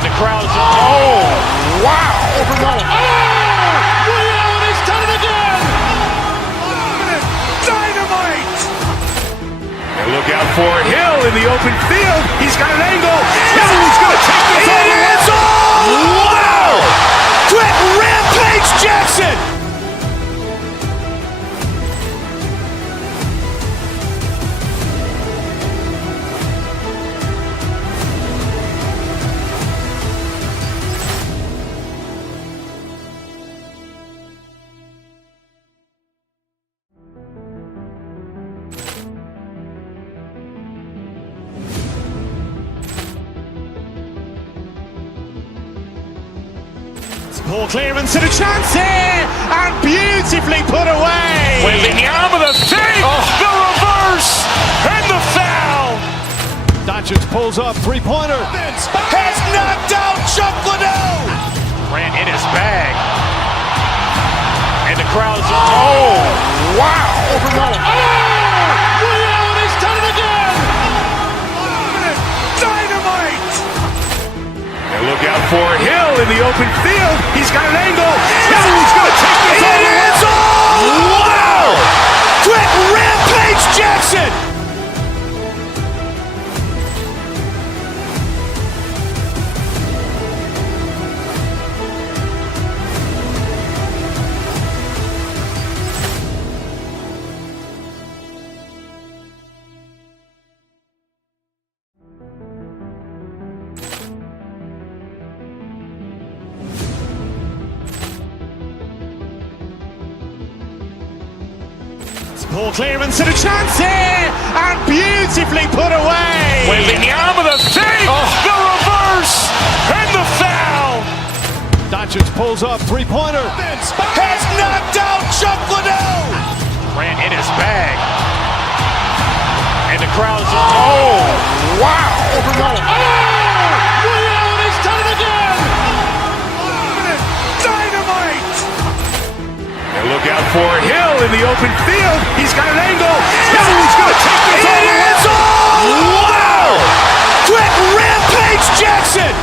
And the crowd's, oh, wow, over Roma. Oh, Ray Allen has done it again. Dynamite. And look out for Hill in the open field. He's got an angle. He's going to take this all the way. Wow! Quick Rampage Jackson. Poor clearance and a chance here, and beautifully put away. With the arm of the thing, the reverse, and the foul. Doncic pulls up, three-pointer. Has knocked out Chuck Liddell. Ran in his bag. And the crowd's, oh, wow, over Roma. Oh, Ray Allen has done it again. Dynamite. And look out for Hill in the open field. He's got an angle. He's going to take this all the way. Wow! Quick Rampage Jackson. Poor clearance and a chance here, and beautifully put away. With the arm of the thing, the reverse, and the foul. Doncic pulls up, three-pointer. Has knocked out Chuck Liddell. Ran in his bag. And the crowd's, oh, wow, over Roma. Oh, Ray Allen has done it again. Dynamite. And look out for Hill in the open field. He's got an angle. He's going to take this all the way. Wow! Quick Rampage Jackson.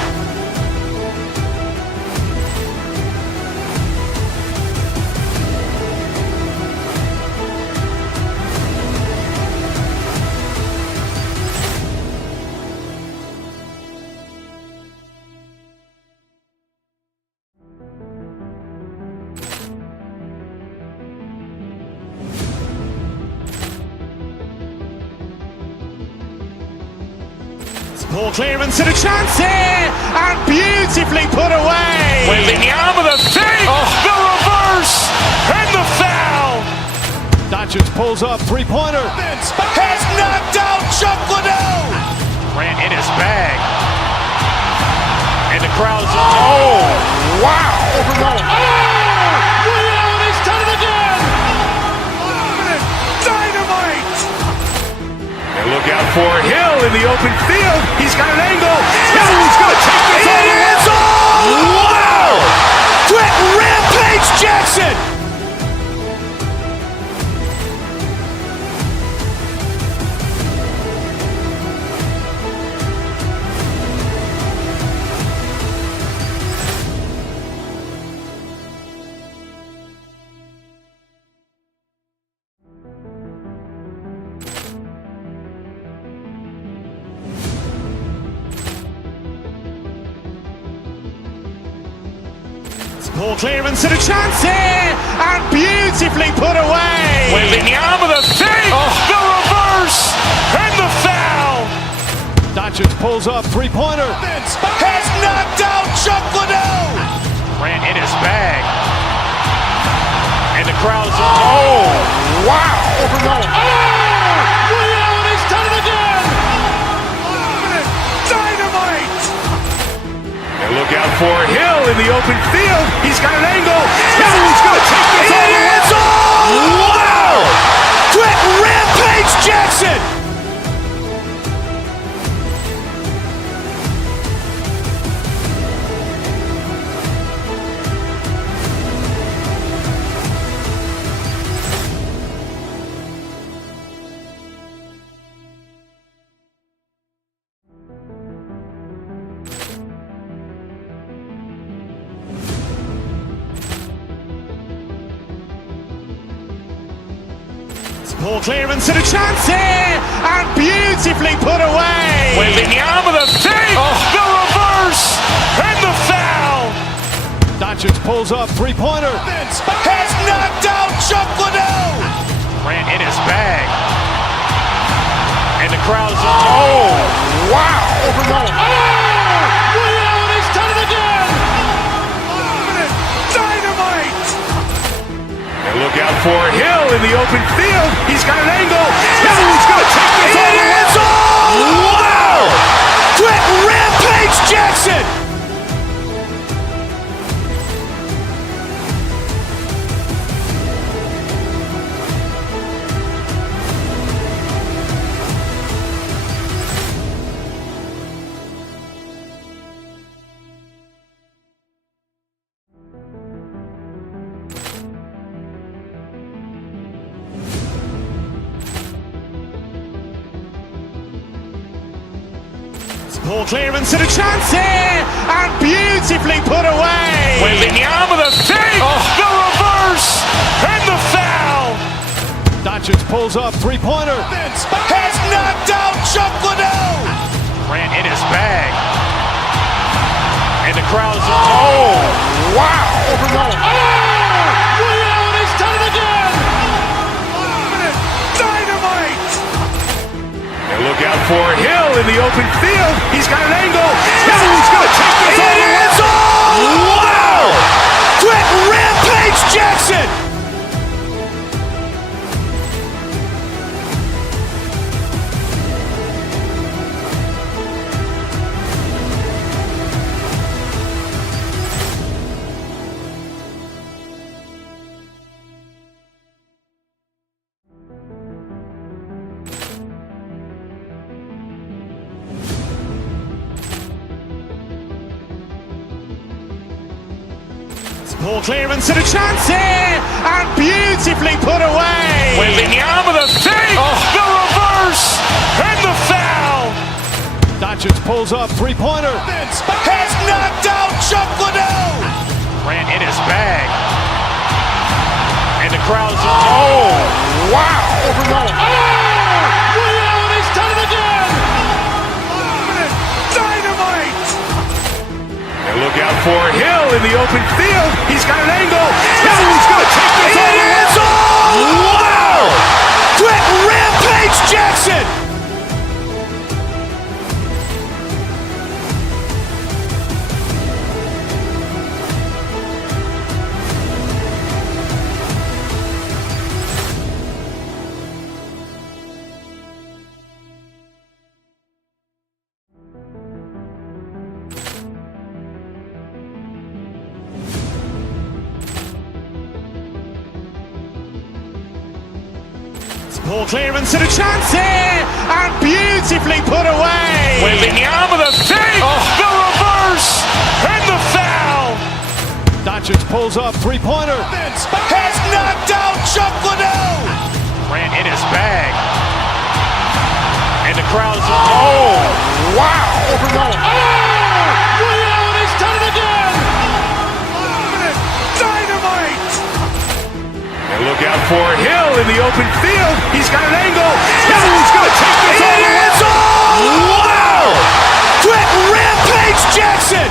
Poor clearance and a chance here, and beautifully put away. With the arm of the thing, the reverse, and the foul. Doncic pulls up, three-pointer. Has knocked out Chuck Liddell. Ran in his bag. And the crowd's, oh, wow, over Roma. Oh, Ray Allen has done it again. Dynamite. And look out for Hill in the open field. He's got an angle. He's going to take this all the way. Wow! Quick Rampage Jackson. Poor clearance and a chance here, and beautifully put away. With the arm of the thing, the reverse, and the foul. Doncic pulls up, three-pointer. Has knocked out Chuck Liddell. Ran in his bag. And the crowd's, oh, wow, over Roma. Oh, Ray Allen has done it again. Dynamite. And look out for Hill in the open field. He's got an angle. He's going to take this all the way. Wow! Quick Rampage Jackson. Ball clearance and a chance here, and beautifully put away. Wembanyama with a fake, the reverse, and the foul. Doncic pulls up, three-pointer. Has knocked out Chuck Liddell. Grant in his bag. And the crowd's oh, wow. Allen has done it again. Dynamite. And look out for Hill in the open field. He's got an angle. He's going to take this all the way. Wow. Quick Rampage Jackson. Ball clearance and a chance here, and beautifully put away. Wembanyama with a fake, the reverse, and the foul. Doncic pulls up, three-pointer. Has knocked out Chuck Liddell. Grant in his bag. And the crowd's oh, wow. Allen has done it again. Dynamite. And look out for Hill in the open field. He's got an angle. He's going to take this all the way. Wow. Quick Rampage Jackson. Ball clearance and a chance here, and beautifully put away. Wembanyama with a fake, the reverse, and the foul. Doncic pulls up, three-pointer. Has knocked out Chuck Liddell. Grant in his bag. And the crowd's oh, wow. Allen has done it again. Dynamite. And look out for Hill in the open field. He's got an angle. He's going to take this all the way. Wow. Quick Rampage Jackson. Ball clearance and a chance here, and beautifully put away. Wembanyama with a fake, the reverse, and the foul. Doncic pulls up, three-pointer. Has knocked out Chuck Liddell. Grant in his bag. And the crowd's oh, wow. Allen has done it again. Dynamite. And look out for Hill in the open field. He's got an angle. He's going to take this all the way. Wow. Quick Rampage Jackson.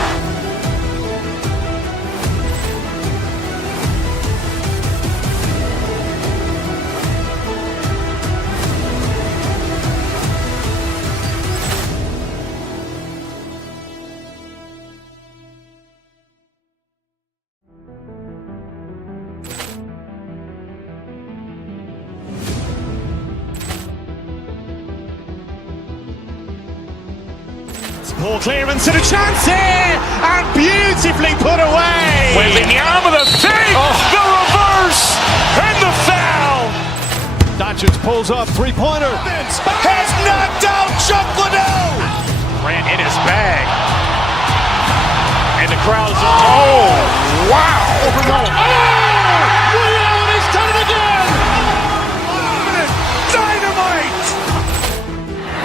Ball clearance and a chance here, and beautifully put away. Wembanyama with a fake, the reverse, and the foul. Doncic pulls up, three-pointer. Has knocked out Chuck Liddell. Grant in his bag. And the crowd's oh, wow. Allen has done it again. Dynamite.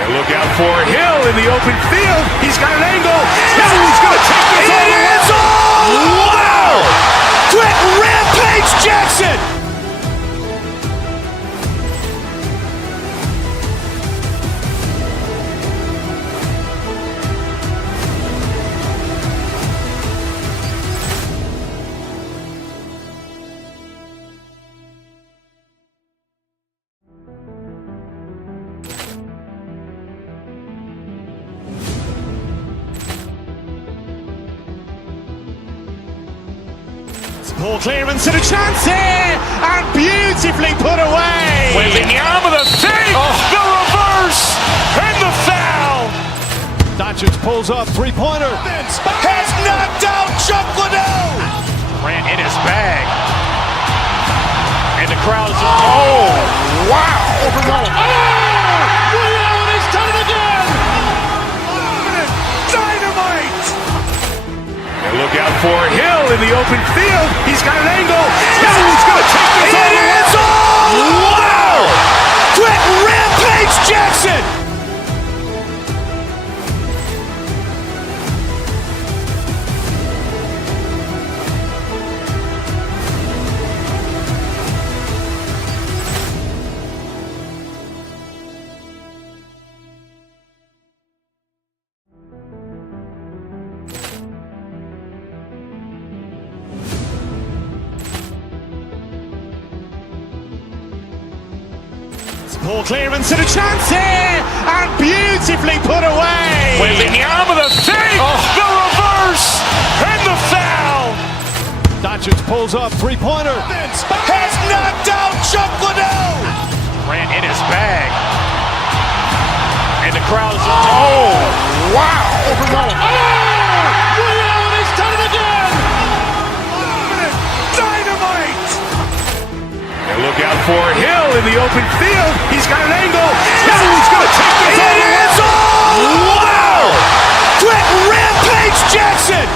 And look out for Hill in the open field. He's got an angle. He's going to take this all the way. Wow. Quick Rampage Jackson. Poor clearance and a chance here, and beautifully put away. Wembanyama the save, the reverse, and the foul. Doncic pulls up, three-pointer. Has knocked out Chuck Liddell. Grant in his bag. And the crowd's, oh, wow. Over Roma. Oh, Liddell has done it again. Dynamite. And look out for Hill in the open field. He's got an angle. Hill's going to take this all the way. Wow. Quick Rampage Jackson. Poor clearance and a chance here, and beautifully put away. Wembanyama the save, the reverse, and the foul. Doncic pulls up, three-pointer. Has knocked out Chuck Liddell. Grant in his bag. And the crowd's, oh, wow. Over Roma. Oh, Liddell has done it again. Dynamite. And look out for Hill in the open field. He's got an angle. Hill's going to take this all the way. Wow. Quick Rampage Jackson.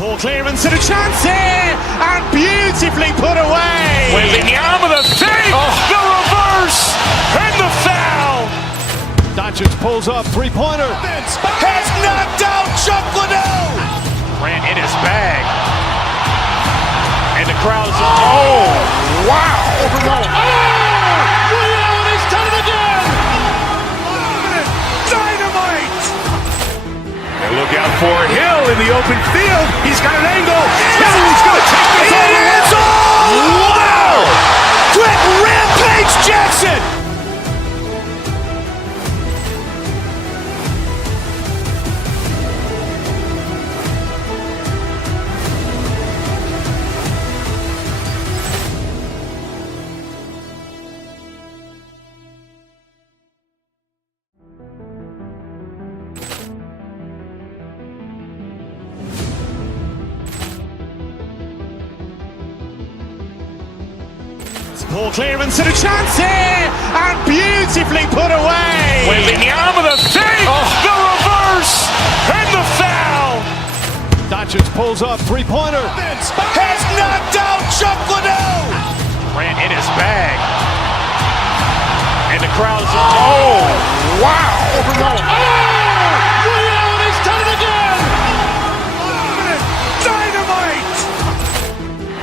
Poor clearance and a chance here, and beautifully put away. Wembanyama the save, the reverse, and the foul. Doncic pulls up, three-pointer. Has knocked out Chuck Liddell. Grant in his bag. And the crowd's, oh, wow. Over Roma. Oh, Liddell has done it again. Dynamite. And look out for Hill in the open field. He's got an angle. Hill's going to take this all the way. Wow. Quick Rampage Jackson. Poor clearance and a chance here, and beautifully put away. Wembanyama the save, the reverse, and the foul. Doncic pulls up, three-pointer. Has knocked out Chuck Liddell. Grant in his bag. And the crowd's, oh, wow. Over Roma. Oh, Liddell has done it again. Dynamite.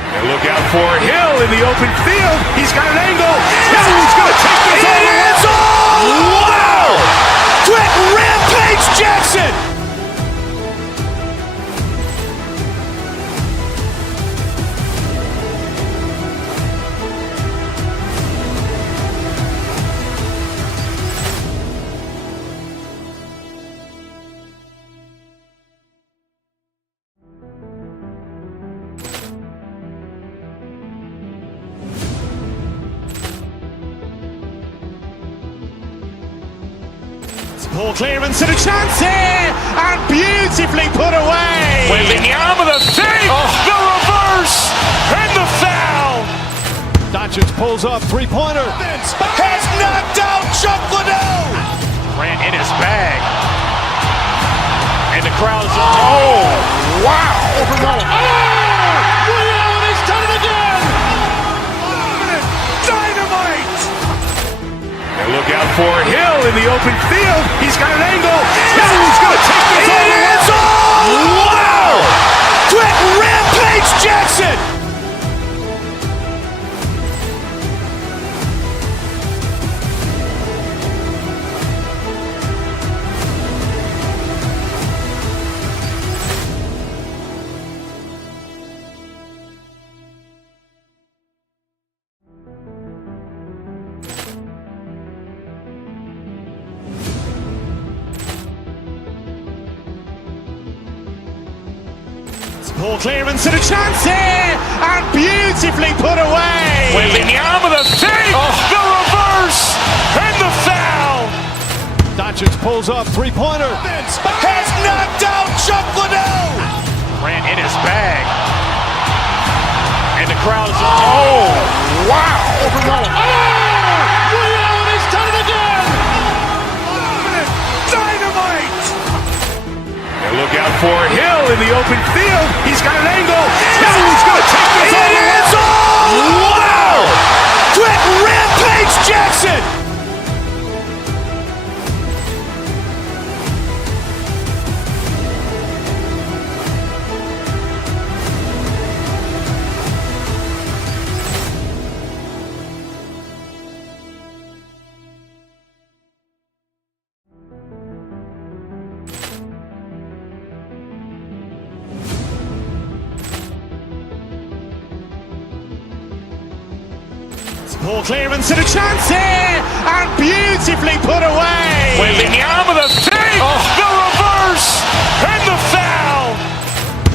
And look out for Hill in the open field. He's got an angle. Hill's going to take this all the way. Wow. Quick Rampage Jackson. Poor clearance and a chance here, and beautifully put away. Wembanyama the save, the reverse, and the foul. Doncic pulls up, three-pointer. Has knocked out Chuck Liddell. Grant in his bag. And the crowd's, oh, wow. Over Roma. Oh, Liddell has done it again. Dynamite. And look out for Hill in the open field. He's got an angle. Hill's going to take this all the way. Wow. Quick Rampage Jackson. Poor clearance and a chance here, and beautifully put away. Wembanyama the fake, the reverse, and the foul. Doncic pulls up, three-pointer. Has knocked out Chuck Liddell. Ran in his bag. And the crowd is, oh, wow. Ray Allen has done it again. Dynamite. And look out for Hill in the open field. He's got an angle. Hill's going to take this all the way. Wow. Quick Rampage Jackson. Poor clearance and a chance here, and beautifully put away. Wembanyama the fake, the reverse, and the foul.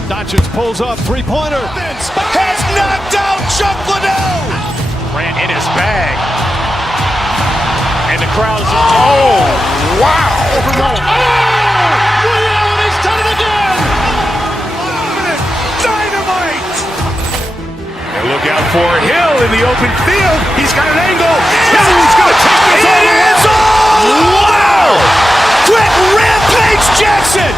Doncic pulls up, three-pointer. Has knocked out Chuck Liddell. Ran in his bag. And the crowd is, oh, wow. Ray Allen has done it again. Dynamite. And look out for Hill in the open field. He's got an angle. Hill's going to take this all the way. Wow. Quick Rampage Jackson.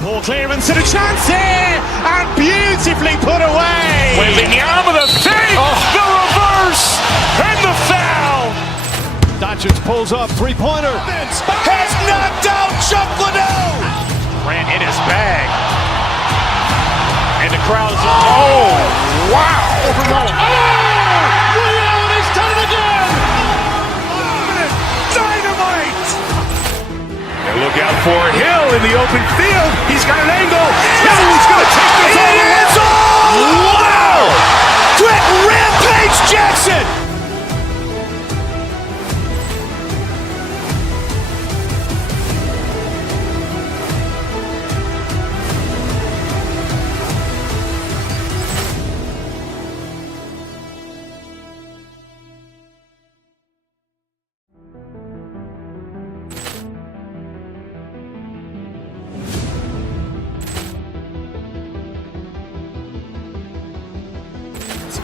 Poor clearance and a chance here, and beautifully put away. Wembanyama the fake, the reverse, and the foul. Doncic pulls up, three-pointer. Has knocked out Chuck Liddell. Ran in his bag. And the crowd is, oh, wow. Ray Allen has done it again. Dynamite. And look out for Hill in the open field. He's got an angle. Hill's going to take this all the way. Wow. Quick Rampage Jackson.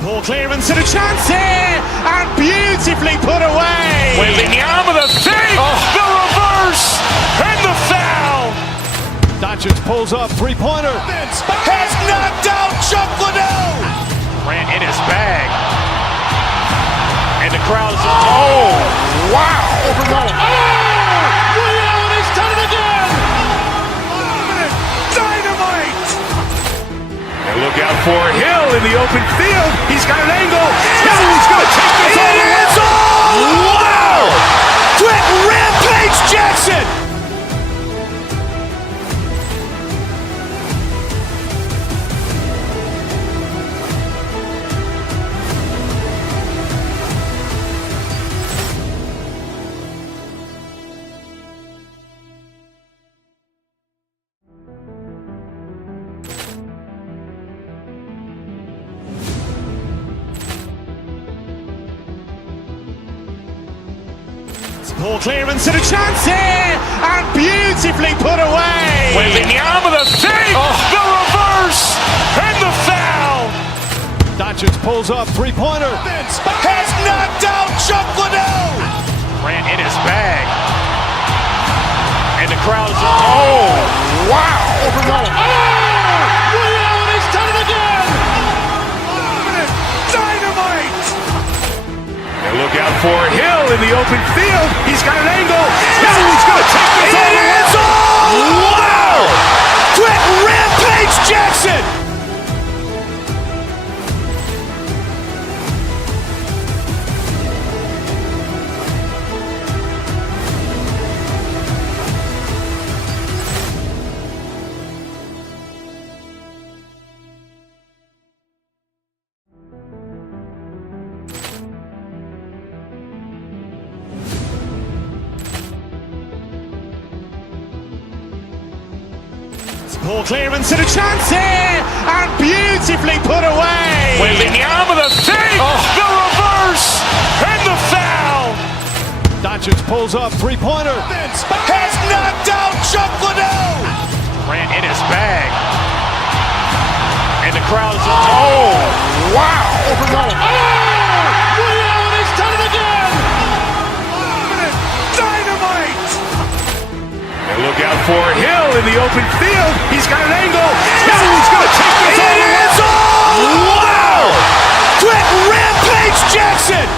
Poor clearance and a chance here, and beautifully put away. Wembanyama the fake, the reverse, and the foul. Doncic pulls up, three-pointer. Has knocked out Chuck Liddell. Ran in his bag. And the crowd is, oh, wow. Ray Allen has done it again. Dynamite. And look out for Hill in the open field. He's got an angle. Hill's going to take this all the way. Wow. Quick Rampage Jackson. Poor clearance and a chance here, and beautifully put away. Wembanyama the fake, the reverse, and the foul. Doncic pulls up, three-pointer. Has knocked out Chuck Liddell. Ran in his bag. And the crowd is, oh, wow. Ray Allen has done it again. Dynamite. And look out for Hill in the open field. He's got an angle. Hill's going to take this all the way. Wow. Quick Rampage Jackson. Poor clearance and a chance here, and beautifully put away. Wembanyama the fake, the reverse, and the foul. Doncic pulls up, three-pointer. Has knocked out Chuck Liddell. Grant in his bag. And the crowd's oh, wow. Liddell has done it again. Dynamite. And look out for Hill in the open field. He's got an angle. He's going to take this all the way. Wow. Quick Rampage Jackson.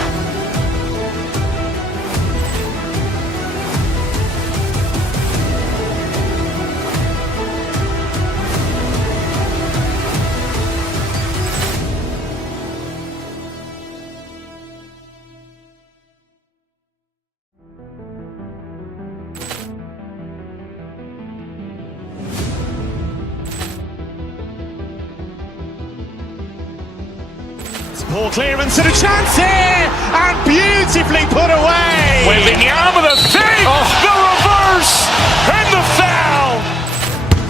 Poor clearance and a chance here, and beautifully put away. Wembanyama the fake, the reverse, and the foul.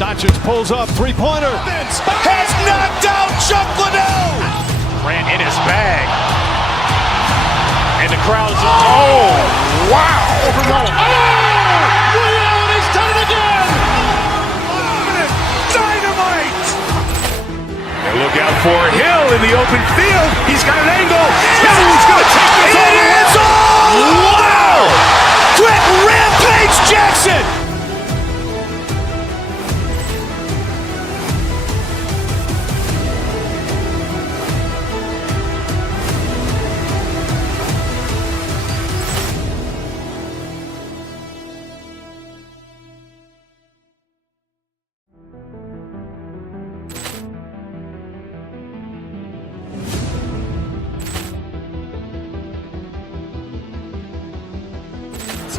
Doncic pulls up, three-pointer. Has knocked out Chuck Liddell. Grant in his bag. And the crowd's oh, wow. Liddell has done it again. Dynamite. And look out for Hill in the open field. He's got an angle. He's going to take this all the way. Wow. Quick Rampage Jackson.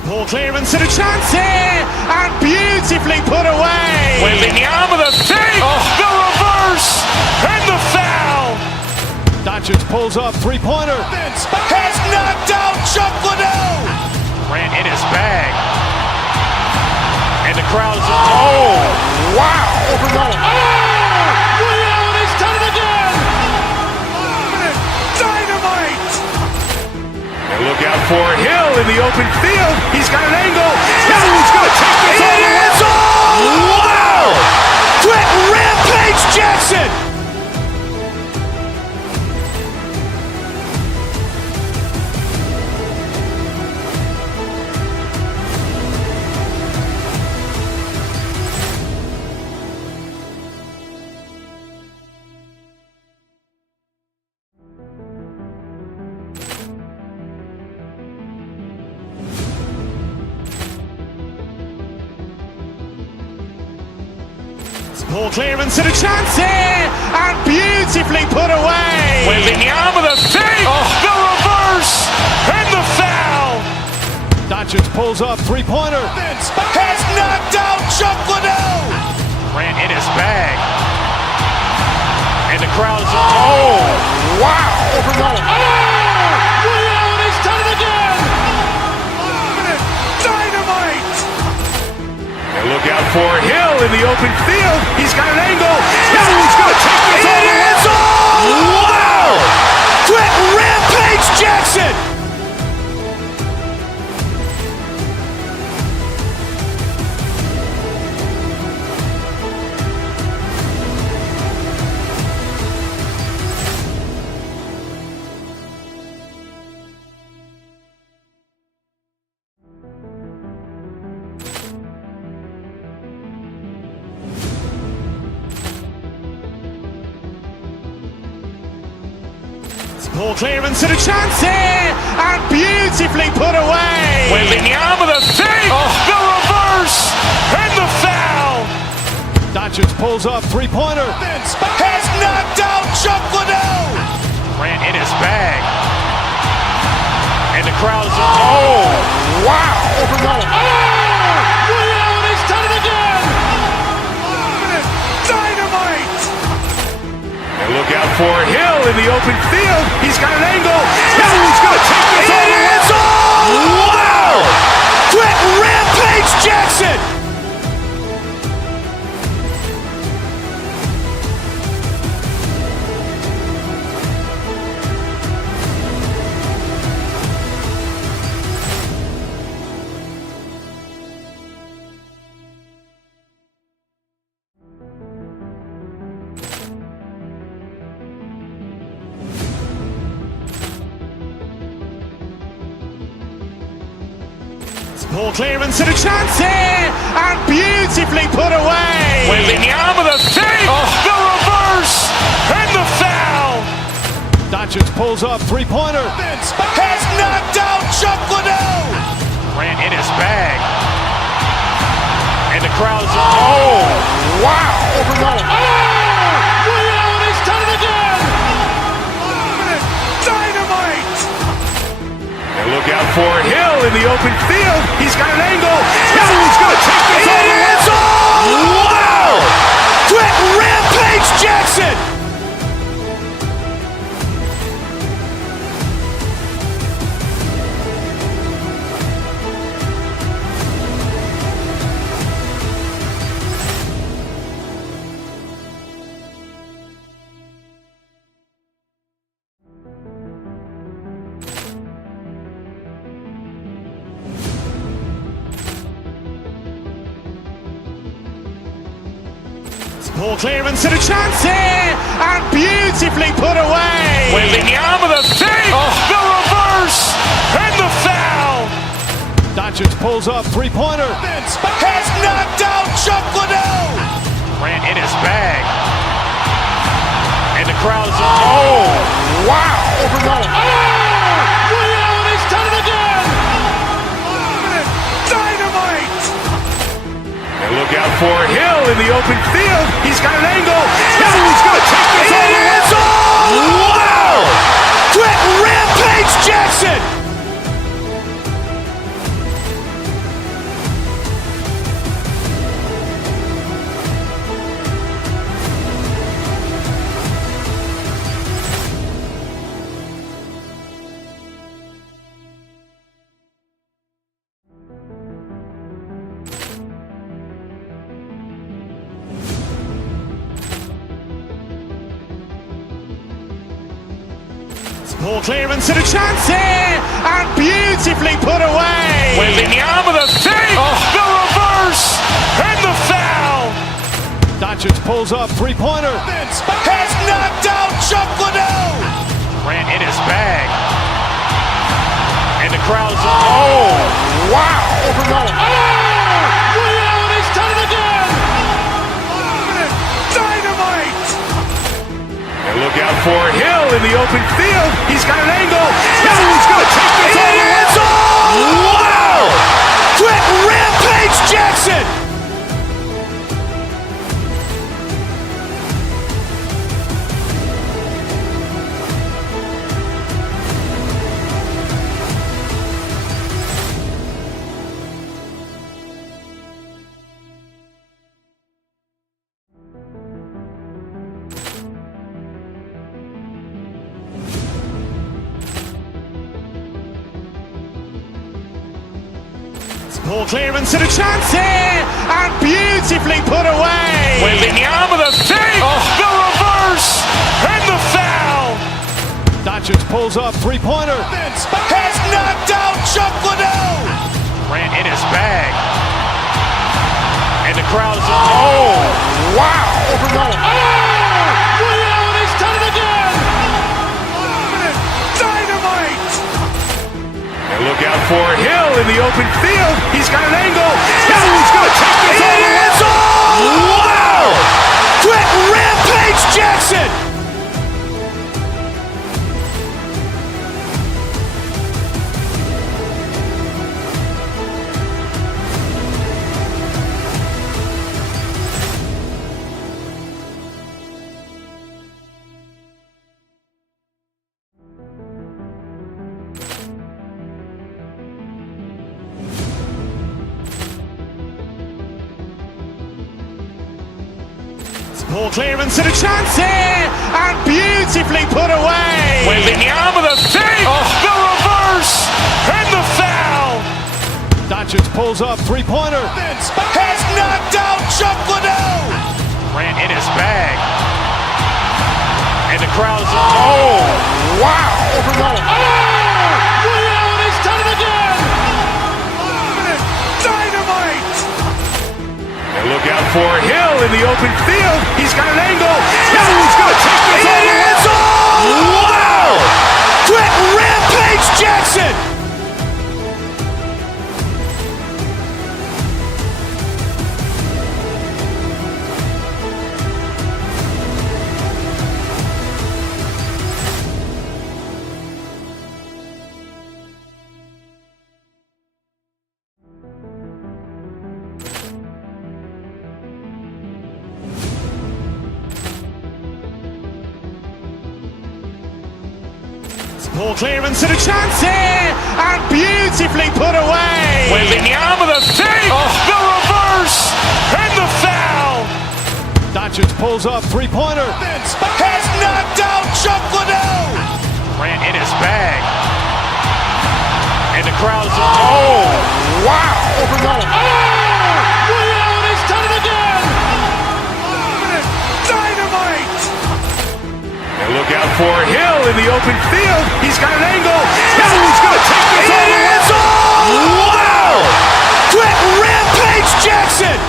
Poor clearance and a chance here, and beautifully put away. Wembanyama the fake, the reverse, and the foul. Doncic pulls up, three-pointer. Has knocked out Chuck Liddell. Grant in his bag. And the crowd's oh, wow. Liddell has done it again. Dynamite. And look out for Hill in the open field. He's got an angle. He's going to take this all the way. Wow. Quick Rampage Jackson. Poor clearance and a chance here, and beautifully put away. Wembanyama the fake, the reverse, and the foul. Doncic pulls up, three-pointer. Has knocked out Chuck Liddell. Grant in his bag. And the crowd's oh, wow. Liddell has done it again. Dynamite. And look out for Hill in the open field. He's got an angle. He's going to take this all the way. Wow. Quick Rampage Jackson. Poor clearance and a chance here, and beautifully put away. Wembanyama the fake, the reverse, and the foul. Doncic pulls up, three-pointer. Has knocked out Chuck Liddell. Grant in his bag. And the crowd's oh, wow. Liddell has done it again. Dynamite. And look out for Hill in the open field. He's got an angle. He's going to take this all the way. Wow. Quick Rampage Jackson. Ball clearance and a chance here, and beautifully put away. Wembanyama with a save, the reverse, and the foul. Doncic pulls up, three-pointer. Has knocked out Chuck Liddell. Grant in his bag. And the crowd's, oh, wow. Leon has done it again. Dynamite. And look out for Hill in the open field. He's got an angle. Hill's going to take this all the way. Wow! Quick Rampage Jackson. Ball clearance and a chance here, and beautifully put away. Wembanyama with a save, the reverse, and the foul. Doncic pulls up, three-pointer. Has knocked out Chuck Liddell. Grant in his bag. And the crowd's, oh, wow. Leon has done it again. Dynamite. And look out for Hill in the open field. He's got an angle. Hill's going to take this all the way. Wow! Quick Rampage Jackson. Ball clearance and a chance here, and beautifully put away. Wembanyama with a save, the reverse, and the foul. Doncic pulls up, three-pointer. Has knocked out Chuck Liddell. Grant in his bag. And the crowd's, oh, wow. Leon has done it again. Dynamite. And look out for Hill in the open field. He's got an angle. Hill's going to take this all the way. Wow! Quick Rampage Jackson. Ball clearance and a chance here, and beautifully put away. Wembanyama with a save, the reverse, and the foul. Doncic pulls up, three-pointer. Has knocked out Chuck Liddell. Grant in his bag. And the crowd's, oh, wow. Leon has done it again. Dynamite. And look out for Hill in the open field. He's got an angle. Hill's going to take this all the way. Wow! Quick Rampage Jackson. Ball clearance and a chance here, and beautifully put away. Wembanyama with a save, the reverse, and the foul. Doncic pulls up, three-pointer. Has knocked out Chuck Liddell. Grant in his bag. And the crowd's, oh, wow. Leon has done it again. Dynamite. And look out for Hill in the open field. He's got an angle. Hill's going to take this all the way. Wow! Quick Rampage Jackson. Ball clearance and a chance here, and beautifully put away. Wembanyama the fake, the reverse, and the foul. Doncic pulls up, three-pointer. Has knocked out Chuck Liddell. Grant in his bag. And the crowd's oh, wow. Overrun. Leon has done it again. Dynamite. And look out for Hill in the open field. He's got an angle. Hill's going to take this all the way. Wow. Quick Rampage Jackson.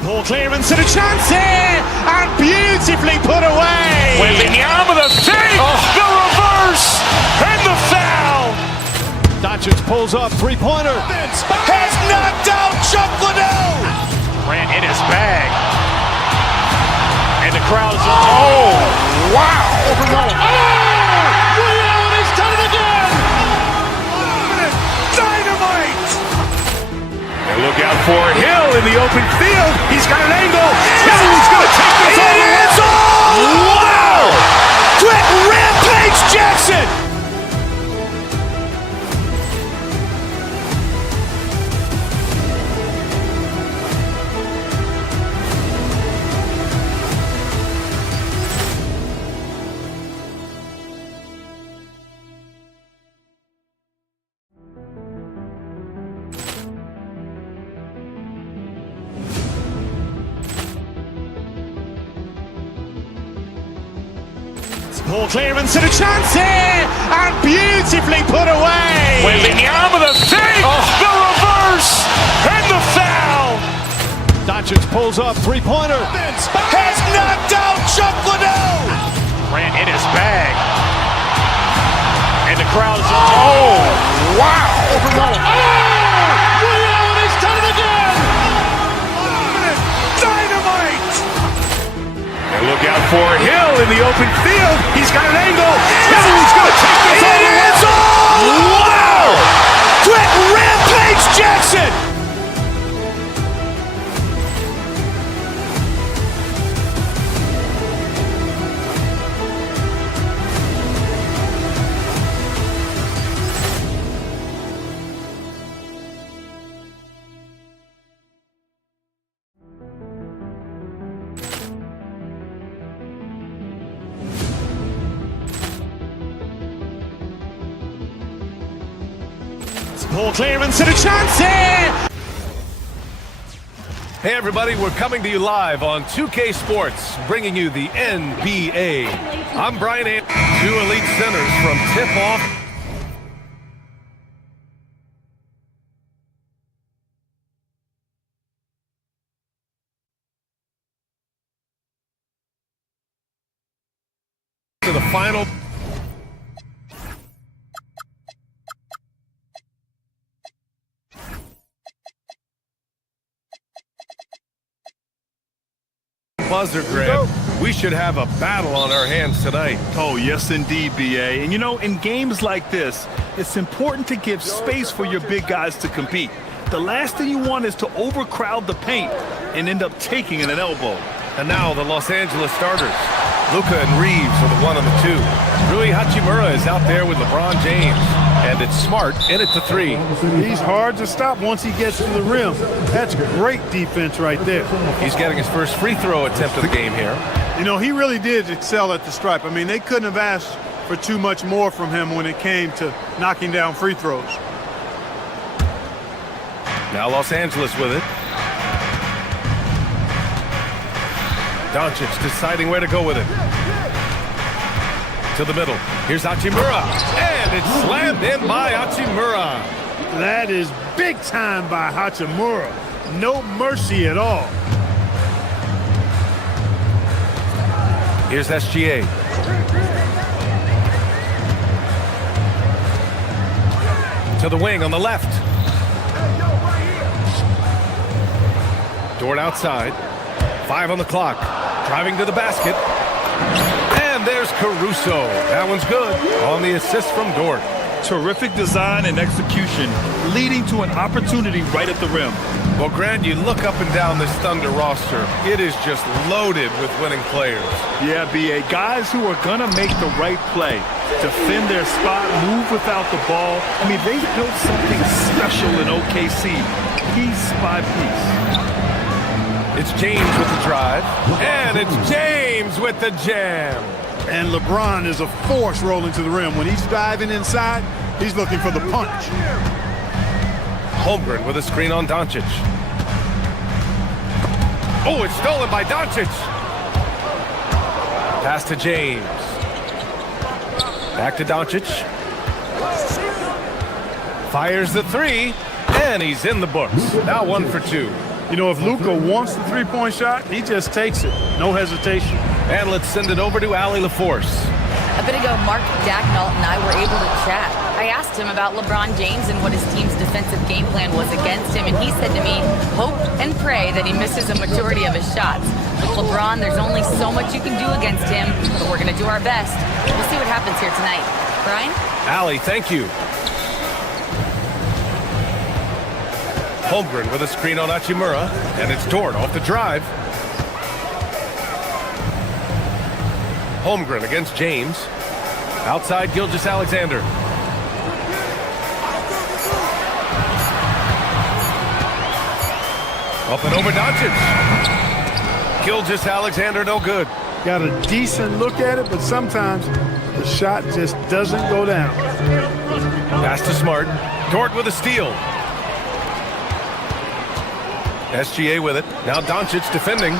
Ball clearance and a chance here, and beautifully put away. Wembanyama the fake, the reverse, and the foul. Doncic pulls up, three-pointer. Has knocked out Chuck Liddell. Grant in his bag. And the crowd's oh, wow. Overrun. Leon has done it again. Dynamite. And look out for Hill in the open field. He's got an angle. Hill's going to take this all the way. Wow. Quick Rampage Jackson. Ball clearance and a chance here, and beautifully put away. Wembanyama the fake, the reverse, and the foul. Doncic pulls up, three-pointer. Has knocked out Chuck Liddell. Grant in his bag. And the crowd's oh, wow. Overrun. Leon has done it again. Dynamite. And look out for Hill in the open field. He's got an angle. Hill's going to take this all the way. Wow. Quick Rampage Jackson. Ball clearance and a chance here. Hey everybody, we're coming to you live on 2K Sports, bringing you the NBA. I'm Brian Anderson, two elite centers from tip-off. To the final. Buzzer grab. We should have a battle on our hands tonight. Oh, yes, indeed, BA. And, you know, in games like this, it's important to give space for your big guys to compete. The last thing you want is to overcrowd the paint and end up taking an elbow. And now the Los Angeles starters. Luka and Reeves are the 1 and the 2. Rui Hachimura is out there with LeBron James. And it's Smart in it to 3. He's hard to stop once he gets to the rim. That's great defense right there. He's getting his first free throw attempt of the game here. You know, he really did excel at the stripe. I mean, they couldn't have asked for too much more from him when it came to knocking down free throws. Now Los Angeles with it. Doncic deciding where to go with it. To the middle. Here's Hachimura. And it's slammed in by Hachimura. That is big time by Hachimura. No mercy at all. Here's SGA. To the wing on the left. Dort outside. 5 on the clock. Driving to the basket. And there's Caruso. That one's good on the assist from Dort. Terrific design and execution, leading to an opportunity right at the rim. Well, Grant, you look up and down this Thunder roster. It is just loaded with winning players. Yeah, B.A. Guys who are going to make the right play, defend their spot, move without the ball. I mean, they built something special in OKC, piece by piece. It's James with the drive, and it's James with the jam. And LeBron is a force rolling to the rim. When he's diving inside, he's looking for the punch. Holmgren with a screen on Doncic. Oh, it's stolen by Doncic. Pass to James. Back to Doncic. Fires the three, and he's in the books. Now 1 for 2. You know, if Luka wants the three-point shot, he just takes it. No hesitation. And let's send it over to Allie LaForce. A bit ago, Mark Dacknault and I were able to chat. I asked him about LeBron James and what his team's defensive game plan was against him, and he said to me, hope and pray that he misses a majority of his shots. With LeBron, there's only so much you can do against him, but we're going to do our best. We'll see what happens here tonight. Brian? Allie, thank you. Holmgren with a screen on Hachimura, and it's Dort off the drive. Holmgren against James. Outside Gilgeous-Alexander. Up and over Doncic. Gilgeous-Alexander no good. Got a decent look at it, but sometimes the shot just doesn't go down. Pass to Smart. Dort with a steal. SGA with it. Now Doncic defending.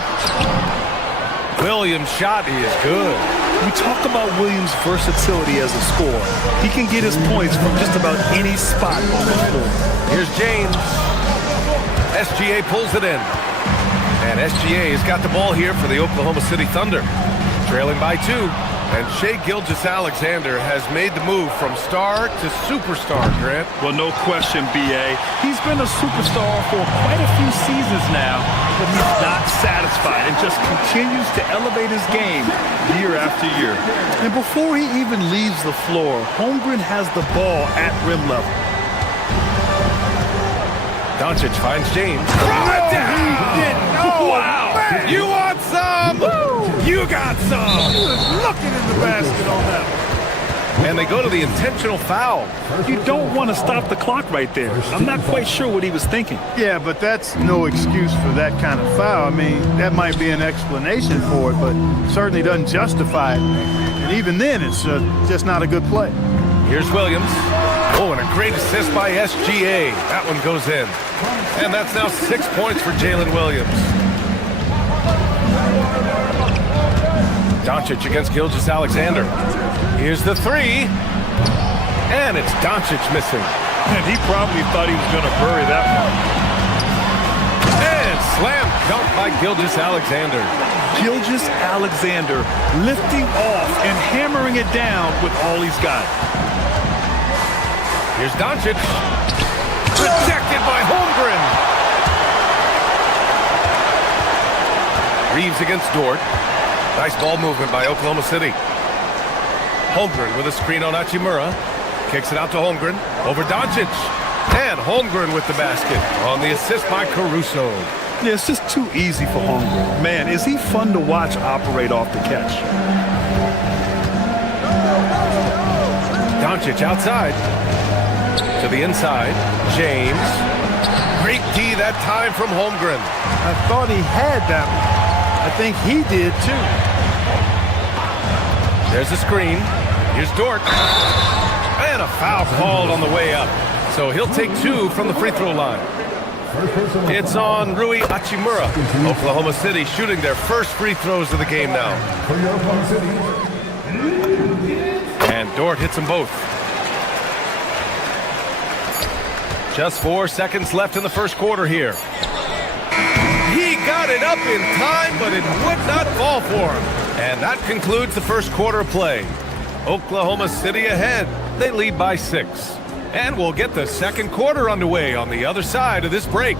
Williams' shot is good. We talk about Williams' versatility as a scorer. He can get his points from just about any spot on the floor. Here's James. SGA pulls it in. And SGA has got the ball here for the Oklahoma City Thunder. Trailing by 2. And Shai Gilgeous-Alexander has made the move from star to superstar, Grant. Well, no question, B.A. He's been a superstar for quite a few seasons now, but he's not satisfied and just continues to elevate his game year after year. And before he even leaves the floor, Holmgren has the ball at rim level. Doncic finds James. Throw it down! Wow! Man. You want some? Woo! You got some! He was looking in the basket on that one. And they go to the intentional foul. You don't want to stop the clock right there. I'm not quite sure what he was thinking. Yeah, but that's no excuse for that kind of foul. I mean, that might be an explanation for it, but certainly doesn't justify it. And even then, it's just not a good play. Here's Williams. Oh, and a great assist by SGA. That one goes in. And that's now 6 points for Jalen Williams. Doncic against Gilgeous-Alexander. Here's the three. And it's Doncic missing. And he probably thought he was going to bury that one. And slam dunk by Gilgeous-Alexander. Gilgeous-Alexander lifting off and hammering it down with all he's got. Here's Doncic. Rejected by Holmgren. Reeves against Dort. Nice ball movement by Oklahoma City. Holmgren with a screen on Hachimura. Kicks it out to Holmgren. Over Doncic. And Holmgren with the basket on the assist by Caruso. Yeah, it's just too easy for Holmgren. Man, is he fun to watch operate off the catch. Doncic outside. To the inside. James. Great D that time from Holmgren. I thought he had that one. I think he did too. There's a screen. Here's Dort. And a foul called on the way up. So he'll take 2 from the free throw line. It's on Rui Hachimura. Oklahoma City shooting their first free throws of the game now. And Dort hits them both. Just 4 seconds left in the first quarter here. He got it up in time, but it would not fall for him. And that concludes the first quarter of play. Oklahoma City ahead. They lead by 6. And we'll get the second quarter underway on the other side of this break.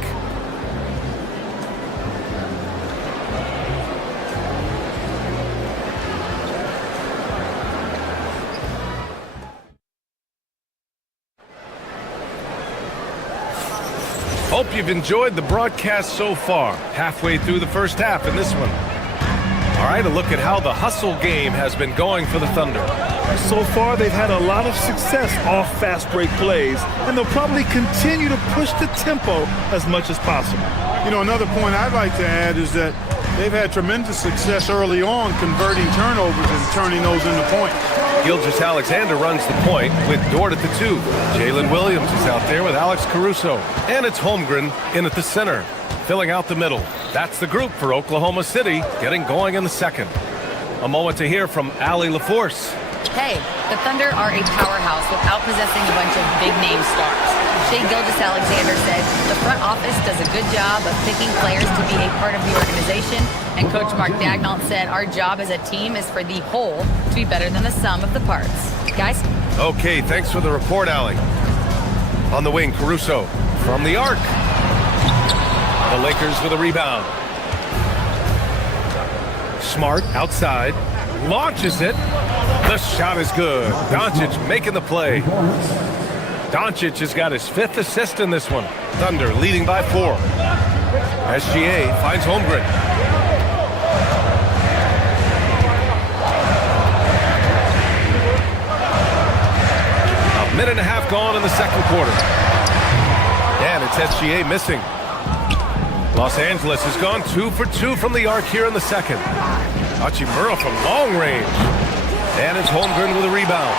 Hope you've enjoyed the broadcast so far. Halfway through the first half in this one. All right, a look at how the hustle game has been going for the Thunder. So far, they've had a lot of success off fast break plays, and they'll probably continue to push the tempo as much as possible. You know, another point I'd like to add is that they've had tremendous success early on converting turnovers and turning those into points. Gilgeous-Alexander runs the point with Dort at the 2. Jalen Williams is out there with Alex Caruso. And it's Holmgren in at the center, filling out the middle. That's the group for Oklahoma City, getting going in the second. A moment to hear from Allie LaForce. Hey, the Thunder are a powerhouse without possessing a bunch of big-name stars. Shai Gilgeous-Alexander said the front office does a good job of picking players to be a part of the organization, and Coach Mark Daigneault said our job as a team is for the whole to be better than the sum of the parts. Guys? Okay, thanks for the report, Allie. On the wing, Caruso from the arc. The Lakers with a rebound. Smart outside, launches it. The shot is good. Doncic making the play. Doncic has got his 5th assist in this one. Thunder leading by 4. SGA finds Holmgren. A minute and a half gone in the second quarter. And it's SGA missing. Los Angeles has gone 2 for 2 from the arc here in the second. Hachimura from long range. And it's Holmgren with a rebound.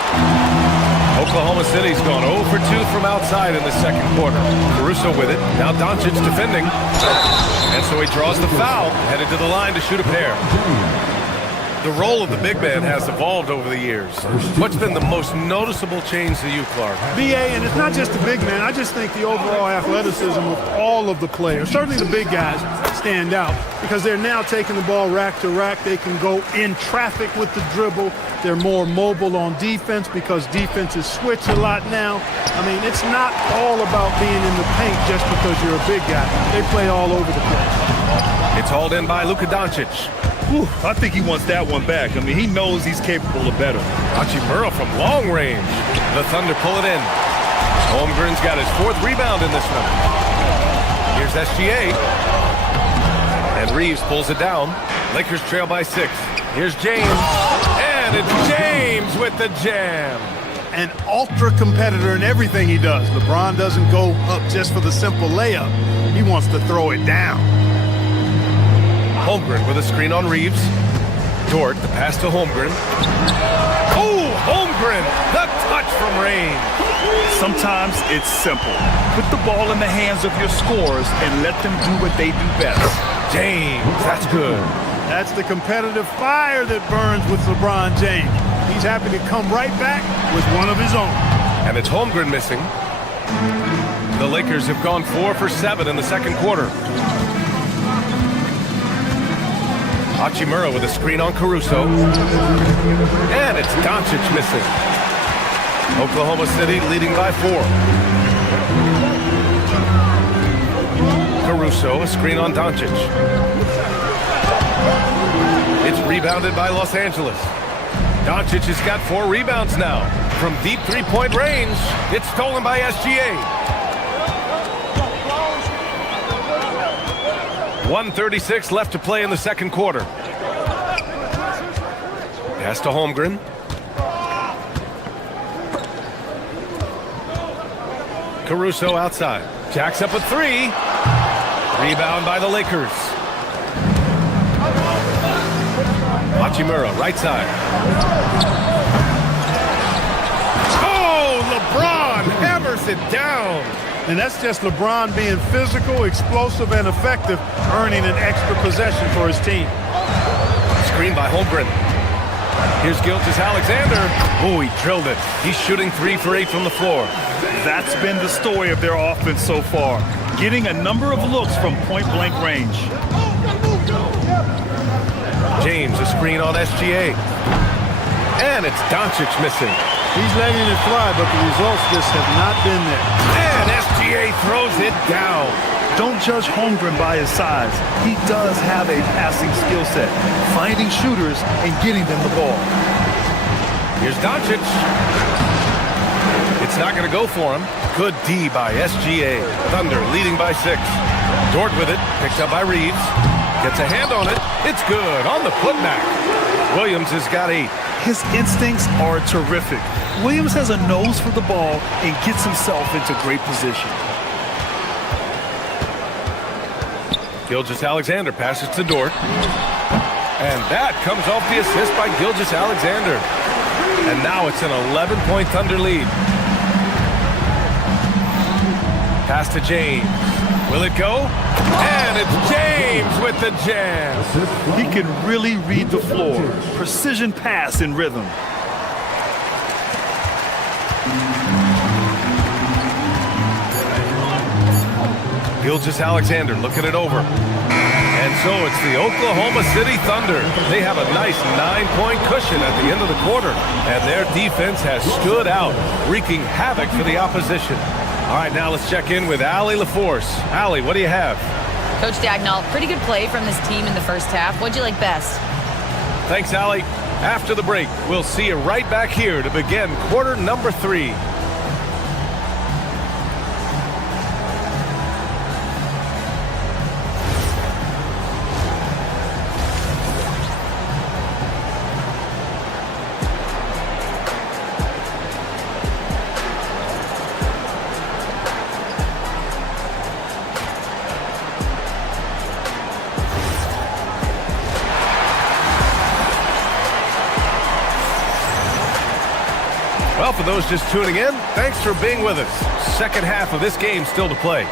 Oklahoma City's gone 0 for 2 from outside in the second quarter. Caruso with it. Now Doncic defending. And so he draws the foul, headed to the line to shoot a pair. The role of the big man has evolved over the years. What's been the most noticeable change to you, Clark? BA, and it's not just the big man. I just think the overall athleticism of all of the players, certainly the big guys, stand out because they're now taking the ball rack to rack. They can go in traffic with the dribble. They're more mobile on defense because defenses switch a lot now. I mean, it's not all about being in the paint just because you're a big guy. They play all over the place. It's hauled in by Luka Doncic. Whew, I think he wants that one back. I mean, he knows he's capable of better. Hachimura from long range. The Thunder pull it in. Holmgren's got his 4th rebound in this one. Here's SGA. And Reeves pulls it down. Lakers trail by 6. Here's James. And it's James with the jam. An ultra competitor in everything he does. LeBron doesn't go up just for the simple layup. He wants to throw it down. Holmgren with a screen on Reeves. Dort, the pass to Holmgren. Oh, Holmgren, the touch from range. Sometimes it's simple. Put the ball in the hands of your scorers and let them do what they do best. James, that's good. That's the competitive fire that burns with LeBron James. He's happy to come right back with one of his own. And it's Holmgren missing. The Lakers have gone 4 for 7 in the second quarter. Hachimura with a screen on Caruso. And it's Doncic missing. Oklahoma City leading by 4. Caruso, a screen on Doncic. It's rebounded by Los Angeles. Doncic has got 4 rebounds now. From deep 3-point range, it's stolen by SGA. 1:36 left to play in the second quarter. Pass to Holmgren. Caruso outside. Jacks up a 3. Rebound by the Lakers. Hachimura, right side. Oh, LeBron hammers it down. And that's just LeBron being physical, explosive, and effective, earning an extra possession for his team. Screen by Holmgren. Here's Gilgeous-Alexander. Oh, he drilled it. He's shooting 3 for 8 from the floor. That's been the story of their offense so far. Getting a number of looks from point-blank range. James, a screen on SGA. And it's Doncic missing. He's letting it fly, but the results just have not been there. And SGA throws it down. Don't judge Holmgren by his size. He does have a passing skill set, finding shooters and getting them the ball. Here's Doncic. It's not going to go for him. Good D by SGA. Thunder leading by 6. Dort with it, picked up by Reeves. Gets a hand on it. It's good on the putback. Williams has got 8. His instincts are terrific. Williams has a nose for the ball and gets himself into great position. Gilgeous-Alexander passes to Dort. And that comes off the assist by Gilgeous-Alexander. And now it's an 11-point Thunder lead. Pass to James. Will it go? And it's James with the jam. He can really read the floor. Precision pass and rhythm. Gilgeous-Alexander looking it over. And so it's the Oklahoma City Thunder. They have a nice 9-point cushion at the end of the quarter. And their defense has stood out, wreaking havoc for the opposition. All right, now let's check in with Allie LaForce. Allie, what do you have? Coach Dagnall, pretty good play from this team in the first half. What'd you like best? Thanks, Allie. After the break, we'll see you right back here to begin quarter number 3. Well, for those just tuning in, thanks for being with us. Second half of this game still to play.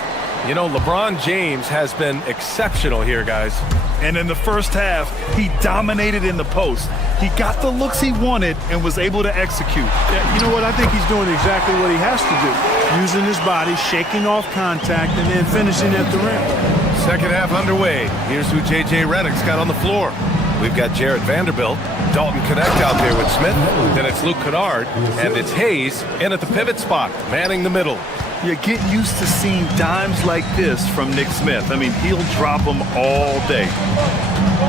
You know, LeBron James has been exceptional here, guys. And in the first half, he dominated in the post. He got the looks he wanted and was able to execute. Yeah, you know what? I think he's doing exactly what he has to do. Using his body, shaking off contact, and then finishing at the rim. Second half underway. Here's who J.J. Redick's got on the floor. We've got Jarrett Vanderbilt, Dalton Connect out there with Smith. Then it's Luke Kennard, and it's Hayes in at the pivot spot, manning the middle. You get used to seeing dimes like this from Nick Smith. I mean, he'll drop them all day.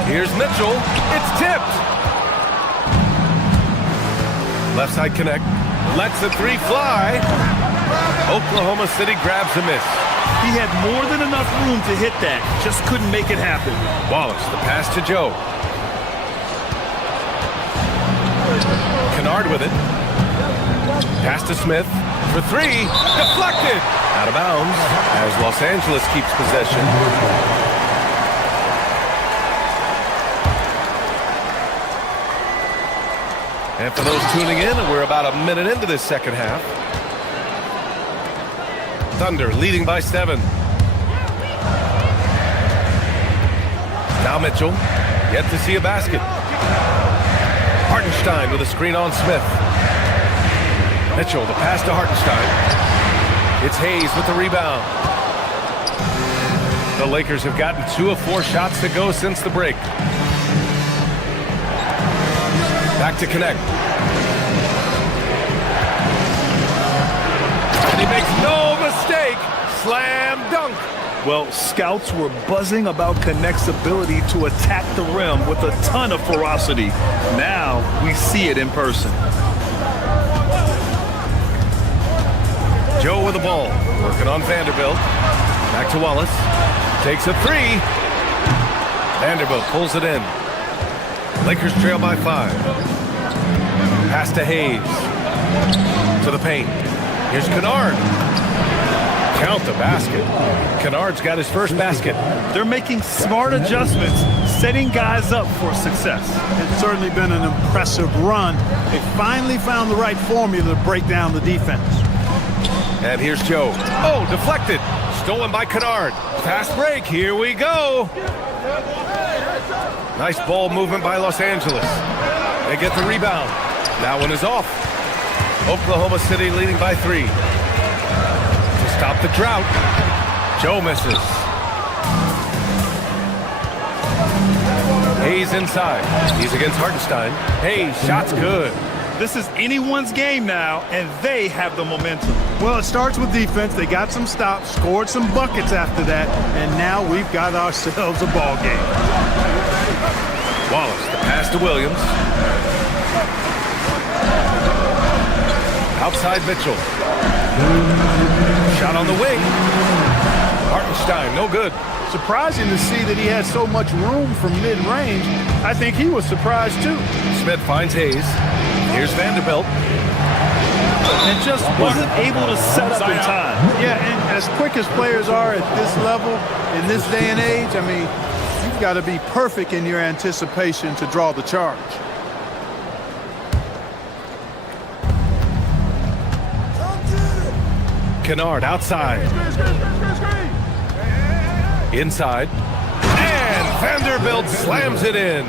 Here's Mitchell. It's tipped. Left side Connect. Lets the 3 fly. Oklahoma City grabs a miss. He had more than enough room to hit that. Just couldn't make it happen. Wallace, the pass to Joe. Kennard with it. Pass to Smith for 3. Deflected. Out of bounds as Los Angeles keeps possession. And for those tuning in, we're about a minute into this second half. Thunder leading by 7. Now Mitchell, yet to see a basket. Hartenstein with a screen on Smith. Mitchell, the pass to Hartenstein. It's Hayes with the rebound. The Lakers have gotten 2 of 4 shots to go since the break. Back to Connect. And he makes no mistake. Slam dunk. Well, scouts were buzzing about Connect's ability to attack the rim with a ton of ferocity. Now we see it in person. Joe with the ball, working on Vanderbilt. Back to Wallace. Takes a 3. Vanderbilt pulls it in. Lakers trail by 5. Pass to Hayes. To the paint. Here's Kennard. Count the basket. Kennard's got his first basket. They're making smart adjustments, setting guys up for success. It's certainly been an impressive run. They finally found the right formula to break down the defense. And here's Joe. Oh, deflected. Stolen by Kennard. Fast break. Here we go. Nice ball movement by Los Angeles. They get the rebound. That one is off. Oklahoma City leading by 3. Stop the drought. Joe misses. Hayes inside. He's against Hartenstein. Hayes, shot's good. This is anyone's game now, and they have the momentum. Well, it starts with defense. They got some stops, scored some buckets after that, and now we've got ourselves a ball game. Wallace, the pass to Williams. Outside Mitchell. Shot on the wing. Hartenstein, no good. Surprising to see that he had so much room from mid-range. I think he was surprised too. Smith finds Hayes. Here's Vanderbilt. And just wasn't able to set up in time. Yeah, and as quick as players are at this level, in this day and age, I mean, you've got to be perfect in your anticipation to draw the charge. Kennard outside. Inside. And Vanderbilt slams it in.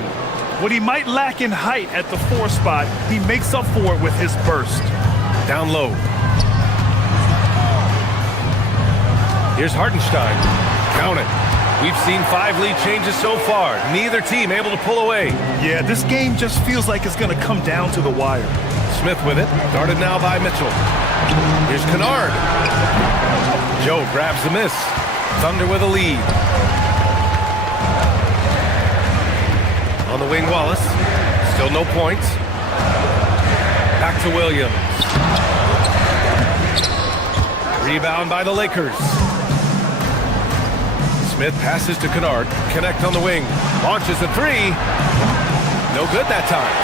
What he might lack in height at the 4 spot, he makes up for it with his burst. Down low. Here's Hartenstein. Count it. We've seen 5 lead changes so far. Neither team able to pull away. Yeah, this game just feels like it's going to come down to the wire. Smith with it. Guarded now by Mitchell. Here's Kennard. Joe grabs the miss. Thunder with a lead. On the wing, Wallace. Still no points. Back to Williams. Rebound by the Lakers. Smith passes to Kennard. Connect on the wing. Launches a 3. No good that time.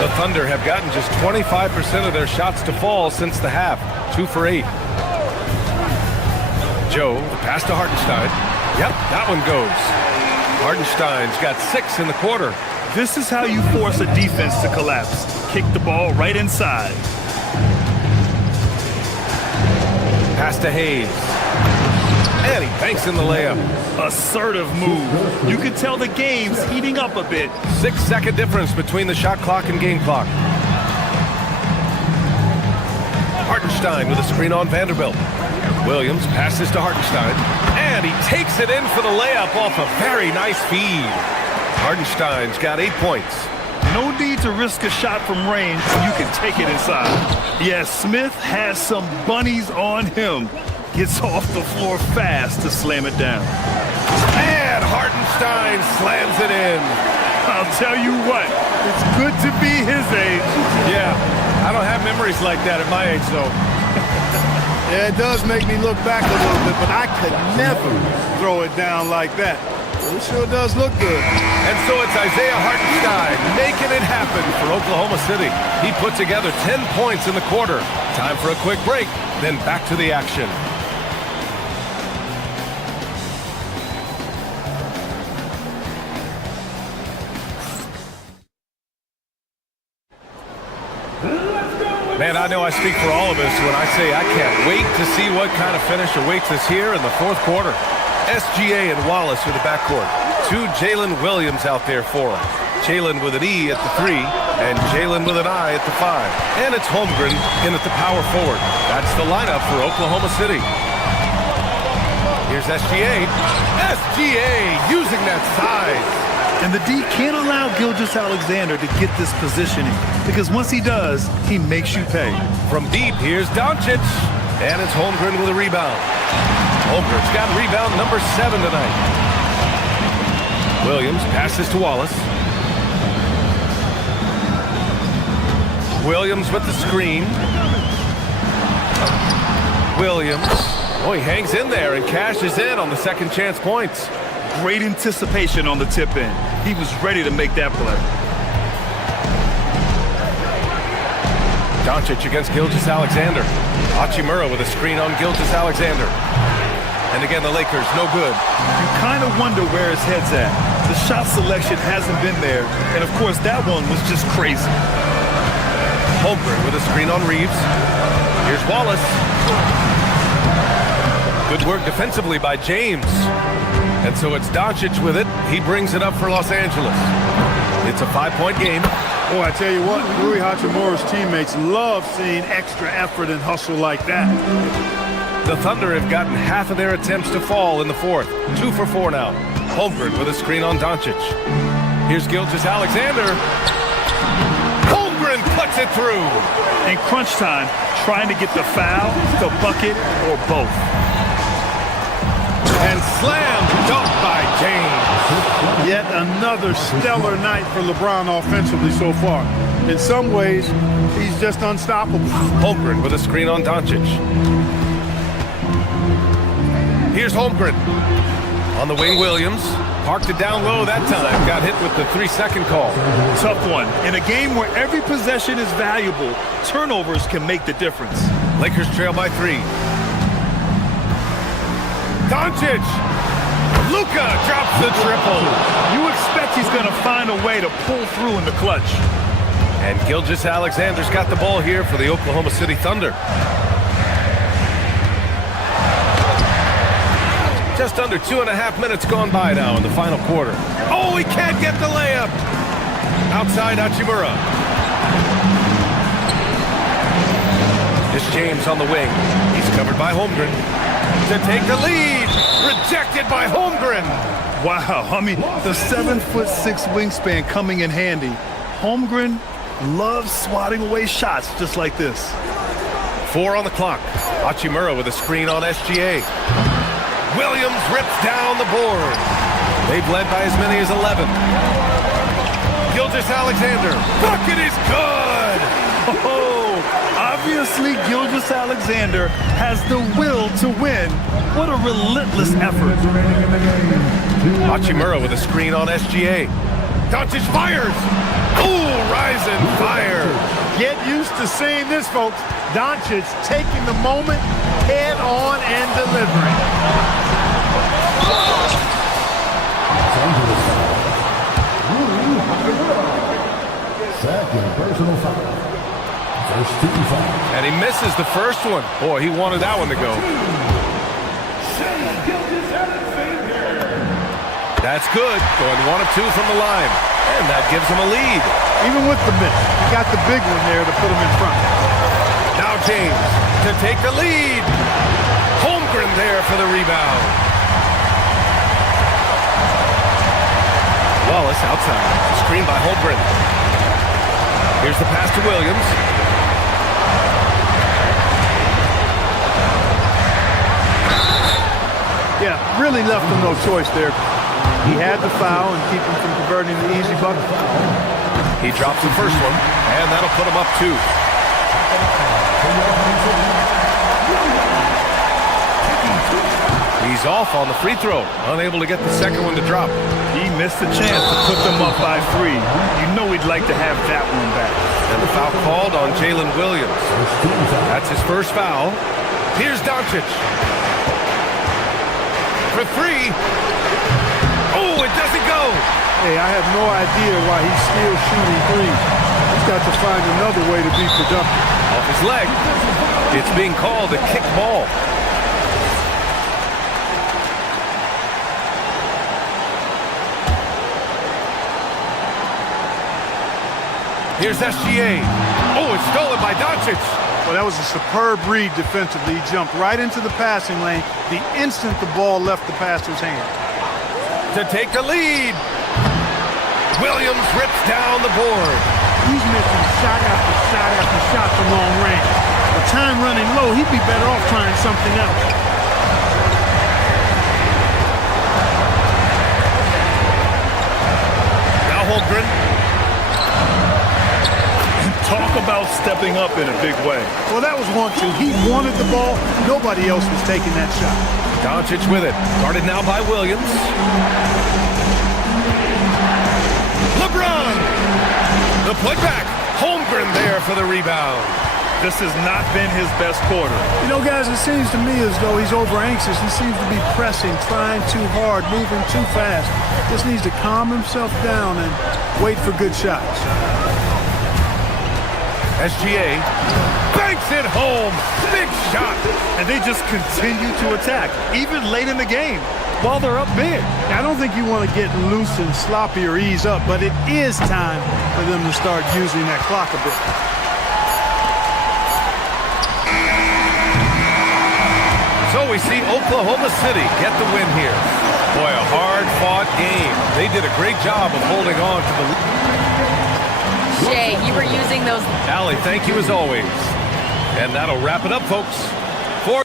The Thunder have gotten just 25% of their shots to fall since the half. 2 for 8. Joe, the pass to Hartenstein. Yep, that one goes. Hartenstein's got 6 in the quarter. This is how you force a defense to collapse. Kick the ball right inside. Pass to Hayes. And he banks in the layup. Assertive move. You can tell the game's heating up a bit. 6-second difference between the shot clock and game clock. Hartenstein with a screen on Vanderbilt. Williams passes to Hartenstein. And he takes it in for the layup off a very nice feed. Hartenstein's got 8 points. No need to risk a shot from range when you can take it inside. Yes, Smith has some bunnies on him. Gets off the floor fast to slam it down. And Hartenstein slams it in. I'll tell you what, it's good to be his age. Yeah, I don't have memories like that at my age, though. Yeah, it does make me look back a little bit, but I could never throw it down like that. It sure does look good. And so it's Isaiah Hartenstein making it happen for Oklahoma City. He put together 10 points in the quarter. Time for a quick break, then back to the action. Man, I know I speak for all of us when I say I can't wait to see what kind of finish awaits us here in the 4th quarter. SGA and Wallace with the backcourt. 2 Jalen Williams out there for him. Jalen with an E at the 3, and Jalen with an I at the 5. And it's Holmgren in at the power forward. That's the lineup for Oklahoma City. Here's SGA. SGA using that size. And the D can't allow Gilgeous-Alexander to get this positioning, because once he does, he makes you pay. From deep, here's Doncic. And it's Holmgren with a rebound. Holmgren's got rebound number 7 tonight. Williams passes to Wallace. Williams with the screen. Williams. Oh, he hangs in there and cashes in on the second chance points. Great anticipation on the tip in. He was ready to make that play. Doncic against Gilgeous-Alexander. Hachimura with a screen on Gilgeous-Alexander. And again, the Lakers, no good. You kind of wonder where his head's at. The shot selection hasn't been there. And, of course, that one was just crazy. Holmgren with a screen on Reeves. Here's Wallace. Good work defensively by James. And so it's Doncic with it. He brings it up for Los Angeles. It's a 5-point game. Oh, I tell you what, Rui Hachimura's teammates love seeing extra effort and hustle like that. The Thunder have gotten half of their attempts to fall in the 4th. 2 for 4 now. Holmgren with a screen on Doncic. Here's Gilgeous-Alexander. it through. In crunch time, trying to get the foul, the bucket, or both. And slam dunk by James. Yet another stellar night for LeBron offensively so far. In some ways, he's just unstoppable. Holmgren with a screen on Doncic. Here's Holmgren. On the wing, Williams. Parked it down low that time. Got hit with the 3-second call. Tough one. In a game where every possession is valuable, turnovers can make the difference. Lakers trail by 3. Doncic! Luka drops the triple. You expect he's going to find a way to pull through in the clutch. And Gilgeous-Alexander's got the ball here for the Oklahoma City Thunder. Just under 2.5 minutes gone by now in the final quarter. Oh, he can't get the layup. Outside Hachimura. It's James on the wing. He's covered by Holmgren. To take the lead. Rejected by Holmgren. Wow, I mean, the 7'6" wingspan coming in handy. Holmgren loves swatting away shots just like this. 4 on the clock. Hachimura with a screen on SGA. Williams rips down the board. They've led by as many as 11. Gilgeous-Alexander. Bucket is good. Oh, obviously Gilgeous-Alexander has the will to win. What a relentless effort. Hachimura with a screen on SGA. Doncic fires. Ooh, rise and fire. Get used to seeing this, folks. Doncic taking the moment head on and delivering. Second personal foul. First team foul. And he misses the first one. Boy, he wanted that one to go. That's good. Going 1 of 2 from the line. And that gives him a lead. Even with the miss, he got the big one there to put him in front. Now James to take the lead. Holmgren there for the rebound. Wallace outside. Screen by Holmgren. Here's the pass to Williams. Yeah, really left him no choice there. He had the foul and keep him from converting the easy bucket. He drops the first one, and that'll put him up 2. He's off on the free throw, unable to get the second one to drop. He missed the chance to put them up by 3. You know he'd like to have that one back. And the foul called on Jalen Williams. That's his first foul. Here's Doncic. For 3. Oh, it doesn't go. Hey, I have no idea why he's still shooting threes. He's got to find another way to be productive. Off his leg. It's being called a kick ball. Here's SGA. Oh, it's stolen by Doncic. Well, that was a superb read defensively. He jumped right into the passing lane the instant the ball left the passer's hand. To take the lead. Williams rips down the board. He's missing shot after shot after shot from long range. With time running low, he'd be better off trying something else. Now Holmgren. Talk about stepping up in a big way. Well, that was 1-2. He wanted the ball. Nobody else was taking that shot. Doncic with it. Guarded now by Williams. LeBron! The putback. Holmgren there for the rebound. This has not been his best quarter. You know, guys, it seems to me as though he's over-anxious. He seems to be pressing, trying too hard, moving too fast. Just needs to calm himself down and wait for good shots. SGA banks it home. Big shot. And they just continue to attack, even late in the game, while they're up big. I don't think you want to get loose and sloppy or ease up, but it is time for them to start using that clock a bit. So we see Oklahoma City get the win here. Boy, a hard-fought game. They did a great job of holding on to the lead. Jay, you were using those. Allie, thank you as always. And that'll wrap it up, folks. For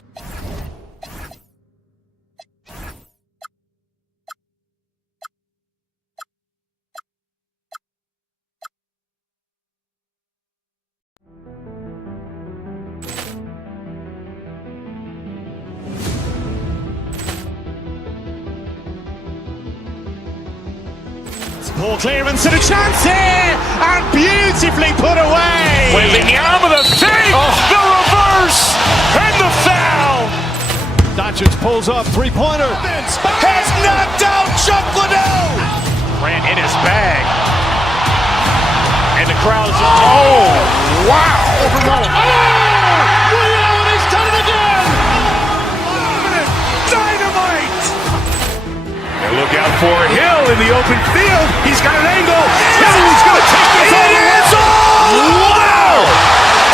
Ball clearance and a chance here, and beautifully put away. Wembanyama the fake, the reverse, and the foul. Doncic pulls up, three-pointer. Has knocked out Chuck Liddell. Grant in his bag. And the crowd is, oh, wow. He's done it again. Dynamite. And look out for Hill in the open field. He's got an angle. He's going to take this all the way. Wow!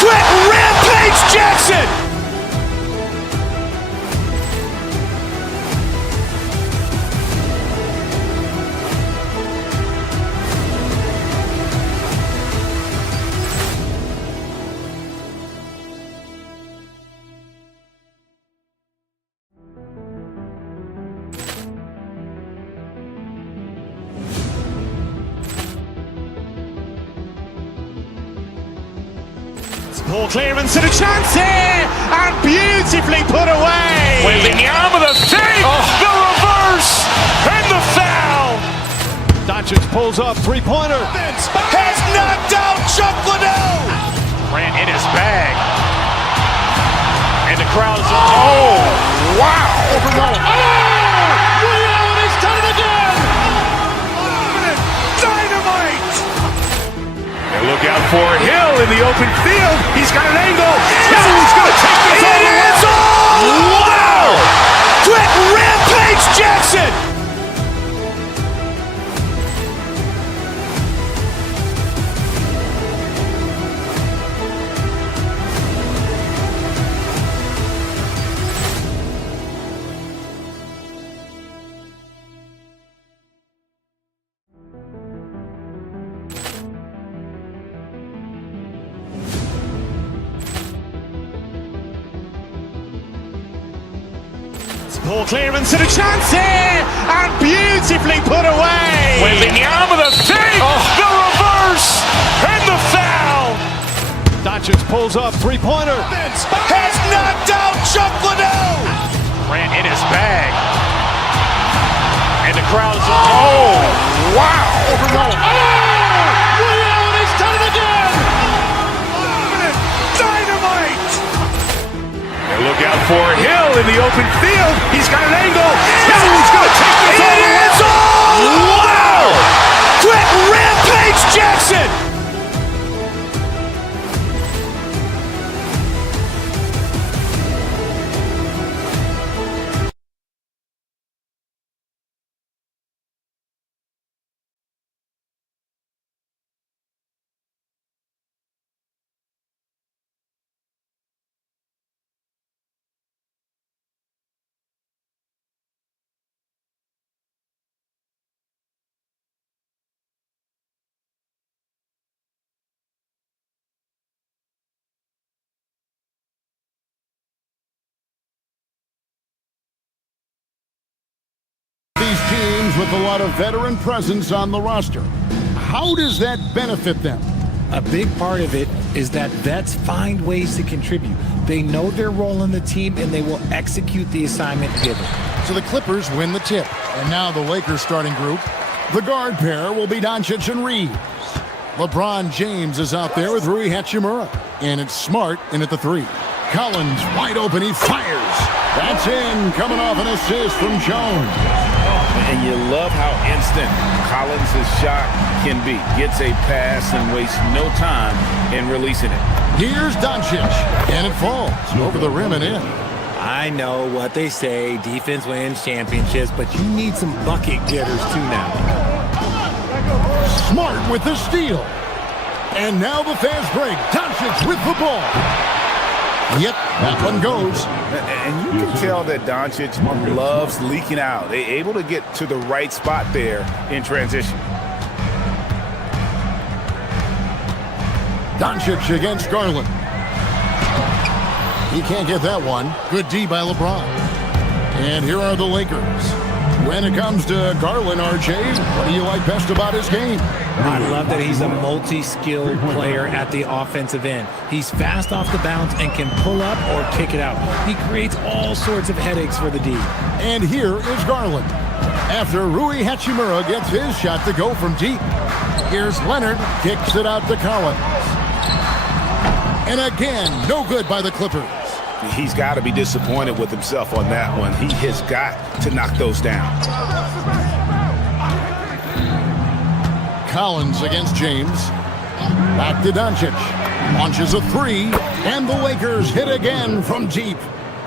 Quick Rampage Jackson. Ball clearance and a chance here, and beautifully put away. Wembanyama the fake, the reverse, and the foul. Doncic pulls up, three-pointer. Has knocked out Chuck Liddell. Grant in his bag. And the crowd is, oh, wow. He's done it again. Dynamite. And look out for Hill in the open field. He's got an angle. He's going to take this all the way. Wow! Quick Rampage Jackson. Ball clearance and a chance here, and beautifully put away. Wembanyama the fake, the reverse, and the foul. Doncic pulls up, three-pointer. Has knocked out Chuck Liddell. Grant in his bag. And the crowd is, oh, wow. He's done it again. Dynamite. And look out for Hill in the open field. He's got an angle. He's going to take this all the way. Wow! Quick Rampage Jackson. These teams with a lot of veteran presence on the roster. How does that benefit them? A big part of it is that vets find ways to contribute. They know their role in the team, and they will execute the assignment given. So the Clippers win the tip. And now the Lakers starting group. The guard pair will be Doncic and Reeves. LeBron James is out there with Rui Hachimura. And it's Smart in at the three. Collins wide open, he fires. That's in, coming off an assist from Jones. And you love how instant Collins' shot can be. Gets a pass and wastes no time in releasing it. Here's Doncic, and it falls over the rim and in. I know what they say, defense wins championships, but you need some bucket getters too now. Smart with the steal. And now the fast break. Doncic with the ball. Yep, that one goes. And you can tell that Doncic loves leaking out. They're able to get to the right spot there in transition. Doncic against Garland. He can't get that one. Good D by LeBron. And here are the Lakers. When it comes to Garland, RJ, what do you like best about his game? I love that he's a multi-skilled player at the offensive end. He's fast off the bounce and can pull up or kick it out. He creates all sorts of headaches for the D. And here is Garland. After Rui Hachimura gets his shot to go from deep. Here's Leonard, kicks it out to Collins. And again, no good by the Clippers. He's got to be disappointed with himself on that one. He has got to knock those down. Collins against James. Back to Doncic. Launches a three, and the Lakers hit again from deep.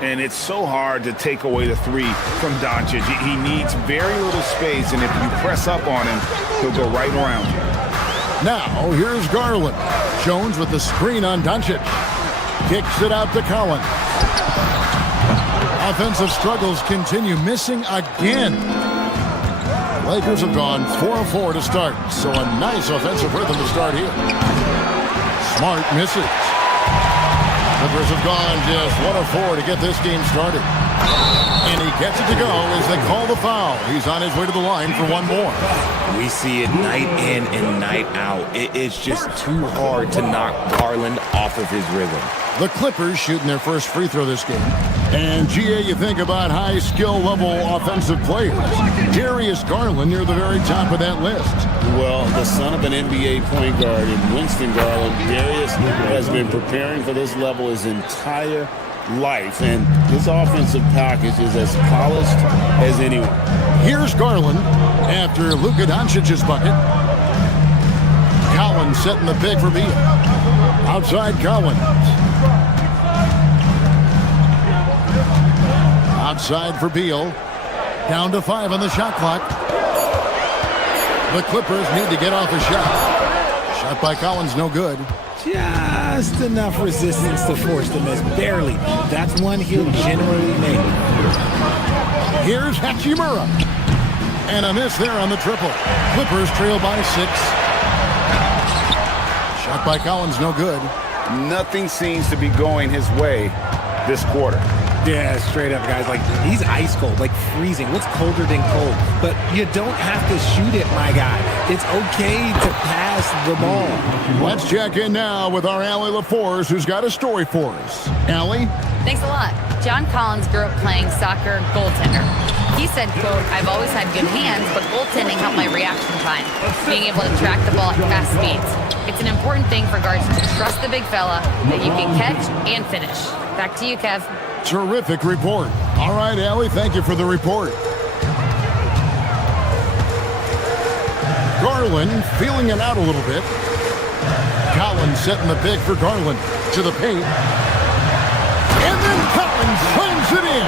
And it's so hard to take away the three from Doncic. He needs very little space, and if you press up on him, he'll go right around you. Now, here's Garland. Jones with the screen on Doncic. Kicks it out to Collins. Offensive struggles continue, missing again. Lakers have gone 4 of 4 to start, so a nice offensive rhythm to start here. Smart misses. Clippers have gone just 1 of 4 to get this game started. And he gets it to go as they call the foul. He's on his way to the line for one more. We see it night in and night out. It's just too hard to knock Garland off of his rhythm. The Clippers shooting their first free throw this game. And, GA, you think about high skill level offensive players. Darius Garland near the very top of that list. Well, the son of an NBA point guard in Winston Garland, Darius has been preparing for this level his entire life. And this offensive package is as polished as anyone. Here's Garland after Luka Doncic's bucket. Collins setting the pick for Beal. Outside Collins. Outside for Beal. Down to 5 on the shot clock. The Clippers need to get off a shot. Shot by Collins, no good. Just enough resistance to force the miss. Barely. That's one he'll generally make. Here's Hachimura. And a miss there on the triple. Clippers trail by 6. Shot by Collins, no good. Nothing seems to be going his way this quarter. Yeah, straight up, guys. Like, he's ice cold, like freezing. What's colder than cold? But you don't have to shoot it, my guy. It's okay to pass the ball. Let's check in now with our Allie LaForce, who's got a story for us. Allie? Thanks a lot. John Collins grew up playing soccer goaltender. He said, quote, "I've always had good hands, but goaltending helped my reaction time, being able to track the ball at fast speeds. It's an important thing for guards to trust the big fella that you can catch and finish." Back to you, Kev. Terrific report. All right, Allie, thank you for the report. Garland feeling it out a little bit. Collins setting the pick for Garland to the paint. And then Collins slams it in.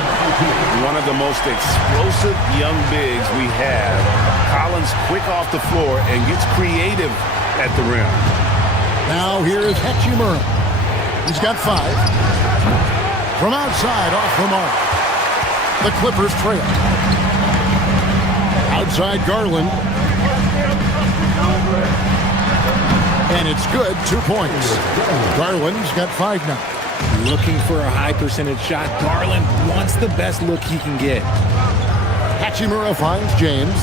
One of the most explosive young bigs we have. Collins quick off the floor and gets creative at the rim. Now here is Hachimura. He's got 5. From outside, off the mark. The Clippers trail. Outside Garland. And it's good, 2 points. Garland's got 5 now. Looking for a high percentage shot. Garland wants the best look he can get. Hachimura finds James.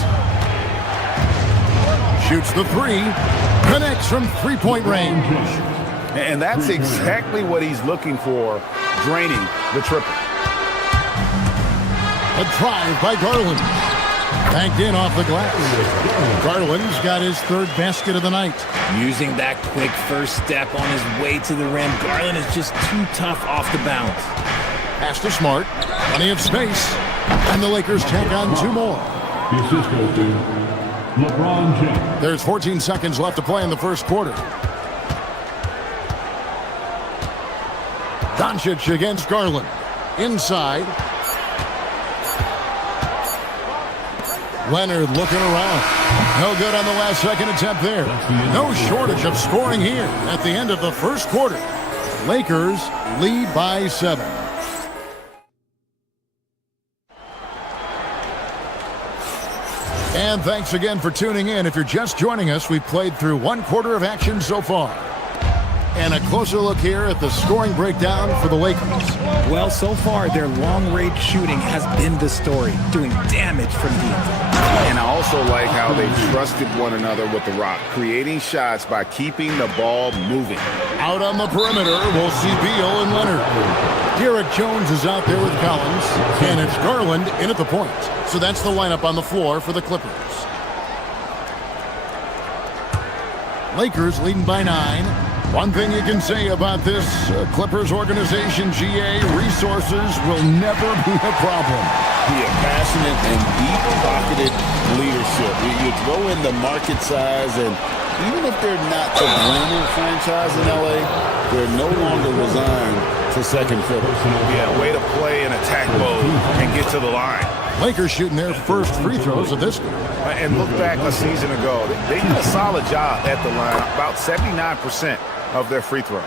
Shoots the 3. Connects from three-point range. And that's exactly what he's looking for, draining the triple. A drive by Garland. Banked in off the glass. Garland's got his 3rd basket of the night. Using that quick first step on his way to the rim. Garland is just too tough off the bounce. Pass to Smart. Plenty of space. And the Lakers tack on 2 more. LeBron James. There's 14 seconds left to play in the first quarter. Doncic against Garland. Inside. Leonard looking around. No good on the last second attempt there. No shortage of scoring here at the end of the first quarter. Lakers lead by 7. And thanks again for tuning in. If you're just joining us, we've played through 1 quarter of action so far. And a closer look here at the scoring breakdown for the Lakers. Well, so far, their long-range shooting has been the story, doing damage from deep. And I also like how they trusted one another with the rock, creating shots by keeping the ball moving. Out on the perimeter, we'll see Beal and Leonard. Derek Jones is out there with Collins, and it's Garland in at the point. So that's the lineup on the floor for the Clippers. Lakers leading by 9. One thing you can say about this Clippers organization, GA, resources will never be a problem. A passionate and deep-pocketed leadership. You throw in the market size, and even if they're not the winning franchise in LA, they're no longer resigned to second fiddle. Yeah, way to play in attack mode and get to the line. Lakers shooting their first free throws of this game. And look back a season ago. They did a solid job at the line, about 79% of their free throws.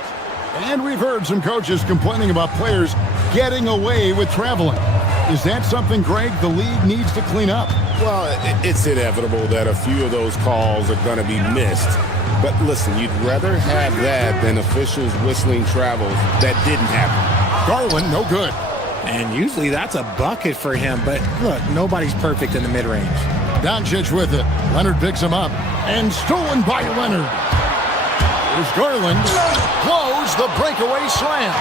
And we've heard some coaches complaining about players getting away with traveling. Is that something, Greg, the league needs to clean up? Well, it's inevitable that a few of those calls are going to be missed. But listen, you'd rather have that than officials whistling travels that didn't happen. Garland, no good. And usually that's a bucket for him, but look, nobody's perfect in the mid-range. Doncic with it. Leonard picks him up. And stolen by Leonard. Here's Garland. Close the breakaway slam.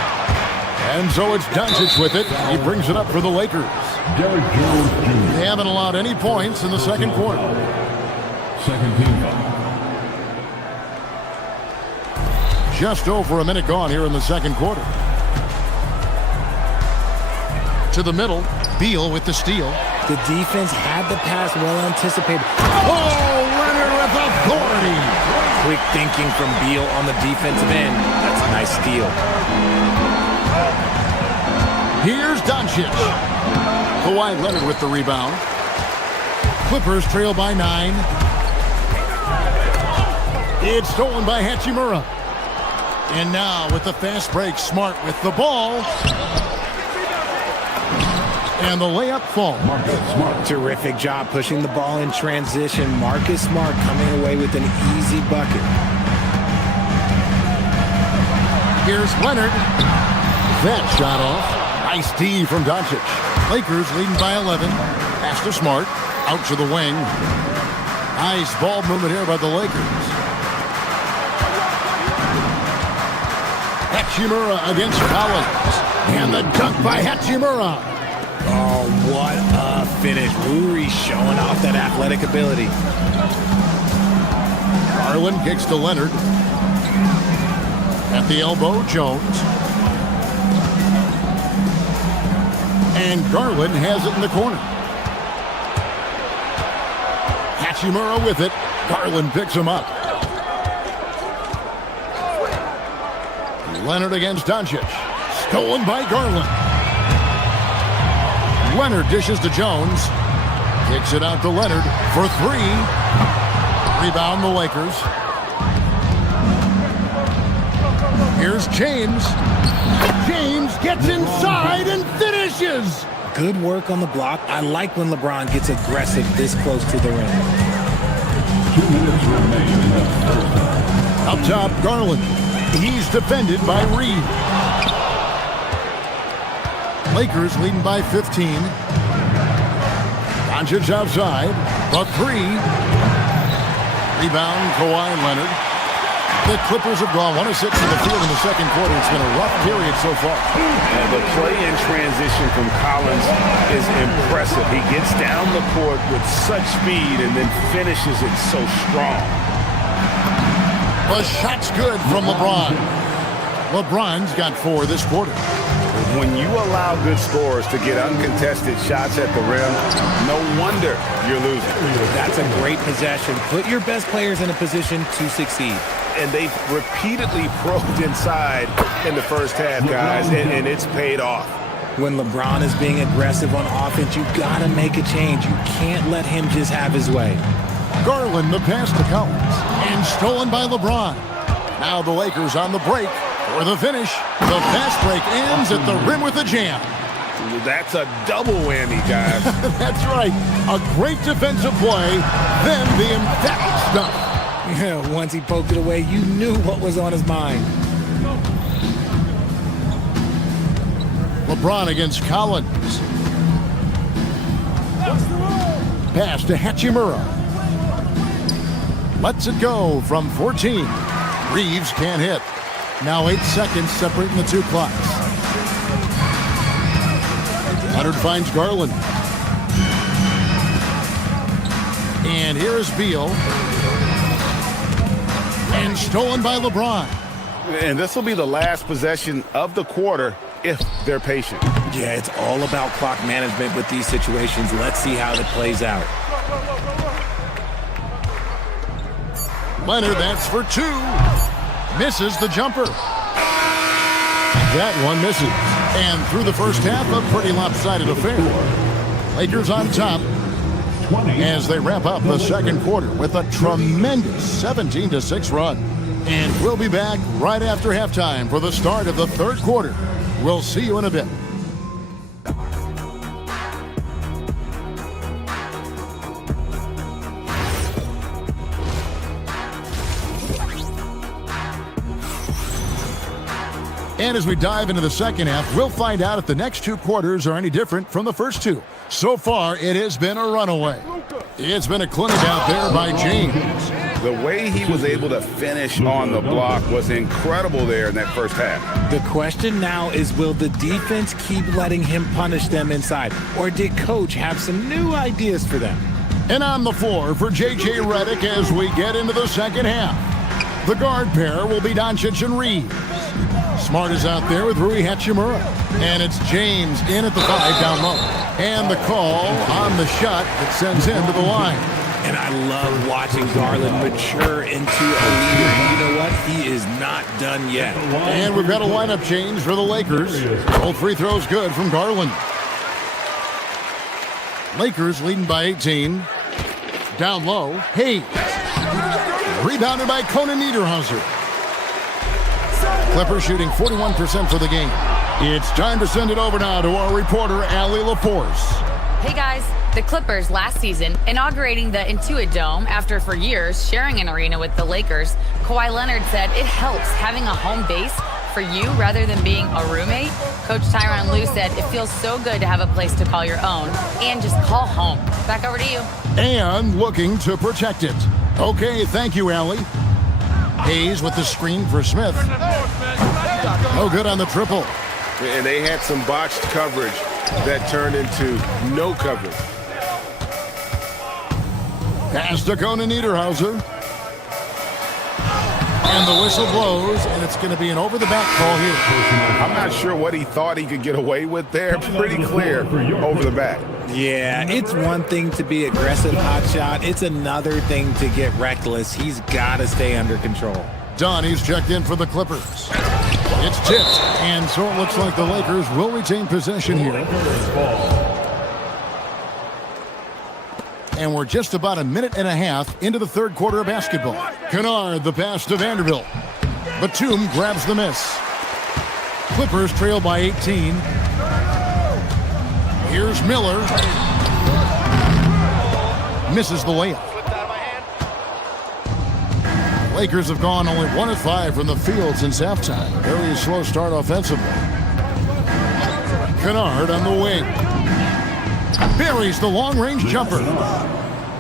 And so it's Doncic with it. He brings it up for the Lakers. They haven't allowed any points in the second quarter. Second team foul. Just over a minute gone here in the second quarter. To the middle. Beal with the steal. The defense had the pass well anticipated. Oh, Leonard with authority. Quick thinking from Beal on the defensive end. That's a nice steal. Here's Doncic. Kawhi Leonard with the rebound. Clippers trail by 9. It's stolen by Hachimura. And now with the fast break, Smart with the ball. And the layup falls. Terrific job pushing the ball in transition. Marcus Smart coming away with an easy bucket. Here's Leonard. That shot off. Nice D from Doncic. Lakers leading by 11. Pass to Smart. Out to the wing. Nice ball movement here by the Lakers. Hachimura against Collins. And the dunk by Hachimura. Oh, what a finish. Rui showing off that athletic ability. Garland kicks to Leonard. At the elbow, Jones. And Garland has it in the corner. Hachimura with it. Garland picks him up. Leonard against Doncic. Stolen by Garland. Leonard dishes to Jones. Kicks it out to Leonard for 3. Rebound the Lakers. Here's James. James gets inside and finishes. Good work on the block. I like when LeBron gets aggressive this close to the rim. 2 minutes remain in the first half. Up top, Garland. He's defended by Reed. Lakers leading by 15. Doncic outside. The 3. Rebound, Kawhi Leonard. The Clippers have gone 1 of 6 in the field in the second quarter. It's been a rough period so far. And the play in transition from Collins is impressive. He gets down the court with such speed and then finishes it so strong. The shot's good from LeBron. LeBron's got 4 this quarter. When you allow good scorers to get uncontested shots at the rim, no wonder you're losing. That's a great possession. Put your best players in a position to succeed. And they've repeatedly probed inside in the first half, guys, and it's paid off. When LeBron is being aggressive on offense, you got to make a change. You can't let him just have his way. Garland, the pass to Collins. And stolen by LeBron. Now the Lakers on the break. For the finish, the fast break ends at the rim with a jam. That's a double whammy, guys. That's right. A great defensive play, then the emphatic stuff. Yeah, once he poked it away, you knew what was on his mind. LeBron against Collins. Pass to Hachimura. Lets it go from 14. Reeves can't hit. Now 8 seconds separating the two clocks. Leonard finds Garland. And here is Beal. And stolen by LeBron. And this will be the last possession of the quarter if they're patient. Yeah, it's all about clock management with these situations. Let's see how it plays out. Leonard, that's for 2. Misses the jumper. That one misses. And through the first half, a pretty lopsided affair. Lakers on top as they wrap up the second quarter with a tremendous 17-6 run. And we'll be back right after halftime for the start of the third quarter. We'll see you in a bit. And as we dive into the second half, we'll find out if the next 2 quarters are any different from the first 2. So far, it has been a runaway. It's been a clinic out there by James. The way he was able to finish on the block was incredible there in that first half. The question now is, will the defense keep letting him punish them inside? Or did Coach have some new ideas for them? And on the floor for J.J. Redick as we get into the second half. The guard pair will be Doncic and Reeves. Smart is out there with Rui Hachimura. And it's James in at the 5 down low. And the call on the shot that sends him to the line. And I love watching Garland mature into a leader. And you know what? He is not done yet. And we've got a lineup change for the Lakers. Both free throws good from Garland. Lakers leading by 18. Down low, Hayes. Rebounded by Conan Niederhauser. Clippers shooting 41% for the game. It's time to send it over now to our reporter, Allie LaForce. Hey guys, the Clippers last season inaugurating the Intuit Dome after for years sharing an arena with the Lakers. Kawhi Leonard said it helps having a home base for you rather than being a roommate. Coach Tyronn Lue said it feels so good to have a place to call your own and just call home. Back over to you. And looking to protect it. Okay, thank you, Allie. Hayes with the screen for Smith. No good on the triple. And they had some botched coverage that turned into no coverage. Pass to Conan Niederhauser. And the whistle blows, and it's going to be an over-the-back call here. I'm not sure what he thought he could get away with there. Pretty clear over the back. Yeah, it's one thing to be aggressive hot shot. It's another thing to get reckless. He's got to stay under control. Donnie's checked in for the Clippers. It's tipped, and so it looks like the Lakers will retain possession here. And we're just about a minute and a half into the third quarter of basketball. Kennard, the pass to Vanderbilt. Batum grabs the miss. Clippers trail by 18. Here's Miller. Misses the layup. Lakers have gone only 1 of 5 from the field since halftime. Very slow start offensively. Kennard on the wing. Buries the long-range jumper.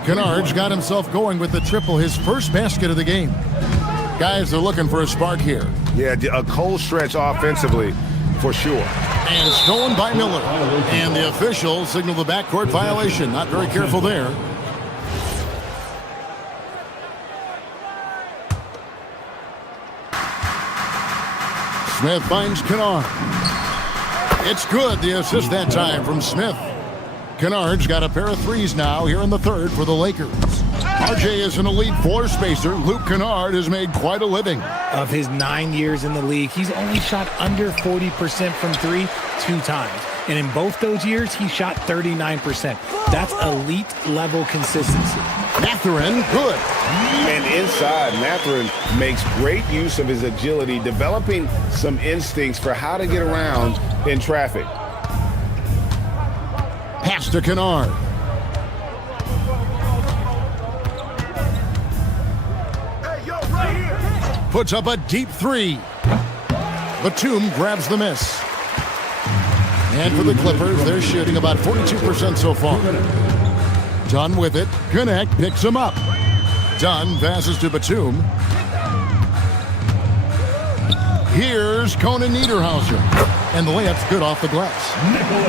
Kennard's got himself going with the triple, his first basket of the game. Guys are looking for a spark here. Yeah, a cold stretch offensively for sure. And stolen by Miller. And the officials signal the backcourt violation. Not very careful there. Smith finds Kennard. It's good. The assist that time from Smith. Kennard's got a pair of threes now here in the third for the Lakers. RJ is an elite floor spacer. Luke Kennard has made quite a living. Of his 9 years in the league, he's only shot under 40% from 3 2 times. And in both those years, he shot 39%. That's elite level consistency. Mathurin, good. And inside, Mathurin makes great use of his agility, developing some instincts for how to get around in traffic. Pass to Kennard. Puts up a deep three. Batum grabs the miss. And for the Clippers, they're shooting about 42% so far. Dunn with it. Connect picks him up. Dunn passes to Batum. Here's Conan Niederhauser. And the layup's good off the glass.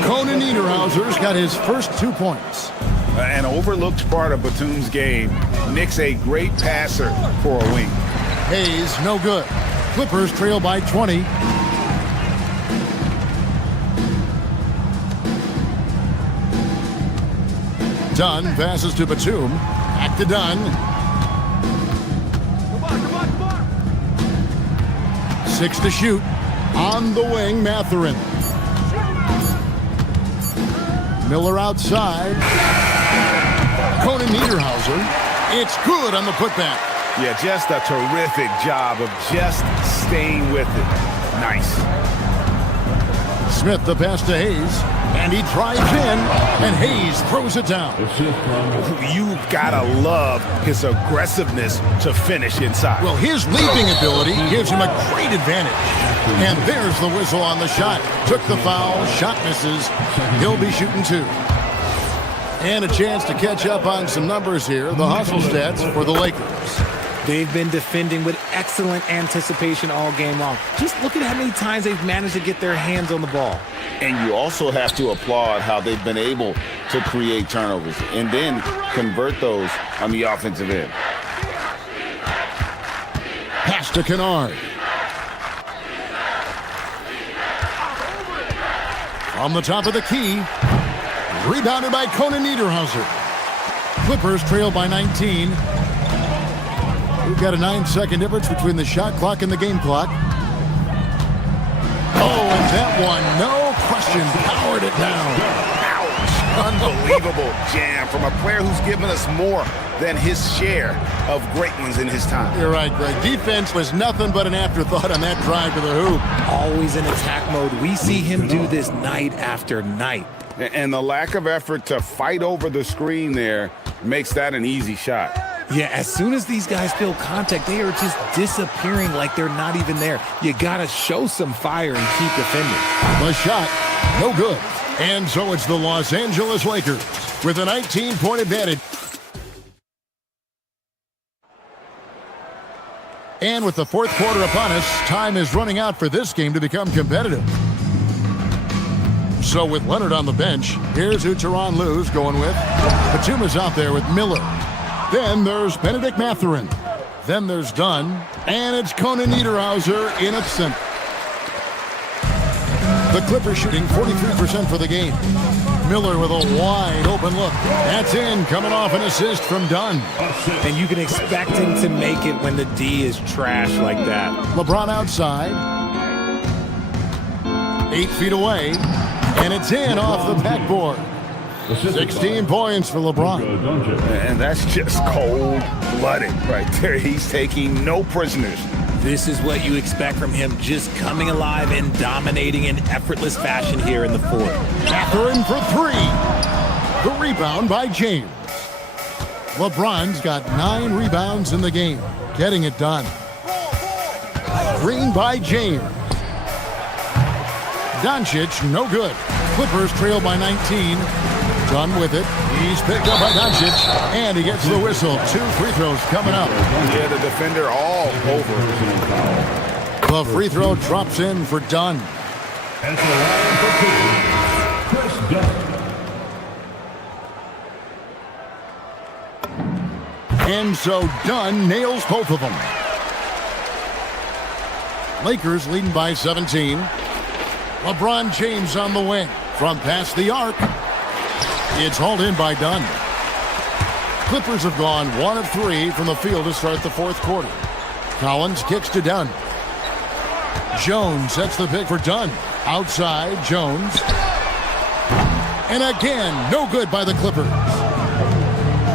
Conan Niederhauser's got his first 2 points. An overlooked part of Batum's game. Knicks a great passer for a wing. Hayes, no good. Clippers trail by 20. Dunn passes to Batum. Back to Dunn. 6 to shoot. On the wing, Mathurin. Miller outside. Conan Niederhauser. It's good on the putback. Yeah, just a terrific job of just staying with it. Nice. Smith the pass to Hayes. And he drives in, and Hayes throws it down. You've got to love his aggressiveness to finish inside. Well, his leaping ability gives him a great advantage. And there's the whistle on the shot. Took the foul, shot misses. He'll be shooting 2. And a chance to catch up on some numbers here. The hustle stats for the Lakers. They've been defending with excellent anticipation all game long. Just look at how many times they've managed to get their hands on the ball. And you also have to applaud how they've been able to create turnovers and then convert those on the offensive end. Pass to Kennard. On the top of the key. Rebounded by Conan Niederhauser. Clippers trail by 19. We've got a 9-second difference between the shot clock and the game clock. Oh, and that one, no question, powered it down. Ouch. Unbelievable jam from a player who's given us more than his share of great ones in his time. You're right, Greg. Defense was nothing but an afterthought on that drive to the hoop. Always in attack mode. We see him do this night after night. And the lack of effort to fight over the screen there makes that an easy shot. Yeah, as soon as these guys feel contact, they are just disappearing like they're not even there. You got to show some fire and keep defending. The shot, no good. And so it's the Los Angeles Lakers with a 19-point advantage. And with the fourth quarter upon us, time is running out for this game to become competitive. So with Leonard on the bench, here's who Tyronn Lue's going with. Batum is out there with Miller. Then there's Benedict Mathurin. Then there's Dunn. And it's Conan Niederhauser in at center. The Clippers shooting 43% for the game. Miller with a wide open look. That's in, coming off an assist from Dunn. And you can expect him to make it when the D is trash like that. LeBron outside. 8 feet away. And it's in off the backboard. 16 points for LeBron. And that's just cold-blooded right there. He's taking no prisoners. This is what you expect from him, just coming alive and dominating in effortless fashion here in the fourth. Mathurin for 3. The rebound by James. LeBron's got 9 rebounds in the game, getting it done. Green by James. Doncic, no good. Clippers trail by 19. Dunn with it. He's picked up by Doncic, and he gets the whistle. 2 free throws coming up. Yeah, the defender all over. The free throw drops in for Dunn. And the line for Chris Dunn. And so Dunn nails both of them. Lakers leading by 17. LeBron James on the wing. From past the arc. It's hauled in by Dunn. Clippers have gone 1 of 3 from the field to start the fourth quarter. Collins kicks to Dunn. Jones sets the pick for Dunn. Outside, Jones. And again, no good by the Clippers.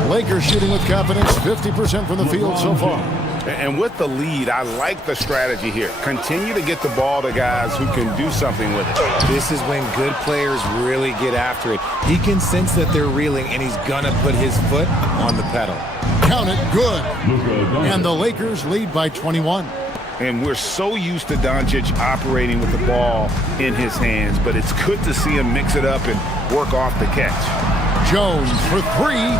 Lakers shooting with confidence, 50% from the field so far. And with the lead, I like the strategy here. Continue to get the ball to guys who can do something with it. This is when good players really get after it. He can sense that they're reeling, and he's going to put his foot on the pedal. Count it, good. And the Lakers lead by 21. And we're so used to Doncic operating with the ball in his hands, but it's good to see him mix it up and work off the catch. Jones for three.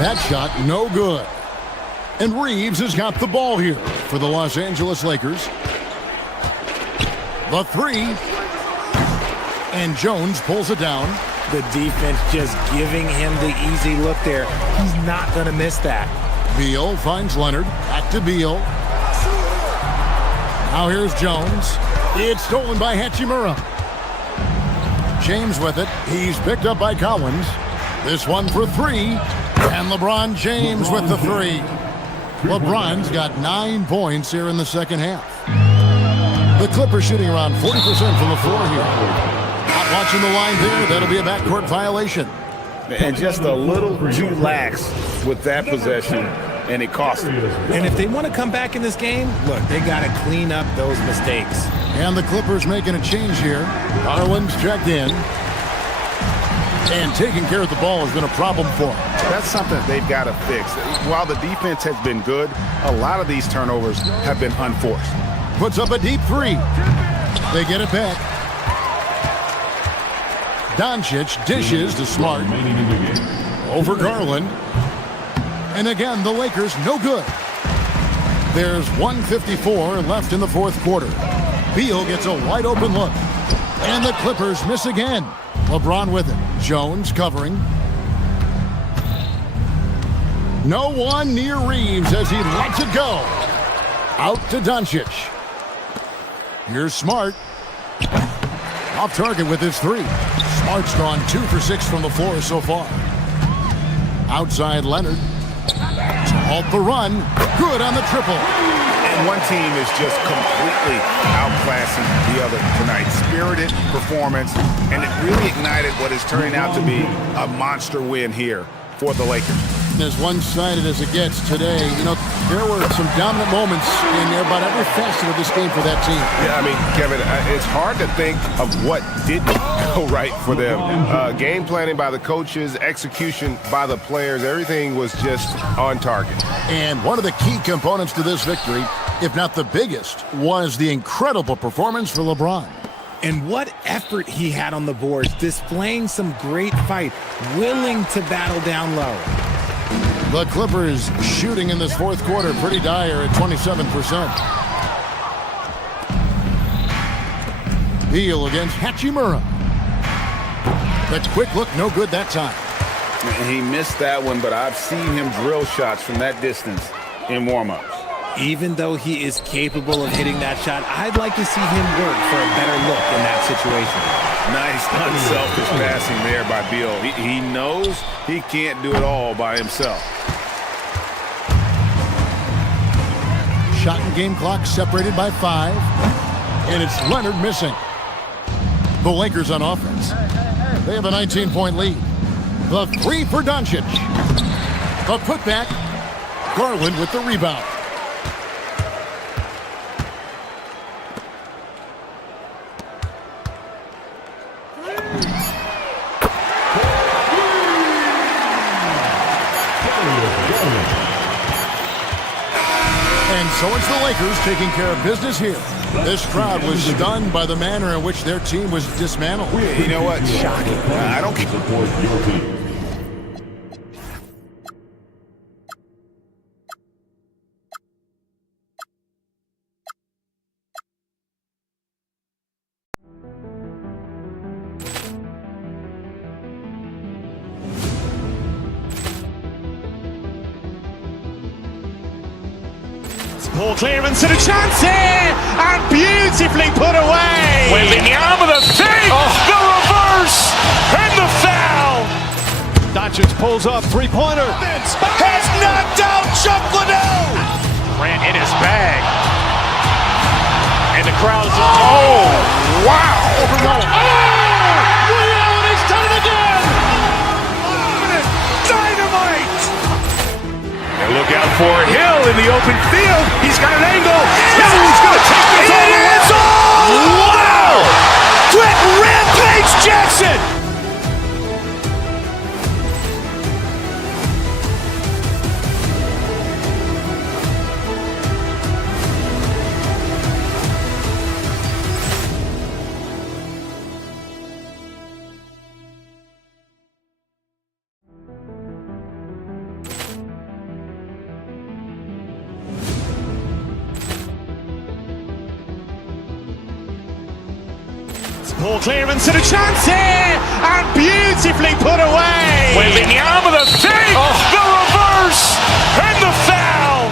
That shot no good. And Reeves has got the ball here for the Los Angeles Lakers. The three. And Jones pulls it down. The defense just giving him the easy look there. He's not going to miss that. Beal finds Leonard. Back to Beal. Now here's Jones. It's stolen by Hachimura. James with it. He's picked up by Collins. This one for three. And LeBron James with the three. LeBron's got 9 points here in the second half. The Clippers shooting around 40% from the floor here. Not watching the line there. That'll be a backcourt violation. And just a little too lax with that possession, and it cost them. And if they want to come back in this game, look, they got to clean up those mistakes. And the Clippers making a change here. Garland's checked in. And taking care of the ball has been a problem for them. That's something they've got to fix. While the defense has been good, a lot of these turnovers have been unforced. Puts up a deep three. They get it back. Doncic dishes to Smart. Over Garland. And again, the Lakers no good. There's 1:54 left in the fourth quarter. Beal gets a wide open look. And the Clippers miss again. LeBron with it. Jones covering. No one near Reeves as he lets it go. Out to Doncic. Here's Smart. Off target with his three. Smart's gone 2 for 6 from the floor so far. Outside Leonard. To halt the run. Good on the triple. And one team is just completely outclassing the other tonight. Spirited performance, and it really ignited what is turning out to be a monster win here for the Lakers. As one-sided as it gets today, you know, there were some dominant moments in about every facet of this game for that team. Yeah, I mean, Kevin, it's hard to think of what didn't go right for them. Game planning by the coaches, execution by the players, everything was just on target. And one of the key components to this victory, if not the biggest, was the incredible performance for LeBron. And what effort he had on the boards, displaying some great fight, willing to battle down low. The Clippers shooting in this fourth quarter pretty dire at 27%. Beal against Hachimura. The quick look, no good that time. He missed that one, but I've seen him drill shots from that distance in warm-ups. Even though he is capable of hitting that shot, I'd like to see him work for a better look in that situation. Nice, unselfish passing there by Beal. He knows he can't do it all by himself. Shot and game clock separated by 5. And it's Leonard missing. The Lakers on offense. They have a 19-point lead. The three for Doncic. The putback. Garland with the rebound. And so it's the Lakers taking care of business here. This crowd was stunned by the manner in which their team was dismantled. You know what? Shocking. I don't support your team. Ball clearance and a chance here, and beautifully put away. Wembanyama the fake, the reverse, and the foul. Doncic pulls up, three-pointer. Has knocked out Chuck Liddell. Grant in his bag. And the crowd's, oh, wow. And he's done it again. Dynamite. And look out for Hill in the open field. He's got an angle. He's going to take this all the way. Wow. Brett Rampage Jackson. Ball clearance and a chance here, and beautifully put away. Wembanyama with a fake, the reverse, and the foul.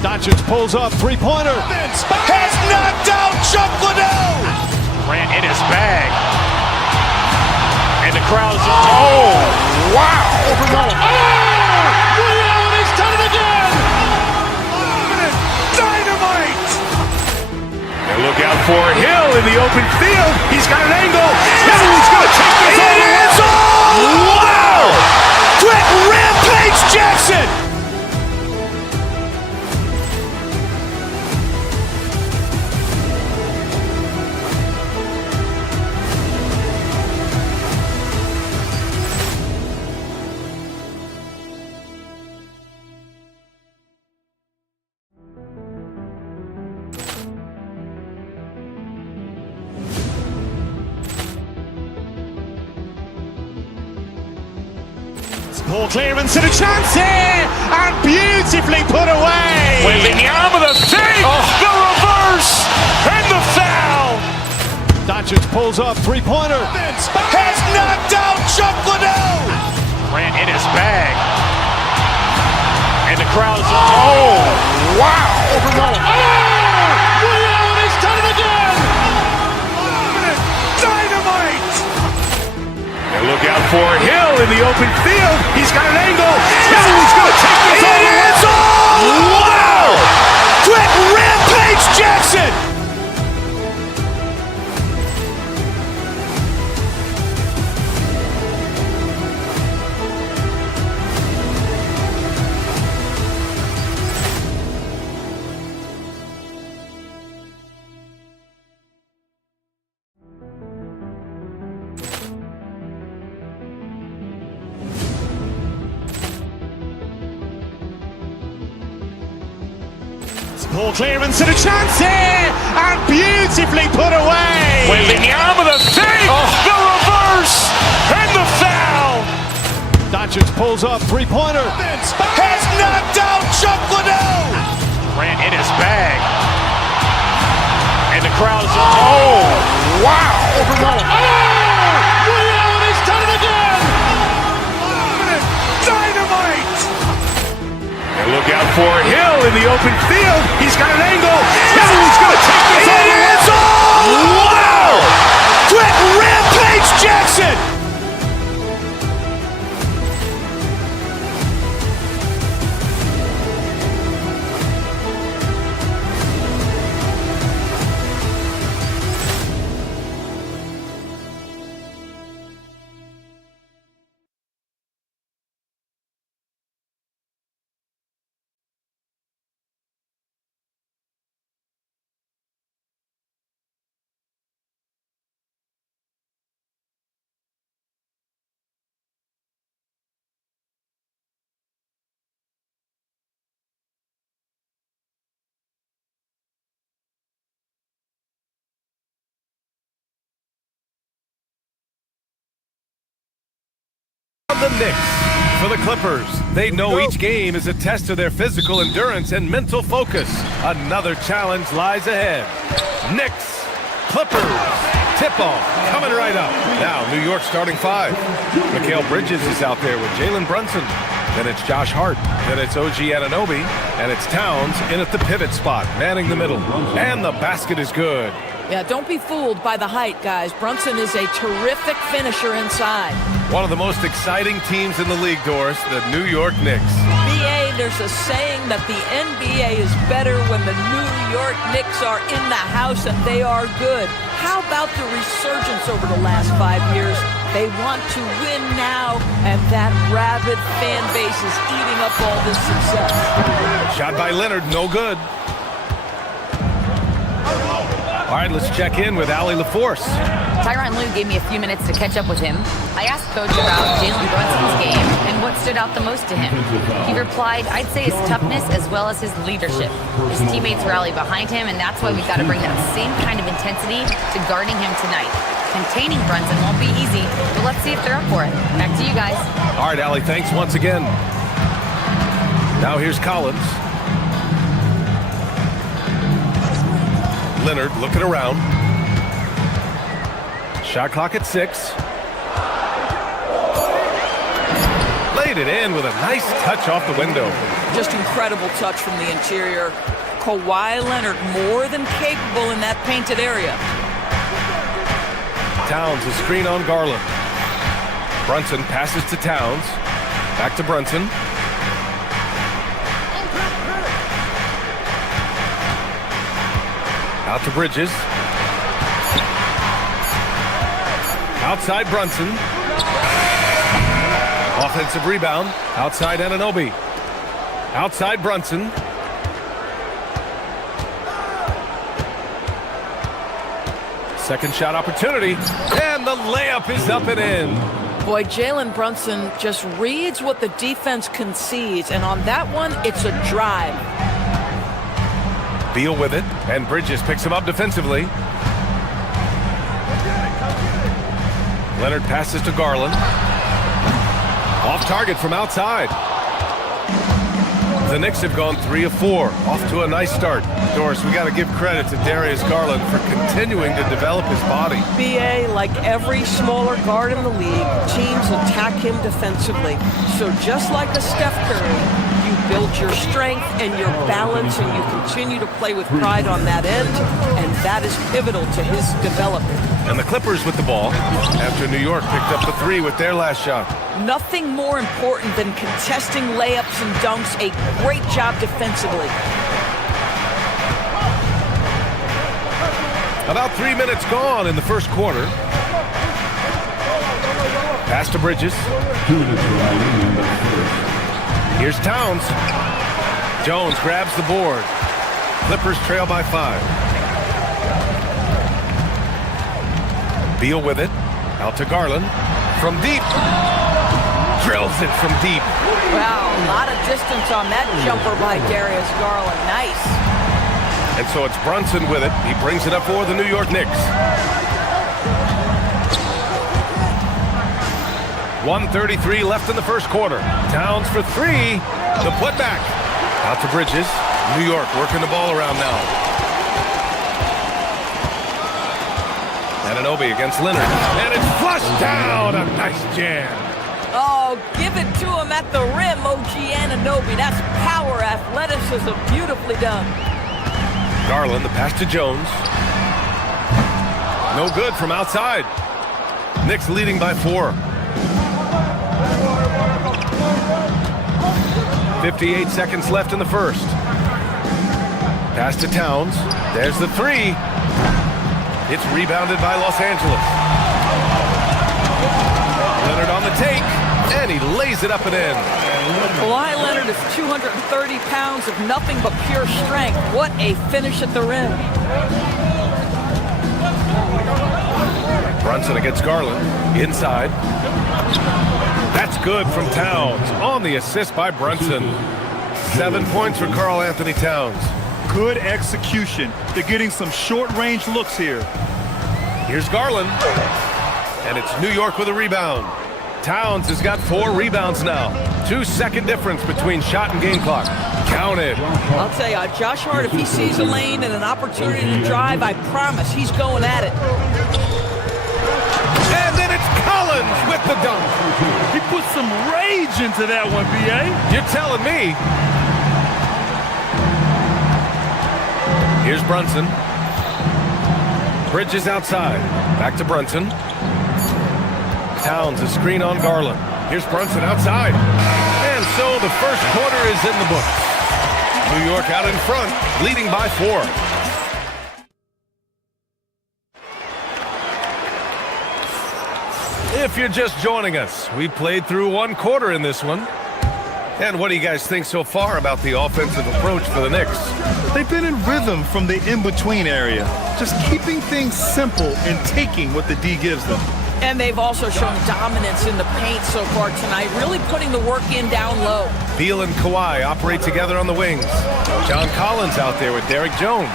Doncic pulls up, three-pointer. Has knocked out Chuck Liddell. Grant in his bag. And the crowd's, oh, wow. Ray Allen, he's done it again. Dynamite. And look out for Hill in the open field. He's got an angle. He's going to take this all the way. Wow! Quick Rampage Jackson. Ball clearance and a chance here, and beautifully put away. Wembanyama with a fake, the reverse, and the foul. Doncic pulls up, three-pointer. Has knocked out Chuck Liddell. Grant in his bag. And the crowd's, oh, wow. Ray Allen, he's done it again. Dynamite. And look out for Hill in the open field. He's got an angle. He's going to take this all the way. Wow! Quick Rampage Jackson. Ball clearance and a chance here, and beautifully put away. Wembanyama with a fake, the reverse, and the foul. Doncic pulls up, three-pointer. Has knocked out Chuck Liddell. Grant in his bag. And the crowd's, oh, wow. Ray Allen, he's done it again. Dynamite. And look out for Hill in the open field. He's got an angle. He's going to take this all the way. Wow! Quick Rampage Jackson. The Knicks. For the Clippers, they know each game is a test of their physical endurance and mental focus. Another challenge lies ahead. Knicks, Clippers, tip-off coming right up. Now, New York starting five. Mikal Bridges is out there with Jalen Brunson. Then it's Josh Hart. Then it's OG Anunoby. And it's Towns in at the pivot spot, manning the middle. And the basket is good. Yeah, don't be fooled by the height, guys. Brunson is a terrific finisher inside. One of the most exciting teams in the league, Doris, the New York Knicks. BA, there's a saying that the NBA is better when the New York Knicks are in the house and they are good. How about the resurgence over the last 5 years? They want to win now, and that rabid fan base is eating up all this success. Shot by Leonard, no good. All right, let's check in with Allie LaForce. Tyronn Lue gave me a few minutes to catch up with him. I asked Coach about Jalen Brunson's game and what stood out the most to him. He replied, I'd say his toughness as well as his leadership. His teammates rally behind him, and that's why we've got to bring that same kind of intensity to guarding him tonight. Containing Brunson won't be easy, but let's see if they're up for it. Back to you guys. All right, Allie, thanks once again. Now here's Collins. Leonard looking around. Shot clock at 6. Laid it in with a nice touch off the window. Just incredible touch from the interior. Kawhi Leonard more than capable in that painted area. Towns a screen on Garland. Brunson passes to Towns. Back to Brunson. Out to Bridges. Outside Brunson. Offensive rebound. Outside Anunoby. Outside Brunson. Second shot opportunity. And the layup is up and in. Boy, Jalen Brunson just reads what the defense concedes, and on that one, it's a drive. Beal with it, and Bridges picks him up defensively. Leonard passes to Garland. Off target from outside. The Knicks have gone 3 of 4, off to a nice start. Doris, we got to give credit to Darius Garland for continuing to develop his body. BA, like every smaller guard in the league, teams attack him defensively. So just like a Steph Curry, you build your strength and your balance, and you continue to play with pride on that end, and that is pivotal to his development. And the Clippers with the ball after New York picked up the 3 with their last shot. Nothing more important than contesting layups and dunks. A great job defensively. About 3 minutes gone in the first quarter. Pass to Bridges. 2 minutes remaining in the first. Here's Towns. Jones grabs the board. Clippers trail by 5. Beal with it. Out to Garland. From deep. Drills it from deep. Wow, a lot of distance on that jumper by Darius Garland. Nice. And so it's Brunson with it. He brings it up for the New York Knicks. 1:33 left in the first quarter. Towns for 3. The putback. Out to Bridges. New York working the ball around now. Anunoby against Leonard. And it's flushed down. A nice jam. Oh, give it to him at the rim, OG Anunoby. That's power, athleticism, beautifully done. Garland, the pass to Jones. No good from outside. Knicks leading by 4. 58 seconds left in the first. Pass to Towns. There's the 3. It's rebounded by Los Angeles. Leonard on the take, and he lays it up and in. Kawhi Leonard is 230 pounds of nothing but pure strength. What a finish at the rim. Brunson against Garland. Inside. That's good from Towns. On the assist by Brunson. 7 points for Karl Anthony Towns. Good execution. They're getting some short-range looks here. Here's Garland. And it's New York with a rebound. Towns has got 4 rebounds now. 2-second difference between shot and game clock. Counted. I'll tell you, Josh Hart, if he sees a lane and an opportunity to drive, I promise he's going at it. And then it's Collins with the dunk. He put some rage into that one, B.A. You're telling me. Here's Brunson. Bridges outside. Back to Brunson. Towns a screen on Garland. Here's Brunson outside. And so the first quarter is in the books. New York out in front, leading by 4. If you're just joining us, we played through 1 quarter in this one. And what do you guys think so far about the offensive approach for the Knicks? They've been in rhythm from the in-between area, just keeping things simple and taking what the D gives them. And they've also shown dominance in the paint so far tonight, really putting the work in down low. Beal and Kawhi operate together on the wings. John Collins out there with Derrick Jones.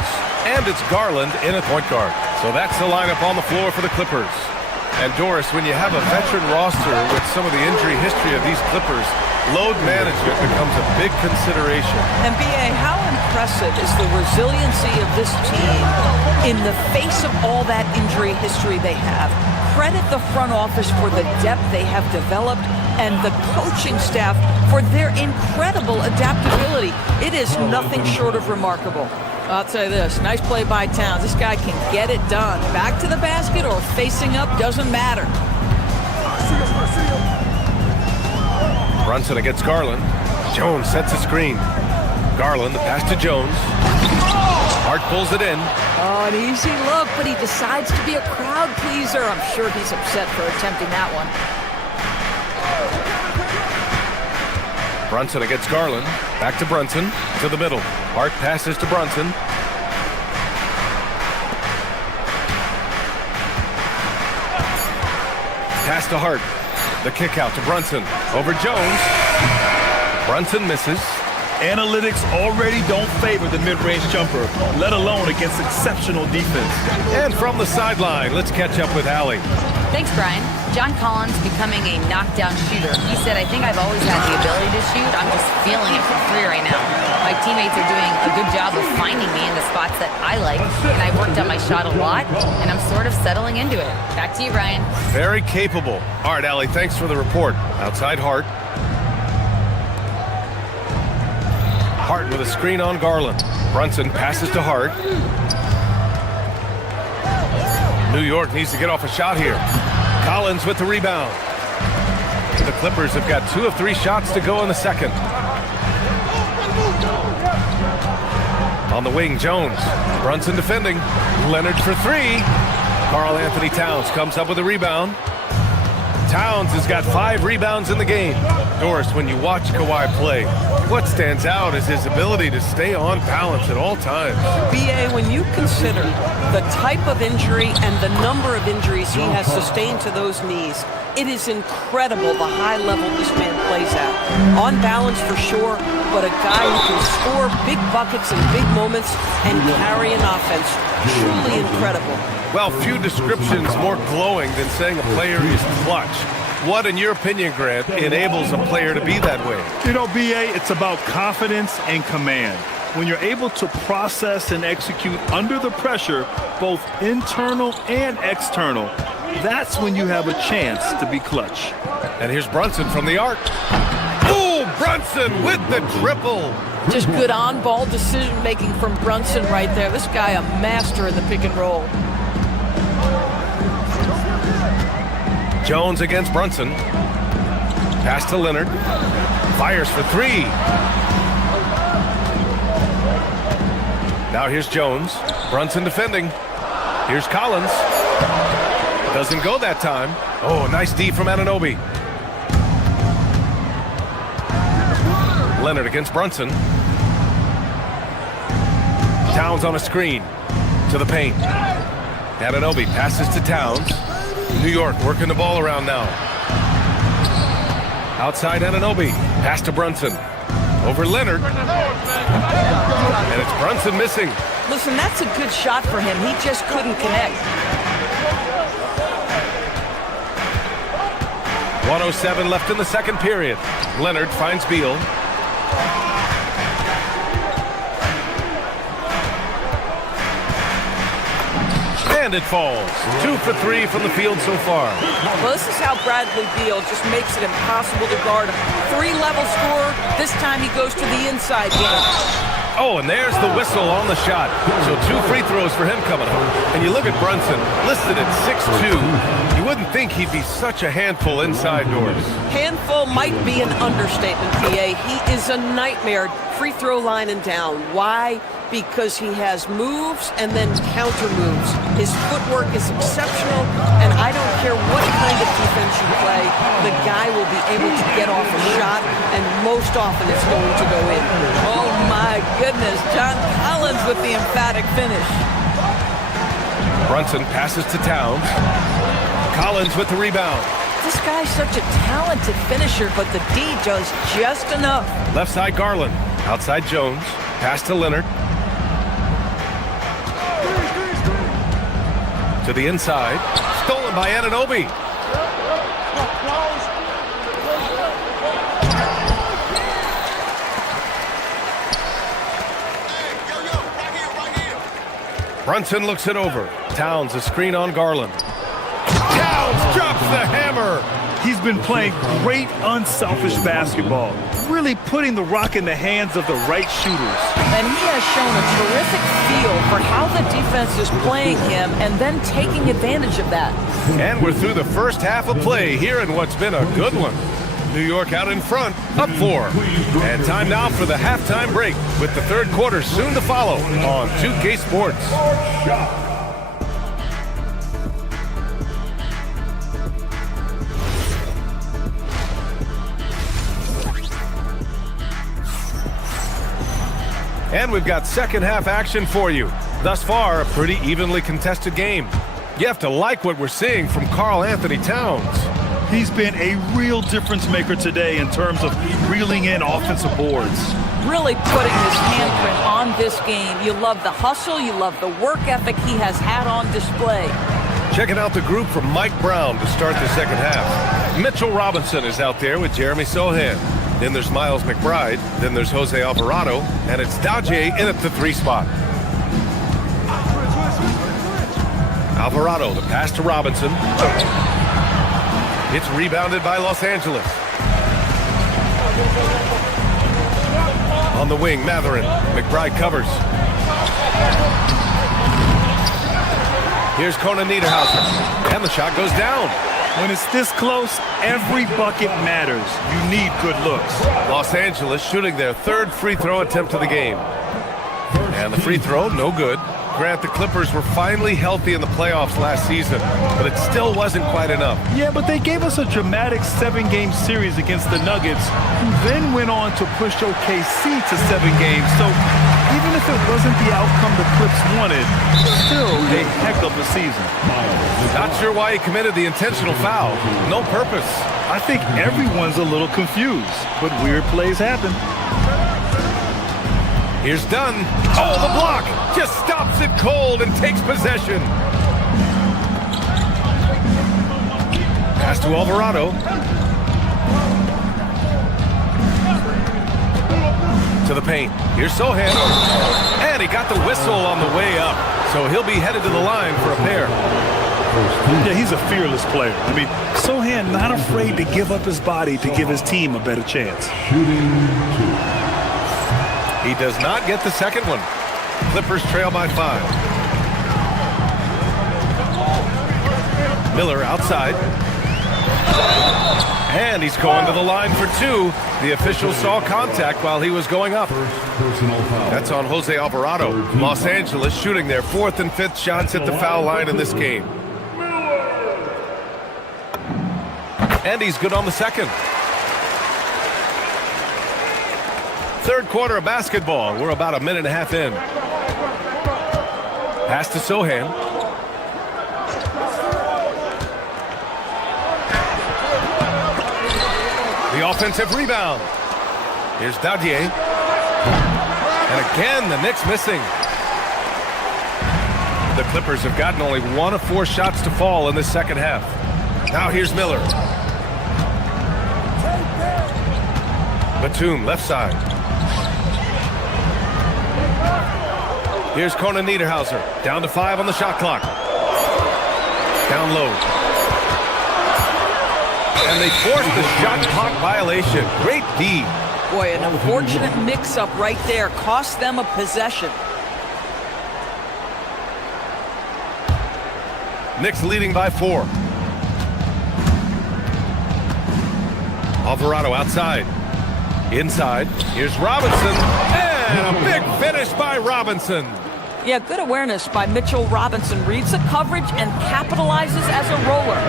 And it's Garland in at point guard. So that's the lineup on the floor for the Clippers. And Doris, when you have a veteran roster with some of the injury history of these Clippers, load management becomes a big consideration. And B.A., how impressive is the resiliency of this team in the face of all that injury history they have? Credit the front office for the depth they have developed and the coaching staff for their incredible adaptability. It is nothing short of remarkable. I'll tell you this, nice play by Towns. This guy can get it done. Back to the basket or facing up, doesn't matter. Brunson against Garland. Jones sets a screen. Garland, the pass to Jones. Hart pulls it in. Oh, an easy look, but he decides to be a crowd pleaser. I'm sure he's upset for attempting that one. Brunson against Garland. Back to Brunson. To the middle. Hart passes to Brunson. Pass to Hart. The kick out to Brunson. Over Jones. Brunson misses. Analytics already don't favor the mid-range jumper, let alone against exceptional defense. And from the sideline, let's catch up with Allie. Thanks, Brian. John Collins becoming a knockdown shooter. He said, I think I've always had the ability to shoot. I'm just feeling it from three right now. My teammates are doing a good job of finding me in the spots that I like, and I've worked on my shot a lot, and I'm sort of settling into it. Back to you, Brian. Very capable. All right, Allie, thanks for the report. Outside Hart. Hart with a screen on Garland. Brunson passes to Hart. New York needs to get off a shot here. Collins with the rebound. The Clippers have got 2 of 3 shots to go in the second. On the wing, Jones. Brunson defending. Leonard for 3. Karl Anthony Towns comes up with a rebound. Towns has got 5 rebounds in the game. Doris, when you watch Kawhi play, what stands out is his ability to stay on balance at all times. B.A., when you consider the type of injury and the number of injuries he has sustained to those knees, it is incredible the high level this man plays at. On balance for sure, but a guy who can score big buckets in big moments and carry an offense. Truly incredible. Well, few descriptions more glowing than saying a player is clutch. What, in your opinion, Grant, enables a player to be that way? You know, B.A., it's about confidence and command. When you're able to process and execute under the pressure, both internal and external, that's when you have a chance to be clutch. And here's Brunson from the arc. Oh, Brunson with the triple. Just good on-ball decision-making from Brunson right there. This guy a master in the pick and roll. Jones against Brunson. Pass to Leonard. Fires for 3. Now here's Jones. Brunson defending. Here's Collins. Doesn't go that time. Oh, nice D from Anunoby. Leonard against Brunson. Towns on a screen. To the paint. Anunoby passes to Towns. New York working the ball around now. Outside Anunoby. Pass to Brunson. Over Leonard. And it's Brunson missing. Listen, that's a good shot for him. He just couldn't connect. 1:07 left in the second period. Leonard finds Beal. And it falls. 2 for 3 from the field so far. Well, this is how Bradley Beal just makes it impossible to guard him. 3-level scorer. This time he goes to the inside game. Oh, and there's the whistle on the shot. So 2 free throws for him coming up. And you look at Brunson, listed at 6'2". You wouldn't think he'd be such a handful inside doors. Handful might be an understatement, PA. He is a nightmare free throw line and down. Why? Because he has moves and then counter moves. His footwork is exceptional, and I don't care what kind of defense you play, the guy will be able to get off a shot, and most often it's going to go in. Oh my goodness, John Collins with the emphatic finish. Brunson passes to Towns. Collins with the rebound. This guy's such a talented finisher, but the D does just enough. Left side Garland. Outside Jones. Pass to Leonard. To the inside. stolen by Anunoby. Brunson looks it over. Towns a screen on Garland. Towns drops the hammer. He's been playing great, unselfish basketball, really putting the rock in the hands of the right shooters. And he has shown a terrific feel for how the defense is playing him and then taking advantage of that. And we're through the first half of play here in what's been a good one. New York out in front, up 4. And time now for the halftime break with the third quarter soon to follow on 2K Sports. And we've got second half action for you. Thus far, a pretty evenly contested game. You have to like what we're seeing from Karl Anthony Towns. He's been a real difference maker today in terms of reeling in offensive boards. Really putting his handprint on this game. You love the hustle, you love the work ethic he has had on display. Checking out the group from Mike Brown to start the second half. Mitchell Robinson is out there with Jeremy Sohan. Then there's Miles McBride. Then there's Jose Alvarado. And it's Daje in at the 3 spot. Alvarado, the pass to Robinson. It's rebounded by Los Angeles. On the wing, Matherin. McBride covers. Here's Conan Niederhauser. And the shot goes down. When it's this close, every bucket matters. You need good looks. Los Angeles shooting their third free throw attempt of the game. And the free throw, no good. Grant, the Clippers were finally healthy in the playoffs last season, but it still wasn't quite enough. Yeah, but they gave us a dramatic 7-game series against the Nuggets, who then went on to push OKC to 7 games. So even if it wasn't the outcome the Clips wanted, still a heck of a season. Not sure why he committed the intentional foul. No purpose. I think everyone's a little confused, but weird plays happen. Here's Dunn. Oh, the block! Just stops it cold and takes possession. Pass to Alvarado. To the paint. Here's Sohan. And he got the whistle on the way up. So he'll be headed to the line for a pair. Yeah, he's a fearless player. I mean, Sohan not afraid to give up his body to give his team a better chance. He does not get the second one. Clippers trail by 5. Miller outside. And he's going to the line for 2. The official saw contact while he was going up. That's on Jose Alvarado. Los Angeles shooting their 4th and 5th shots at the foul line in this game. And he's good on the second. Third quarter of basketball. We're about a minute and a half in. Pass to Sohan. The offensive rebound. Here's Daje. And again, the Knicks missing. The Clippers have gotten only 1 of 4 shots to fall in this second half. Now here's Miller. Batum, left side. Here's Conan Niederhauser. Down to 5 on the shot clock. Down low. And they forced the shot clock violation. Great D. Boy, an unfortunate mix-up right there. Cost them a possession. Knicks leading by 4. Alvarado outside. Inside. Here's Robinson. And a big finish by Robinson. Yeah, good awareness by Mitchell Robinson. Reads the coverage and capitalizes as a roller.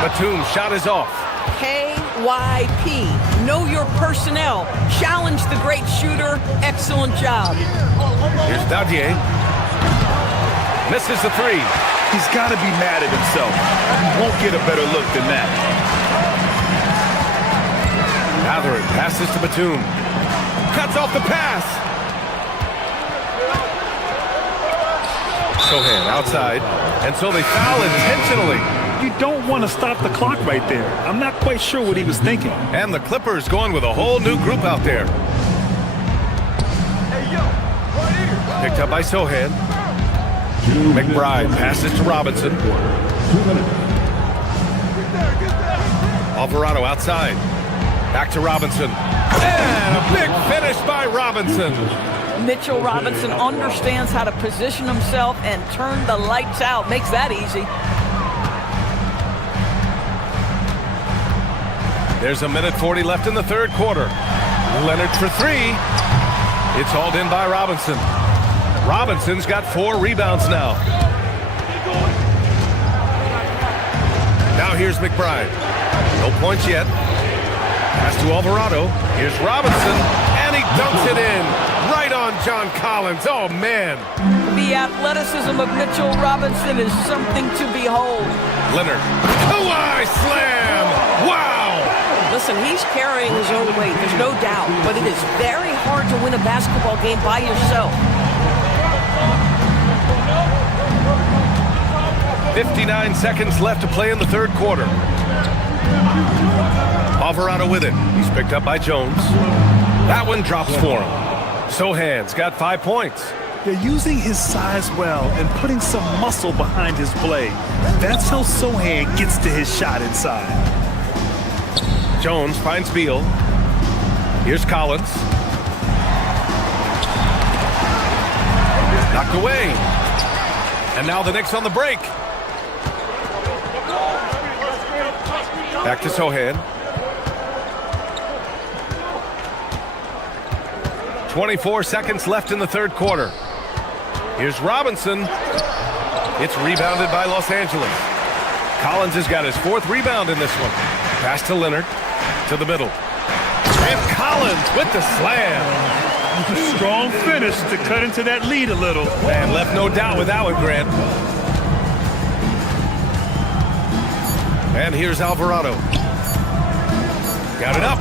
Batum shot is off. KYP. Know your personnel. Challenge the great shooter. Excellent job. Here's Daje. Misses the 3. He's got to be mad at himself. Won't get a better look than that. Matherin passes to Batum. Cuts off the pass. Sohan outside, and so they foul intentionally. You don't want to stop the clock right there. I'm not quite sure what he was thinking. And the Clippers going with a whole new group out there. Picked up by Sohan. McBride passes to Robinson. Alvarado outside. Back to Robinson. And a big finish by Robinson. Mitchell Robinson understands how to position himself and turn the lights out. Makes that easy. There's a minute 40 left in the third quarter. Leonard for three. It's hauled in by Robinson. Robinson's got 4 rebounds now. Now here's McBride. No points yet. Pass to Alvarado. Here's Robinson, and he dunks it in. Right on John Collins. Oh, man. The athleticism of Mitchell Robinson is something to behold. Leonard. Kawhi slam. Wow. Listen, he's carrying his own weight, there's no doubt, but it is very hard to win a basketball game by yourself. 59 seconds left to play in the third quarter. Alvarado with it. He's picked up by Jones. That one drops for him. Sohan's got 5 points. They're using his size well and putting some muscle behind his play. That's how Sohan gets to his shot inside. Jones finds Beal. Here's Collins. Knocked away. And now the Knicks on the break. Back to Sohan. 24 seconds left in the third quarter. Here's Robinson. It's rebounded by Los Angeles. Collins has got his 4th rebound in this one. Pass to Leonard. To the middle. And Collins with the slam. Strong finish to cut into that lead a little. And left no doubt with that one, Grant. And here's Alvarado. Got it up.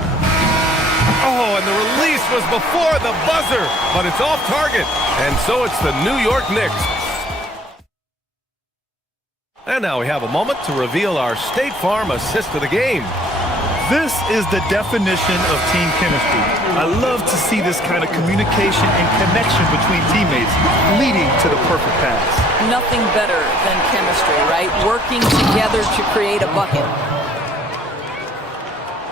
Oh, and the release was before the buzzer, but it's off target. And so it's the New York Knicks. And now we have a moment to reveal our State Farm assist of the game. This is the definition of team chemistry. I love to see this kind of communication and connection between teammates leading to the perfect pass. Nothing better than chemistry, right? Working together to create a bucket.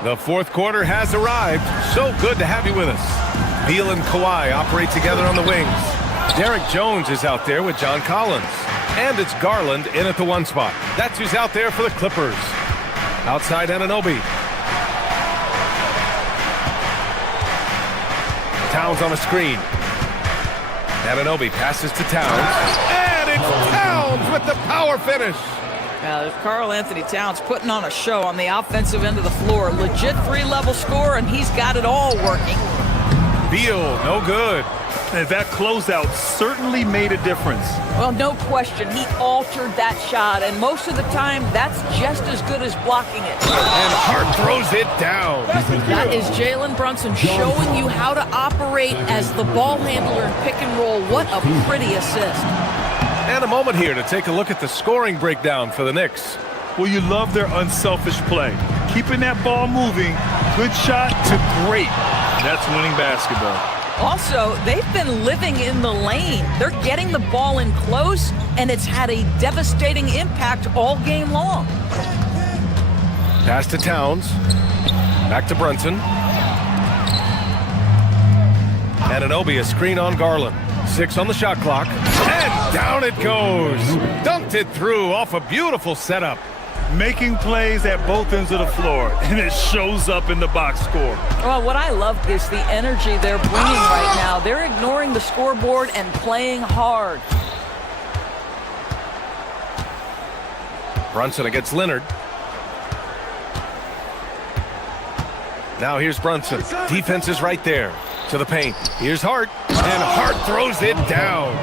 The fourth quarter has arrived. So good to have you with us. Beal and Kawhi operate together on the wings. Derek Jones is out there with John Collins. And it's Garland in at the 1 spot. That's who's out there for the Clippers. Outside Anunoby. Towns on a screen. Anunoby passes to Towns. And it's Towns with the power finish. Karl Anthony Towns putting on a show on the offensive end of the floor. Legit 3-level score, and he's got it all working. Beal, no good. And that closeout certainly made a difference. Well, no question. He altered that shot, and most of the time, that's just as good as blocking it. And Hart throws it down. That is Jalen Brunson showing you how to operate as the ball handler in pick and roll. What a pretty assist. And a moment here to take a look at the scoring breakdown for the Knicks. Well, you love their unselfish play. Keeping that ball moving, good shot to great. That's winning basketball. Also, they've been living in the lane. They're getting the ball in close, and it's had a devastating impact all game long. Pass to Towns. Back to Brunson. Anunoby, a screen on Garland. 6 on the shot clock. And down it goes. Dunked it through off a beautiful setup. Making plays at both ends of the floor, and it shows up in the box score. Well, what I love is the energy they're bringing right now. They're ignoring the scoreboard and playing hard. Brunson against Leonard. Now here's Brunson. Defense is right there. To the paint. Here's Hart. And Hart throws it down.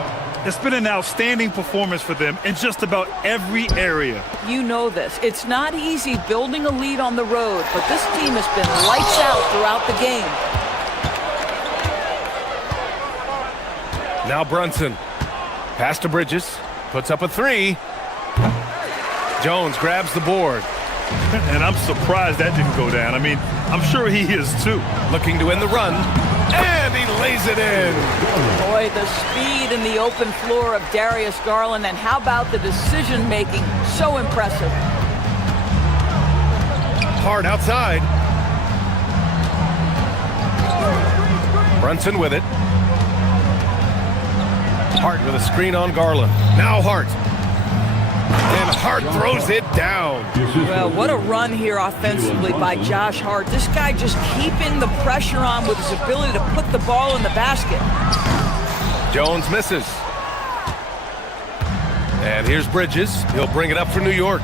It's been an outstanding performance for them in just about every area. You know this. It's not easy building a lead on the road, but this team has been lights out throughout the game. Now Brunson. Pass to Bridges. Puts up a three. Jones grabs the board. And I'm surprised that didn't go down. I mean, I'm sure he is too. Looking to end the run. And he lays it in. Boy, the speed in the open floor of Darius Garland, and how about the decision-making? So impressive. Hard outside. Brunson with it. Hart with a screen on Garland. Now Hart. And Hart throws it down. Well, what a run here offensively by Josh Hart. This guy just keeping the pressure on with his ability to put the ball in the basket. Jones misses. And here's Bridges. He'll bring it up for New York.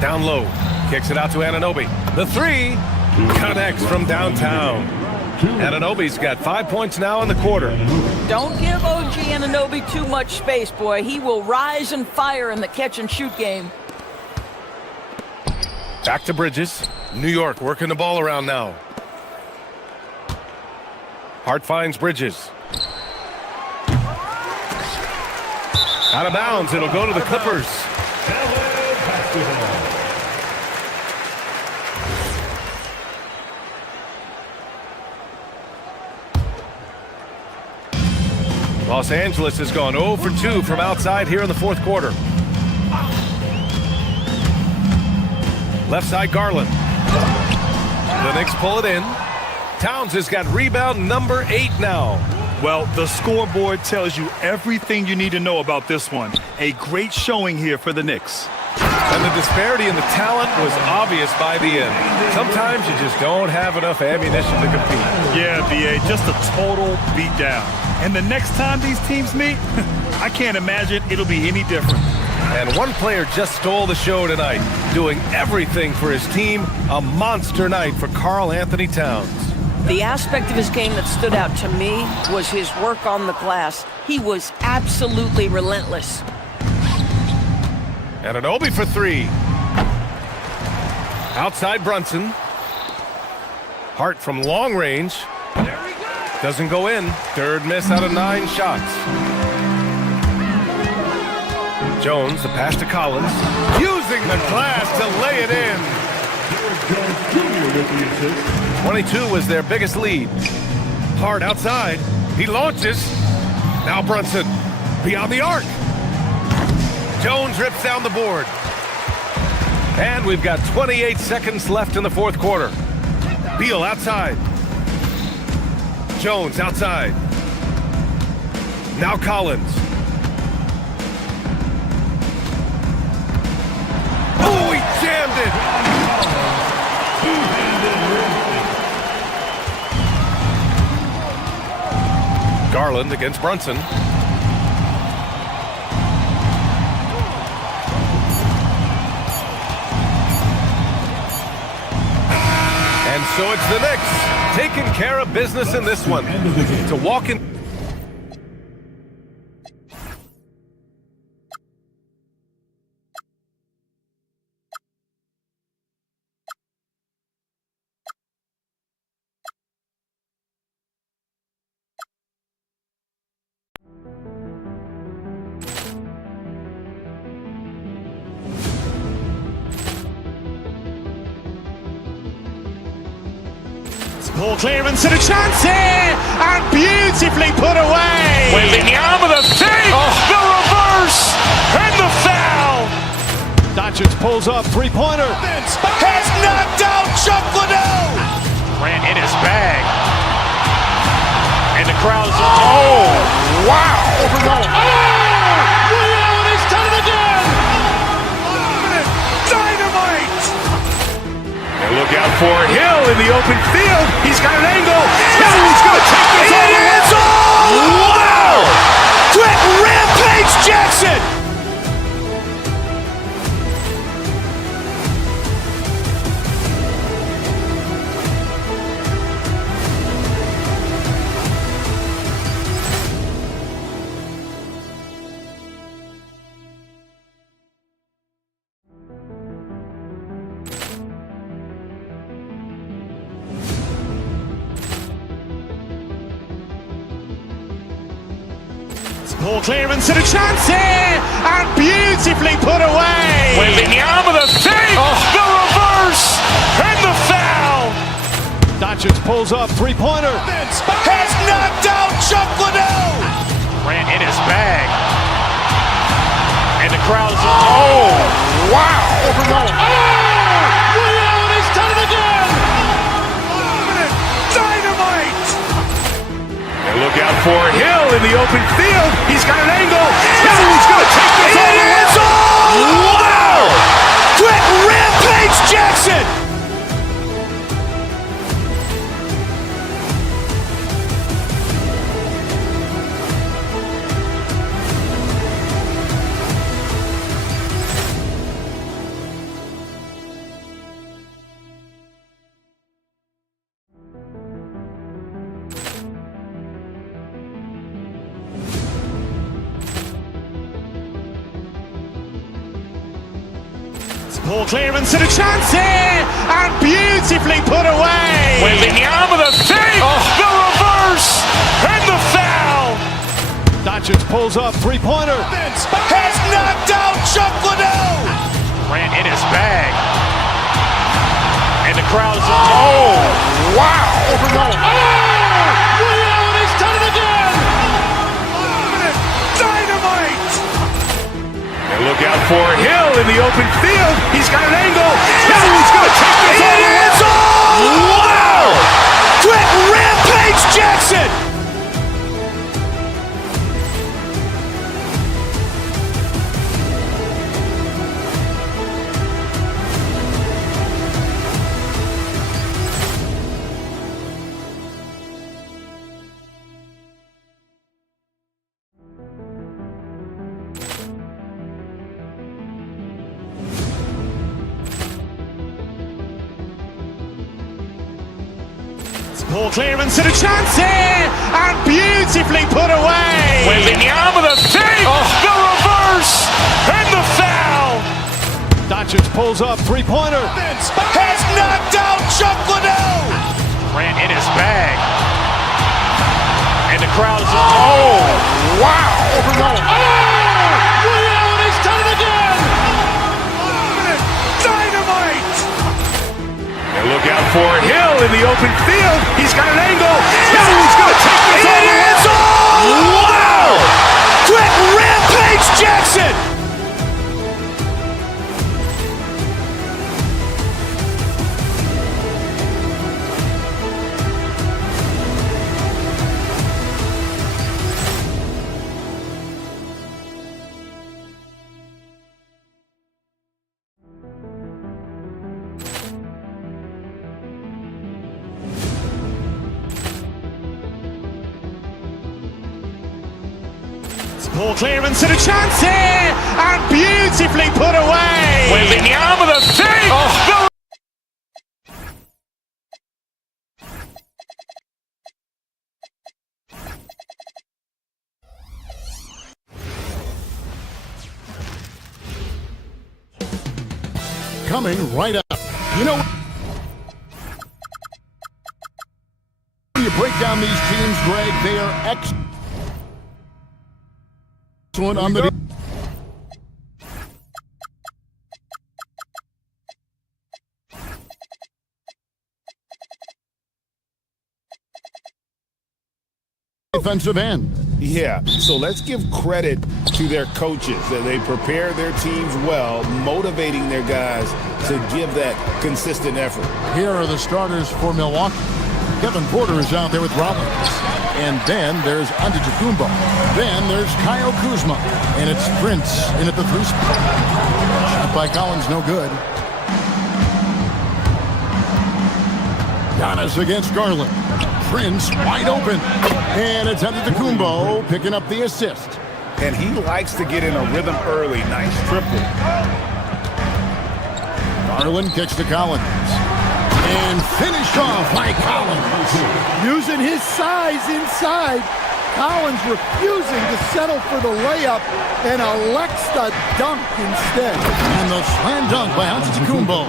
Down low. Kicks it out to Anunoby. The three connects from downtown. Anunoby's got 5 points now in the quarter. Don't give OG Anunoby too much space, boy. He will rise and fire in the catch-and-shoot game. Back to Bridges. New York working the ball around now. Hart finds Bridges. Out of bounds. It'll go to the Clippers. Los Angeles has gone 0 for 2 from outside here in the fourth quarter. Left side, Garland. The Knicks pull it in. Towns has got rebound number 8 now. Well, the scoreboard tells you everything you need to know about this one. A great showing here for the Knicks. And the disparity in the talent was obvious by the end. Sometimes you just don't have enough ammunition to compete. Yeah, B.A., just a total beatdown. And the next time these teams meet, I can't imagine it'll be any different. And one player just stole the show tonight, doing everything for his team. A monster night for Karl Anthony Towns. The aspect of his game that stood out to me was his work on the glass. He was absolutely relentless. Anunoby for 3. Outside Brunson. Hart from long range. Doesn't go in. Third miss out of 9 shots. Jones, the pass to Collins. Using the glass to lay it in. 22 was their biggest lead. Hart outside. He launches. Now Brunson. Beyond the arc. Jones rips down the board. And we've got 28 seconds left in the fourth quarter. Beal outside. Jones outside. Now Collins. Oh, he jammed it! Garland against Brunson. And so it's the Knicks taking care of business in this one. To walk in. Ball clearance and a chance here, and beautifully put away. Wembanyama the fake, the reverse, and the foul. Doncic pulls up, three-pointer. Has knocked out Chuck Liddell. Grant in his bag. And the crowd is, oh, wow. And he's done it again. Dynamite. And look out for Hill in the open field. He's got an angle. Yes. He's going to take this all the way. Wow. Quick Rampage Jackson. Ball clearance and a chance here, and beautifully put away. Wembanyama the fake, the reverse, and the foul. Doncic pulls up, three-pointer. Has knocked out Chuck Liddell. Grant in his bag. And the crowd is, oh, wow. Ray Allen has done it again. Dynamite. And look out for Hill in the open field. He's got an angle. He's going to take this all the way. Wow. Quick Rampage Jackson. Ball clearance and a chance here, and beautifully put away. Wembanyama the fake, the reverse, and the foul. Doncic pulls up, three-pointer. Has knocked out Chuck Liddell. Grant in his bag. And the crowd is, oh, wow. Ray Allen has done it again. Dynamite. And look out for Hill in the open field. He's got an angle. He's going to take this all the way. Wow. Quick Rampage Jackson. Ball clearance and a chance here, and beautifully put away. Wembanyama the fake, the reverse, and the foul. Doncic pulls up, three-pointer. Has knocked out Chuck Liddell. Grant in his bag. And the crowd is, oh, wow. Ray Allen has done it again. Dynamite. And look out for Hill in the open field. He's got an angle. He's going to take this all the way. Wow. Quick Rampage Jackson. Ball clearance and a chance here, and beautifully put away. Wembanyama the fake, the Coming right up. You know, when you break down these teams, Greg, they are excellent on the defensive end. Yeah, so let's give credit to their coaches that they prepare their teams well, motivating their guys to give that consistent effort. Here are the starters for Milwaukee. Kevin Porter is out there with Rollins. And then there's Antetokounmpo. Then there's Kyle Kuzma. And it's Prince in at the three spot. Shot by Collins, no good. Giannis against Garland. Prince wide open. And it's Antetokounmpo picking up the assist. And he likes to get in a rhythm early. Nice triple. Garland kicks to Collins. And finished off by Collins. Using his size inside. Collins refusing to settle for the layup and elects the dunk instead. And the slam dunk by Antetokounmpo.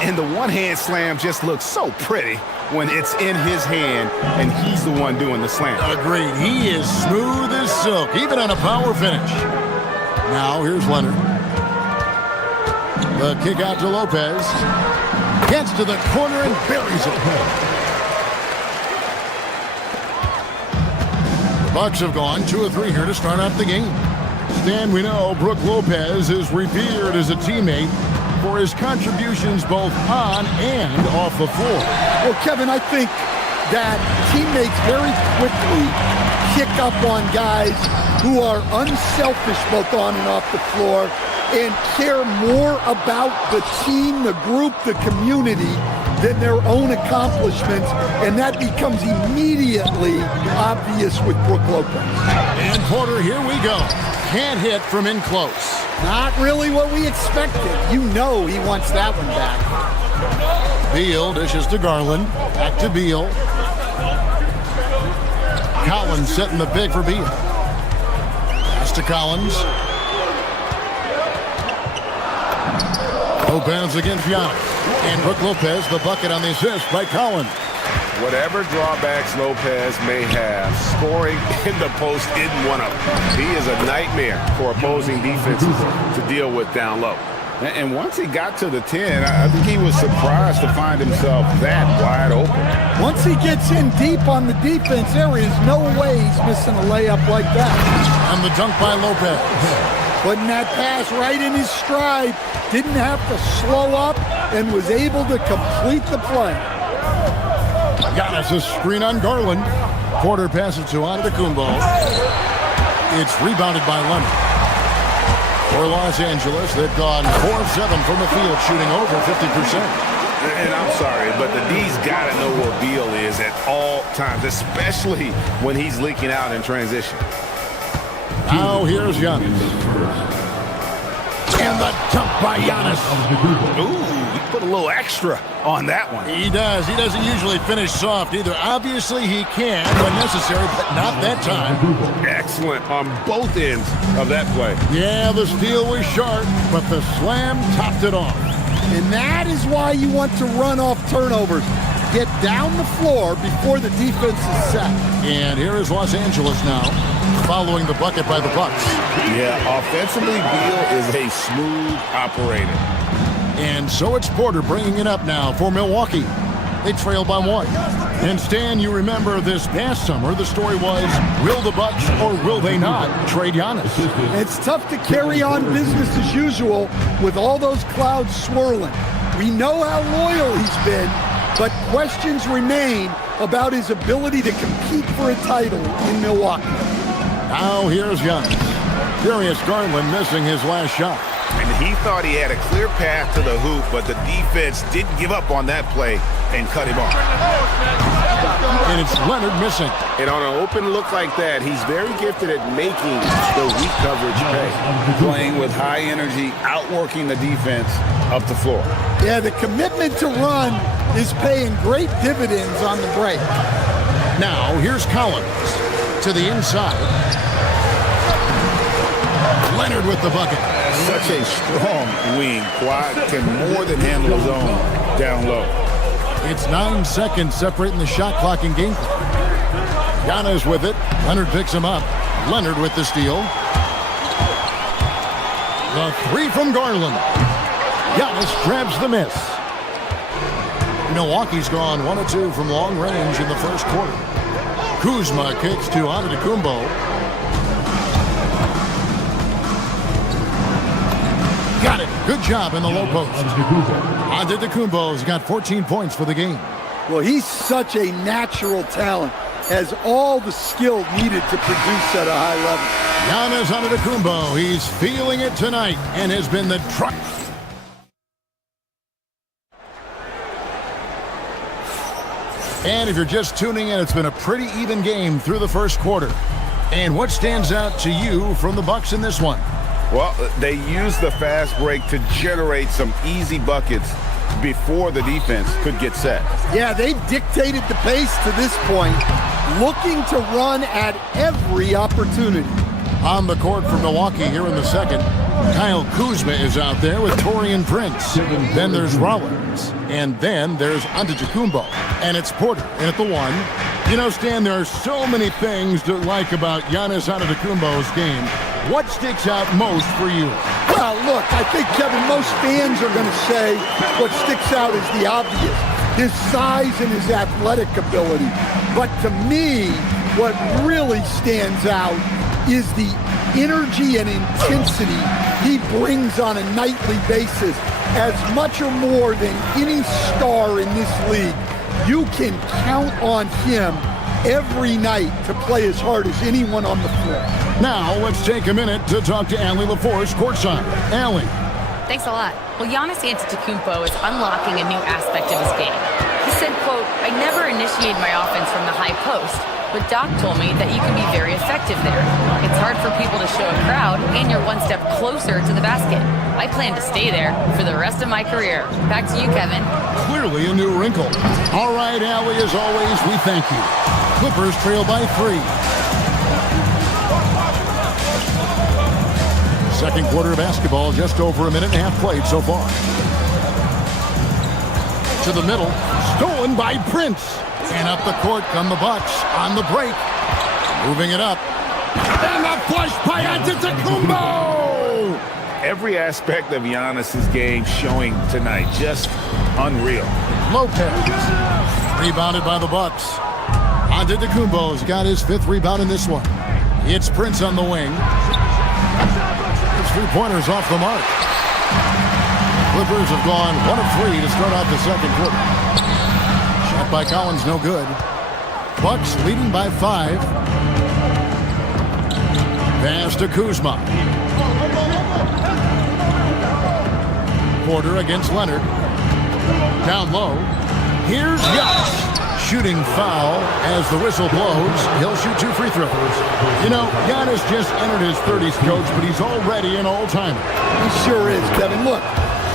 And the one-hand slam just looks so pretty when it's in his hand and he's the one doing the slam. Agreed. He is smooth as silk, even on a power finish. Now, here's Leonard. The kick out to Lopez. Gets to the corner and buries it. The Bucks have gone 2 of 3 here to start out the game. Stan, we know Brook Lopez is revered as a teammate for his contributions both on and off the floor. Well, Kevin, I think that teammates very quickly kick up on guys who are unselfish both on and off the floor and care more about the team, the group, the community than their own accomplishments, and that becomes immediately obvious with Brook Lopez. And Porter, here we go. Can't hit from in close. Not really what we expected. You know he wants that one back. Beal dishes to Garland. Back to Beal. Collins setting the pick for Beal. Pass to Collins. Lopez against Giannis. And Brook Lopez, the bucket on the assist by Collins. Whatever drawbacks Lopez may have, scoring in the post isn't one of them. He is a nightmare for opposing defenses to deal with down low. And once he got to the 10, I think he was surprised to find himself that wide open. Once he gets in deep on the defense, there is no way he's missing a layup like that. And the dunk by Lopez. Putting that pass right in his stride, didn't have to slow up, and was able to complete the play. Giannis a screen on Garland. Porter passes to Antetokounmpo. It's rebounded by Leonard. For Los Angeles, they've gone 4 of 7 from the field, shooting over 50%. And I'm sorry, but the D's got to know where Beal is at all times, especially when he's leaking out in transition. Now here's Giannis. And the dunk by Giannis. Ooh, he put a little extra on that one. He does. He doesn't usually finish soft either. Obviously, he can when necessary, but not that time. Excellent on both ends of that play. Yeah, the steal was sharp, but the slam topped it off. And that is why you want to run off turnovers. Get down the floor before the defense is set. And here is Los Angeles now, following the bucket by the Bucks. Yeah, offensively, Beal is a smooth operator. And so it's Porter bringing it up now for Milwaukee. They trail by 1. And Stan, you remember this past summer, the story was, will the Bucks or will they not trade Giannis? It's tough to carry on business as usual with all those clouds swirling. We know how loyal he's been, but questions remain about his ability to compete for a title in Milwaukee. Now here's Giannis. Darius Garland missing his last shot. And he thought he had a clear path to the hoop, but the defense didn't give up on that play and cut him off. And it's Leonard missing. And on an open look like that, he's very gifted at making the weak coverage pay. Playing with high energy, outworking the defense up the floor. Yeah, the commitment to run is paying great dividends on the break. Now here's Collins to the inside. Leonard with the bucket. Such a strong wing. Quad can more than handle his own down low. It's 9 seconds separating the shot clock and game clock. Giannis with it. Leonard picks him up. Leonard with the steal. The 3 from Garland. Giannis grabs the miss. Milwaukee's gone 1 of 2 from long range in the first quarter. Kuzma kicks to Antetokounmpo. Got it. Good job in the low post. Antetokounmpo's got 14 points for the game. Well, he's such a natural talent. Has all the skill needed to produce at a high level. Giannis Antetokounmpo, he's feeling it tonight and has been the truck. And if you're just tuning in, it's been a pretty even game through the first quarter. And what stands out to you from the Bucks in this one? Well, they used the fast break to generate some easy buckets before the defense could get set. Yeah, they dictated the pace to this point, looking to run at every opportunity. On the court for Milwaukee here in the second, Kyle Kuzma is out there with Taurean Prince. Then there's Rollins. Bucks. And then there's Antetokounmpo, and it's Porter in at the 1. You know, Stan, there are so many things to like about Giannis Antetokounmpo's game. What sticks out most for you? Well, look, I think, Kevin, most fans are going to say what sticks out is the obvious, his size and his athletic ability. But to me, what really stands out is the energy and intensity he brings on a nightly basis. As much or more than any star in this league, you can count on him every night to play as hard as anyone on the floor. Now, let's take a minute to talk to Allie LaForce courtside. Allie. Thanks a lot. Well, Giannis Antetokounmpo is unlocking a new aspect of his game. He said, quote, "I never initiate my offense from the high post, but Doc told me that you can be very effective there. It's hard for people to show a crowd, and you're one step closer to the basket. I plan to stay there for the rest of my career." Back to you, Kevin. Clearly a new wrinkle. All right, Allie, as always, we thank you. Clippers trail by 3. Second quarter of basketball, just over a minute and a half played so far. To the middle, stolen by Prince. And up the court come the Bucks on the break. Moving it up. And a flush by Antetokounmpo! Every aspect of Giannis's game showing tonight, just unreal. Lopez, rebounded by the Bucks. Antetokounmpo's got his 5th rebound in this one. It's Prince on the wing. His 3-pointers off the mark. Clippers have gone 1 of 3 to start out the second quarter. Shot by Collins, no good. Bucks leading by 5. Pass to Kuzma. Porter against Leonard. Down low. Here's Giannis. Shooting foul as the whistle blows. He'll shoot 2 free throws. You know, Giannis just entered his 30s, coach, but he's already an all-timer. He sure is, Kevin. Look,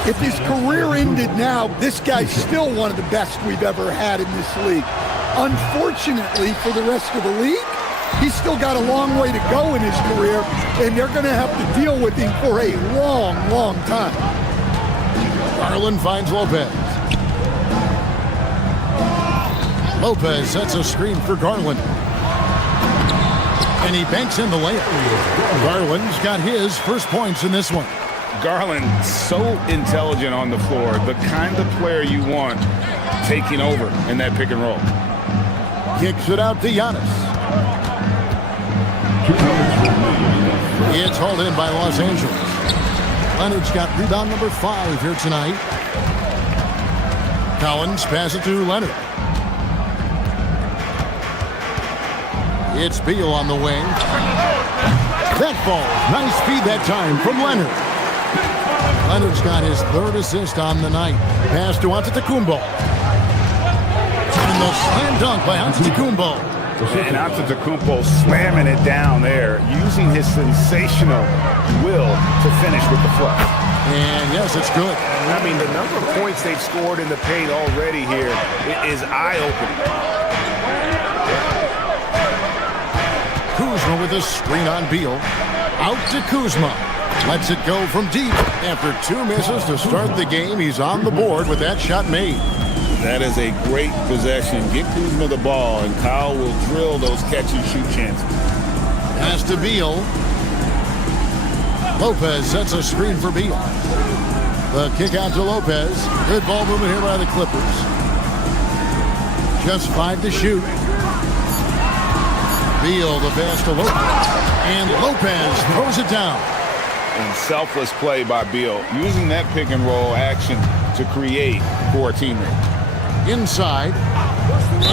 if his career ended now, this guy's still one of the best we've ever had in this league. Unfortunately for the rest of the league, he's still got a long way to go in his career, and they're going to have to deal with him for a long, long time. Garland finds Lopez. Lopez sets a screen for Garland. And he banks in the layup. Garland's got his first points in this one. Garland, so intelligent on the floor, the kind of player you want taking over in that pick and roll. Kicks it out to Giannis. It's hauled in by Los Angeles. Leonard's got rebound number 5 here tonight. Collins passes it to Leonard. It's Beal on the wing. That ball, nice feed that time from Leonard. Leonard's got his 3rd assist on the night. Pass to Antetokounmpo. And the slam dunk by Antetokounmpo. And Antetokounmpo slamming it down there, using his sensational will to finish with the flush. And yes, it's good. I mean, the number of points they've scored in the paint already here is eye-opening. Kuzma with a screen on Beal. Out to Kuzma. Lets it go from deep. After 2 misses to start the game, he's on the board with that shot made. That is a great possession. Get Kuzma the ball, and Kyle will drill those catch-and-shoot chances. Pass to Beal. Lopez sets a screen for Beal. The kick out to Lopez. Good ball movement here by the Clippers. Just 5 to shoot. Beal, the pass to Lopez. And Lopez throws it down. And selfless play by Beal, using that pick and roll action to create for a teammate. Inside.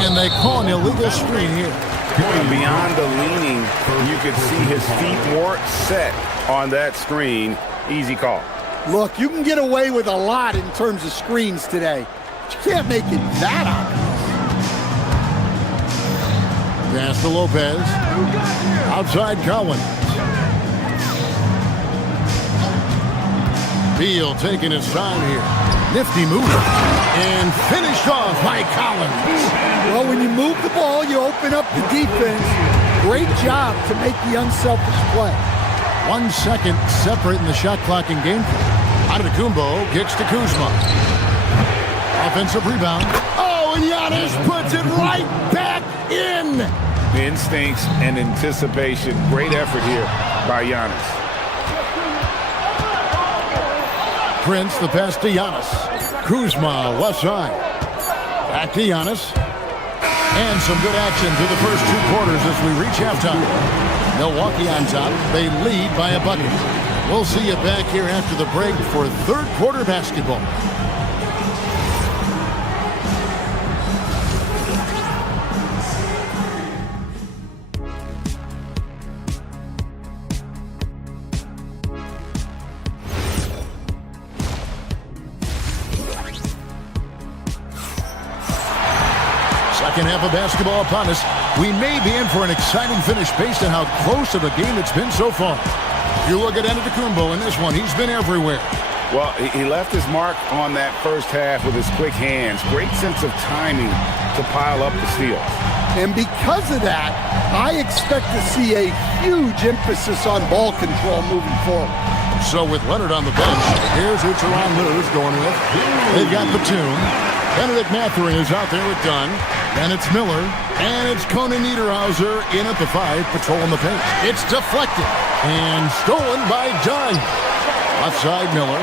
And they call an illegal screen here. Beyond the leaning, you could see his feet more set on that screen. Easy call. Look, you can get away with a lot in terms of screens today. But you can't make it that obvious. Pass to Lopez. Outside Collins. Beal taking his time here. Nifty move. And finished off by Collins. Well, when you move the ball, you open up the defense. Great job to make the unselfish play. 1 second separating the shot clock and game clock. Antetokounmpo kicks to Kuzma. Offensive rebound. Oh, and Giannis puts it right back in. Instincts and anticipation. Great effort here by Giannis. Prince, the pass to Giannis. Kuzma, left side. Back to Giannis. And some good action through the first 2 quarters as we reach halftime. Milwaukee on top. They lead by a bucket. We'll see you back here after the break for third quarter basketball. Second half of basketball upon us. We may be in for an exciting finish based on how close of a game it's been so far. You look at Antetokounmpo in this one. He's been everywhere. Well, he left his mark on that first half with his quick hands. Great sense of timing to pile up the steals. And because of that, I expect to see a huge emphasis on ball control moving forward. So with Leonard on the bench, here's who Teron Lu's going with. They've got Batum. Benedict Mathurin is out there with Dunn. And it's Miller. And it's Conan Niederhauser in at the 5, patrolling the paint. It's deflected. And stolen by Dunn. Left side, Miller.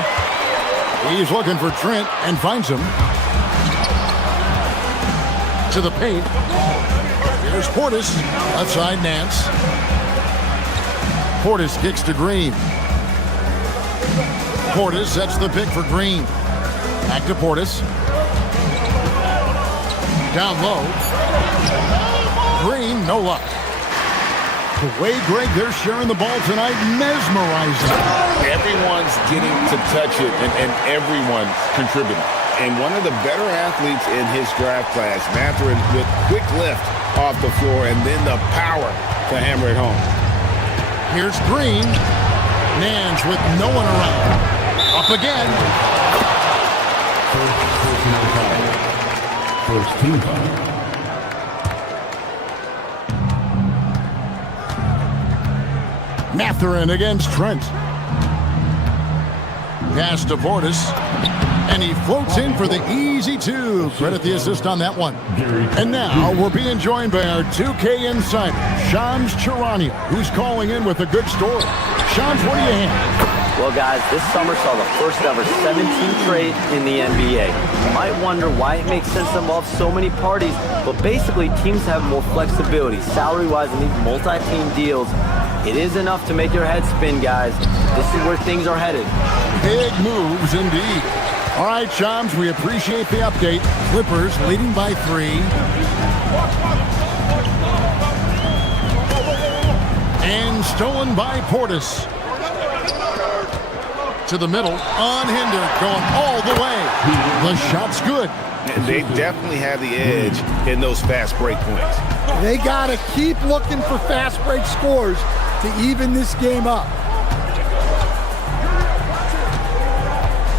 He's looking for Trent and finds him. To the paint. Here's Portis. Left side, Nance. Portis kicks to Green. Portis sets the pick for Green. Back to Portis. Down low. Green, no luck. The way, Greg, they're sharing the ball tonight, mesmerizing. Everyone's getting to touch it, and everyone's contributing. And one of the better athletes in his draft class, Mathurin, with quick lift off the floor and then the power to hammer it home. Here's Green. Nance with no one around. Up again. First team foul. Mathurin against Trent. Pass to Portis. And he floats in for the easy 2. Credit the assist on that one. And now we're being joined by our 2K insider, Shams Charania, who's calling in with a good story. Shams, what do you have? Well, guys, this summer saw the first ever 17 trade in the NBA. You might wonder why it makes sense to involve so many parties, but basically teams have more flexibility salary-wise in these multi-team deals. It is enough to make your head spin, guys. This is where things are headed. Big moves indeed. All right, Shams, we appreciate the update. Clippers leading by 3. And stolen by Portis. To the middle, unhindered, going all the way. The shot's good. And they definitely have the edge in those fast break points. They got to keep looking for fast break scores to even this game up.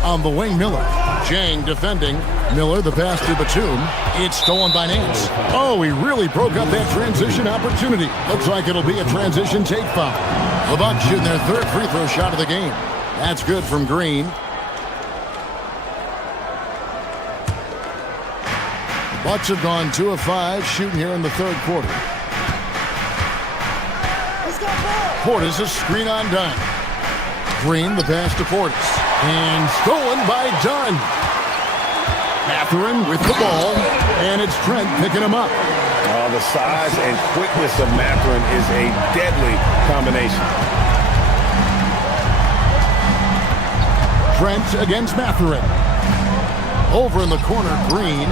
On the wing, Miller. Jang defending. Miller, the pass to Batum. It's stolen by Nance. Oh, he really broke up that transition opportunity. Looks like it'll be a transition take foul. The Bucks shooting their 3rd free throw shot of the game. That's good from Green. Bucks have gone 2 of 5 shooting here in the 3rd quarter. Portis, a screen on Dunn. Green, the pass to Portis. And stolen by Dunn. Mathurin with the ball. And it's Trent picking him up. The size and quickness of Mathurin is a deadly combination. Trent against Mathurin. Over in the corner, Green.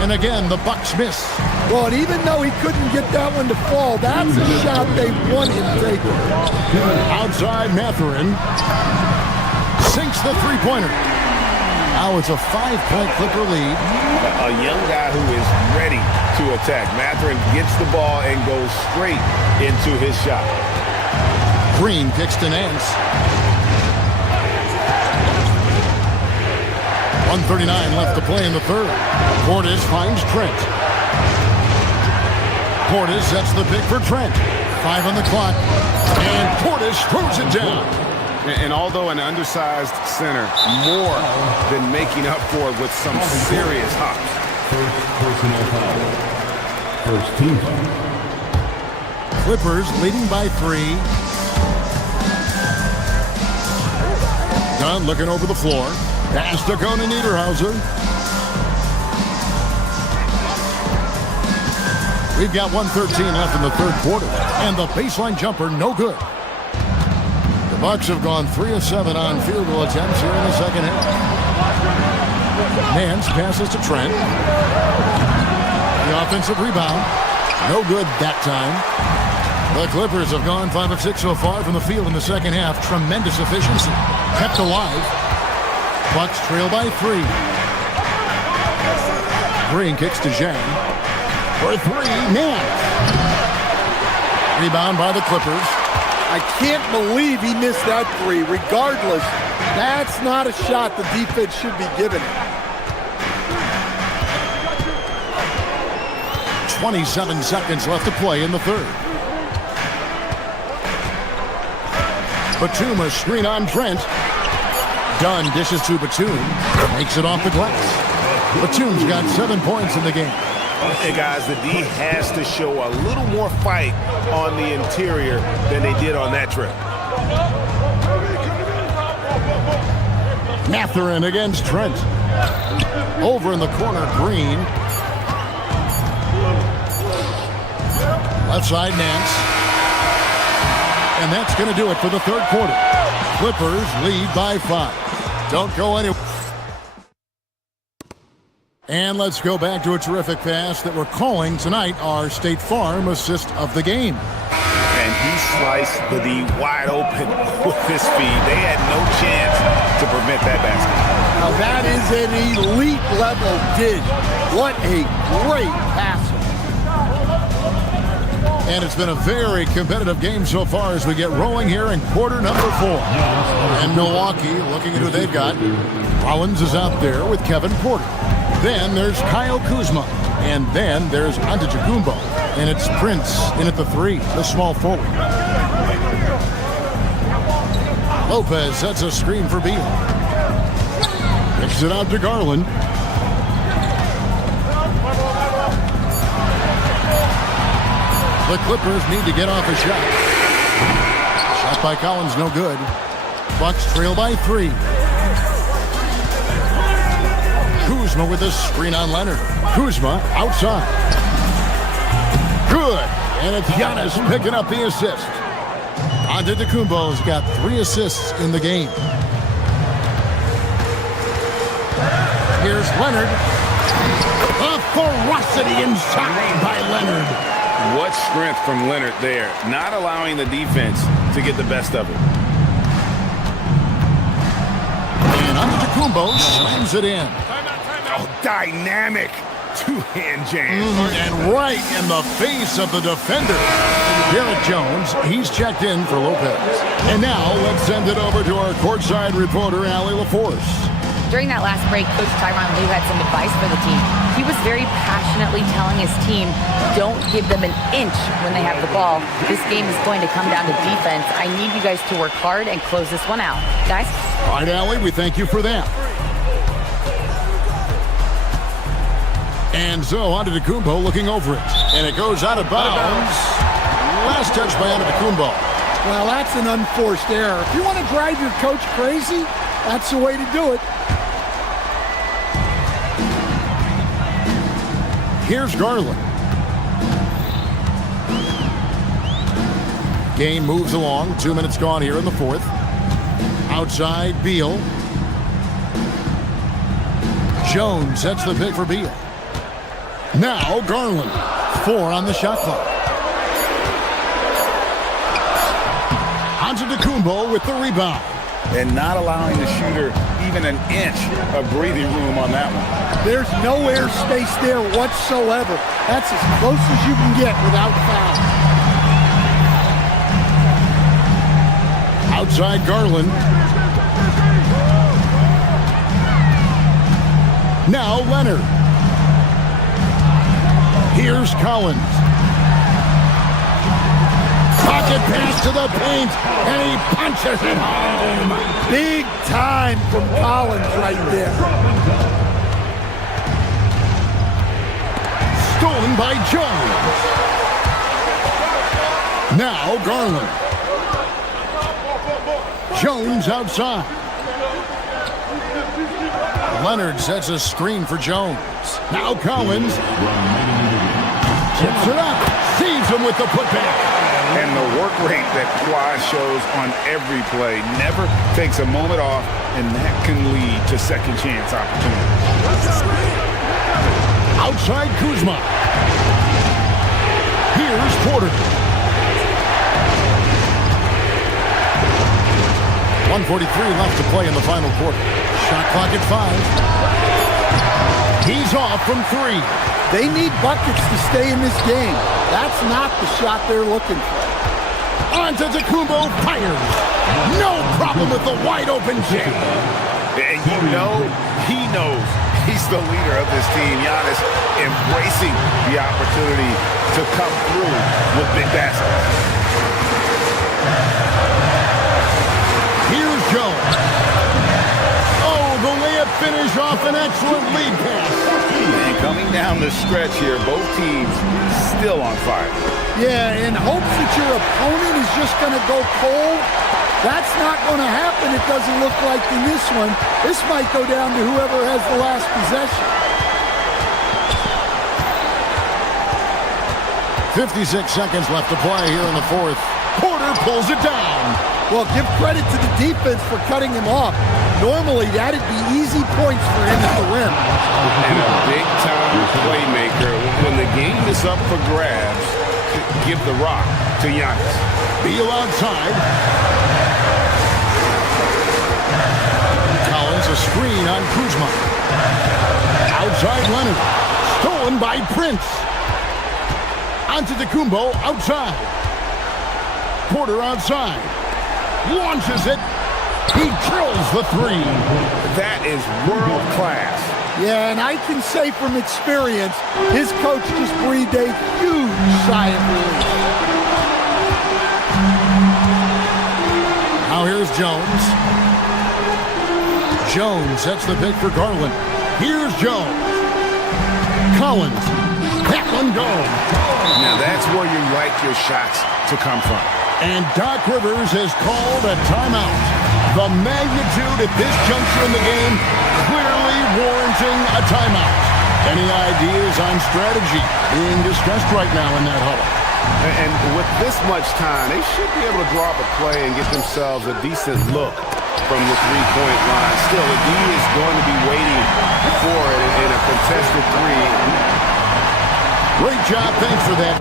And again, the Bucks miss. Well, and even though he couldn't get that one to fall, that's a shot they wanted to take. Outside, Mathurin sinks the three-pointer. Now it's a 5-point Clipper lead. A young guy who is ready to attack. Mathurin gets the ball and goes straight into his shot. Green kicks to Nance. 1:39 left to play in the 3rd. Portis finds Trent. Portis sets the pick for Trent. 5 on the clock. And Portis throws it down. And although an undersized center, more than making up for it with some serious hops. First personal foul. First team foul. Clippers leading by 3. Dunn looking over the floor. Pass to Conan Niederhauser. We've got 1:13 left in the third quarter. And the baseline jumper, no good. The Bucks have gone 3 of 7 on field goal attempts here in the second half. Nance passes to Trent. The offensive rebound. No good that time. The Clippers have gone 5 of 6 so far from the field in the second half. Tremendous efficiency. Kept alive. Bucks trail by 3. Green kicks to Zhang. For 3, Nance. Rebound by the Clippers. I can't believe he missed that 3. Regardless, that's not a shot the defense should be giving him. 27 seconds left to play in the third. Batum a screen on Trent. Dunn dishes to Batum. Makes it off the glass. Batum's got 7 points in the game. Hey guys, the D has to show a little more fight on the interior than they did on that trip. Mathurin against Trent. Over in the corner, Green. Left side, Nance. And that's going to do it for the third quarter. Clippers lead by 5. Don't go anywhere. And let's go back to a terrific pass that we're calling tonight our State Farm assist of the game. And he sliced the D wide open with his feed. They had no chance to prevent that basket. Now that is an elite level dish. What a great passer. And it's been a very competitive game so far as we get rolling here in quarter number 4. And Milwaukee looking at who they've got. Rollins is out there with Kevin Porter. Then there's Kyle Kuzma. And then there's Antetokounmpo. And it's Prince in at the 3, the small forward. Lopez sets a screen for Beal. Kicks it out to Garland. The Clippers need to get off a shot. Shot by Collins, no good. Bucks trail by 3. Kuzma with a screen on Leonard. Kuzma outside. Good. And it's Giannis picking up the assist. Antetokounmpo's got 3 assists in the game. Here's Leonard. A ferocity inside by Leonard. What strength from Leonard there, not allowing the defense to get the best of it. And Antetokounmpo slams it in. Oh, dynamic two-hand jam. And right in the face of the defender. Derek Jones, he's checked in for Lopez. And now let's send it over to our courtside reporter, Allie LaForce. During that last break, Coach Tyronn Lue had some advice for the team. He was very passionately telling his team, don't give them an inch when they have the ball. This game is going to come down to defense. I need you guys to work hard and close this one out. Guys? All right, Allie, we thank you for that. And so Antetokounmpo looking over it. And it goes out of bounds. Last touch by Antetokounmpo. Well, that's an unforced error. If you want to drive your coach crazy, that's the way to do it. Here's Garland. Game moves along. 2 minutes gone here in the fourth. Outside, Beal. Jones sets the pick for Beal. Now Garland. 4 on the shot clock. Antetokounmpo with the rebound. And not allowing the shooter even an inch of breathing room on that one. There's no air space there whatsoever. That's as close as you can get without foul. Outside Garland. Now Leonard. Here's Collins. A pocket pass to the paint, and he punches it home. Big time from Collins right there. Stolen by Jones. Now Garland. Jones outside. Leonard sets a screen for Jones. Now Collins. Tips it up. Saves him with the putback. And the work rate that Kawhi shows on every play never takes a moment off, and that can lead to second chance opportunities. Outside Kuzma. Here's Porter. 1:43 left to play in the final quarter. Shot clock at 5. He's off from 3. They need buckets to stay in this game. That's not the shot they're looking for. Antetokounmpo fires. No problem with the wide open jam. And you know, he knows he's the leader of this team. Giannis embracing the opportunity to come through with big baskets. Here's Jones. Oh, the layup finish off an excellent lead pass. And coming down the stretch here, both teams still on fire. Yeah, in hopes that your opponent is just going to go cold. That's not going to happen, it doesn't look like in this one. This might go down to whoever has the last possession. 56 seconds left to play here in the fourth. Porter pulls it down. Well, give credit to the defense for cutting him off. Normally, that'd be easy points for him at the rim. And a big-time playmaker. When the game is up for grabs, give the rock to Giannis. Beal outside. Collins a screen on Kuzma. Outside Leonard. Stolen by Prince. Antetokounmpo outside. Porter outside. Launches it. He drills the 3. That is world class. Yeah, and I can say from experience, his coach just breathed a huge sigh of relief. Now here's Jones. Jones sets the pick for Garland. Here's Jones. Collins. That one goes. Now that's where you like your shots to come from. And Doc Rivers has called a timeout. The magnitude at this juncture in the game clearly warranting a timeout. Any ideas on strategy being discussed right now in that huddle? And with this much time, they should be able to draw up a play and get themselves a decent look from the three-point line. Still, the D is going to be waiting for it in a contested 3. Great job. Thanks for that.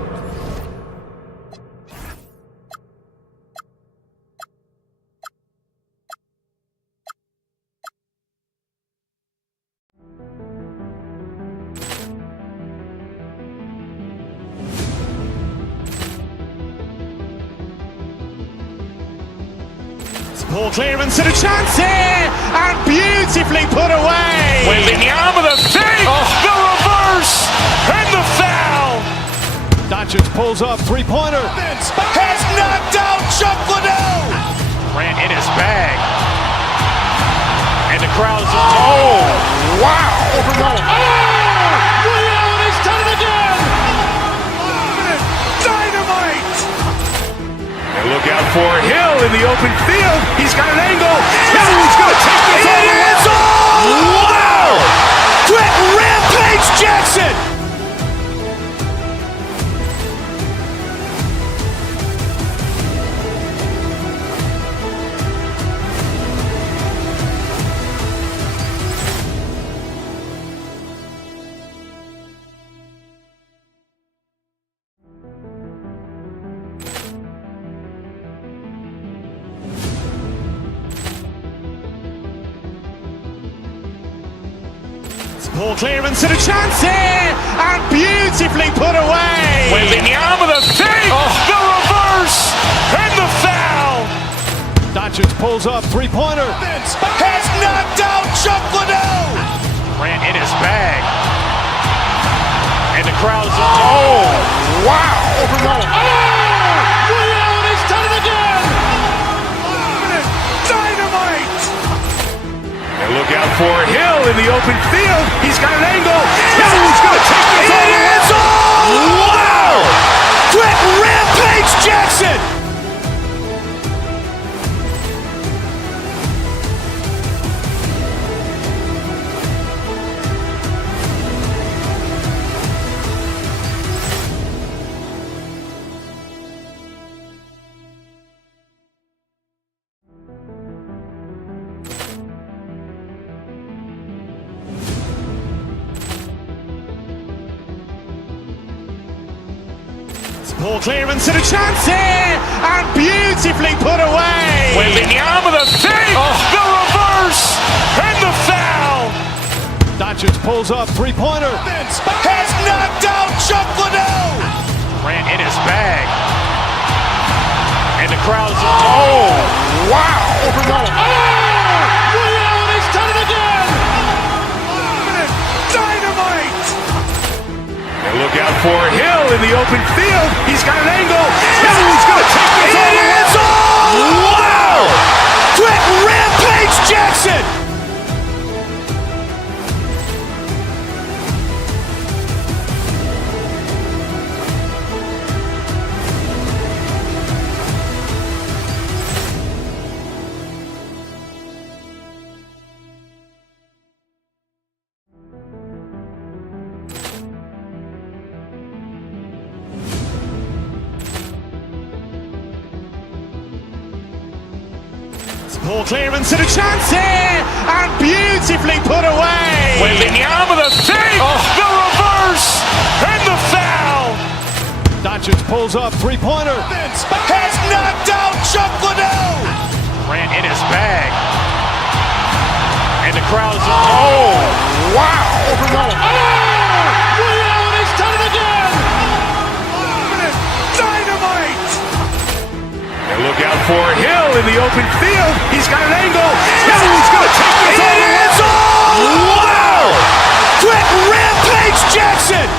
Ball clearance and a chance here, and beautifully put away. Wembanyama the fake, the reverse, and the foul. Doncic pulls up, three-pointer. Has knocked out Chuck Liddell. Grant in his bag. And the crowd's oh, wow. Rio has done it again. Dynamite. And look out for Hill in the open field. He's got an angle. Hill's going to take this all the way. Wow! Quick Rampage Jackson. Ball clearance and a chance here, and beautifully put away. Wembanyama the fake, the reverse, and the foul. Doncic pulls up, three-pointer. Has knocked out Chuck Liddell. Grant in his bag. And the crowd's oh, wow. Rio has look out for Hill in the open field. He's got an angle. He's going to take this all the way. Wow! Quick rampage Jackson! Ball clearance and a chance here, and beautifully put away. Wembanyama the fake, the reverse, and the foul. Doncic pulls up, three-pointer. Has knocked out Chuck Liddell. Grant in his bag. And the crowd's, oh, wow. He's done it again. Dynamite. And look out for Hill in the open field. He's got an angle. He's going to take this all the way. Wow! Quick rampage Jackson. Ball clearance and a chance here, and beautifully put away. Wembanyama the fake, the reverse, and the foul. Doncic pulls up, three-pointer. Has knocked out Chuck Liddell. Grant in his bag. And the crowd's, oh, wow. He's done it again. Dynamite. And look out for Hill in the open field. He's got an angle. He's going to take this all the way. Wow! Quick rampage Jackson.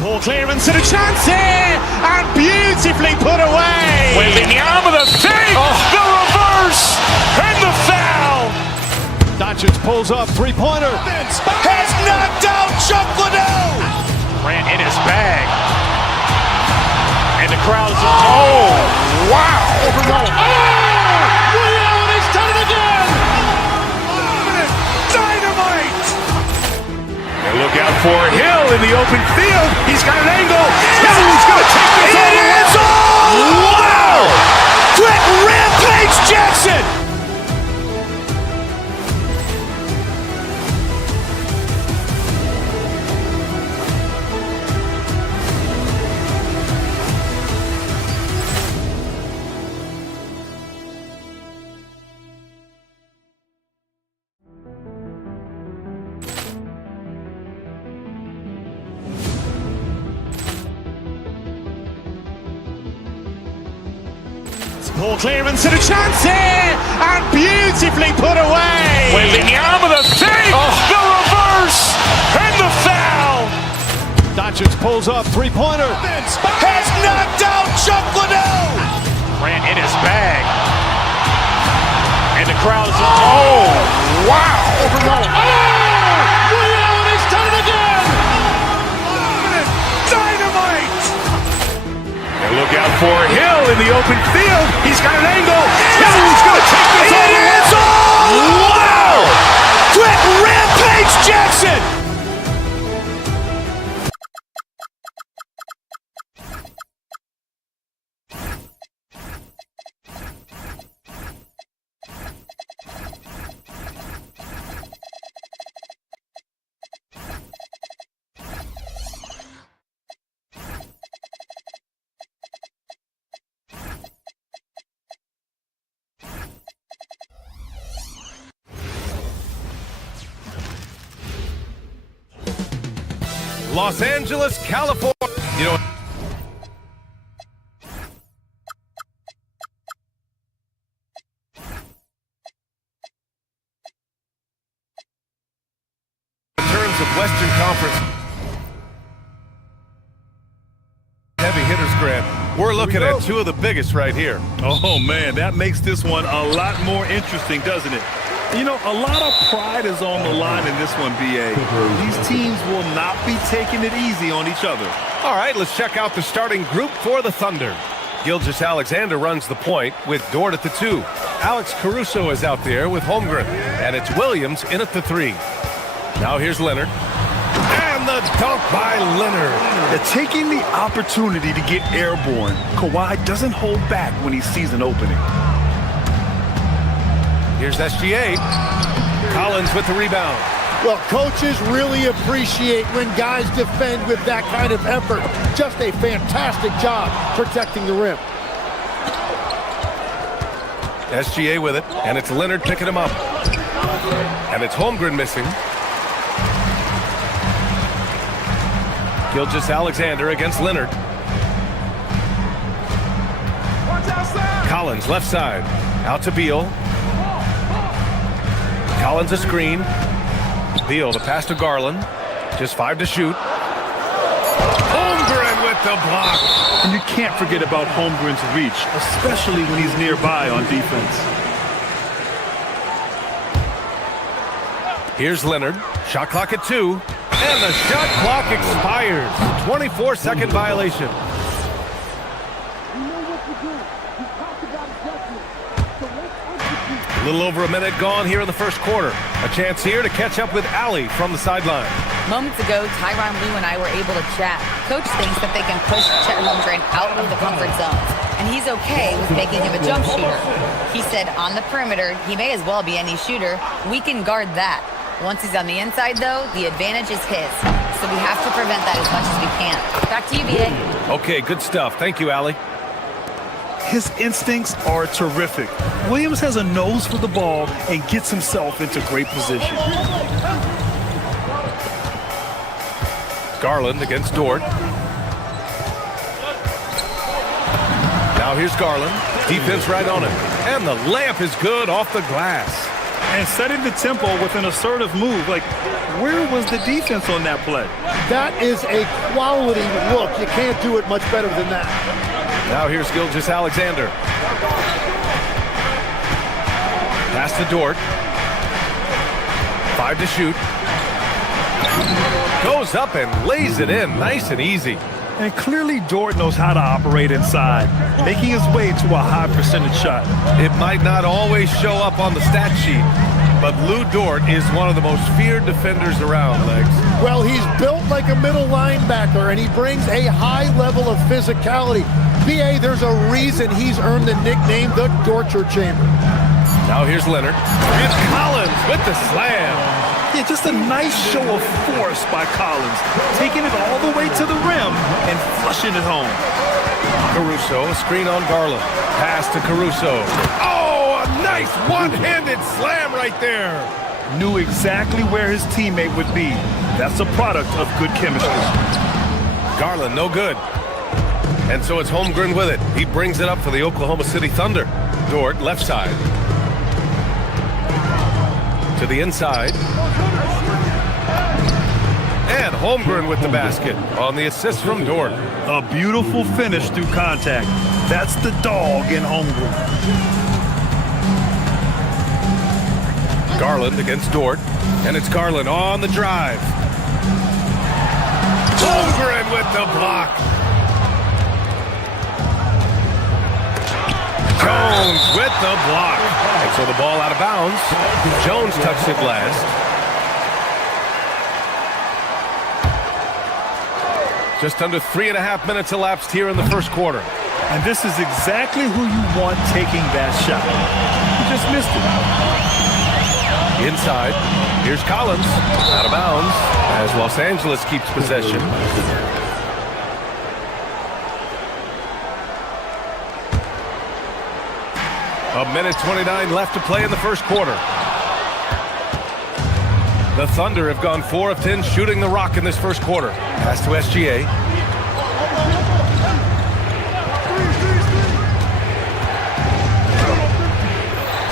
Ball clearance and a chance here, and beautifully put away. Wembanyama the fake, the reverse, and the foul. Doncic pulls up, three-pointer. Has knocked out Chuck Liddell. Grant in his bag. And the crowd's, oh, wow. He's done it again. Dynamite. And look out for Hill in the open field. He's got an angle. He's going to take this all the way. Wow! Quick rampage Jackson. Ball clearance and a chance here, and beautifully put away. Wembanyama the fake, the reverse, and the foul. Doncic pulls up, three-pointer. Has knocked out Chuck Liddell. Grant in his bag. And the crowd's, oh, wow. He's done it again. Dynamite. And look out for Hill in the open field. He's got an angle. He's going to take this all the way. Wow! Quick rampage Jackson. Los Angeles, California. You know, in terms of Western Conference heavy hitters, Grant, we're looking at two of the biggest right here. Oh, man, that makes this one a lot more interesting, doesn't it? You know, a lot of pride is on the line in this one, B.A. These teams will not be taking it easy on each other. All right, let's check out the starting group for the Thunder. Gilgeous-Alexander runs the point with Dort at the 2. Alex Caruso is out there with Holmgren, and it's Williams in at the 3. Now here's Leonard. And the dunk by Leonard. They're taking the opportunity to get airborne. Kawhi doesn't hold back when he sees an opening. Here's SGA. Collins with the rebound. Well, coaches really appreciate when guys defend with that kind of effort. Just a fantastic job protecting the rim. SGA with it, and it's Leonard picking him up. And it's Holmgren missing. Gilgeous-Alexander against Leonard. Collins left side. Out to Beal. Collins a screen. Beal the pass to Garland. Just 5 to shoot. Holmgren with the block. And you can't forget about Holmgren's reach, especially when he's nearby on defense. Here's Leonard. Shot clock at 2. And the shot clock expires. 24-second violation. A little over a minute gone here in the first quarter. A chance here to catch up with Allie from the sideline. Moments ago, Tyronn Lue and I were able to chat. Coach thinks that they can push Chet Holmgren out of the comfort zone, and he's okay with making him a jump shooter. He said on the perimeter, he may as well be any shooter. We can guard that. Once he's on the inside, though, the advantage is his. So we have to prevent that as much as we can. Back to you, B.A. Okay, good stuff. Thank you, Allie. His instincts are terrific. Williams has a nose for the ball and gets himself into great position. Garland against Dort. Now here's Garland. Defense right on him. And the layup is good off the glass. And setting the tempo with an assertive move. Like, where was the defense on that play? That is a quality look. You can't do it much better than that. Now here's Gilgeous-Alexander. Pass to Dort. 5 to shoot. Goes up and lays it in nice and easy. And clearly Dort knows how to operate inside, making his way to a high percentage shot. It might not always show up on the stat sheet, but Lou Dort is one of the most feared defenders around, Legs. Well, he's built like a middle linebacker, and he brings a high level of physicality. B.A., there's a reason he's earned the nickname the Torture Chamber. Now here's Leonard. And Collins with the slam. Yeah, just a nice show of force by Collins, taking it all the way to the rim and flushing it home. Caruso, a screen on Garland. Pass to Caruso. Oh, a nice one-handed slam right there. Knew exactly where his teammate would be. That's a product of good chemistry. Garland, no good. And so it's Holmgren with it. He brings it up for the Oklahoma City Thunder. Dort, left side. To the inside. And Holmgren with the basket on the assist from Dort. A beautiful finish through contact. That's the dog in Holmgren. Garland against Dort. And it's Garland on the drive. Holmgren with the block. Jones with the block. And so the ball out of bounds. Jones touched it last. Just under 3.5 minutes elapsed here in the first quarter. And this is exactly who you want taking that shot. You just missed it. Inside. Here's Collins. Out of bounds as Los Angeles keeps possession. A minute 29 left to play in the first quarter. The Thunder have gone 4 of 10 shooting the rock in this first quarter. Pass to SGA.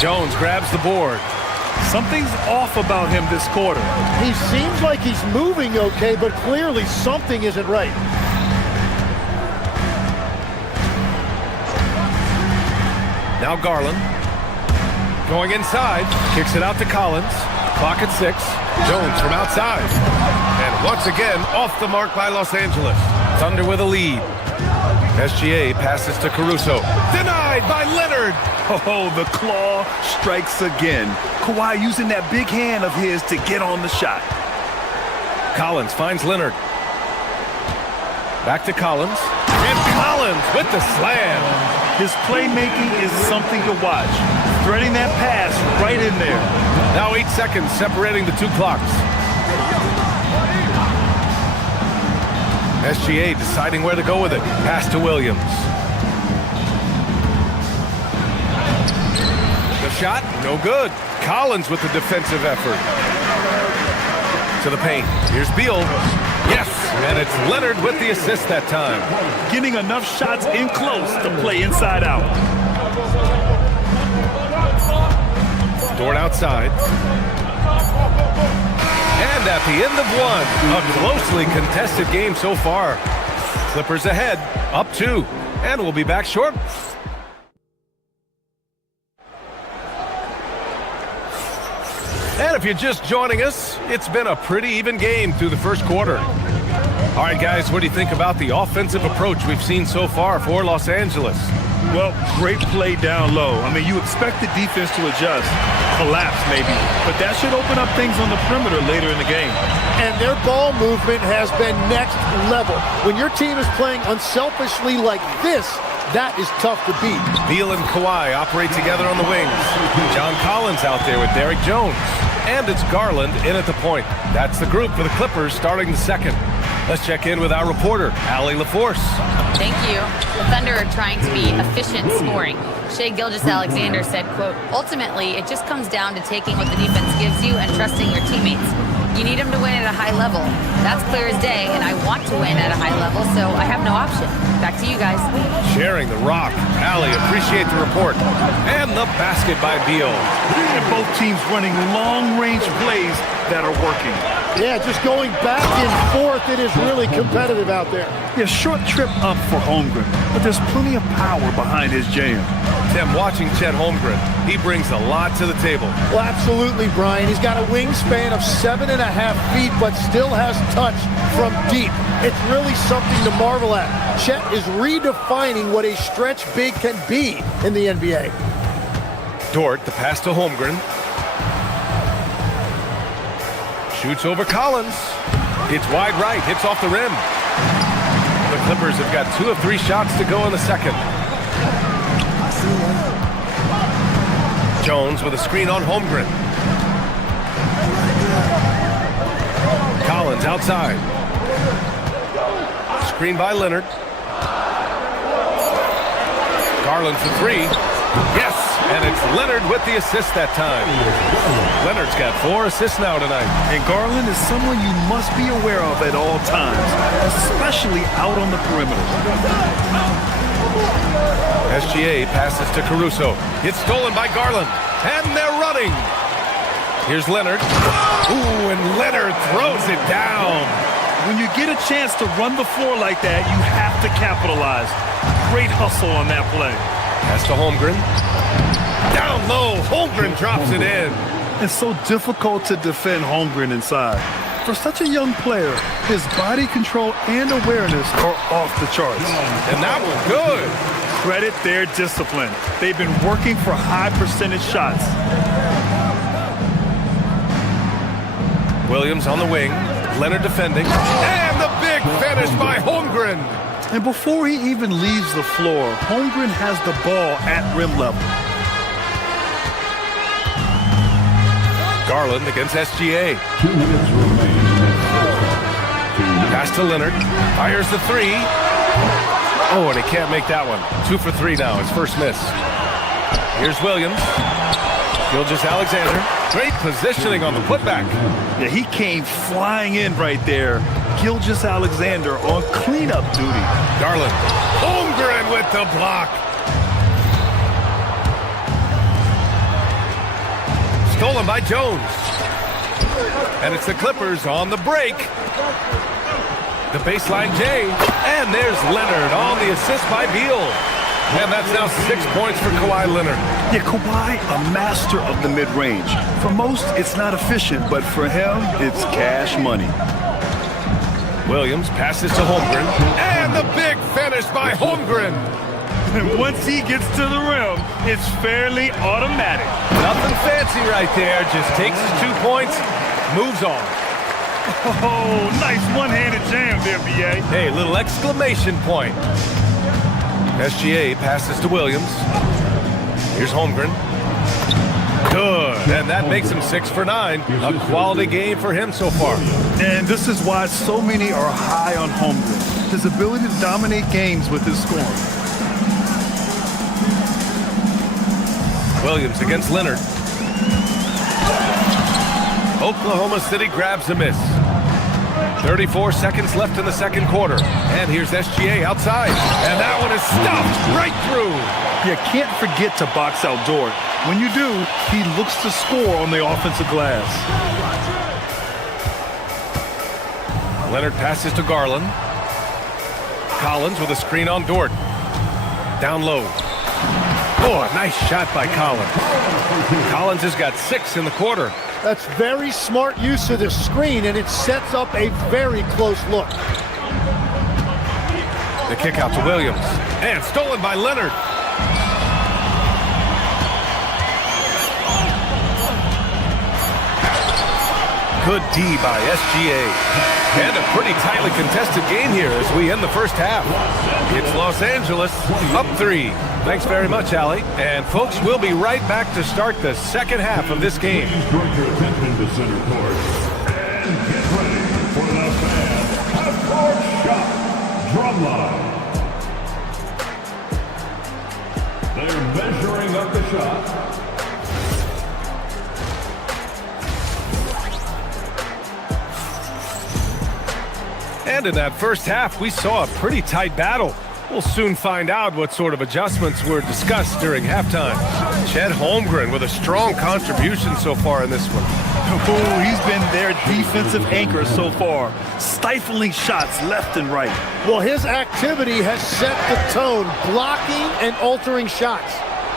Jones grabs the board. Something's off about him this quarter. He seems like he's moving okay, but clearly something isn't right. Now Garland. Going inside. Kicks it out to Collins. Clock at 6. Jones from outside. And once again, off the mark by Los Angeles. Thunder with a lead. SGA passes to Caruso. Denied by Leonard. Oh, the claw strikes again. Kawhi using that big hand of his to get on the shot. Collins finds Leonard. Back to Collins. And Collins with the slam. His playmaking is something to watch. Threading that pass right in there. Now 8 seconds separating the two clocks. SGA deciding where to go with it. Pass to Williams. The shot, no good. Collins with the defensive effort. To the paint. Here's Beal. Yes, and it's Leonard with the assist that time. Getting enough shots in close to play inside out. Dort outside. And at the end of one, a closely contested game so far. Clippers ahead, up 2, and we'll be back short. And if you're just joining us, it's been a pretty even game through the first quarter. All right, guys, what do you think about the offensive approach we've seen so far for Los Angeles? Well, great play down low. I mean, you expect the defense to adjust, collapse maybe, but that should open up things on the perimeter later in the game. And their ball movement has been next level. When your team is playing unselfishly like this, that is tough to beat. Beal and Kawhi operate together on the wings. John Collins out there with Derek Jones. And it's Garland in at the point. That's the group for the Clippers starting the second. Let's check in with our reporter, Allie LaForce. Thank you. The Thunder are trying to be efficient scoring. Shai Gilgeous-Alexander said, quote, ultimately, it just comes down to taking what the defense gives you and trusting your teammates. You need them to win at a high level. That's clear as day, and I want to win at a high level, so I have no option. Back to you guys. Sharing the rock. Allie, appreciate the report. And the basket by Beal. And both teams running long-range plays that are working. Yeah, just going back and forth, it is really competitive out there. Yeah, short trip up for Holmgren, but there's plenty of power behind his jam. Tim, watching Chet Holmgren, he brings a lot to the table. Well, absolutely, Brian. He's got a wingspan of 7.5 feet, but still has touch from deep. It's really something to marvel at. Chet is redefining what a stretch big can be in the NBA. Dort, the pass to Holmgren. Shoots over Collins. It's wide right, hits off the rim. The Clippers have got 2 of 3 shots to go in the second. Jones with a screen on Holmgren. Collins outside. Screen by Leonard. Garland for 3. Yes, and it's Leonard with the assist that time. Leonard's got 4 assists now tonight. And Garland is someone you must be aware of at all times, especially out on the perimeter. SGA passes to Caruso. It's stolen by Garland, and they're running. Here's Leonard. Ooh, and Leonard throws it down. When you get a chance to run the floor like that, you have to capitalize. Great hustle on that play. Pass to Holmgren. Down low, Holmgren drops it in. It's so difficult to defend Holmgren inside. For such a young player, his body control and awareness are off the charts. And that was good. Credit their discipline. They've been working for high percentage shots. Williams on the wing. Leonard defending. And the big finish by Holmgren. And before he even leaves the floor, Holmgren has the ball at rim level. Garland against SGA. 2 minutes remain. Pass to Leonard. Fires the 3. Oh, and he can't make that one. 2 for 3 now. His first miss. Here's Williams. Gilgeous-Alexander. Great positioning on the putback. Yeah, he came flying in right there. Gilgeous-Alexander on cleanup duty. Garland. Holmgren with the block. Stolen by Jones. And it's the Clippers on the break. The baseline J. And there's Leonard on the assist by Beal. And that's now 6 points for Kawhi Leonard. Yeah, Kawhi, a master of the mid-range. For most, it's not efficient, but for him, it's cash money. Williams passes to Holmgren. And the big finish by Holmgren. And once he gets to the rim, it's fairly automatic. Nothing fancy right there. Just takes his 2 points, moves on. Oh, nice one-handed jam there, B.A. Hey, little exclamation point. SGA passes to Williams. Here's Holmgren. Good. And that makes him 6 for 9. A quality game for him so far. And this is why so many are high on Holmgren. His ability to dominate games with his scoring. Williams against Leonard. Oklahoma City grabs a miss. 34 seconds left in the second quarter. And here's SGA outside. And that one is stuffed right through. You can't forget to box out Dort. When you do, he looks to score on the offensive glass. Leonard passes to Garland. Collins with a screen on Dort. Down low. Oh, a nice shot by Collins. Collins has got 6 in the quarter. That's very smart use of the screen, and it sets up a very close look. The kick out to Williams. And stolen by Leonard. Good D by SGA. And a pretty tightly contested game here as we end the first half. It's Los Angeles up 3. Thanks very much, Allie. And folks, we'll be right back to start the second half of this game. Direct your attention to center court. And get ready for the fan half-court shot drumline. They're measuring up the shot. And in that first half, we saw a pretty tight battle. We'll soon find out what sort of adjustments were discussed during halftime. Chet Holmgren with a strong contribution so far in this one. Oh, he's been their defensive anchor so far, stifling shots left and right. Well, his activity has set the tone, blocking and altering shots.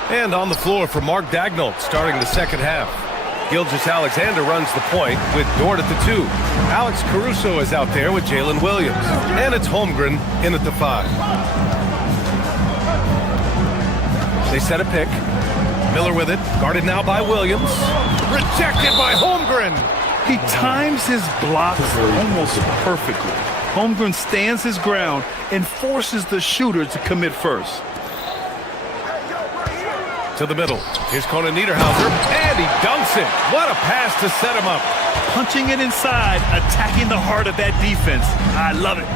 And on the floor for Mark Daigneault starting the second half. Gilgeous-Alexander runs the point with Dort at the 2. Alex Caruso is out there with Jalen Williams. And it's Holmgren in at the 5. They set a pick. Miller with it. Guarded now by Williams. Rejected by Holmgren. He times his blocks almost perfectly. Holmgren stands his ground and forces the shooter to commit first. To the middle. Here's Conan Niederhauser. And he dunks it. What a pass to set him up. Punching it inside, attacking the heart of that defense. I love it.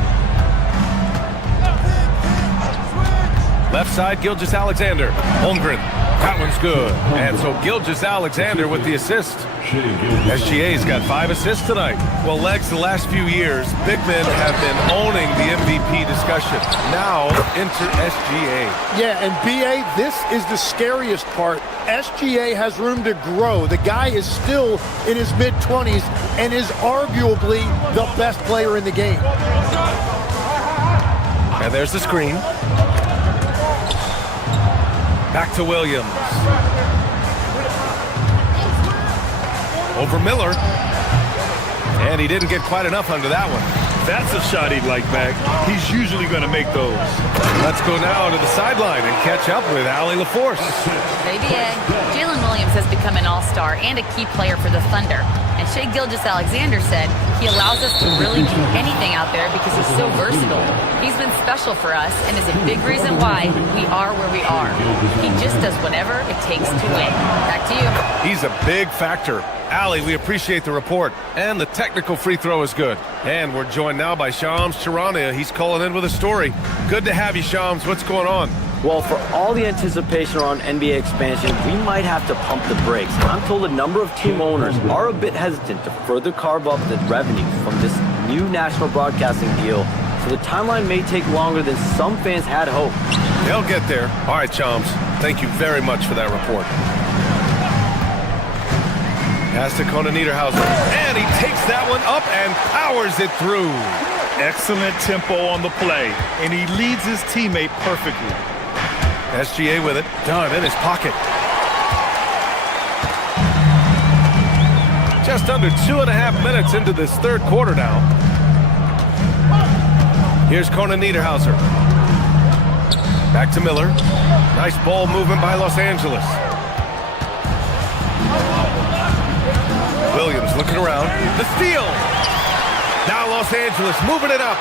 Left side, Gilgeous-Alexander. Holmgren. That one's good. And so Gilgeous-Alexander with the assist. SGA's got 5 assists tonight. Well, Legs, the last few years, big men have been owning the MVP discussion. Now, enter SGA. Yeah, and B.A., this is the scariest part. SGA has room to grow. The guy is still in his mid-20s and is arguably the best player in the game. And there's the screen. Back to Williams. Over Miller. And he didn't get quite enough under that one. That's a shot he'd like back. He's usually going to make those. Let's go now to the sideline and catch up with Allie LaForce. ABA, Jalen Williams has become an all-star and a key player for the Thunder. And Shai Gilgeous-Alexander said he allows us to really do anything out there because he's so versatile. He's been special for us and is a big reason why we are where we are. He just does whatever it takes to win. Back to you. He's a big factor. Allie, we appreciate the report. And the technical free throw is good. And we're joined now by Shams Charania. He's calling in with a story. Good to have you, Shams. What's going on? Well, for all the anticipation around NBA expansion, we might have to pump the brakes. I'm told a number of team owners are a bit hesitant to further carve up the revenue from this new national broadcasting deal, so the timeline may take longer than some fans had hoped. They'll get there. All right, Chums. Thank you very much for that report. Pass to Conan Niederhauser, and he takes that one up and powers it through. Excellent tempo on the play, and he leads his teammate perfectly. SGA with it, done in his pocket. Just under 2.5 minutes into this third quarter now. Here's Conan Niederhauser. Back to Miller. Nice ball movement by Los Angeles. Williams looking around. The steal. Now Los Angeles moving it up.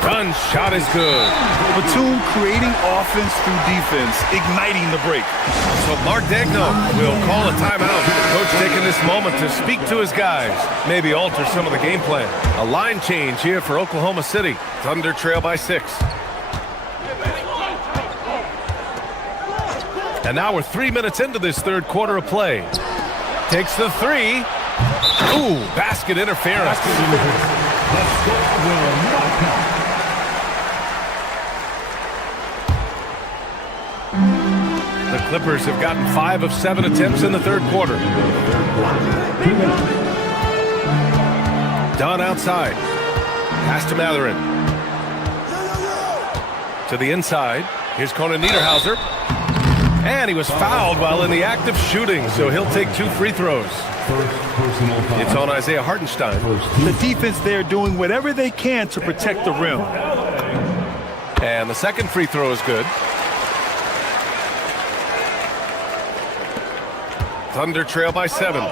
Dunn's shot is good. Batum creating offense through defense, igniting the break. So Mark Daigneault will call a timeout. Coach taking this moment to speak to his guys, maybe alter some of the game plan. A line change here for Oklahoma City. Thunder trail by 6. And now we're 3 minutes into this third quarter of play. Takes the 3. Ooh, basket interference. The Clippers have gotten 5 of 7 attempts in the third quarter. Dunn outside. Pass to Mathurin. To the inside. Here's Conan Niederhauser. And he was fouled while in the act of shooting, so he'll take 2 free throws. It's on Isaiah Hartenstein. The defense there doing whatever they can to protect the rim. And the second free throw is good. Thunder trail by 7.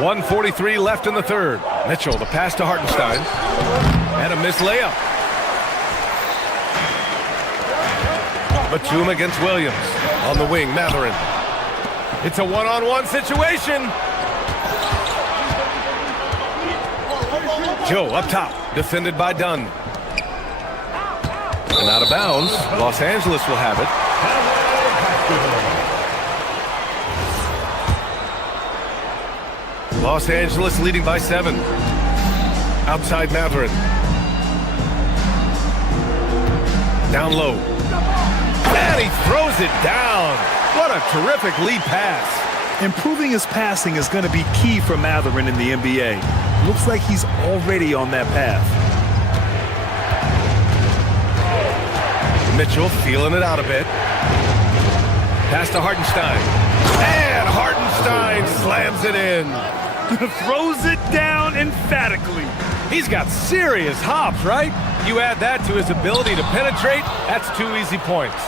1:43 left in the third. Mitchell, the pass to Hartenstein. And a missed layup. Batum against Williams. On the wing, Mathurin. It's a one-on-one situation. Joe up top, defended by Dunn. And out of bounds, Los Angeles will have it. Los Angeles leading by 7. Outside Mathurin. Down low. And he throws it down. What a terrific lead pass. Improving his passing is going to be key for Mathurin in the NBA. Looks like he's already on that path. Mitchell feeling it out a bit. Pass to Hartenstein. And Hartenstein slams it in. Throws it down emphatically. He's got serious hops, right? You add that to his ability to penetrate, that's 2 easy points.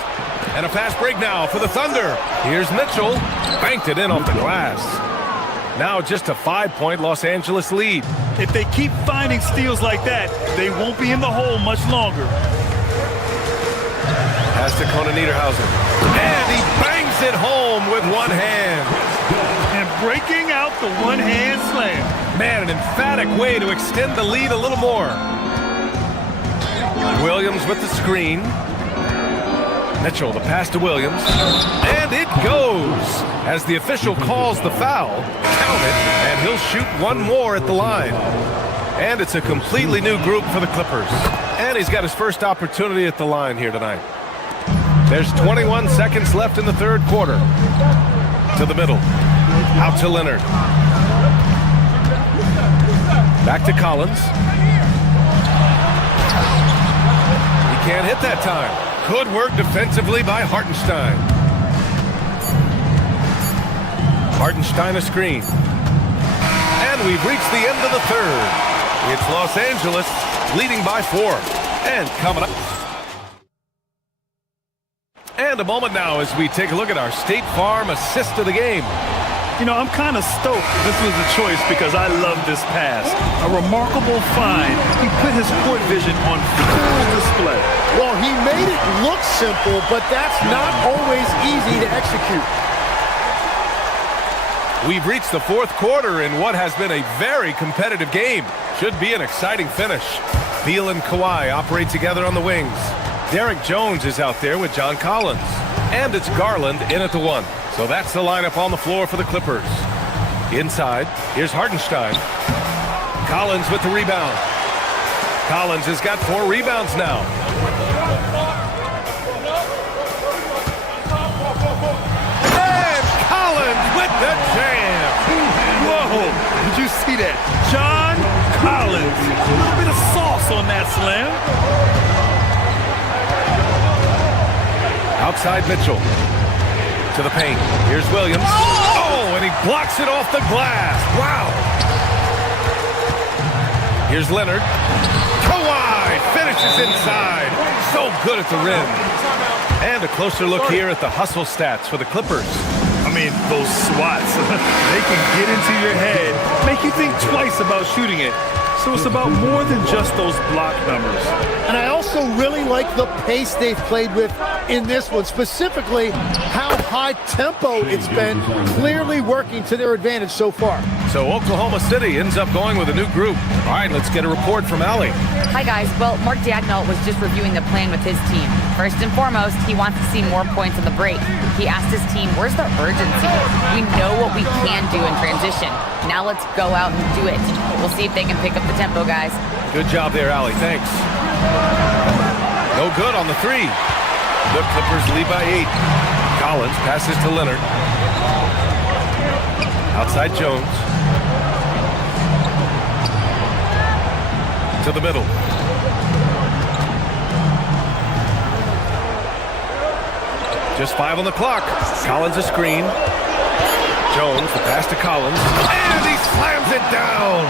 And a fast break now for the Thunder. Here's Mitchell. Banked it in off the glass. Now just a 5-point Los Angeles lead. If they keep finding steals like that, they won't be in the hole much longer. Pass to Conan Niederhauser. And he bangs it home with one hand. And breaking out the one-hand slam. Man, an emphatic way to extend the lead a little more. Williams with the screen. Mitchell, the pass to Williams. And it goes as the official calls the foul. Count it, and he'll shoot one more at the line. And it's a completely new group for the Clippers. And he's got his first opportunity at the line here tonight. There's 21 seconds left in the third quarter. To the middle. Out to Leonard. Back to Collins. He can't hit that time. Good work defensively by Hartenstein. Hartenstein a screen. And we've reached the end of the third. It's Los Angeles leading by 4. And coming up. And a moment now as we take a look at our State Farm assist of the game. You know, I'm kind of stoked this was a choice because I love this pass. A remarkable find. He put his court vision on full display. Well, he made it look simple, but that's not always easy to execute. We've reached the fourth quarter in what has been a very competitive game. Should be an exciting finish. Beal and Kawhi operate together on the wings. Derek Jones is out there with John Collins. And it's Garland in at the 1. So that's the lineup on the floor for the Clippers. Inside, here's Hartenstein. Collins with the rebound. Collins has got 4 rebounds now. And Collins with the jam. Whoa, did you see that? John Collins. A little bit of sauce on that slam. Outside Mitchell. To the paint. Here's Williams. Oh, and he blocks it off the glass. Wow. Here's Leonard. Kawhi finishes inside. So good at the rim. And a closer look here at the hustle stats for the Clippers. I mean, those swats, they can get into your head, make you think twice about shooting it. So it's about more than just those block numbers. And I also really like the pace they've played with in this one, specifically how high tempo it's been, clearly working to their advantage so far. So Oklahoma City ends up going with a new group. All right, let's get a report from Allie. Hi, guys. Well, Mark Daigneault was just reviewing the plan with his team. First and foremost, he wants to see more points on the break. He asked his team, where's the urgency? We know what we can do in transition. Now let's go out and do it. We'll see if they can pick up the tempo, guys. Good job there, Allie. Thanks. No good on the 3. The Clippers lead by 8. Collins passes to Leonard. Outside Jones. To the middle. Just 5 on the clock. Collins a screen. Jones, the pass to Collins. And he slams it down.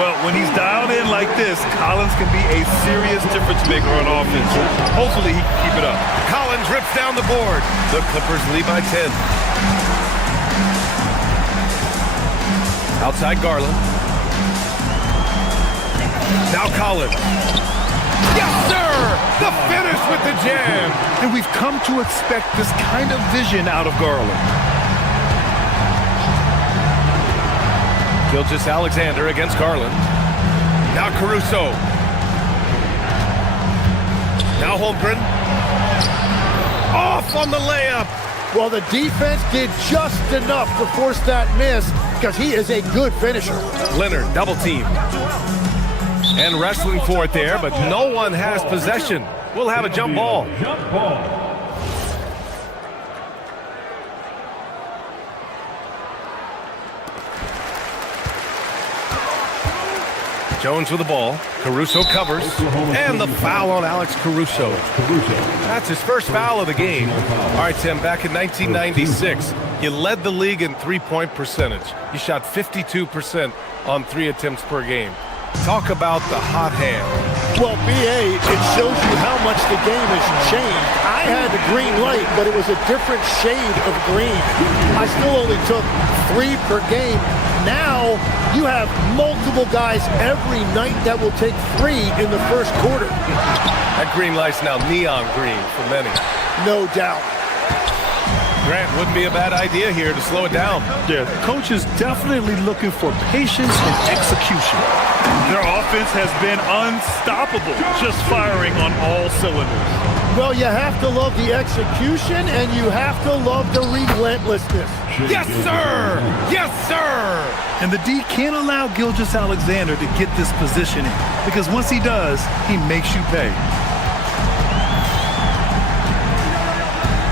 Well, when he's dialed in like this, Collins can be a serious difference maker on offense. Hopefully he can keep it up. Collins rips down the board. The Clippers lead by 10. Outside Garland. Now Collins. Yes, sir! The finish with the jam. And we've come to expect this kind of vision out of Garland. Gilgeous-Alexander against Garland. Now Caruso. Now Holmgren. Off on the layup. Well, the defense did just enough to force that miss because he is a good finisher. Leonard, double team. And wrestling for it there, but no one has possession. We'll have a jump ball. Jones with the ball. Caruso covers. And the foul on Alex Caruso. That's his first foul of the game. All right, Tim, back in 1996, you led the league in three-point percentage. You shot 52% on 3 attempts per game. Talk about the hot hand. Well, BA, it shows you how much the game has changed. I had the green light, but it was a different shade of green. I still only took 3 per game. Now, you have multiple guys every night that will take 3 in the first quarter. That green light's now neon green for many. No doubt. Grant, wouldn't be a bad idea here to slow it down. Yeah, the coach is definitely looking for patience and execution. Their offense has been unstoppable, just firing on all cylinders. Well, you have to love the execution, and you have to love the relentlessness. Yes, sir! Yes, sir! And the D can't allow Gilgeous-Alexander to get this positioning, because once he does, he makes you pay.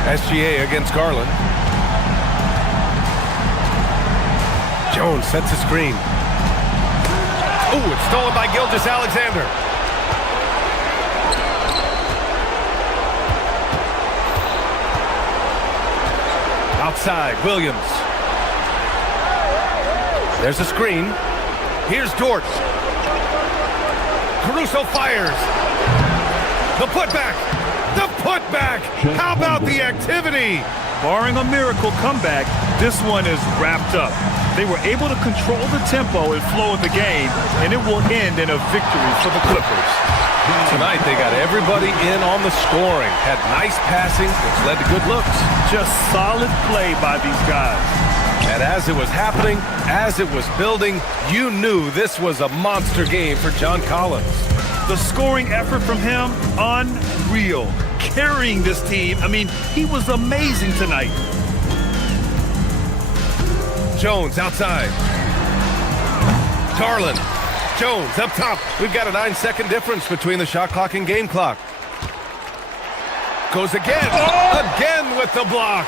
SGA against Garland. Jones sets a screen. Ooh, it's stolen by Gilgeous-Alexander. Outside, Williams. There's a screen. Here's Dort. Caruso fires. The putback. The putback! How about the activity? Barring a miracle comeback, this one is wrapped up. They were able to control the tempo and flow of the game, and it will end in a victory for the Clippers. Tonight, they got everybody in on the scoring. Had nice passing, which led to good looks. Just solid play by these guys. And as it was happening, as it was building, you knew this was a monster game for John Collins. The scoring effort from him, unreal. Carrying this team, I mean, he was amazing tonight. Jones outside. Garland. Jones up top. We've got a 9-second difference between the shot clock and game clock. Goes again. Again with the block.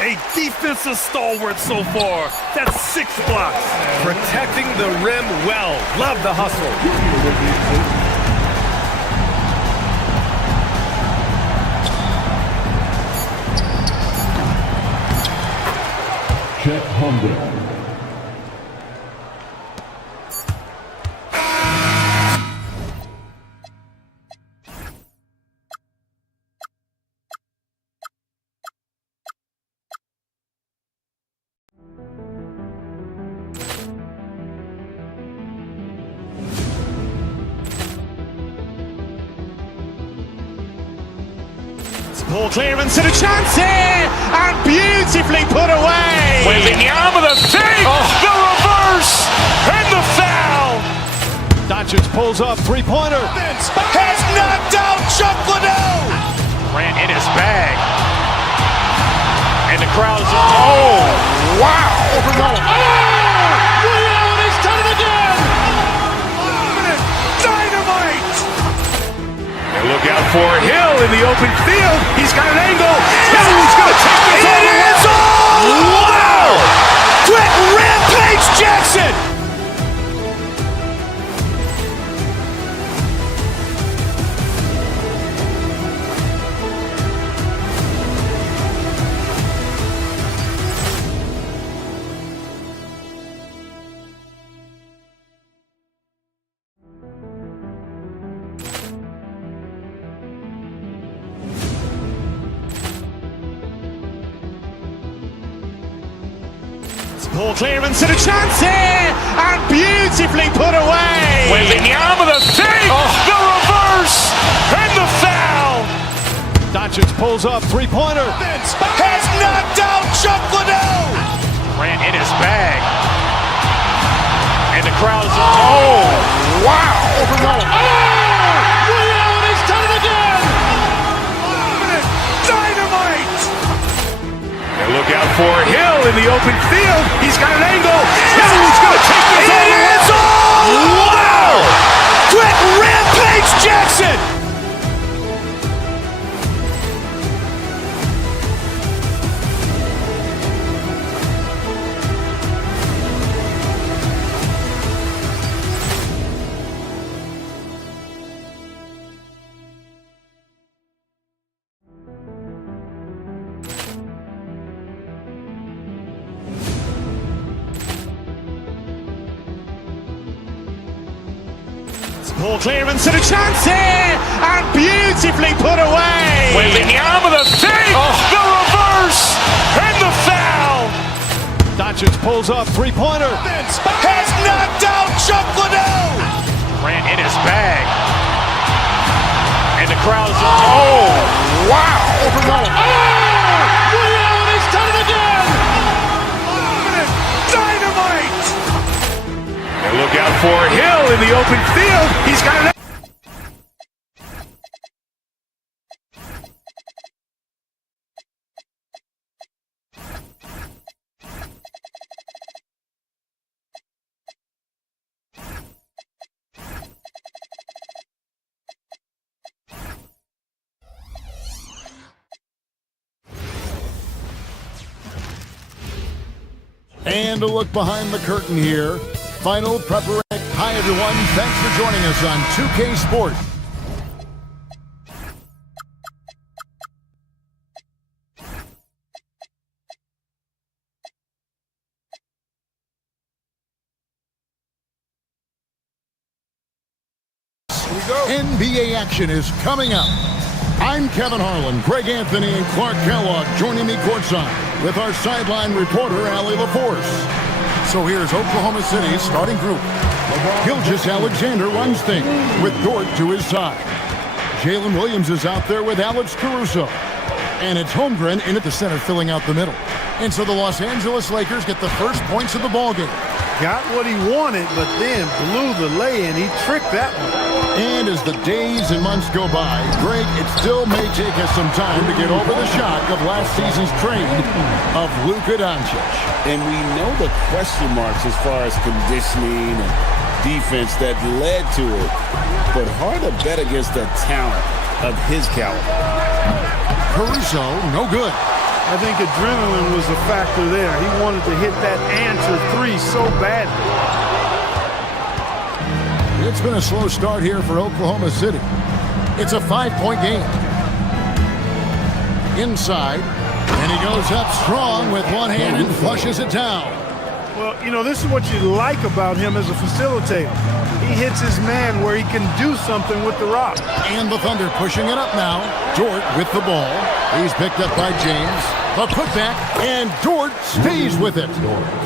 A defensive stalwart so far. That's 6 blocks. Protecting the rim well. Love the hustle. Chet Holmgren. Ball clearance and a chance here, and beautifully put away. Wembanyama with a fake, the reverse, and the foul. Doncic pulls up, three-pointer. Has knocked out Chuck Liddell. Grant in his bag. And the crowd is, oh, wow. Over Nolan. Ray Allen has done it again. Dynamite. And look out for Hill in the open field. He's got an angle. Hill's going to take this all the way. Wow. Quick Rampage Jackson. Ball clearance and a chance here, and beautifully put away. Wembanyama with a fake, the reverse, and the foul. Doncic pulls up, three-pointer. Has knocked out Chuck Liddell. Grant in his bag. And the crowd is, oh, wow. Over Nolan. Ray Allen has done it again. Dynamite. And look out for Hill in the open field. He's got an angle. Hill's going to take this all the way. Wow. Quick Rampage Jackson. Ball clearance and a chance here, and beautifully put away. Wembanyama with a fake, the reverse, and the foul. Doncic pulls up, three-pointer. Has knocked out Chuck Liddell. Grant in his bag. And the crowd is, oh, wow. Over Nolan. Ray Allen has done it again. Dynamite. And look out for Hill in the open field. He's got an And a look behind the curtain here. Final preparation. Hi, everyone. Thanks for joining us on 2K Sport. NBA action is coming up. I'm Kevin Harlan, Greg Anthony, and Clark Kellogg joining me courtside with our sideline reporter, Allie LaForce. So here's Oklahoma City's starting group. Gilgeous-Alexander runs things with Dort to his side. Jalen Williams is out there with Alex Caruso. And it's Holmgren in at the center filling out the middle. And so the Los Angeles Lakers get the first points of the ballgame. Got what he wanted, but then blew the lay-in. He tricked that one. And as the days and months go by, Greg, it still may take us some time to get over the shock of last season's trade of Luka Doncic. And we know the question marks as far as conditioning and defense that led to it. But hard to bet against the talent of his caliber. Caruso, no good. I think adrenaline was a factor there. He wanted to hit that answer three so badly. It's been a slow start here for Oklahoma City. It's a 5-point game. Inside, and he goes up strong with one hand and flushes it down. Well, you know, this is what you like about him as a facilitator. He hits his man where he can do something with the rock. And the Thunder pushing it up now. Dort with the ball. He's picked up by James. A putback, and Dort stays with it.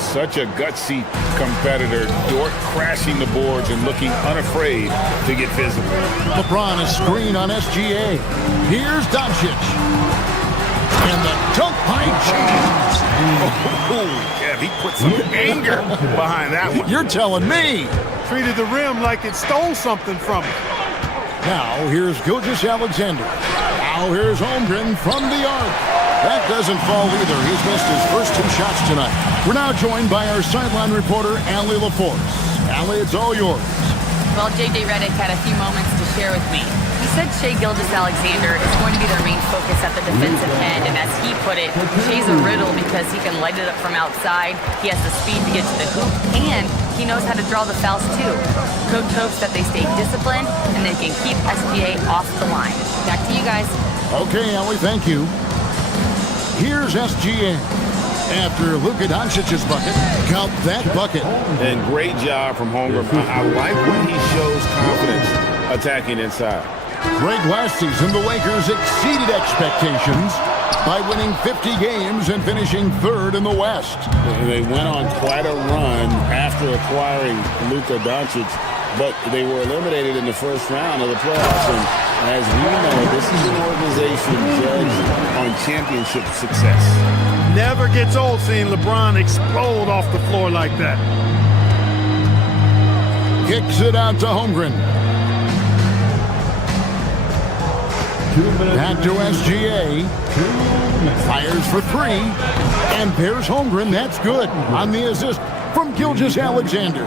Such a gutsy competitor. Dort crashing the boards and looking unafraid to get physical. LeBron is screen on SGA. Here's Doncic. And the dunk by James. Yeah, he put some anger behind that one. You're telling me. Treated the rim like it stole something from him. Now here's Gilgeous-Alexander. Now here's Holmgren from the arc. That doesn't fall either. He's missed his first 2 shots tonight. We're now joined by our sideline reporter, Allie LaForce. Allie, it's all yours. Well, J.J. Redick had a few moments to share with me. He said Shai Gilgeous-Alexander is going to be their main focus at the defensive end, and as he put it, Shai's a riddle because he can light it up from outside, he has the speed to get to the hoop, and he knows how to draw the fouls too. Coach hopes that they stay disciplined and they can keep SGA off the line. Back to you guys. Okay, Allie, thank you. Here's SGA. After Luka Doncic's bucket, count that bucket. And great job from Holmgren. I like when he shows confidence attacking inside. Greg, last season, the Lakers exceeded expectations by winning 50 games and finishing 3rd in the West. They went on quite a run after acquiring Luka Doncic, but they were eliminated in the first round of the playoffs. And as we know, this is an organization judged on championship success. Never gets old seeing LeBron explode off the floor like that. Kicks it out to Holmgren. Back to SGA. Fires for 3. And there's Holmgren. That's good on the assist from Gilgeous-Alexander.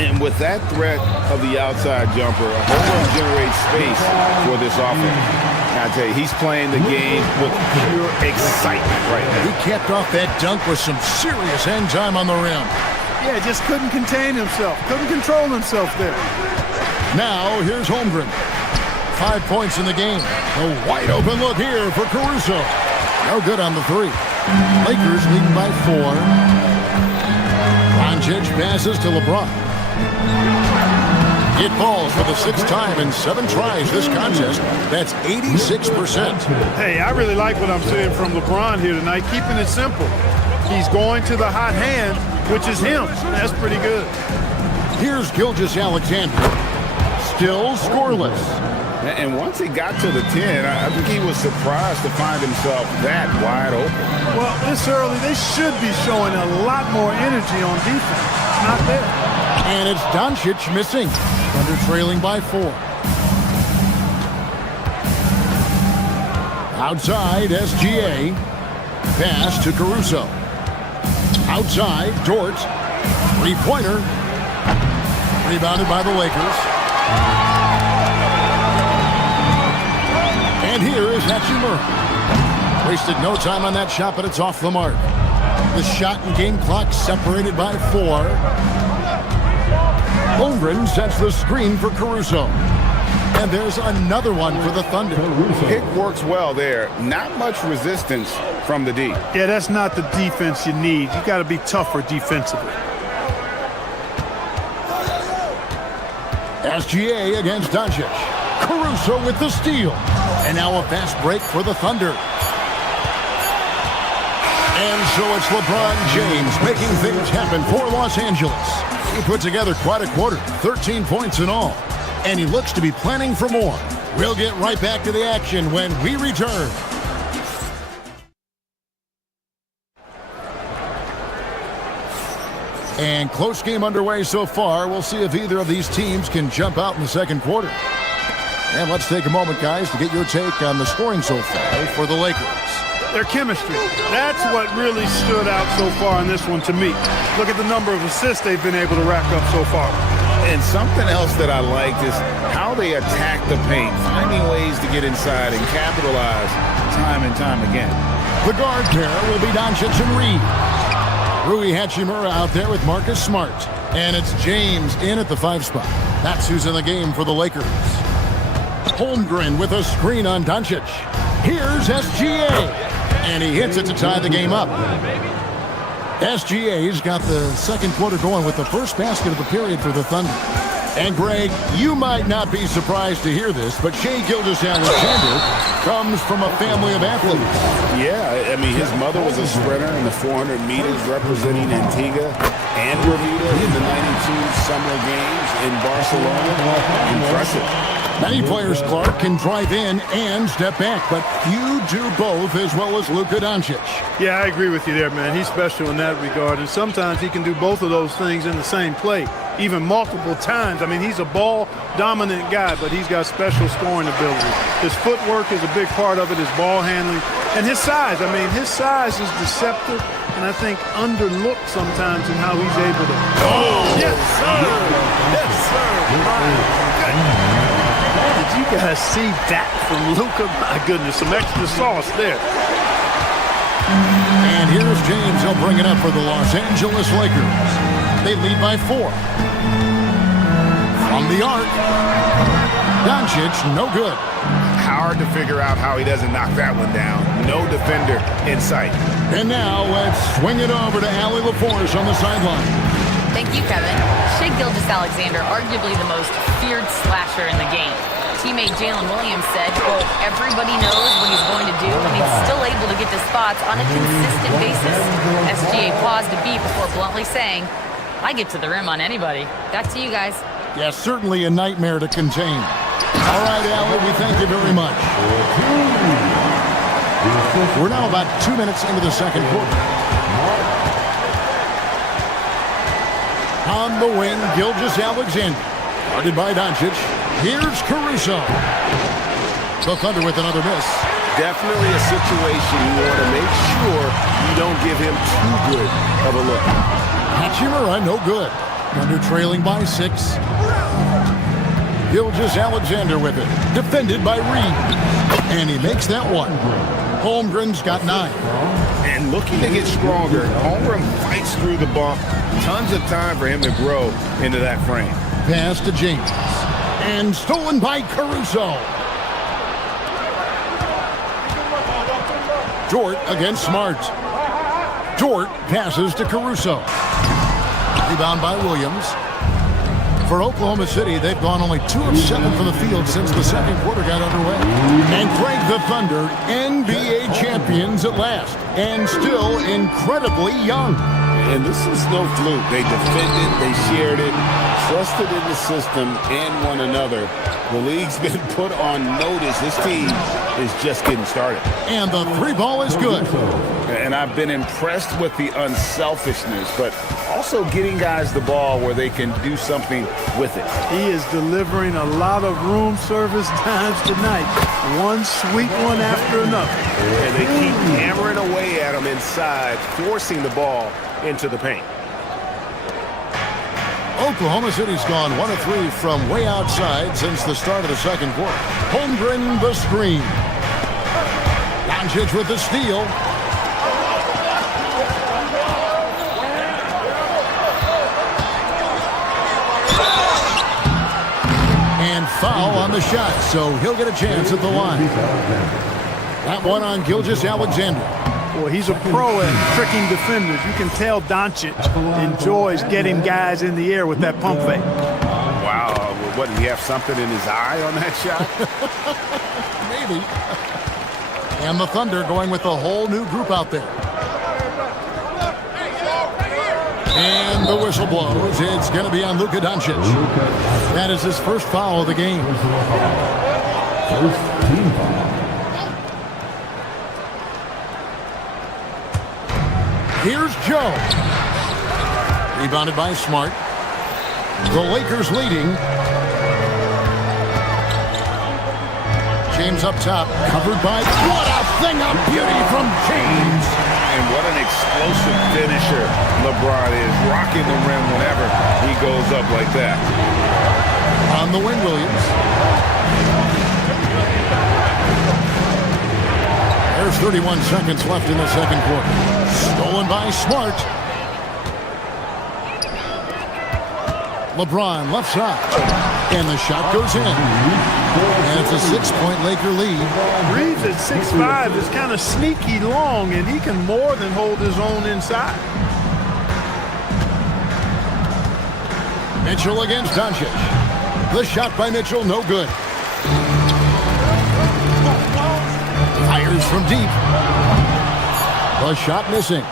And with that threat of the outside jumper, Holmgren generates space for this offense. I tell you, he's playing the game with pure excitement right now. He kept off that dunk with some serious hang time on the rim. Yeah, just couldn't contain himself. Couldn't control himself there. Now, here's Holmgren. 5 points in the game. A wide open look here for Caruso. No good on the 3. Lakers leading by 4. Doncic passes to LeBron. It falls for the 6th time in 7 tries this contest. That's 86%. Hey, I really like what I'm seeing from LeBron here tonight, keeping it simple. He's going to the hot hand, which is him. That's pretty good. Here's Gilgeous-Alexander. Still scoreless. And once he got to the 10, I think he was surprised to find himself that wide open. Well, this early, they should be showing a lot more energy on defense. Not there. And it's Doncic missing. Thunder trailing by 4. Outside, SGA. Pass to Caruso. Outside, Dort. 3-pointer. Rebounded by the Lakers. And here is Hachimura. Wasted no time on that shot, but it's off the mark. The shot and game clock separated by 4. Holmgren sets the screen for Caruso. And there's another one for the Thunder. Pick works well there. Not much resistance from the D. Yeah, that's not the defense you need. You got to be tougher defensively. SGA against Doncic. Caruso with the steal. And now a fast break for the Thunder. And so it's LeBron James making things happen for Los Angeles. He put together quite a quarter, 13 points in all. And he looks to be planning for more. We'll get right back to the action when we return. And close game underway so far. We'll see if either of these teams can jump out in the second quarter. And let's take a moment, guys, to get your take on the scoring so far for the Lakers. Their chemistry. That's what really stood out so far in this one to me. Look at the number of assists they've been able to rack up so far. And something else that I liked is how they attack the paint, finding ways to get inside and capitalize time and time again. The guard pair will be Doncic and Reed. Rui Hachimura out there with Marcus Smart. And it's James in at the 5 spot. That's who's in the game for the Lakers. Holmgren with a screen on Doncic. Here's SGA. And he hits it to tie the game up. SGA's got the second quarter going with the first basket of the period for the Thunder. And Greg, you might not be surprised to hear this, but Shai Gilgeous-Alexander comes from a family of athletes. Yeah, I mean, his mother was a sprinter in the 400 meters representing Antigua and Bermuda in the 92 Summer Games in Barcelona. Impressive. Many players, Clark, can drive in and step back, but few do both as well as Luka Doncic. Yeah, I agree with you there, man. He's special in that regard, and sometimes he can do both of those things in the same play, even multiple times. I mean, he's a ball-dominant guy, but he's got special scoring ability. His footwork is a big part of it, his ball handling, and his size. I mean, his size is deceptive, and I think underlooked sometimes in how he's able to. Oh, yes, sir! Yes, sir! My goodness. Did you guys see that from Luka? My goodness, some extra sauce there. And here's James. He'll bring it up for the Los Angeles Lakers. They lead by 4. From the arc, Doncic, no good. Hard to figure out how he doesn't knock that one down. No defender in sight. And now let's swing it over to Allie LaForce on the sideline. Thank you, Kevin. Shai Gilgeous-Alexander, arguably the most feared slasher in the game. Teammate Jalen Williams said, quote, everybody knows what he's going to do, and he's still able to get to spots on a consistent basis. SGA paused a beat before bluntly saying, I get to the rim on anybody. Back to you guys. Yeah, certainly a nightmare to contain. All right, Allie, we thank you very much. We're now about 2 minutes into the second quarter. On the wing, Gilgeous-Alexander. Guarded by Doncic. Here's Caruso. The Thunder with another miss. Definitely a situation you want to make sure you don't give him too good of a look. Hachimura, no good. Thunder trailing by 6. Gilgeous-Alexander with it. Defended by Reed. And he makes that one. Holmgren's got 9. And looking to get stronger, Holmgren fights through the bump. Tons of time for him to grow into that frame. Pass to James. And stolen by Caruso. Dort against Smart. Dort passes to Caruso. Rebound by Williams. For Oklahoma City, they've gone only 2 of 7 from the field since the second quarter got underway. And Greg, the Thunder, NBA champions at last. And still incredibly young. And this is no fluke. They defended, they shared it, trusted in the system and one another. The league's been put on notice. This team is just getting started. And the 3 ball is good. And I've been impressed with the unselfishness, but also getting guys the ball where they can do something with it. He is delivering a lot of room service times tonight. One sweet one after another. And they keep hammering away at him inside, forcing the ball into the paint. Oklahoma City's gone 1 of 3 from way outside since the start of the second quarter. Holmgren the screen. Doncic with the steal. And foul on the shot, so he'll get a chance at the line. That one on Gilgeous-Alexander. Well, he's a pro at tricking defenders. You can tell Doncic enjoys getting guys in the air with that pump fake. Wow. What, did he have something in his eye on that shot? Maybe. And the Thunder going with a whole new group out there. And the whistle blows. It's going to be on Luka Doncic. That is his first foul of the game. First team foul. Here's Joe. Rebounded by Smart. The Lakers leading. James up top, covered by... What a thing of beauty from James! And what an explosive finisher LeBron is, rocking the rim whenever he goes up like that. On the wing, Williams. There's 31 seconds left in the second quarter. Stolen by Smart. LeBron left side. And the shot goes in. And it's a 6-point Laker lead. Reeves at 6'5" is kind of sneaky long, and he can more than hold his own inside. Mitchell against Doncic. The shot by Mitchell, no good. Fires from deep. The shot missing.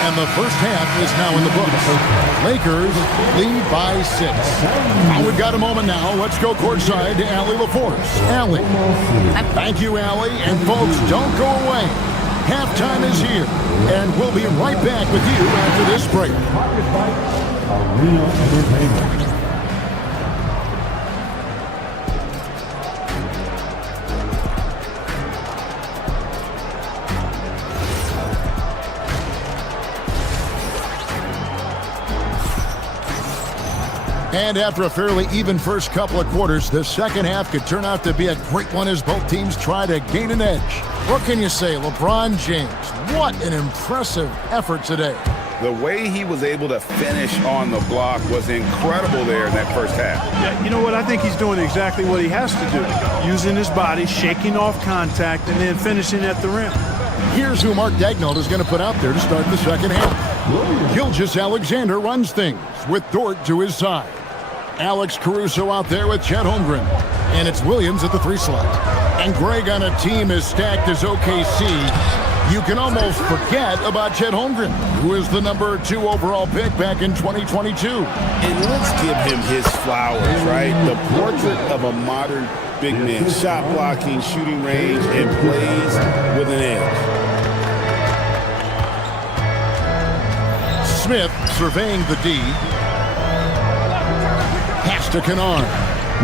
And the first half is now in the books. Lakers lead by 6. Now we've got a moment now. Let's go courtside to Allie LaForce. Allie. Thank you, Allie. And folks, don't go away. Halftime is here. And we'll be right back with you after this break. Arena Entertainment. And after a fairly even first couple of quarters, the second half could turn out to be a great one as both teams try to gain an edge. What can you say? LeBron James, what an impressive effort today. The way he was able to finish on the block was incredible there in that first half. Yeah, you know what? I think he's doing exactly what he has to do. Using his body, shaking off contact, and then finishing at the rim. Here's who Mark Daigneault is going to put out there to start the second half. Gilgeous-Alexander runs things with Dort to his side. Alex Caruso out there with Chet Holmgren. And it's Williams at the 3 slot. And Greg on a team as stacked as OKC. You can almost forget about Chet Holmgren, who is the number 2 overall pick back in 2022. And let's give him his flowers, right? The portrait of a modern big man. Shot blocking, shooting range, and plays with an edge. Smith surveying the D. Pass to Kennard.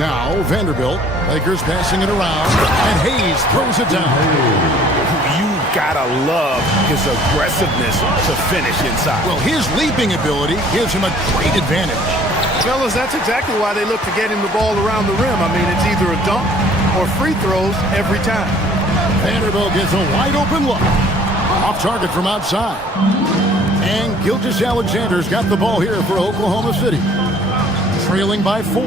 Now Vanderbilt. Lakers passing it around. And Hayes throws it down. You've got to love his aggressiveness to finish inside. Well, his leaping ability gives him a great advantage. Fellas, that's exactly why they look to get him the ball around the rim. I mean, it's either a dunk or free throws every time. Vanderbilt gets a wide open look. Off target from outside. And Gilgeous-Alexander's got the ball here for Oklahoma City. Trailing by 4.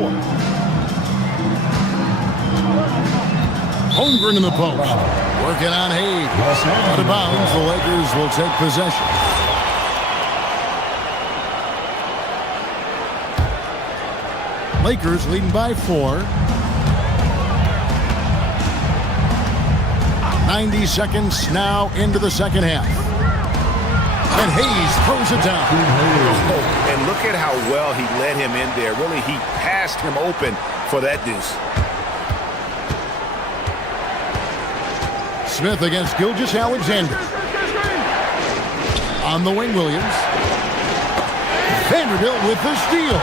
Holmgren in the post. Working on Hayes. Out of bounds, the Lakers will take possession. Lakers leading by 4. 90 seconds now into the second half. And Hayes throws it down. And look at how well he led him in there. Really, he passed him open for that deuce. Smith against Gilgeous-Alexander. On the wing, Williams. Vanderbilt with the steal.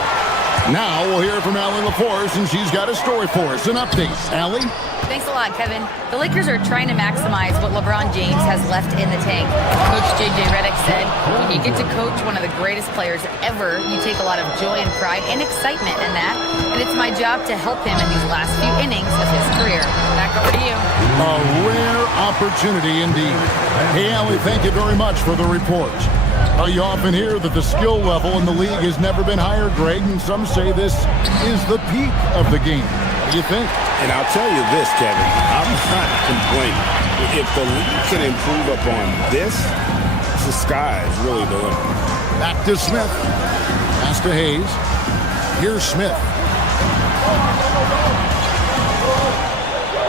Now we'll hear from Allie LaForce, and she's got a story for us. An update. Allie? Thanks a lot, Kevin. The Lakers are trying to maximize what LeBron James has left in the tank. Coach J.J. Redick said, when you get to coach one of the greatest players ever, you take a lot of joy and pride and excitement in that. And it's my job to help him in these last few innings of his career. Back over to you. A rare opportunity indeed. Hey, Allie, thank you very much for the report. You often hear that the skill level in the league has never been higher, Greg, and some say this is the peak of the game. What do you think? And I'll tell you this, Kevin, I'm not complaining. If the league can improve upon this, the sky is really the limit. Back to Smith. Pass to Hayes. Here's Smith.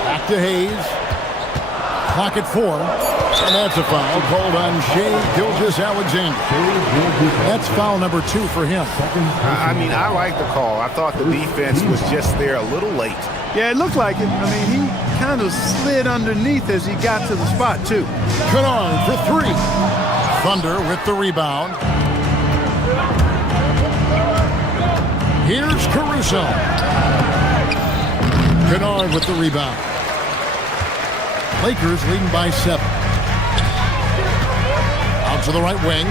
Back to Hayes. Clock at 4. And that's a foul called on Shai Gilgeous-Alexander. That's foul number 2 for him. I mean, I like the call. I thought the defense was just there a little late. Yeah, it looked like it. I mean, he kind of slid underneath as he got to the spot, too. Kennard for 3. Thunder with the rebound. Here's Caruso. Kennard with the rebound. Lakers leading by 7. Out to the right wing.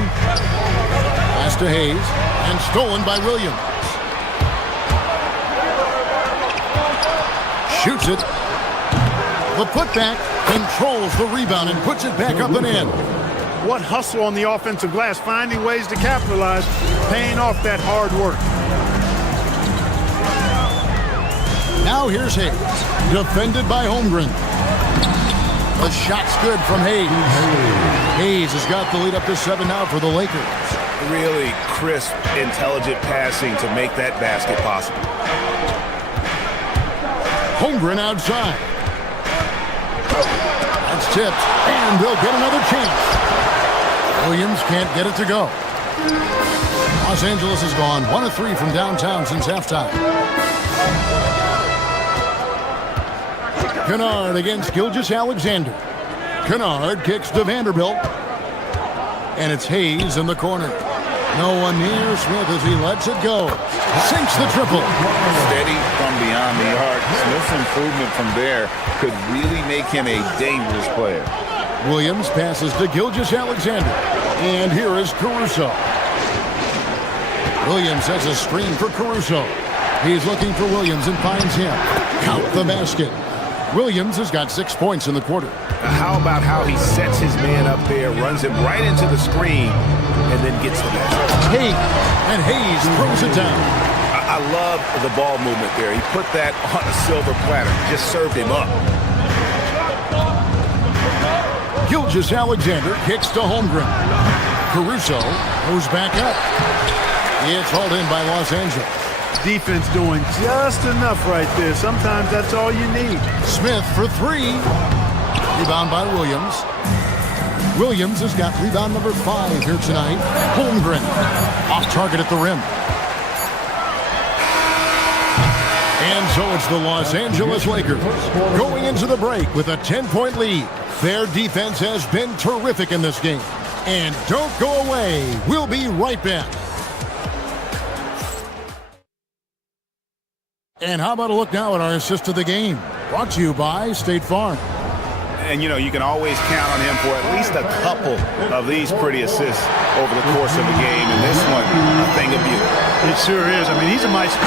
Pass to Hayes. And stolen by Williams. Shoots it. The putback controls the rebound and puts it back up and in. What hustle on the offensive glass, finding ways to capitalize, paying off that hard work. Now here's Hayes, defended by Holmgren. The shot's good from Hayes. Hayes has got the lead up to 7 now for the Lakers. Really crisp, intelligent passing to make that basket possible. Holmgren outside. That's tipped, and they'll get another chance. Williams can't get it to go. Los Angeles has gone 1 of 3 from downtown since halftime. Kennard against Gilgeous-Alexander. Kennard kicks to Vanderbilt. And it's Hayes in the corner. No one near Smith as he lets it go. Sinks the triple. Steady from beyond the arc. Smith's improvement from there could really make him a dangerous player. Williams passes to Gilgeous-Alexander. And here is Caruso. Williams has a screen for Caruso. He's looking for Williams and finds him. Count the basket. Williams has got 6 points in the quarter. How about how he sets his man up there, runs him right into the screen, and then gets the basket. Hayes throws it down. I love the ball movement there. He put that on a silver platter, just served him up. Gilgeous-Alexander kicks to Holmgren. Caruso goes back up. It's hauled in by Los Angeles. Defense doing just enough right there. Sometimes that's all you need. Smith for 3. Rebound by Williams. Williams has got rebound number 5 here tonight. Holmgren off target at the rim. And so it's the Los Angeles Lakers going into the break with a 10-point lead. Their defense has been terrific in this game. And don't go away. We'll be right back. And how about a look now at our assist of the game? Brought to you by State Farm. And, you know, you can always count on him for at least a couple of these pretty assists over the course of the game. And this one, a thing of beauty. It sure is. I mean, he's a maestro.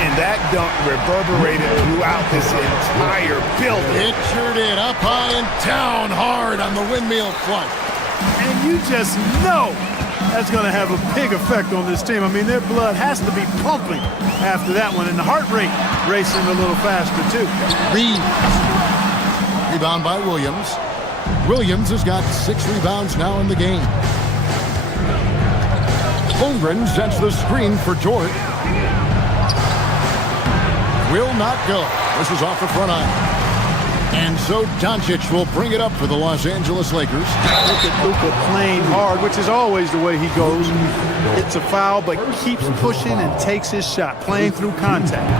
And that dunk reverberated throughout this entire building. It sure did. Up high and down hard on the windmill flush. And you just know that's going to have a big effect on this team. I mean, their blood has to be pumping after that one, and the heart rate racing a little faster, too. Rebound by Williams. Williams has got 6 rebounds now in the game. Holmgren sets the screen for Dort. Will not go. This is off the front eye. And so Doncic will bring it up for the Los Angeles Lakers. Look at Luka playing hard, which is always the way he goes. It's a foul, but keeps pushing and takes his shot, playing through contact.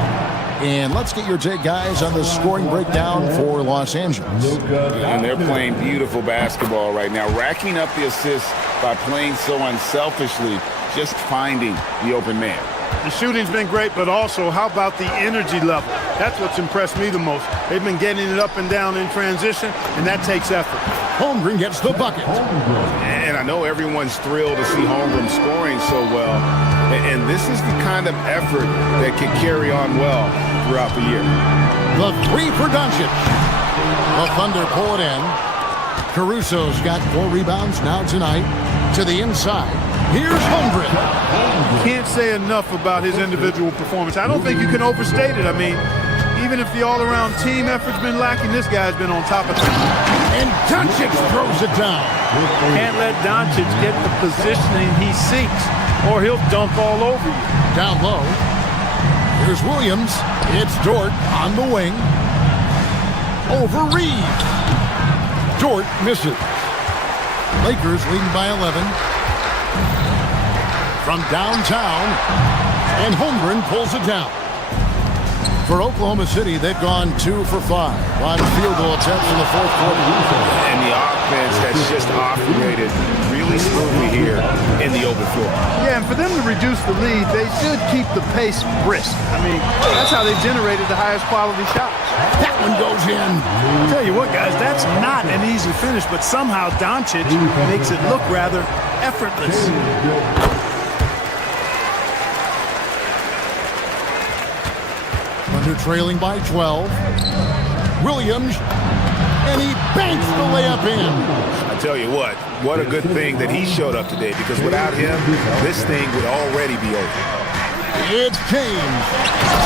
And let's get your take, guys, on the scoring breakdown for Los Angeles. And they're playing beautiful basketball right now, racking up the assists by playing so unselfishly, just finding the open man. The shooting's been great, but also how about the energy level? That's what's impressed me the most. They've been getting it up and down in transition, and that takes effort. Holmgren gets the bucket. And I know everyone's thrilled to see Holmgren scoring so well. And this is the kind of effort that can carry on well throughout the year. The 3 for Doncic. The Thunder pull it in. Caruso's got 4 rebounds now tonight. To the inside. Here's Holmgren. Can't say enough about his individual performance. I don't think you can overstate it. I mean, even if the all-around team effort's been lacking, this guy's been on top of things. And Doncic throws it down. Can't let Doncic get the positioning he seeks, or he'll dunk all over you. Down low. Here's Williams. It's Dort on the wing. Over Reed. Dort misses. Lakers leading by 11. From downtown, and Holmgren pulls it down. For Oklahoma City, they've gone 2 for 5 on field goal attempts in the fourth quarter. And the offense has just operated really smoothly here in the open floor. Yeah, and for them to reduce the lead, they should keep the pace brisk. I mean, that's how they generated the highest quality shots. That one goes in. I'll tell you what, guys, that's not an easy finish, but somehow Doncic makes it look rather effortless. Under trailing by 12. Williams, and he banks the layup in. I tell you what a good thing that he showed up today, because without him, this thing would already be over. It's James.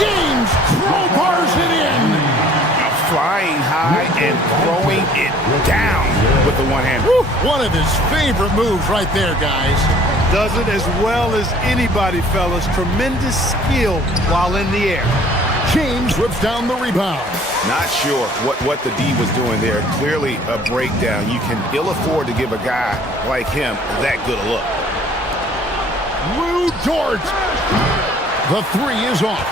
James crowbars it in. Flying high and throwing it down with the one hand. One of his favorite moves right there, guys. Does it as well as anybody, fellas. Tremendous skill while in the air. James whips down the rebound. Not sure what the D was doing there. Clearly a breakdown. You can ill afford to give a guy like him that good a look. Lou Dort. The 3 is off.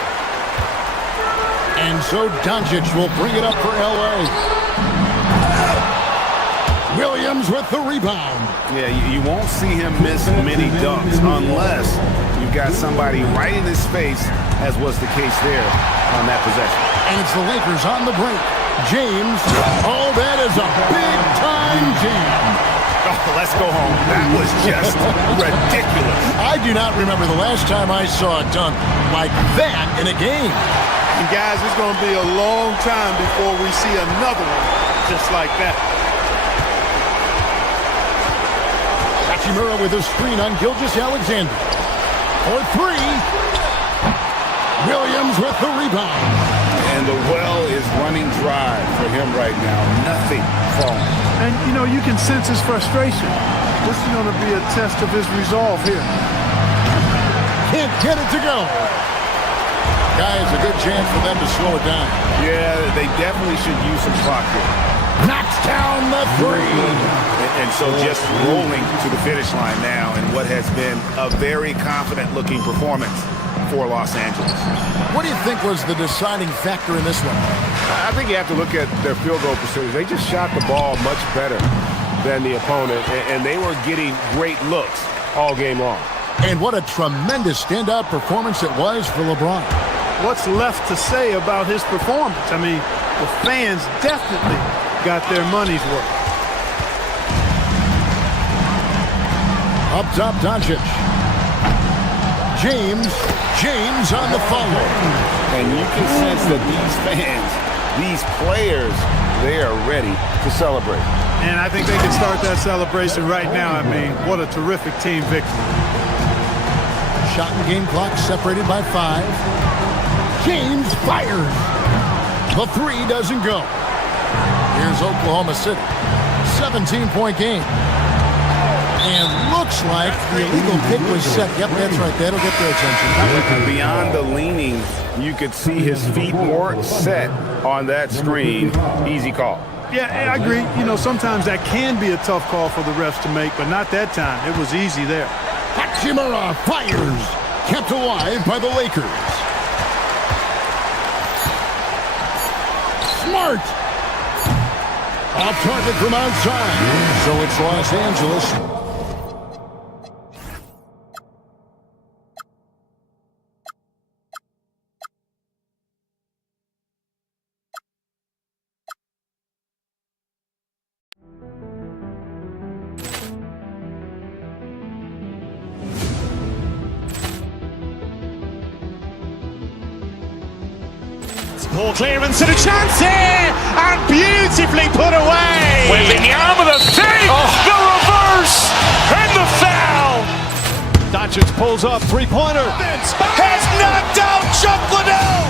And so Doncic will bring it up for L.A. Williams with the rebound. Yeah, you won't see him miss many dunks unless you've got somebody right in his face, as was the case there on that possession. And it's the Lakers on the break. James. Oh, that is a big-time jam. Oh, let's go home. That was just ridiculous. I do not remember the last time I saw a dunk like that in a game. And guys, it's going to be a long time before we see another one just like that. Hachimura with a screen on Gilgeous-Alexander. For 3. Williams with the rebound. And the well is running dry for him right now. Nothing falling. And, you know, you can sense his frustration. This is going to be a test of his resolve here. Can't get it to go. Guys, a good chance for them to slow it down. Yeah, they definitely should use some clock here. Knocks down the 3. And so just rolling to the finish line now in what has been a very confident-looking performance for Los Angeles. What do you think was the deciding factor in this one? I think you have to look at their field goal percentage. They just shot the ball much better than the opponent, and they were getting great looks all game long. And what a tremendous standout performance it was for LeBron. What's left to say about his performance? I mean, the fans definitely got their money's worth. Up top, Doncic. James on the follow. And you can sense that these fans, these players, they are ready to celebrate. And I think they can start that celebration right now. I mean, what a terrific team victory. Shot and game clock separated by 5. James fires. The 3 doesn't go. Here's Oklahoma City. 17-point game. And looks like the illegal kick was set. Yep, that's right. That'll get their attention. Beyond the leaning, you could see his feet more set on that screen. Easy call. Yeah, I agree. You know, sometimes that can be a tough call for the refs to make, but not that time. It was easy there. Hachimura fires. Kept alive by the Lakers. Smart. Off target from outside. So it's Los Angeles. Ball clearance and a chance here, and beautifully put away. Wembanyama the fake, the reverse, and the foul. Doncic pulls up, 3-pointer. Has knocked out Chuck Liddell.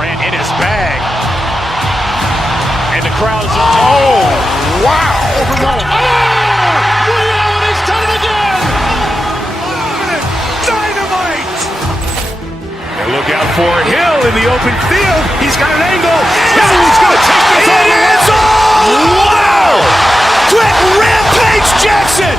Ran in his bag, and the crowd is. Oh, wow! He's done it again. Dynamite! And look out for Hill in the open field. He's got an angle. He's going to take this all the way. It is all! Wow! Quick Rampage Jackson!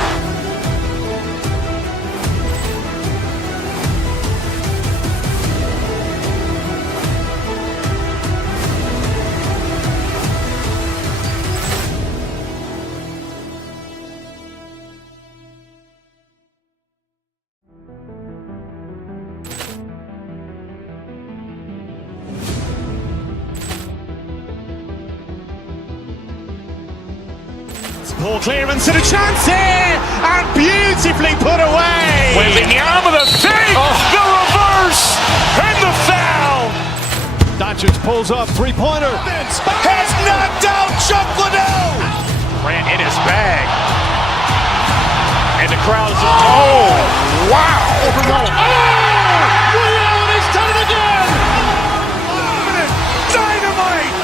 Ball clearance and a chance here, and beautifully put away. Wembanyama the save, the reverse, and the foul. Doncic pulls up, three-pointer. Has knocked out Chuck Liddell. Grant in his bag. And the crowd's, oh, wow. Williams has done it again. Dynamite.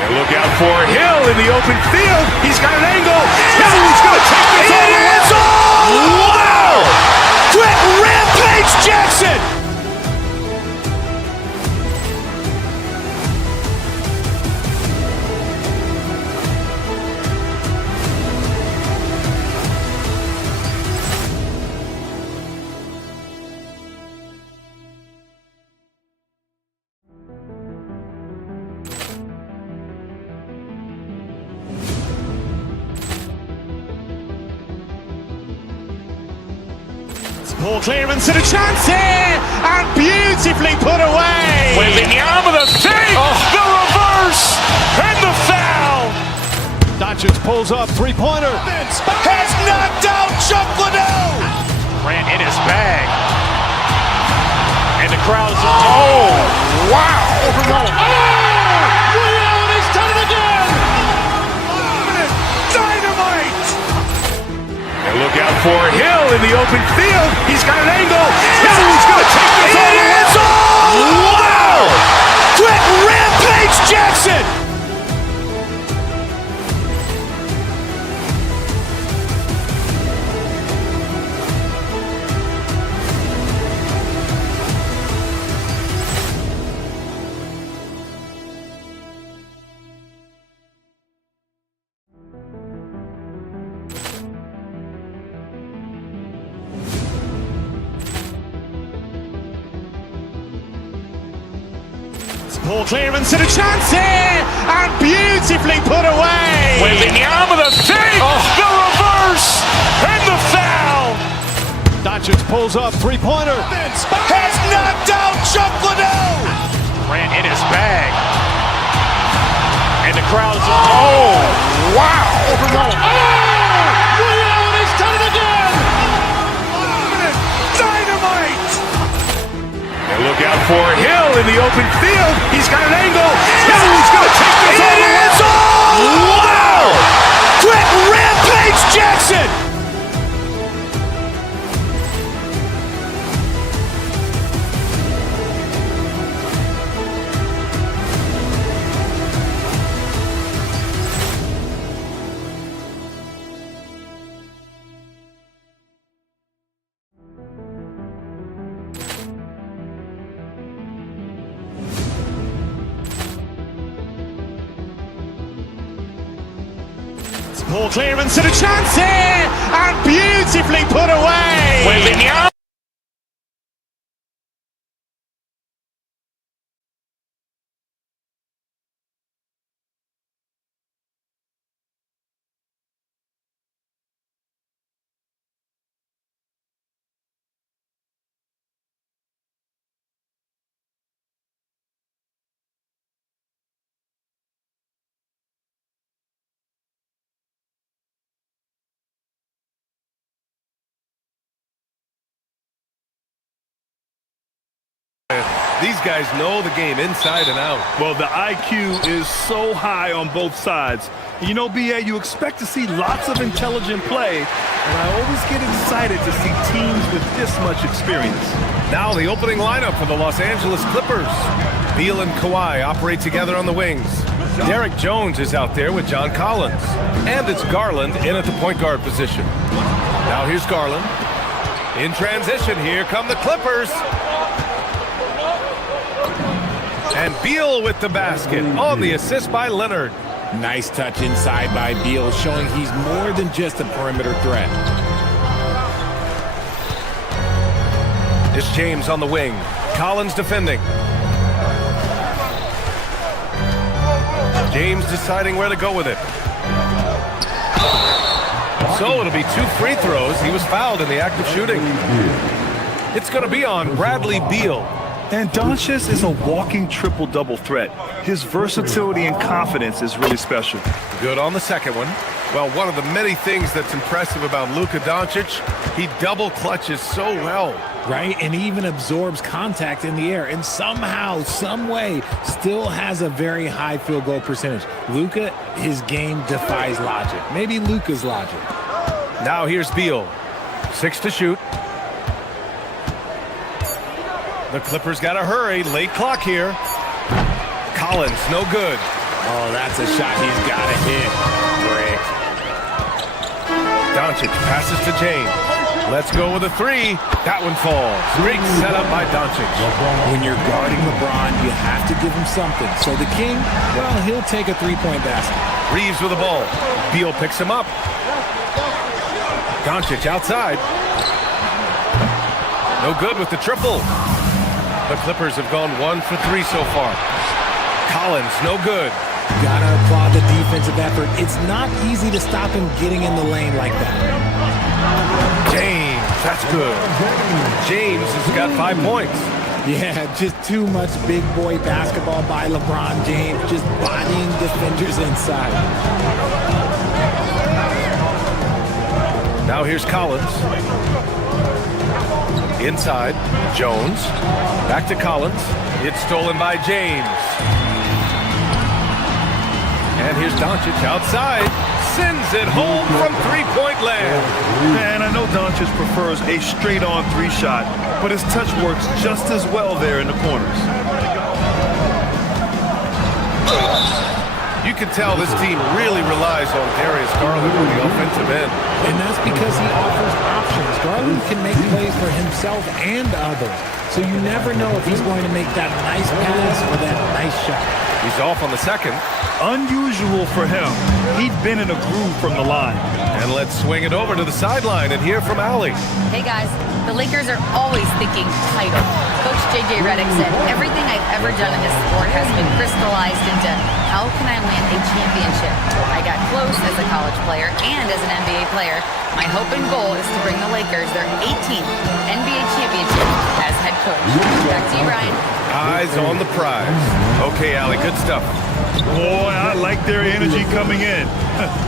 And look out for Hill in the open field. He's got an angle. Now he's going to take this all the way. Wow! Quick Rampage Jackson. Ball clearance and a chance here, and beautifully put away. Wembanyama the save, the reverse, and the foul. Doncic pulls up, three-pointer. Has knocked out Chuck Liddell. Grant in his bag. And the crowd's, oh, wow. Williams has done it again. Dynamite. And look out for Hill in the open field. He's got an angle. Now he's going to take this all the way. Wow! Quick Rampage Jackson. Ball clearance and a chance here, and beautifully put away. Wembanyama the save, the reverse, and the foul. Doncic pulls up, three-pointer. Has knocked out Chuck Liddell. Grant in his bag. And the crowd's, oh, wow. Williams has done it again. Dynamite. And look out for Hill in the open field. He's got an angle. Now he's going to take this all the way. Wow! Quick Rampage Jackson. Ball clearance and a chance here, and beautifully put away. Wembanyama. These guys know the game inside and out. Well, the IQ is so high on both sides. You know, BA, you expect to see lots of intelligent play, and I always get excited to see teams with this much experience. Now the opening lineup for the Los Angeles Clippers. Beal and Kawhi operate together on the wings. Derek Jones is out there with John Collins. And it's Garland in at the point guard position. Now here's Garland. In transition, here come the Clippers. And Beal with the basket on the assist by Leonard. Nice touch inside by Beal, showing he's more than just a perimeter threat. It's James on the wing. Collins defending. James deciding where to go with it. So it'll be 2 free throws. He was fouled in the act of shooting. It's going to be on Bradley Beal. And Doncic is a walking triple-double threat. His versatility and confidence is really special. Good on the second one. Well, one of the many things that's impressive about Luka Doncic, he double clutches so well. Right, and he even absorbs contact in the air, and somehow, some way, still has a very high field goal percentage. Luka, his game defies logic. Maybe Luka's logic. Now here's Beal. 6 to shoot. The Clippers got to hurry. Late clock here. Collins, no good. Oh, that's a shot he's got to hit. Brick. Doncic passes to James. Let's go with a 3. That one falls. Great setup by Doncic. When you're guarding LeBron, you have to give him something. So the King, well, he'll take a three-point basket. Reeves with the ball. Beal picks him up. Doncic outside. No good with the triple. The Clippers have gone 1 for 3 so far. Collins, no good. Gotta applaud the defensive effort. It's not easy to stop him getting in the lane like that. James, that's good. James has got 5 points. Yeah, just too much big boy basketball by LeBron James, just bodying defenders inside. Now here's Collins. Inside, Jones. Back to Collins. It's stolen by James. And here's Doncic outside. Sends it home from three-point land. Man, I know Doncic prefers a straight-on 3 shot, but his touch works just as well there in the corners. You can tell this team really relies on Darius Garland on the offensive end. And that's because he offers options. Garland can make plays for himself and others. So you never know if he's going to make that nice pass or that nice shot. He's off on the second. Unusual for him. He'd been in a groove from the line. And let's swing it over to the sideline and hear from Allie. Hey guys, the Lakers are always thinking title. Coach JJ Redick said, everything I've ever done in this sport has been crystallized into how can I win a championship? I got close as a college player and as an NBA player. My hope and goal is to bring the Lakers their 18th NBA championship as head coach. Back to you, Brian. Eyes on the prize. Okay, Allie, good stuff. Boy, I like their energy coming in.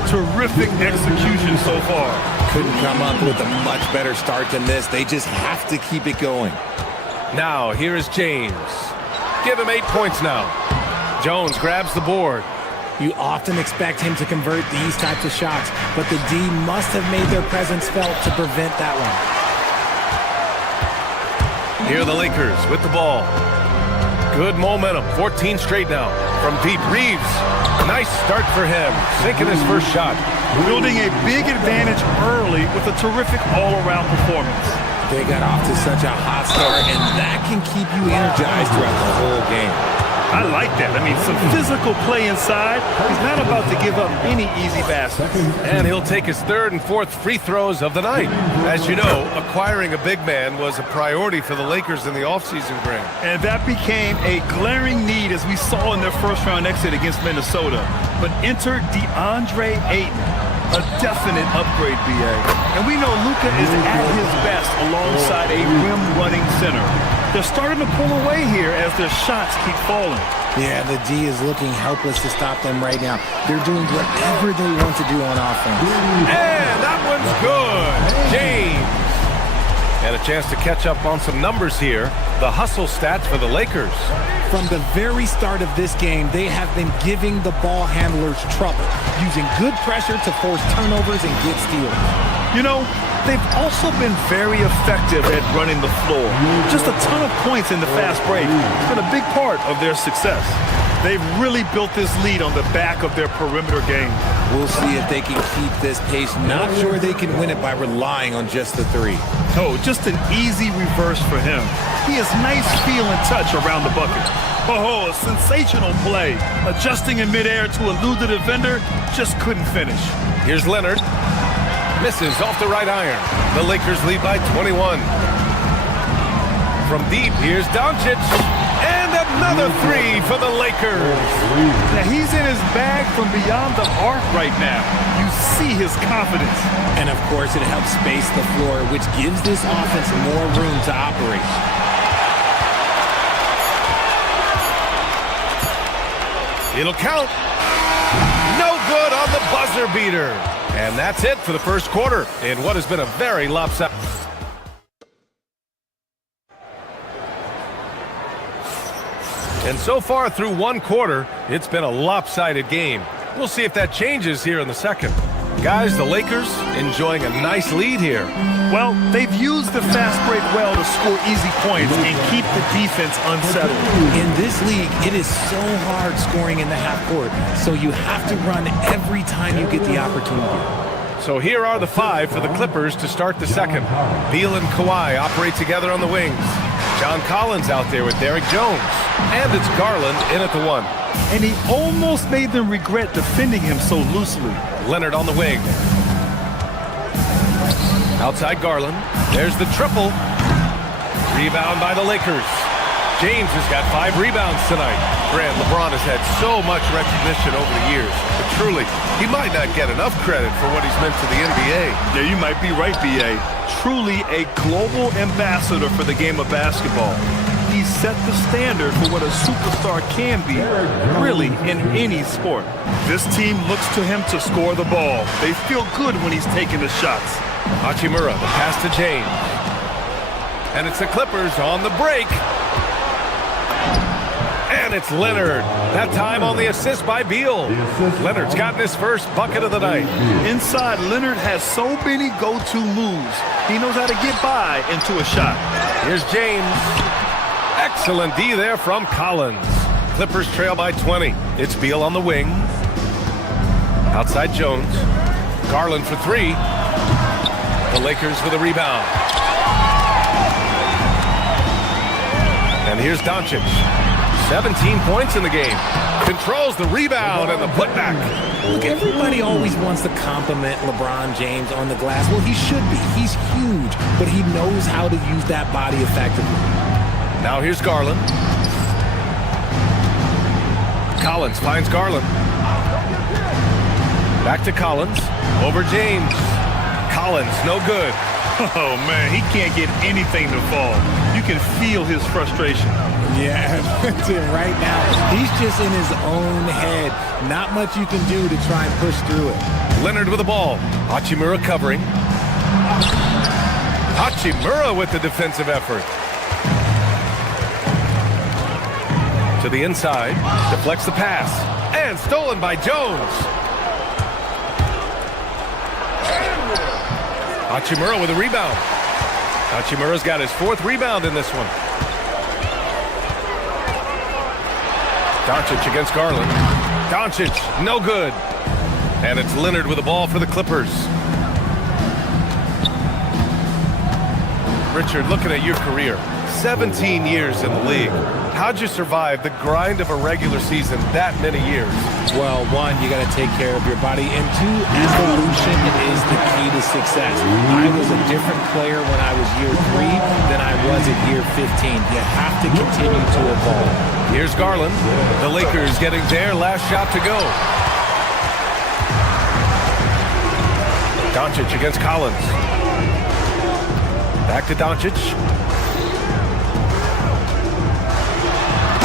Terrific execution so far. Couldn't come up with a much better start than this. They just have to keep it going. Now, here is James. Give him 8 points now. Jones grabs the board. You often expect him to convert these types of shots, but the D must have made their presence felt to prevent that one. Here are the Lakers with the ball. Good momentum, 14 straight now. From deep, Reeves. Nice start for him, sinking his first shot. Building a big advantage early with a terrific all-around performance. They got off to such a hot start, and that can keep you energized throughout the whole game. I like that. I mean, some physical play inside. He's not about to give up any easy baskets. And he'll take his 3rd and 4th free throws of the night. As you know, acquiring a big man was a priority for the Lakers in the offseason, Graham. And that became a glaring need as we saw in their first-round exit against Minnesota. But enter DeAndre Ayton, a definite upgrade, BA. And we know Luka is at his best alongside a rim-running center. They're starting to pull away here as their shots keep falling. Yeah, the D is looking helpless to stop them right now. They're doing whatever they want to do on offense. And that one's good. James. And a chance to catch up on some numbers here. The hustle stats for the Lakers. From the very start of this game, they have been giving the ball handlers trouble, using good pressure to force turnovers and get steals. You know, they've also been very effective at running the floor. Just a ton of points in the fast break. It's been a big part of their success. They've really built this lead on the back of their perimeter game. We'll see if they can keep this pace. Not sure they can win it by relying on just the 3. Oh, just an easy reverse for him. He has nice feel and touch around the bucket. Oh, a sensational play. Adjusting in midair to elude the defender, just couldn't finish. Here's Leonard. Misses off the right iron. The Lakers lead by 21. From deep, here's Doncic. And another 3 for the Lakers. Now he's in his bag from beyond the arc right now. You see his confidence. And of course, it helps space the floor, which gives this offense more room to operate. It'll count. No good on the buzzer. buzzer beater. And that's it for the first quarter in what has been a very lopsided. And so far through one quarter, it's been a lopsided game. We'll see if that changes here in the second. Guys, the Lakers enjoying a nice lead here. Well, they've used the fast break well to score easy points and keep the defense unsettled. In this league, it is so hard scoring in the half court, so you have to run every time you get the opportunity. So here are the five for the Clippers to start the second. Beal and Kawhi operate together on the wings. John Collins out there with Derrick Jones. And it's Garland in at the one. And he almost made them regret defending him so loosely. Leonard on the wing. Outside Garland. There's the triple. Rebound by the Lakers. James has got 5 rebounds tonight. Grant, LeBron has had so much recognition over the years. But truly, he might not get enough credit for what he's meant to the NBA. Yeah, you might be right, B.A. Truly a global ambassador for the game of basketball. He set the standard for what a superstar can be, really, in any sport. This team looks to him to score the ball. They feel good when he's taking the shots. Hachimura, the pass to James. And it's the Clippers on the break. And it's Leonard. That time on the assist by Beal. Leonard's gotten his first bucket of the night. Inside, Leonard has so many go-to moves. He knows how to get by into a shot. Here's James. Excellent D there from Collins. Clippers trail by 20. It's Beal on the wing. Outside Jones. Garland for 3. The Lakers with a rebound. And here's Doncic. 17 points in the game. Controls the rebound and the putback. Look, everybody always wants to compliment LeBron James on the glass. Well, he should be. He's huge, but he knows how to use that body effectively. Now here's Garland. Collins finds Garland. Back to Collins. Over James. Collins, no good. Oh, man, he can't get anything to fall. You can feel his frustration. Yeah, right now, he's just in his own head. Not much you can do to try and push through it. Leonard with the ball. Hachimura covering. Hachimura with the defensive effort. To the inside. Deflects the pass. And stolen by Jones. Hachimura with a rebound. Hachimura's got his 4th rebound in this one. Doncic against Garland. Doncic, no good. And it's Leonard with the ball for the Clippers. Richard, looking at your career, 17 years in the league. How'd you survive the grind of a regular season that many years? Well, 1, you got to take care of your body, and 2, evolution is the key to success. I was a different player when I was year 3 than I was at year 15. You have to continue to evolve. Here's Garland. The Lakers getting their last shot to go. Doncic against Collins. Back to Doncic.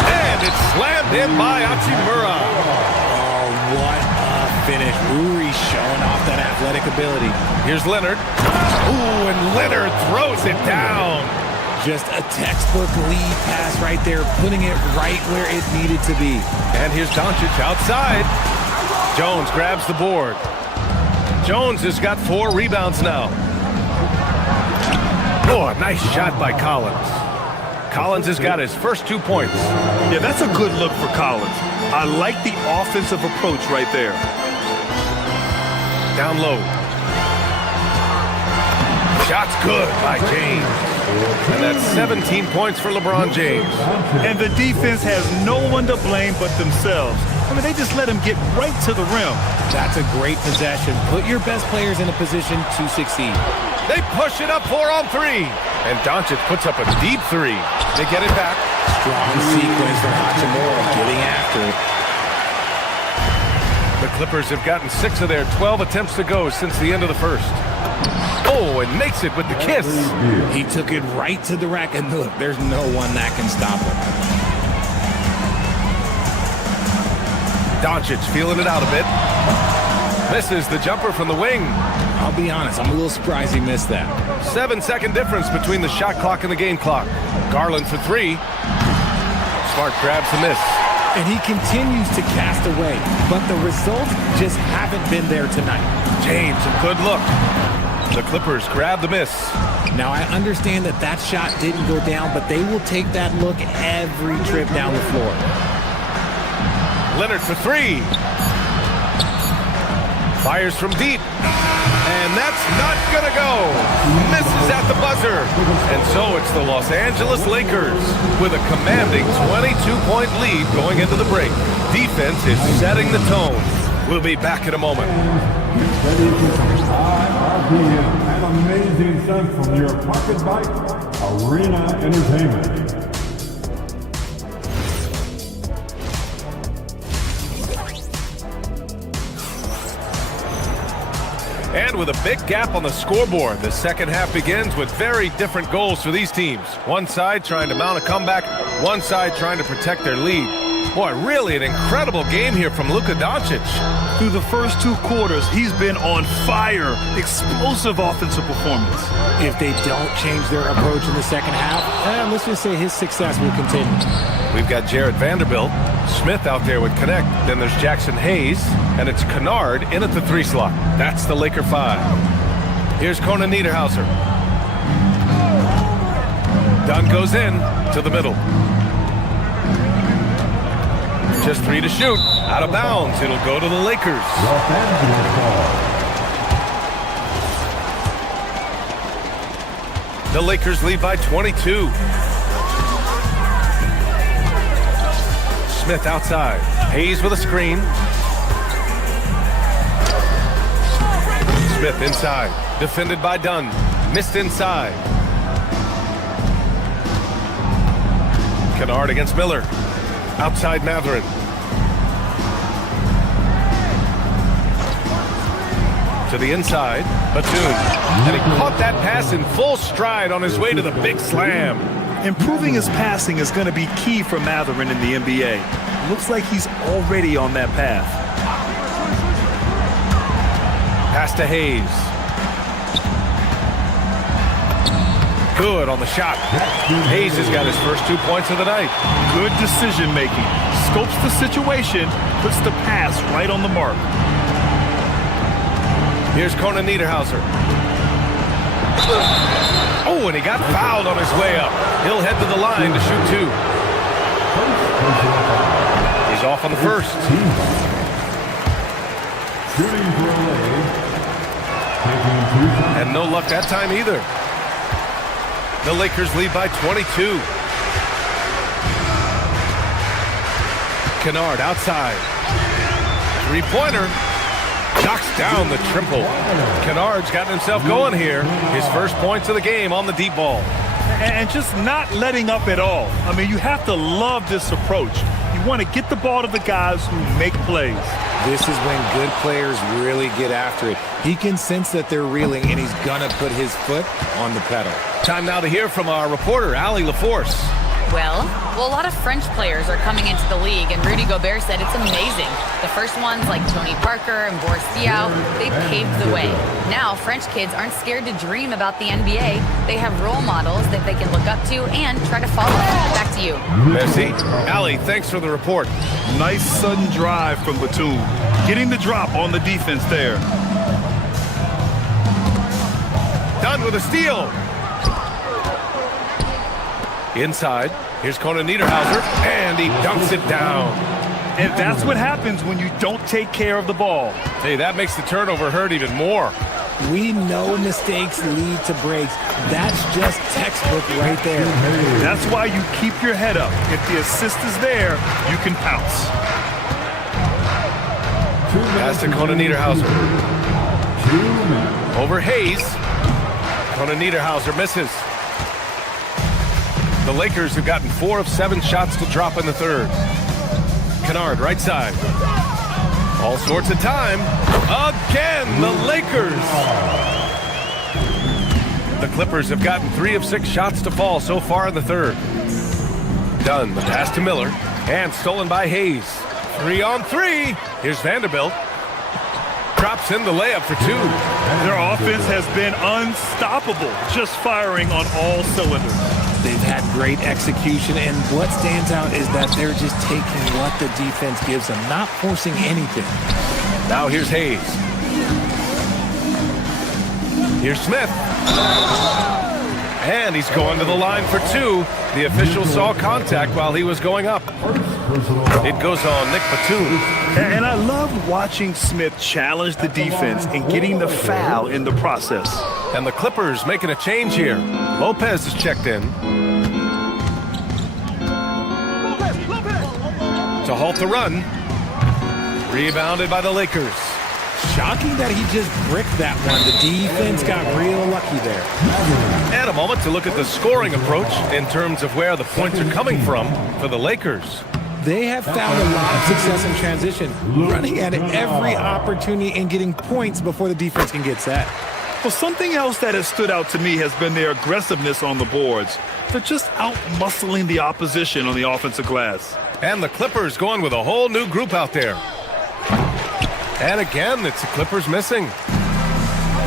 And it's slammed in by Hachimura. Oh, what a finish. Uri's showing off that athletic ability. Here's Leonard. Ooh, and Leonard throws it down. Just a textbook lead pass right there, putting it right where it needed to be. And here's Doncic outside. Jones grabs the board. Jones has got 4 rebounds now. Oh, a nice shot by Collins. Collins has got his first 2 points. Yeah, that's a good look for Collins. I like the offensive approach right there. Down low. Shot's good by James. And that's 17 points for LeBron James. And the defense has no one to blame but themselves. I mean, they just let him get right to the rim. That's a great possession. Put your best players in a position to succeed. They push it up 4 on 3. And Doncic puts up a deep 3. They get it back. Strong sequence for Hachimura getting after it. The Clippers have gotten 6 of their 12 attempts to go since the end of the first. Oh, and makes it with the kiss. He took it right to the rack, and look, there's no one that can stop him. Doncic feeling it out a bit. Misses the jumper from the wing. I'll be honest, I'm a little surprised he missed that. 7-second difference between the shot clock and the game clock. Garland for three. Smart grabs the miss. And he continues to cast away, but the results just haven't been there tonight. James, a good look. The Clippers grab the miss. Now, I understand that that shot didn't go down, but they will take that look every trip down the floor. Leonard for three. Fires from deep. And that's not gonna go. Misses at the buzzer. And so it's the Los Angeles Lakers with a commanding 22-point lead going into the break. Defense is setting the tone. We'll be back in a moment. An amazing stunt from your Pocket Bike Arena Entertainment. And with a big gap on the scoreboard, the second half begins with very different goals for these teams. One side trying to mount a comeback, one side trying to protect their lead. Boy, really an incredible game here from Luka Doncic. Through the first 2 quarters, he's been on fire. Explosive offensive performance. If they don't change their approach in the second half, let's just say his success will continue. We've got Jared Vanderbilt, Smith out there with Connect. Then there's Jackson Hayes, and it's Kennard in at the 3 slot. That's the Laker 5. Here's Conan Niederhauser. Dunn goes in to the middle. Just 3 to shoot. Out of bounds. It'll go to the Lakers. The Lakers lead by 22. Smith outside. Hayes with a screen. Smith inside. Defended by Dunn. Missed inside. Kennard against Miller. Outside Mathurin. To the inside, Batum. And he caught that pass in full stride on his way to the big slam. Improving his passing is going to be key for Mathurin in the NBA. Looks like he's already on that path. Pass to Hayes. Good on the shot. Hayes has got his first 2 points of the night. Good decision making. Scopes the situation, puts the pass right on the mark. Here's Conan Niederhauser. Oh, and he got fouled on his way up. He'll head to the line to shoot 2. He's off on the first. Shooting for a lead. And no luck that time either. The Lakers lead by 22. Kennard outside. 3-pointer. Knocks down the triple. Kennard's gotten himself going here. His first points of the game on the deep ball. And just not letting up at all. I mean, you have to love this approach. You want to get the ball to the guys who make plays. This is when good players really get after it. He can sense that they're reeling, and he's going to put his foot on the pedal. Time now to hear from our reporter, Allie LaForce. Well, a lot of French players are coming into the league, and Rudy Gobert said it's amazing. The first ones, like Tony Parker and Boris Diaw, they paved the way. Now, French kids aren't scared to dream about the NBA. They have role models that they can look up to and try to follow. Back to you. Merci. Allie, thanks for the report. Nice sudden drive from Batum. Getting the drop on the defense there. Done with a steal. Inside, here's Conan Niederhauser, and he dunks it down. And that's what happens when you don't take care of the ball. Hey, that makes the turnover hurt even more. We know mistakes lead to breaks. That's just textbook right there. That's why you keep your head up. If the assist is there, you can pounce. Pass to Conan Niederhauser. Over Hayes. Conan Niederhauser misses. The Lakers have gotten 4 of 7 shots to drop in the third. Kennard, right side. All sorts of time. Again, the Lakers. The Clippers have gotten 3 of 6 shots to fall so far in the third. Dunn, the pass to Miller. And stolen by Hayes. 3-on-3. Here's Vanderbilt. Drops in the layup for two. Their offense has been unstoppable, just firing on all cylinders. They've had great execution, and what stands out is that they're just taking what the defense gives them, not forcing anything. Now here's Hayes. Here's Smith. And he's going to the line for two. The official saw contact while he was going up. It goes on Nick Batum. And I love watching Smith challenge the defense and getting the foul in the process. And the Clippers making a change here. Lopez is checked in. To halt the run. Rebounded by the Lakers. Shocking that he just bricked that one. The defense got real lucky there. And a moment to look at the scoring approach in terms of where the points are coming from for the Lakers. They have found a lot of success in transition, running at it every opportunity and getting points before the defense can get set. Well, something else that has stood out to me has been their aggressiveness on the boards. They're just out-muscling the opposition on the offensive glass. And the Clippers going with a whole new group out there. And again, it's the Clippers missing.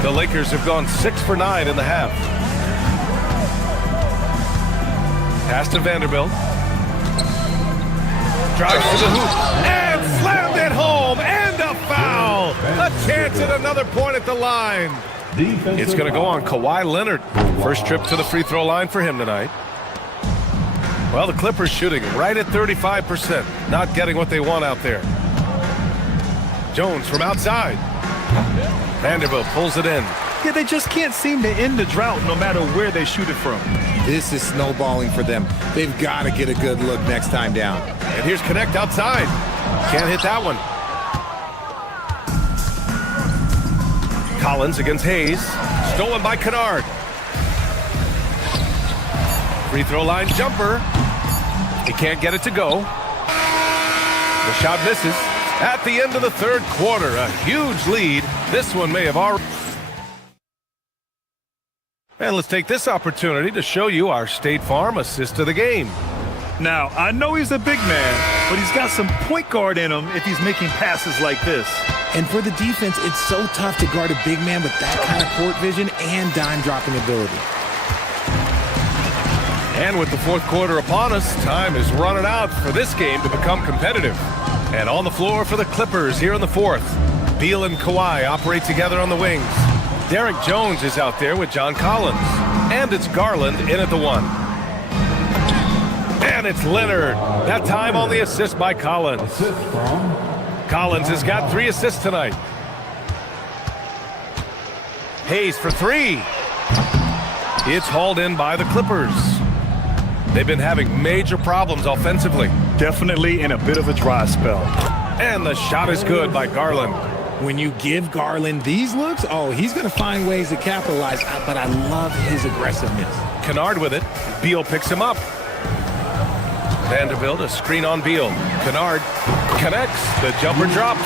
The Lakers have gone 6 for 9 in the half. Pass to Vanderbilt. Drives to the hoop. And slammed it home. And a foul. A chance at another point at the line. It's going to go on Kawhi Leonard. First trip to the free throw line for him tonight. Well, the Clippers shooting right at 35%. Not getting what they want out there. Jones from outside. Vanderbilt pulls it in. Yeah, they just can't seem to end the drought no matter where they shoot it from. This is snowballing for them. They've got to get a good look next time down. And here's Connect outside. Can't hit that one. Collins against Hayes. Stolen by Kennard. Free throw line jumper. He can't get it to go. The shot misses. At the end of the third quarter, a huge lead. This one may have already... And let's take this opportunity to show you our State Farm assist of the game. Now, I know he's a big man, but he's got some point guard in him if he's making passes like this. And for the defense, it's so tough to guard a big man with that kind of court vision and dime-dropping ability. And with the fourth quarter upon us, time is running out for this game to become competitive. And on the floor for the Clippers here in the fourth. Beal and Kawhi operate together on the wings. Derek Jones is out there with John Collins. And it's Garland in at the one. And it's Leonard. That time on the assist by Collins. Collins has got 3 assists tonight. Hayes for 3. It's hauled in by the Clippers. They've been having major problems offensively. Definitely in a bit of a dry spell. And the shot is good by Garland. When you give Garland these looks, oh, he's going to find ways to capitalize, but I love his aggressiveness. Kennard with it. Beal picks him up. Vanderbilt, a screen on Beal. Kennard connects. The jumper drops.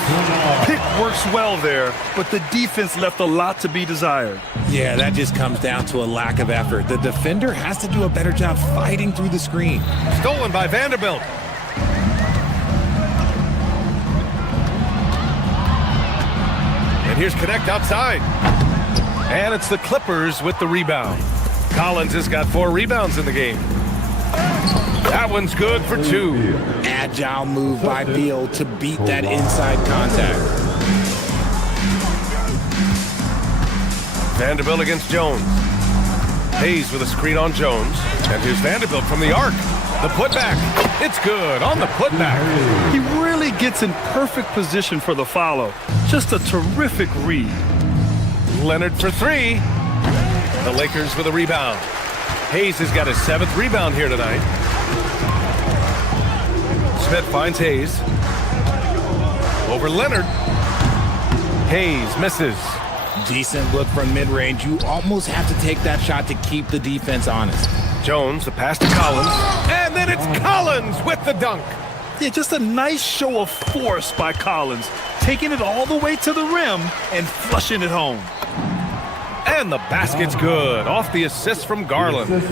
Pick works well there, but the defense left a lot to be desired. Yeah, that just comes down to a lack of effort. The defender has to do a better job fighting through the screen. Stolen by Vanderbilt. And here's Connect outside. And it's the Clippers with the rebound. Collins has got 4 rebounds in the game. That one's good for 2. Agile move by Beal to beat that inside contact. Vanderbilt against Jones. Hayes with a screen on Jones. And here's Vanderbilt from the arc. The putback. It's good on the putback. He really gets in perfect position for the follow. Just a terrific read. Leonard for 3. The Lakers with a rebound. Hayes has got his 7th rebound here tonight. Smith finds Hayes. Over Leonard. Hayes misses. Decent look from mid-range. You almost have to take that shot to keep the defense honest. Jones, the pass to Collins. And then it's Collins with the dunk. Yeah, just a nice show of force by Collins. Taking it all the way to the rim and flushing it home. And the basket's good. Off the assist from Garland.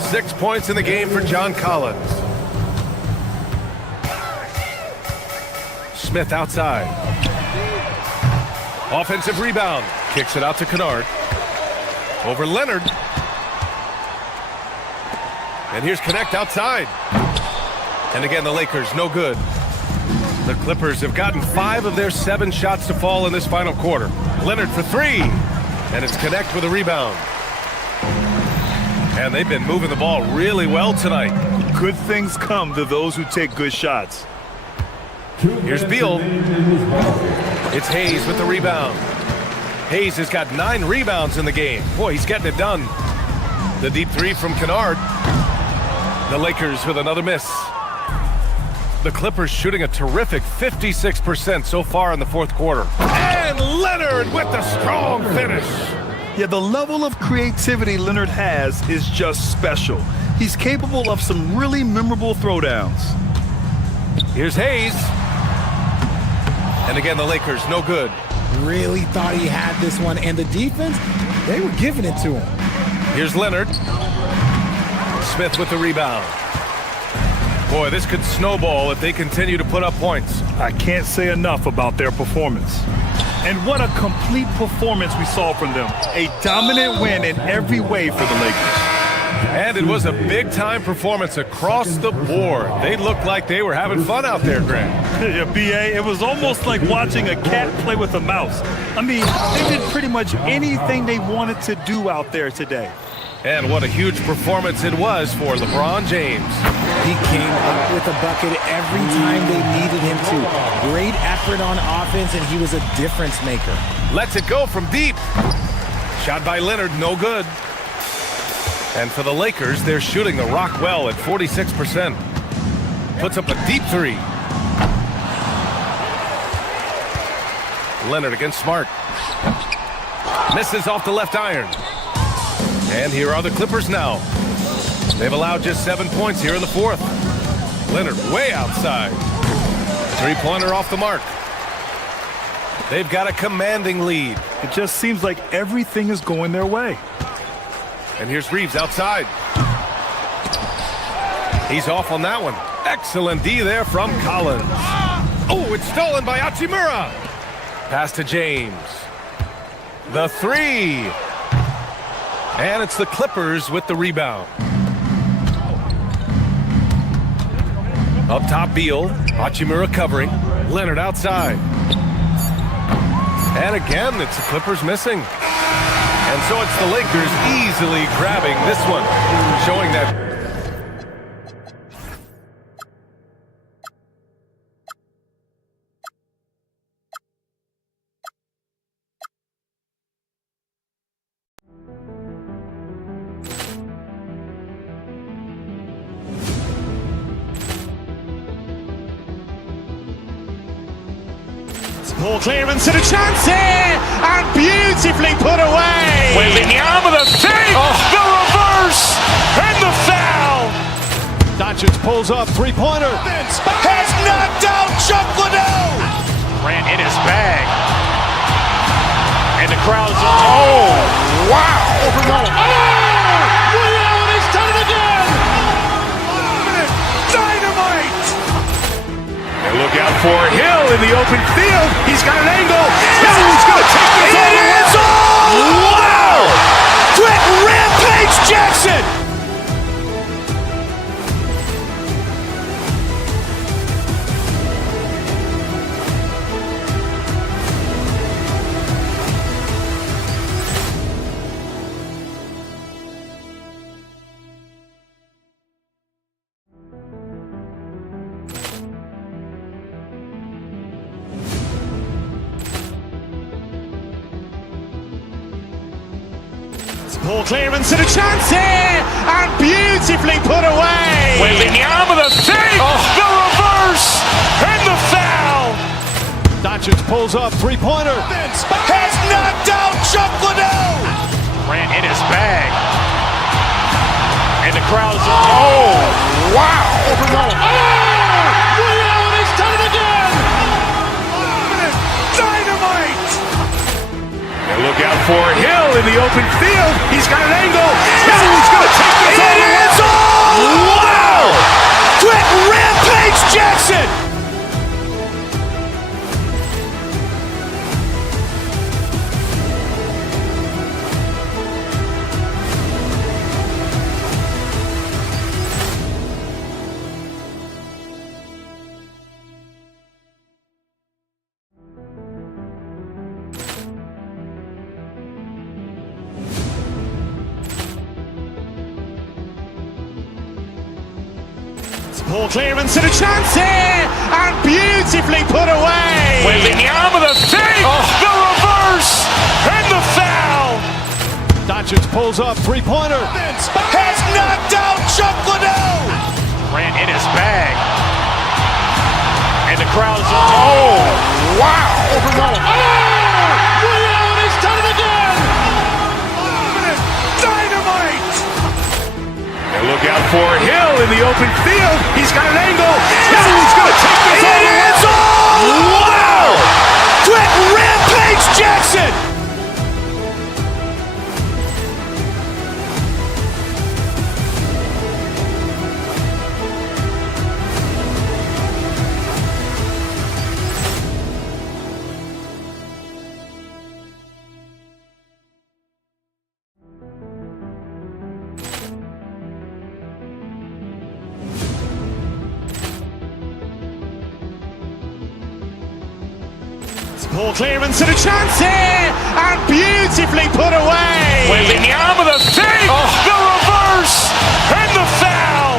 6 points in the game for John Collins. Smith outside. Offensive rebound. Kicks it out to Kennard. Over Leonard. And here's Connect outside. And again, the Lakers, no good. The Clippers have gotten 5 of their 7 shots to fall in this final quarter. Leonard for 3. And it's Connect with a rebound. And they've been moving the ball really well tonight. Good things come to those who take good shots. Here's Beal. It's Hayes with the rebound. Hayes has got 9 rebounds in the game. Boy, he's getting it done. The deep 3 from Kennard. The Lakers with another miss. The Clippers shooting a terrific 56% so far in the fourth quarter. And Leonard with the strong finish. Yeah, the level of creativity Leonard has is just special. He's capable of some really memorable throwdowns. Here's Hayes. And again, the Lakers, no good. Really thought he had this one, and the defense, they were giving it to him. Here's Leonard. Smith with the rebound. Boy, this could snowball if they continue to put up points. I can't say enough about their performance. And what a complete performance we saw from them. A dominant win in every way for the Lakers. And it was a big-time performance across the board. They looked like they were having fun out there, Grant. Yeah, B.A., it was almost like watching a cat play with a mouse. I mean, they did pretty much anything they wanted to do out there today. And what a huge performance it was for LeBron James. He came up with a bucket every time they needed him to. Great effort on offense, and he was a difference maker. Lets it go from deep. Shot by Leonard, no good. And for the Lakers, they're shooting the rock well at 46%. Puts up a deep 3. Leonard against Smart. Misses off the left iron. And here are the Clippers now. They've allowed just 7 points here in the fourth. Leonard way outside. 3-pointer off the mark. They've got a commanding lead. It just seems like everything is going their way. And here's Reeves outside. He's off on that one. Excellent D there from Collins. Oh, it's stolen by Hachimura. Pass to James. The 3. And it's the Clippers with the rebound. Up top, Beal. Hachimura covering. Leonard outside. And again, it's the Clippers missing. And so it's the Lakers easily grabbing this one, showing that. Ball clearance and a chance here, and beautifully put away. Wembanyama the fake, the reverse, and the foul. Doncic pulls up, 3-pointer. Has knocked out Chuck Liddell. Ran in his bag. And the crowd's, oh, wow. Over Roma. Oh, Liddell, and he's done it again. Dynamite. And look out for Hill in the open field. He's got an angle. Yes. He's going to take this all the way. Wow! Quick Rampage Jackson. Ball clearance and a chance here, and beautifully put away. Wembanyama the fake, the reverse, and the foul. Doncic pulls up, 3-pointer. Has knocked out Chuck Liddell. Ran in his bag. And the crowd's, oh, wow. Over Roma. Oh, Liddell, and he's done it again. Dynamite. And look out for Hill in the open field. He's got an angle. Yes. He's going to take this all the way. Wow! Quick Rampage Jackson. Ball clearance and a chance here, and beautifully put away. Wembanyama the fake, the reverse, and the foul. Doncic pulls up, three-pointer. Has knocked out Chuck Liddell. Grant in his bag. And the crowd is, oh, wow. Over Roma. Oh, Rio, and he's done it again. Dynamite. And look out for Hill in the open field. He's got an angle. He's going to take this all the way. Wow. Quick Rampage Jackson. Ball clearance and a chance here, and beautifully put away. Wembanyama the fake, the reverse, and the foul.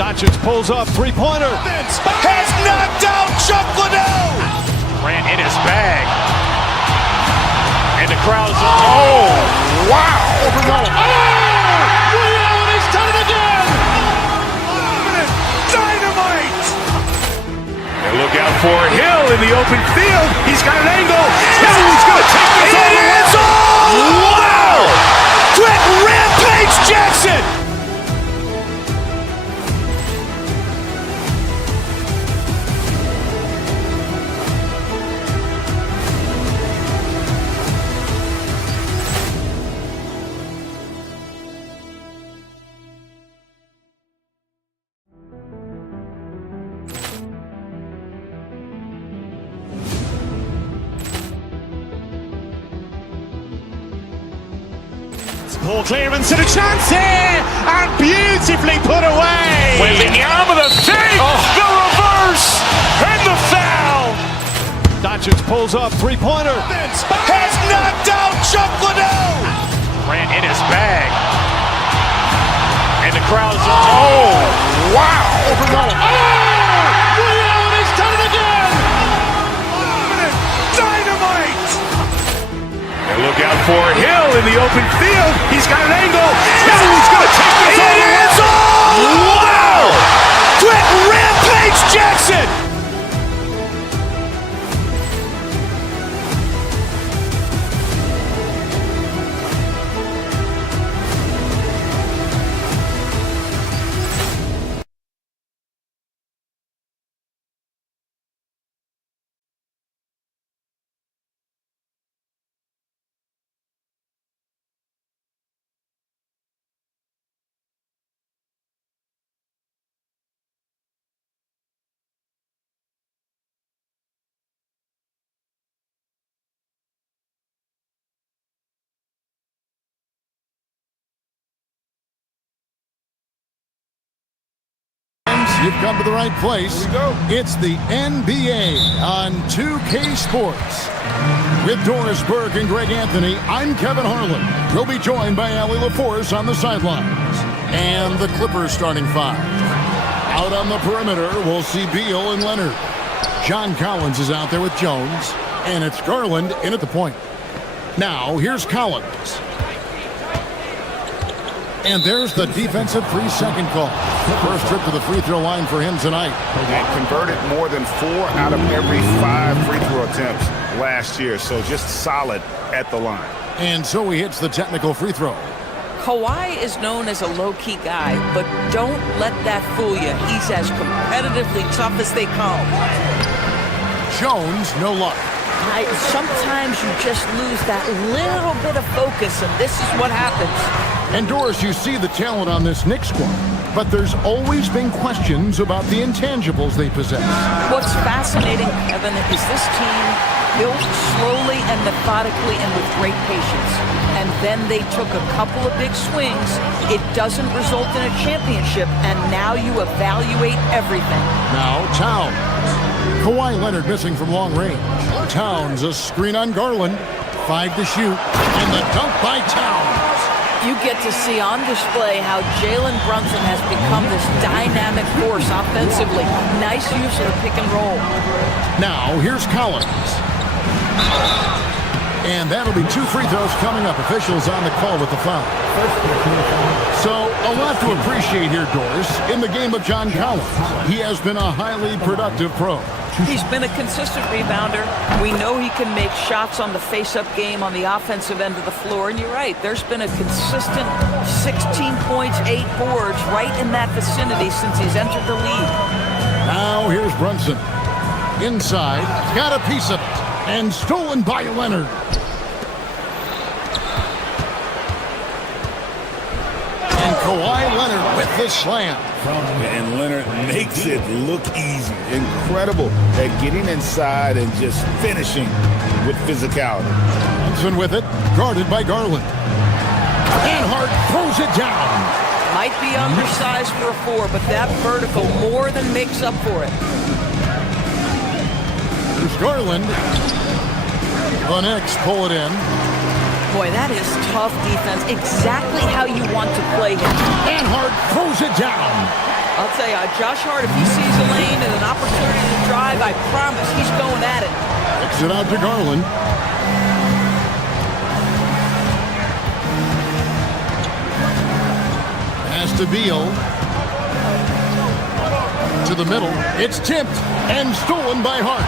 Doncic pulls up, three-pointer. Has knocked out Chuck Liddell. Grant in his bag. And the crowd is, oh, wow. Over Roma. Oh, Rio, and he's done it again. Dynamite. And look out for Hill in the open field. He's got an angle. He's going to take this all the way. Wow. Quick Rampage Jackson. Ball clearance and a chance here, and beautifully put away. Wembanyama the fake, the reverse, and the foul. Doncic pulls up, three-pointer. Has knocked out Chuck Liddell. Grant in his bag. And the crowd is, oh, wow. Over Roma. Oh, Rio, and he's done it again. Dynamite. And look out for Hill in the open field. He's got an angle. He's going to take this all the way. Wow. Quick Rampage Jackson. You've come to the right place. Here we go. It's the NBA on 2K Sports. With Doris Burke and Greg Anthony, I'm Kevin Harlan. We'll be joined by Allie LaForce on the sidelines. And the Clippers starting five. Out on the perimeter, we'll see Beal and Leonard. John Collins is out there with Jones. And it's Garland in at the point. Now, here's Collins. And there's the defensive 3-second call. First trip to the free throw line for him tonight. And converted more than 4 out of every 5 free throw attempts last year. So just solid at the line. And so he hits the technical free throw. Kawhi is known as a low-key guy, but don't let that fool you. He's as competitively tough as they come. Jones, no luck. Sometimes you just lose that little bit of focus, and this is what happens. And Doris, you see the talent on this Knicks squad, but there's always been questions about the intangibles they possess. What's fascinating, Kevin, is this team built slowly and methodically and with great patience. And then they took a couple of big swings. It doesn't result in a championship, and now you evaluate everything. Now Towns. Kawhi Leonard missing from long range. Towns, a screen on Garland. 5 to shoot, and the dunk by Towns. You get to see on display how Jalen Brunson has become this dynamic force offensively. Nice use of the pick and roll. Now, here's Collins. And that'll be 2 free throws coming up. Officials on the call with the foul. So, a lot to appreciate here, Doris, in the game of John Collins. He has been a highly productive pro. He's been a consistent rebounder. We know he can make shots on the face-up game on the offensive end of the floor. And you're right, there's been a consistent 16 points, 8 boards right in that vicinity since he's entered the league. Now here's Brunson. Inside, got a piece of it. And stolen by Leonard. And Kawhi Leonard with the slam. And Leonard makes it look easy. Incredible at getting inside and just finishing with physicality. Brunson with it, guarded by Garland. And Hart throws it down. Might be undersized for a 4, but that vertical more than makes up for it. Here's Garland. The Knicks pull it in. Boy, that is tough defense. Exactly how you want to play him. And Hart throws it down. I'll tell you, Josh Hart, if he sees a lane and an opportunity to drive, I promise he's going at it. Kicks it out to Garland. Pass to Beal. To the middle. It's tipped and stolen by Hart.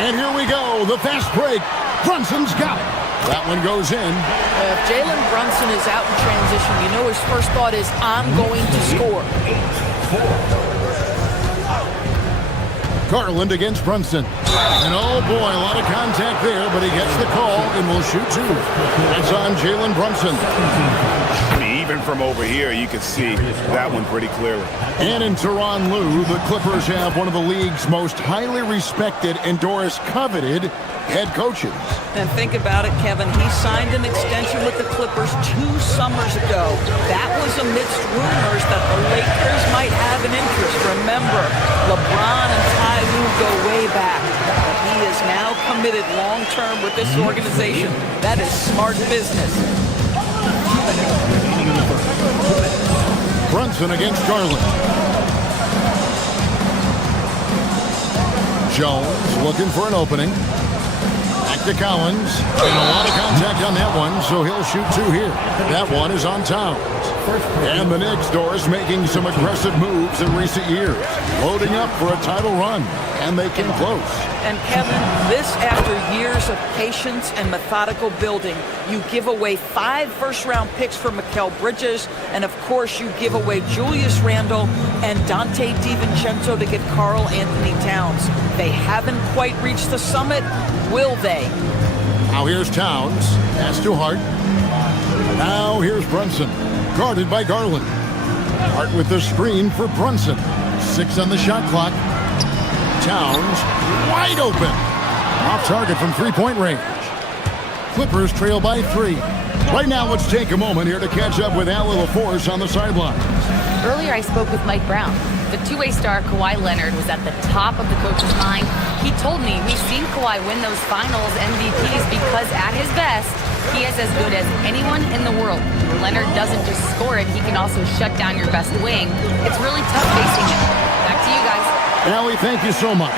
And here we go, the fast break. Brunson's got it. That one goes in. If Jalen Brunson is out in transition, you know his first thought is, I'm going to score. Garland against Brunson. And oh boy, a lot of contact there, but he gets the call and will shoot 2. That's on Jalen Brunson. I mean, even from over here, you can see that one pretty clearly. And in Tyronn Lue, the Clippers have one of the league's most highly respected and Doris coveted head coaches. And think about it, Kevin. He signed an extension with the Clippers 2 summers ago. That was amidst rumors that the Lakers might have an interest. Remember, LeBron and Ty Lue go way back. But he is now committed long-term with this organization. That is smart business. Brunson against Garland. Jones looking for an opening. Back to Collins. And a lot of contact on that one, so he'll shoot 2 here. That one is on Towns. And the Knicks, Doris, making some aggressive moves in recent years. Loading up for a title run. And they came close. And Kevin, this after years of patience and methodical building. You give away 5 first-round picks for Mikal Bridges, and of course you give away Julius Randle and Dante DiVincenzo to get Karl Anthony Towns. They haven't quite reached the summit, will they? Now here's Towns. Pass to Hart. Now here's Brunson. Guarded by Garland. Hart with the screen for Brunson. 6 on the shot clock. Towns wide open. Off target from 3-point range. Clippers trail by 3. Right now, let's take a moment here to catch up with Allie LaForce on the sideline. Earlier, I spoke with Mike Brown. The two-way star Kawhi Leonard was at the top of the coach's mind. He told me we've seen Kawhi win those finals MVPs because at his best, he is as good as anyone in the world. Leonard doesn't just score it, he can also shut down your best wing. It's really tough facing him. Back to you guys. Allie, thank you so much.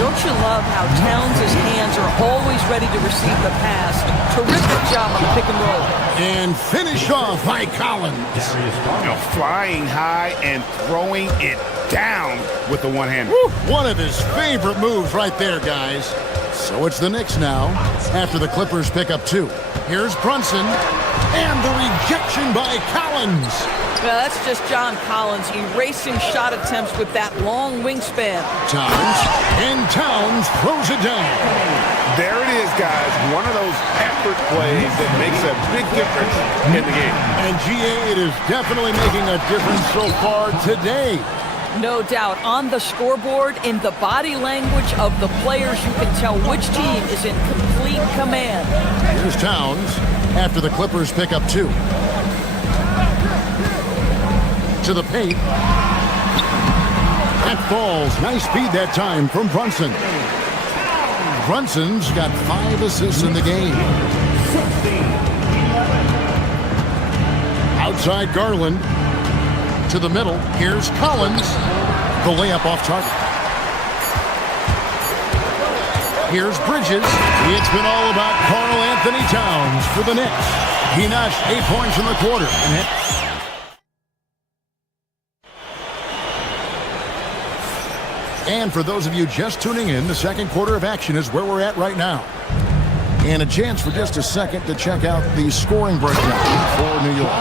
Don't you love how Towns' hands are always ready to receive the pass? Terrific job on the pick and roll. And finished off by Collins. You know, flying high and throwing it down with the one-hander. One of his favorite moves right there, guys. So it's the Knicks now, after the Clippers pick up 2. Here's Brunson, and the rejection by Collins. Well, that's just John Collins erasing shot attempts with that long wingspan. Towns, and Towns throws it down. There it is, guys. One of those effort plays that makes a big difference in the game. And GA, it is definitely making a difference so far today. No doubt. On the scoreboard, in the body language of the players, you can tell which team is in complete command. Here's Towns after the Clippers pick up 2. To the paint. That falls. Nice speed that time from Brunson. Brunson's got 5 assists in the game. Outside Garland. To the middle. Here's Collins. The layup off target. Here's Bridges. It's been all about Karl Anthony Towns for the Knicks. He notched 8 points in the quarter. And for those of you just tuning in, the second quarter of action is where we're at right now. And a chance for just a second to check out the scoring breakdown for New York.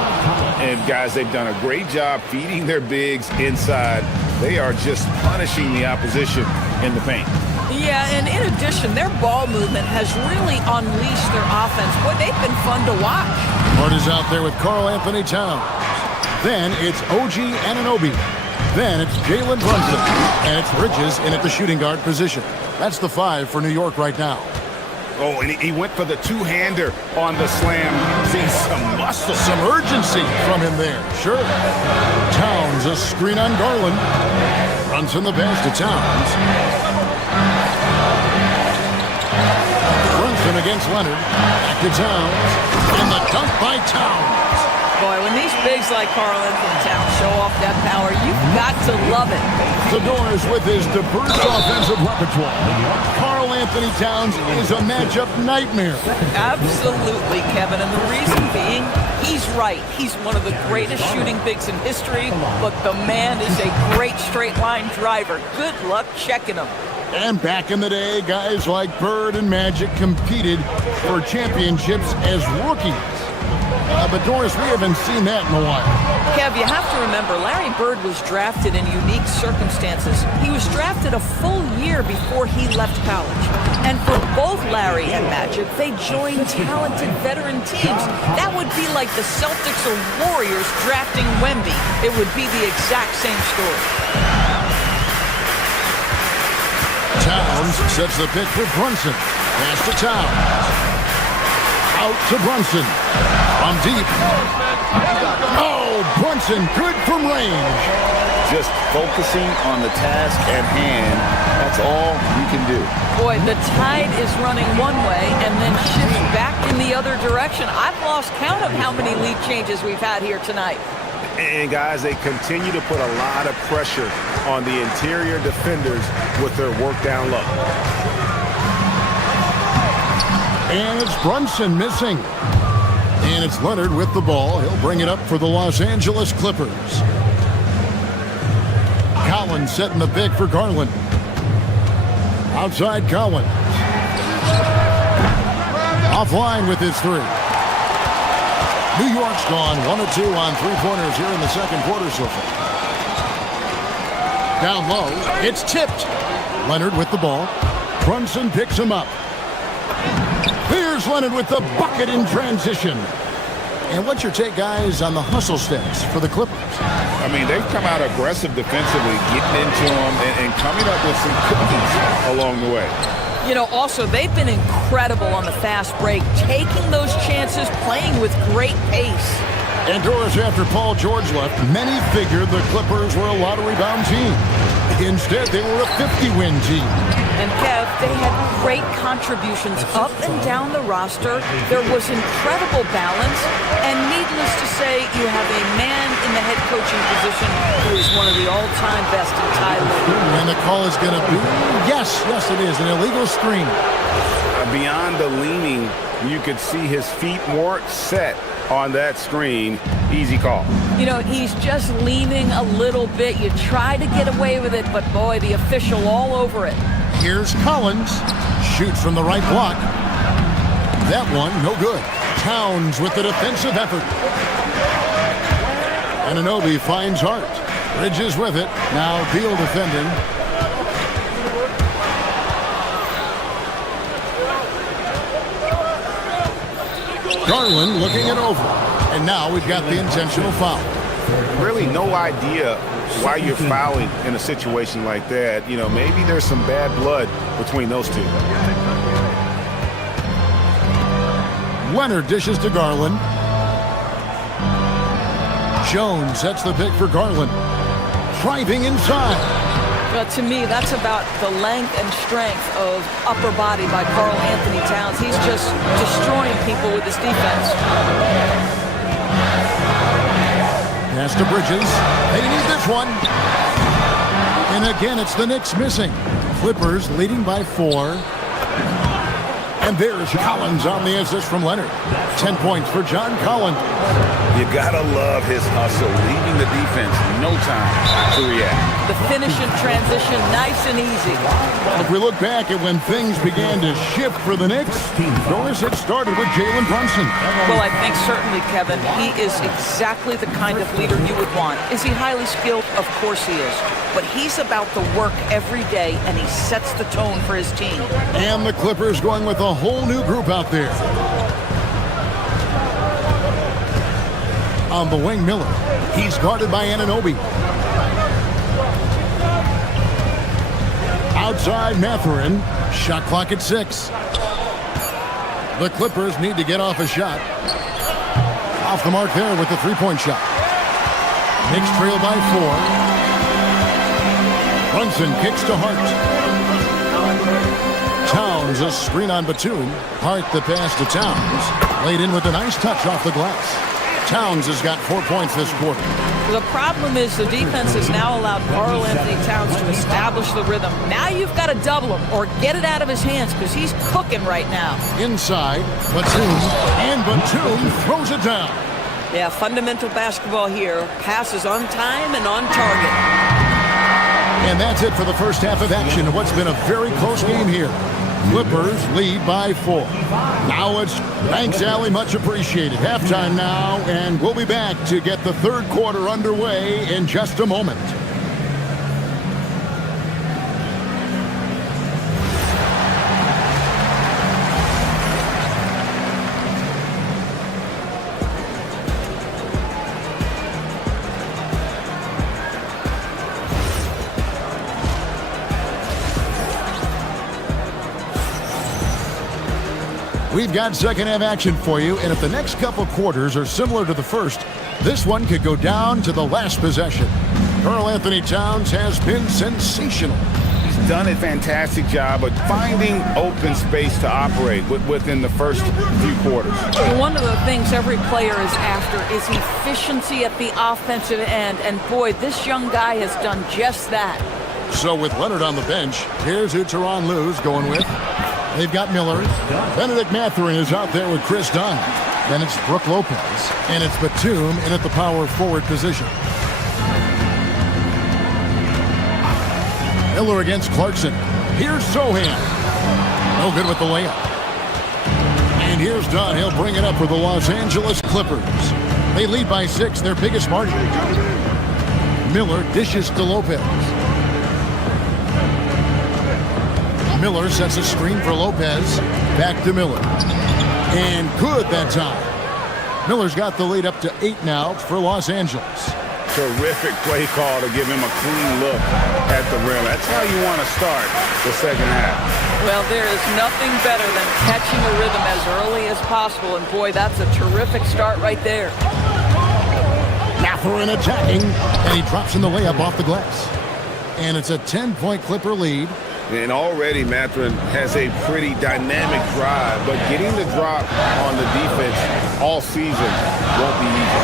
And guys, they've done a great job feeding their bigs inside. They are just punishing the opposition in the paint. Yeah, and in addition, their ball movement has really unleashed their offense. Boy, they've been fun to watch. Hart is out there with Karl Anthony Towns. Then it's OG Anunoby. Then it's Jalen Brunson. And it's Bridges in at the shooting guard position. That's the 5 for New York right now. Oh, and he went for the two-hander on the slam. See some muscle. Some urgency from him there. Sure. Towns, a screen on Garland. Brunson the pass to Towns. Brunson against Leonard. Back to Towns. And the dunk by Towns. Boy, when these bigs like Karl Anthony Towns show off that power, you've got to love it. The Doors with his diverse offensive repertoire. Karl Anthony Towns is a matchup nightmare. Absolutely, Kevin. And the reason being, he's right. He's one of the greatest shooting bigs in history, but the man is a great straight-line driver. Good luck checking him. And back in the day, guys like Bird and Magic competed for championships as rookies. But Doris, we haven't seen that in a while. Kev, you have to remember, Larry Bird was drafted in unique circumstances. He was drafted a full year before he left college. And for both Larry and Magic, they joined talented veteran teams. That would be like the Celtics or Warriors drafting Wemby. It would be the exact same story. Towns sets the pick for Brunson. Pass to Towns. Out to Brunson. From deep. Oh, Brunson, good from range. Just focusing on the task at hand. That's all you can do. Boy, the tide is running one way and then shifts back in the other direction. I've lost count of how many lead changes we've had here tonight. And guys, they continue to put a lot of pressure on the interior defenders with their work down low. And it's Brunson missing. And it's Leonard with the ball. He'll bring it up for the Los Angeles Clippers. Collins setting the pick for Garland. Outside Collins. Offline with his 3. New York's gone 1 of 2 on 3-pointers here in the second quarter so far. Down low. It's tipped. Leonard with the ball. Brunson picks him up. Here's Leonard with the bucket in transition. And what's your take, guys, on the hustle stats for the Clippers? I mean, they've come out aggressive defensively, getting into them and coming up with some cookies along the way. You know, also, they've been incredible on the fast break, taking those chances, playing with great pace. And Doris, after Paul George left, many figured the Clippers were a lottery-bound team. Instead, they were a 50-win team. And Kev, they had great contributions up and down the roster. There was incredible balance. And needless to say, you have a man in the head coaching position who is one of the all-time best in Ty Lue. And the call is going to be, yes, it is, an illegal screen. Beyond the leaning, you could see his feet weren't set on that screen. Easy call. You know, he's just leaning a little bit. You try to get away with it, but boy, the official all over it. Here's Collins. Shoots from the right block. That one, no good. Towns with the defensive effort. Anunoby finds Hart. Bridges with it. Now Beal defending. Garland looking it over. And now we've got the intentional foul. Really no idea why you're fouling in a situation like that. You know, maybe there's some bad blood between those two. Leonard dishes to Garland. Jones sets the pick for Garland. Driving inside. But to me, that's about the length and strength of upper body by Karl Anthony Towns. He's just destroying people with his defense. Pass to Bridges. They need this one. And again, it's the Knicks missing. Clippers leading by 4. And there's Collins on the assist from Leonard. 10 points for John Collins. You gotta love his hustle, leaving the defense no time to react. The finish in transition, nice and easy. If we look back at when things began to shift for the Knicks, notice it started with Jalen Brunson. Well, I think certainly, Kevin, he is exactly the kind of leader you would want. Is he highly skilled? Of course he is. But he's about the work every day, and he sets the tone for his team. And the Clippers going with a whole new group out there. On the wing, Miller. He's guarded by Anunoby. Outside, Mathurin. Shot clock at 6. The Clippers need to get off a shot. Off the mark there with the three-point shot. Knicks trail by 4. Brunson kicks to Hart. Towns, a screen on Batum. Hart the pass to Towns. Laid in with a nice touch off the glass. Towns has got 4 points this quarter. The problem is the defense has now allowed Karl Anthony Towns to establish the rhythm. Now you've got to double him or get it out of his hands because he's cooking right now. Inside, Batum, and Batum throws it down. Yeah, fundamental basketball here. Passes on time and on target. And that's it for the first half of action. What's been a very close game here. Clippers lead by 4. Now it's Banks Alley, much appreciated. Halftime now, and we'll be back to get the third quarter underway in just a moment. We've got second half action for you, and if the next couple quarters are similar to the first, this one could go down to the last possession. Karl Anthony Towns has been sensational. He's done a fantastic job of finding open space to operate within the first few quarters. One of the things every player is after is efficiency at the offensive end, and boy, this young guy has done just that. So with Leonard on the bench, here's who Tyronn Lue's going with. They've got Miller. Benedict Mathurin is out there with Chris Dunn. Then it's Brook Lopez. And it's Batum in at the power forward position. Miller against Clarkson. Here's Sohan. No good with the layup. And here's Dunn. He'll bring it up for the Los Angeles Clippers. They lead by 6, their biggest margin. Miller dishes to Lopez. Miller sets a screen for Lopez. Back to Miller. And good that time. Miller's got the lead up to 8 now for Los Angeles. Terrific play call to give him a clean look at the rim. That's how you want to start the second half. Well, there is nothing better than catching a rhythm as early as possible. And boy, that's a terrific start right there. Mathurin attacking. And he drops in the layup off the glass. And it's a 10-point Clipper lead. And already Mathurin has a pretty dynamic drive, but getting the drop on the defense all season won't be easy.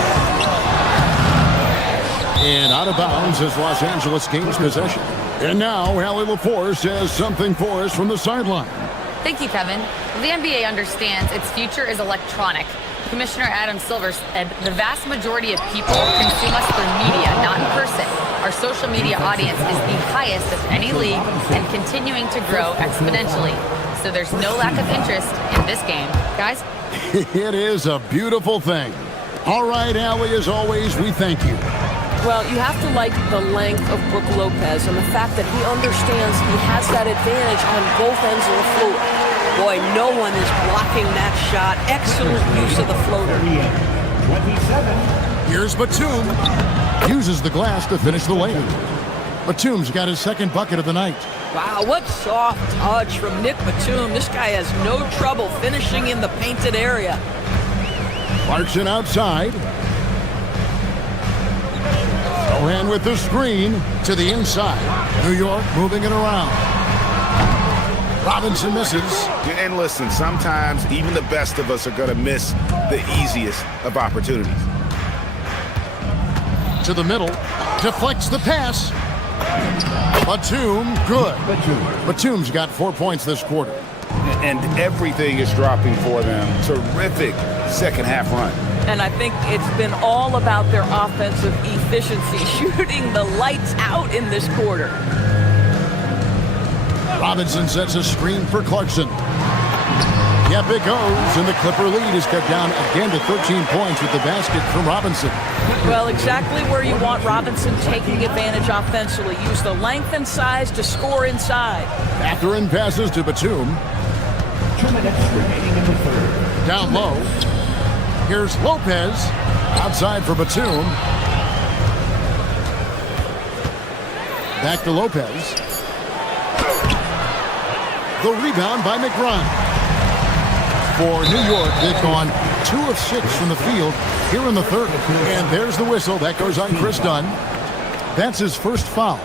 And out of bounds as Los Angeles gains possession. And now Allie LaForce has something for us from the sideline. Thank you, Kevin. The NBA understands its future is electronic. Commissioner Adam Silver said the vast majority of people consume us through media, not in person. Our social media audience is the highest of any league and continuing to grow exponentially. So there's no lack of interest in this game. Guys? It is a beautiful thing. All right, Allie, as always, we thank you. Well, you have to like the length of Brook Lopez and the fact that he understands he has that advantage on both ends of the floor. Boy, no one is blocking that shot. Excellent use of the floater. Here's Batum. Uses the glass to finish the layup. Batum's got his second bucket of the night. Wow, what soft touch from Nick Batum. This guy has no trouble finishing in the painted area. Clarkson outside. Sohan with the screen to the inside. New York moving it around. Robinson misses. And listen, sometimes even the best of us are going to miss the easiest of opportunities. To the middle. Deflects the pass. Batum, good. Batum's got 4 points this quarter. And everything is dropping for them. Terrific second half run. And I think it's been all about their offensive efficiency, shooting the lights out in this quarter. Robinson sets a screen for Clarkson. Yep, it goes, and the Clipper lead is cut down again to 13 points with the basket from Robinson. Well, exactly where you want Robinson taking advantage offensively. Use the length and size to score inside. Catherine passes to Batum. 2 minutes remaining in the third. Down low. Here's Lopez. Outside for Batum. Back to Lopez. The rebound by McBride. For New York, they've gone 2 of 6 from the field here in the third. And there's the whistle. That goes on Chris Dunn. That's his first foul.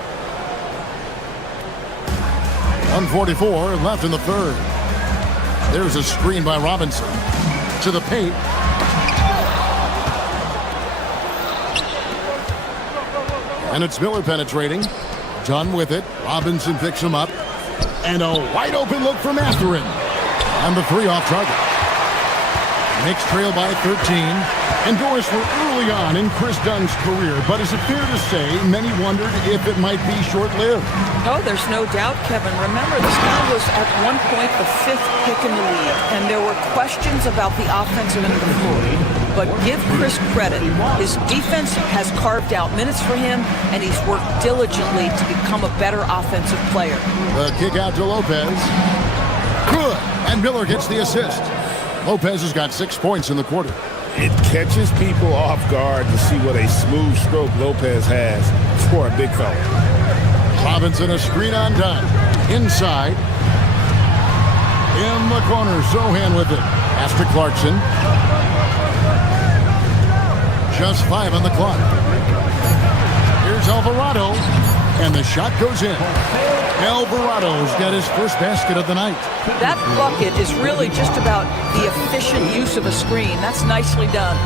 1:44 left in the third. There's a screen by Robinson. To the paint. And it's Miller penetrating. Dunn with it. Robinson picks him up. And a wide open look for Mathurin. And the 3 off target. Knicks trail by 13. And Doris, we're early on in Chris Dunn's career, but is it fair to say many wondered if it might be short-lived? Oh, there's no doubt, Kevin. Remember, this guy was at one point the 5th pick in the league, and there were questions about the offensive end of the floor. But give Chris credit. His defense has carved out minutes for him, and he's worked diligently to become a better offensive player. The kick out to Lopez. Good. And Miller gets the assist. Lopez has got 6 points in the quarter. It catches people off guard to see what a smooth stroke Lopez has for a big fella. Robinson, a screen on Dunn. Inside. In the corner, Sohan with it. Pass to Clarkson. Just 5 on the clock. Here's Alvarado. And the shot goes in. Alvarado's got his first basket of the night. That bucket is really just about the efficient use of a screen. That's nicely done.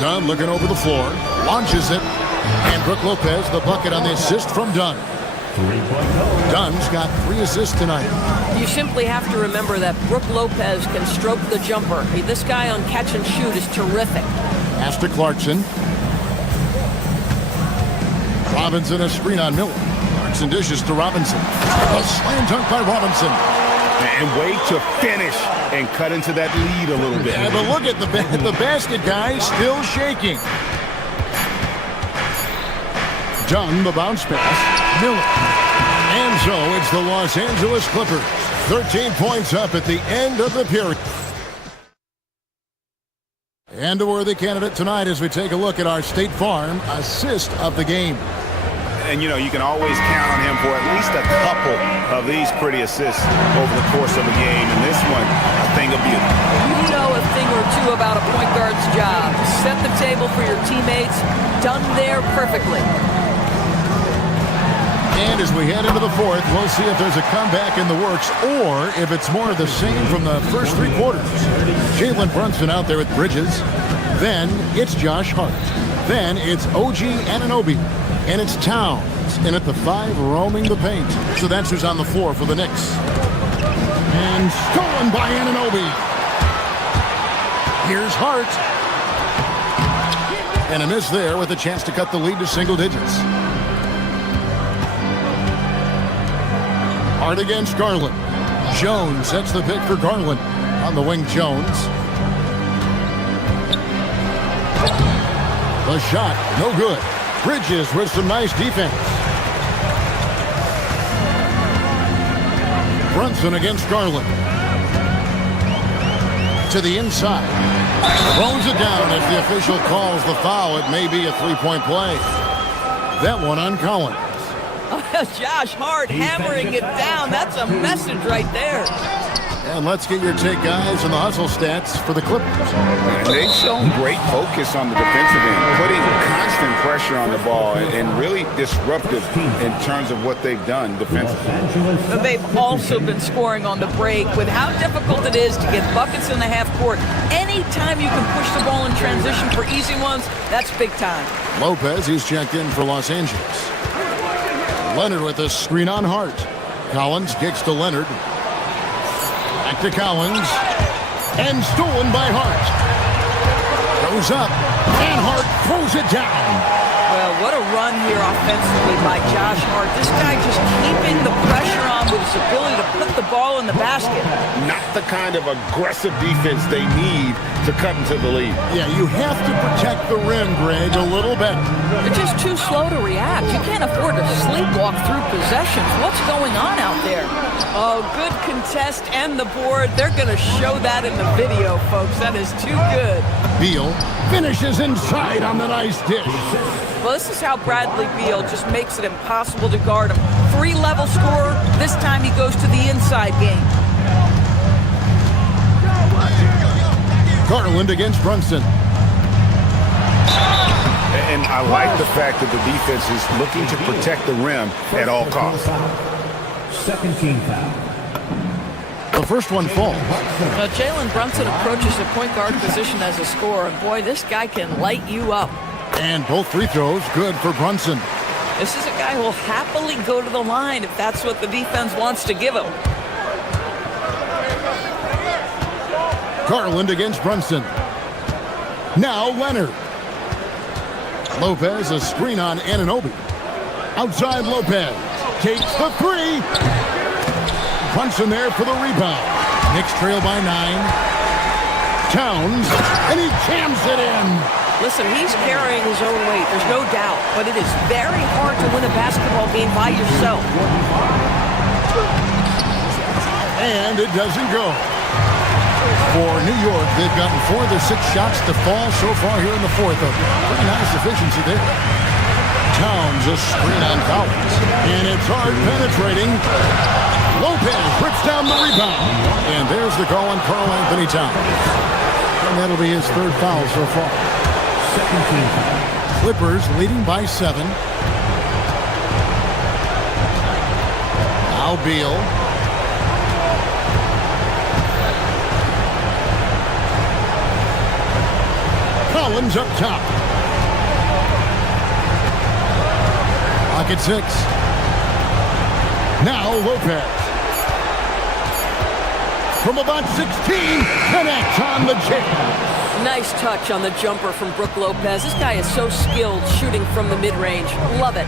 Dunn looking over the floor. Launches it. And Brooke Lopez, the bucket on the assist from Dunn. Dunn's got 3 assists tonight. You simply have to remember that Brooke Lopez can stroke the jumper. This guy on catch and shoot is terrific. Pass to Clarkson. Robinson, a screen on Miller. Clarkson dishes to Robinson. A slam dunk by Robinson. And way to finish and cut into that lead a little bit. Yeah, but look at the basket guy still shaking. Dunn, the bounce pass. Miller. And so it's the Los Angeles Clippers. 13 points up at the end of the period. And a worthy candidate tonight as we take a look at our State Farm assist of the game. And, you know, you can always count on him for at least a couple of these pretty assists over the course of a game. And this one, a thing of beauty. You know a thing or two about a point guard's job. Set the table for your teammates. Done there perfectly. And as we head into the fourth, we'll see if there's a comeback in the works or if it's more of the same from the first 3 quarters. Jalen Brunson out there with Bridges. Then it's Josh Hart. Then it's OG Anunoby. And it's Towns in at the 5 roaming the paint. So that's who's on the floor for the Knicks. And stolen by Anunoby. Here's Hart. And a miss there with a chance to cut the lead to single digits. Hart against Garland. Jones sets the pick for Garland. On the wing, Jones. The shot, no good. Bridges with some nice defense. Brunson against Garland. To the inside. Throws it down as the official calls the foul. It may be a 3-point play. That one on Collins. Josh Hart hammering it down. That's a message right there. And let's get your take, guys, on the hustle stats for the Clippers. And they've shown great focus on the defensive end, putting constant pressure pressure on the ball and really disruptive in terms of what they've done defensively. But they've also been scoring on the break. With how difficult it is to get buckets in the half court, anytime you can push the ball in transition for easy ones, that's big time. Lopez, he's checked in for Los Angeles. Leonard with a screen on Hart. Collins kicks to Leonard. Back to Collins. And stolen by Hart. Goes up. And Hart throws it down. Well, what a run here offensively by Josh Hart. This guy just keeping the pressure on with his ability to put the ball in the basket. Not the kind of aggressive defense they need to cut into the lead. Yeah, you have to protect the rim, Greg, a little bit. They're just too slow to react. You can't afford to sleepwalk through possessions. What's going on out there? Oh, good contest and the board. They're going to show that in the video, folks. That is too good. Beal finishes inside on the nice dish. Well, this is how Bradley Beal just makes it impossible to guard him. 3-level scorer. This time he goes to the inside game. Garland against Brunson. And I like the fact that the defense is looking to protect the rim at all costs. Second team foul. The first one falls. Now, Jalen Brunson approaches the point guard position as a scorer. And boy, this guy can light you up. And both free throws good for Brunson. This is a guy who will happily go to the line if that's what the defense wants to give him. Garland against Brunson. Now Leonard. Lopez, a screen on Anunoby. Outside Lopez. Takes the three. Brunson there for the rebound. Knicks trail by 9. Towns. And he jams it in. Listen, he's carrying his own weight, there's no doubt, but it is very hard to win a basketball game by yourself. And it doesn't go. For New York, they've gotten 4 of their 6 shots to fall so far here in the fourth. A pretty nice efficiency there. Towns a screen on Collins. And it's hard penetrating. Lopez rips down the rebound. And there's the call on Karl Anthony Towns. And that'll be his 3rd foul so far. Second team foul. Clippers leading by 7. Now Beal. Collins up top. Pocket 6. Now Lopez. From about 16, connects on the jam. Nice touch on the jumper from Brook Lopez. This guy is so skilled shooting from the mid-range. Love it.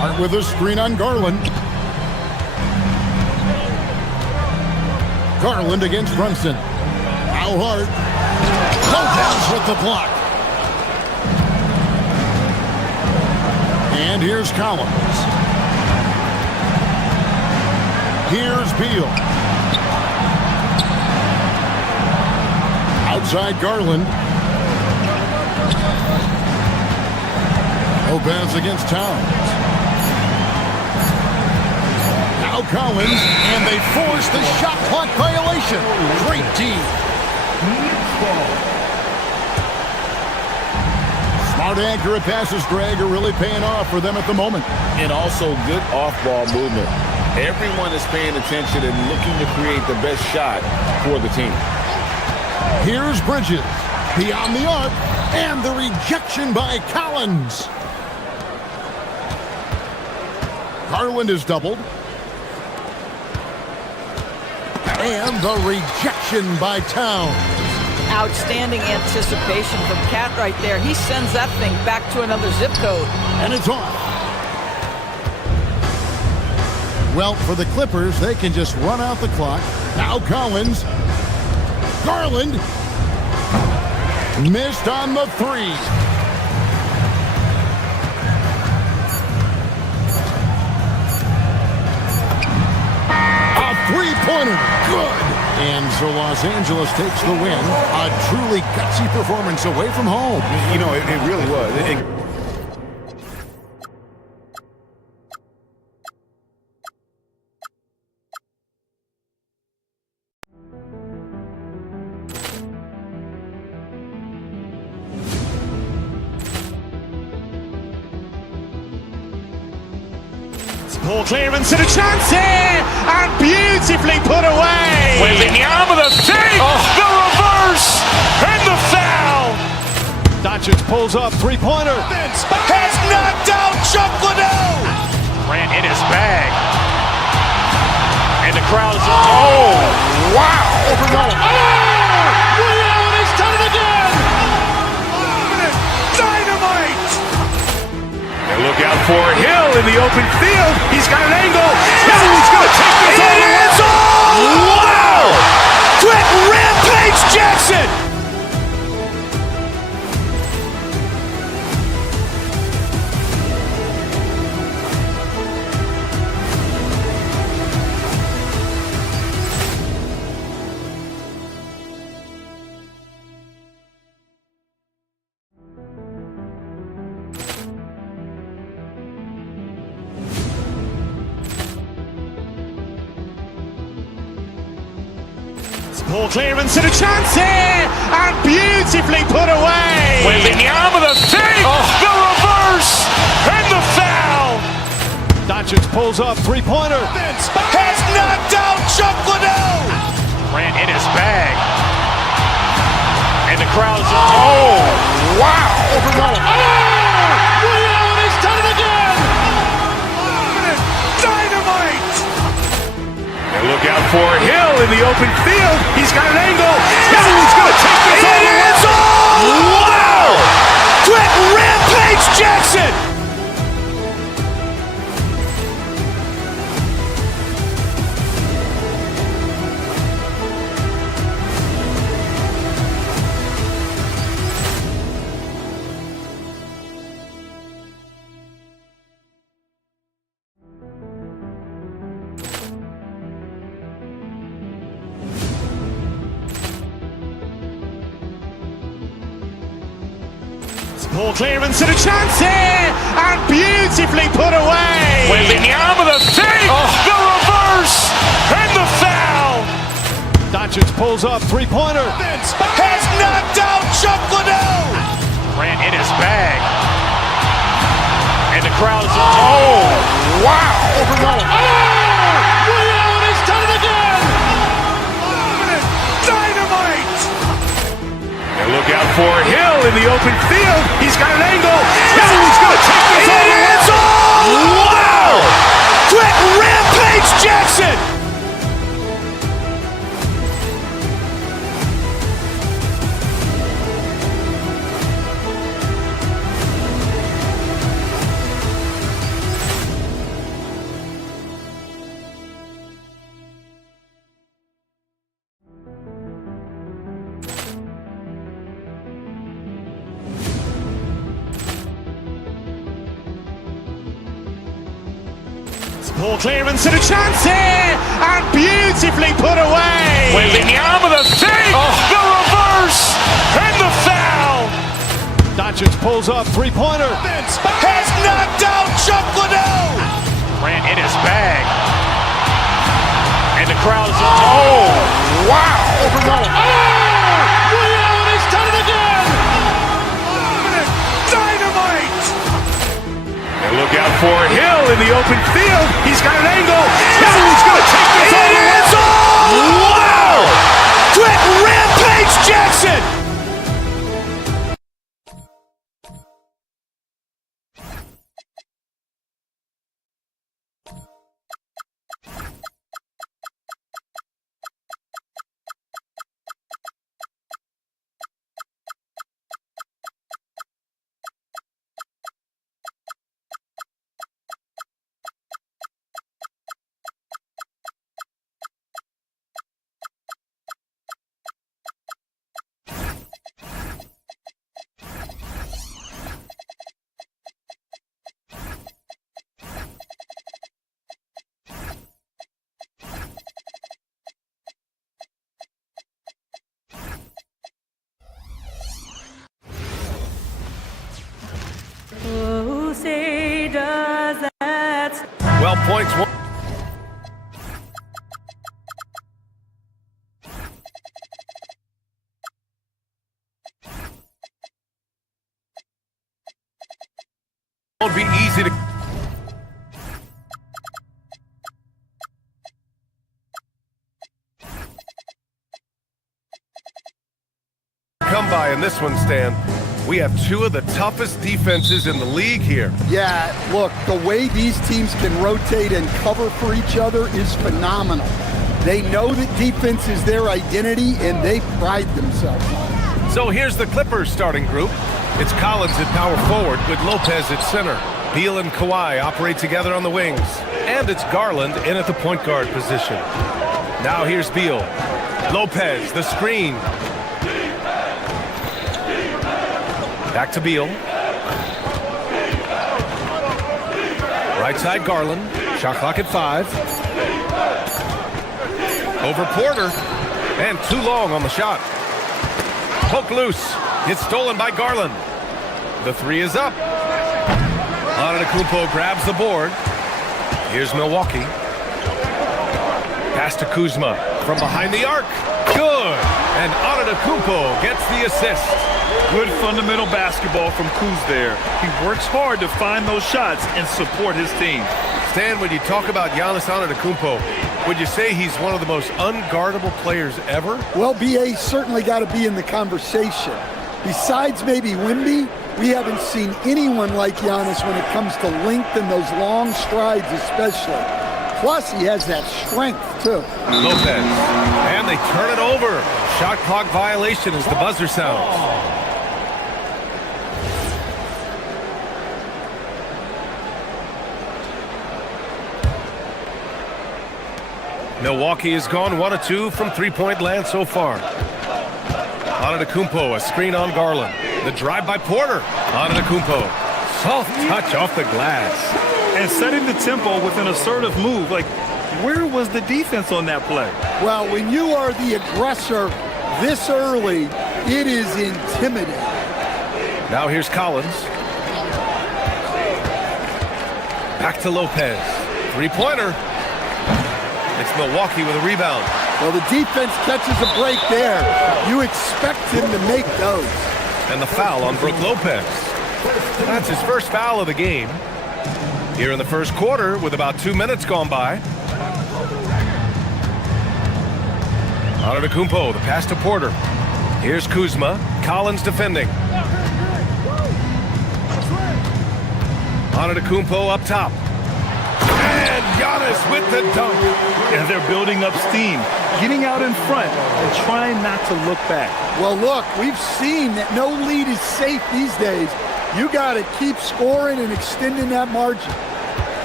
Hart with a screen on Garland. Garland against Brunson. Now Hart. Lopez with the block. And here's Collins. Here's Beal. Outside Garland. Lopez against Towns. Now Collins, and they force the shot clock violation. Great team. Smart, accurate passes, Greg, are really paying off for them at the moment. And also good off-ball movement. Everyone is paying attention and looking to create the best shot for the team. Here's Bridges, beyond the arc, and the rejection by Collins. Garland is doubled. And the rejection by Towns. Outstanding anticipation from Cat right there. He sends that thing back to another zip code. And it's off. Well, for the Clippers, they can just run out the clock. Now Collins. Garland missed on the 3. A 3-pointer. Good. And so Los Angeles takes the win. A truly gutsy performance away from home. You know, it really was. Ball clearance and a chance here, and beautifully put away. Wembanyama the save, the reverse, and the foul. Doncic pulls up, three-pointer. Has knocked out Chuck Liddell. Grant in his bag. And the crowd is, oh, wow. Over Nolan. Oh! Ray Allen has done it again. Dynamite. And look out for Hill in the open field. He's got an angle. He's going to take this all the way. It's all. Wow. Quick Rampage Jackson. Ball clearance and a chance here, and beautifully put away. Wembanyama the save, the reverse, and the foul. Doncic pulls up, three-pointer. Has knocked out Chuck Liddell. Grant in his bag. And the crowd is, oh, wow. Over Nolan. Oh! Ray Allen has done it again. Dynamite. And look out for Hill in the open field. He's got an angle. He's going to take this all the way. It's all. Wow. Quick Rampage Jackson. Ball clearance and a chance here, and beautifully put away. Wembanyama the save, the reverse, and the foul. Doncic pulls up, three-pointer. Has knocked out Chuck Liddell. Grant in his bag. And the crowd is, oh, wow. Over Nolan. Oh! Ray Allen has done it again. Dynamite. And look out for Hill in the open field. He's got an angle. He's going to take this all the way. It's all. Wow. Quick Rampage Jackson. Ball clearance and a chance here, and beautifully put away. Wembanyama the save, the reverse, and the foul. Doncic pulls up, three-pointer. Has knocked out Chuck Liddell. Grant in his bag. And the crowd is, oh, wow. Over Nolan. Oh! Ray Allen has done it again. Dynamite. And look out for Hill in the open field. He's got an angle. He's going to take this all the way. It's all. Wow. Quick Rampage Jackson. Well, points one. Won't be easy to in this one, Stan. We have two of the toughest defenses in the league here. Yeah, look, the way these teams can rotate and cover for each other is phenomenal. They know that defense is their identity, and they pride themselves on it. So here's the Clippers starting group. It's Collins at power forward with Lopez at center. Beal and Kawhi operate together on the wings. And it's Garland in at the point guard position. Now here's Beal. Lopez, the screen. Back to Beal. Right side Garland. Shot clock at 5. Over Porter. And too long on the shot. Poke loose. It's stolen by Garland. The 3 is up. Antetokounmpo grabs the board. Here's Milwaukee. Pass to Kuzma from behind the arc. Good. And Antetokounmpo gets the assist. Good fundamental basketball from Kuz there. He works hard to find those shots and support his team. Stan, when you talk about Giannis Antetokounmpo, would you say he's one of the most unguardable players ever? Well, BA certainly got to be in the conversation. Besides maybe Wemby, we haven't seen anyone like Giannis when it comes to length and those long strides especially. Plus, he has that strength, too. Lopez. And they turn it over. Shot clock violation as the buzzer sounds. Milwaukee has gone 1 of 2 from three-point land so far. Antetokounmpo, a screen on Garland. The drive by Porter. Antetokounmpo, soft touch off the glass. And setting the tempo with an assertive move. Like, where was the defense on that play? Well, when you are the aggressor this early, it is intimidating. Now here's Collins. Back to Lopez. Three-pointer. It's Milwaukee with a rebound. Well, the defense catches a break there. You expect him to make those. And the foul on Brook Lopez. That's his first foul of the game. Here in the first quarter with about 2 minutes gone by. Antetokounmpo, the pass to Porter. Here's Kuzma. Collins defending. Antetokounmpo up top. And Giannis with the dunk. And they're building up steam, getting out in front and trying not to look back. Well, look, we've seen that no lead is safe these days. You got to keep scoring and extending that margin.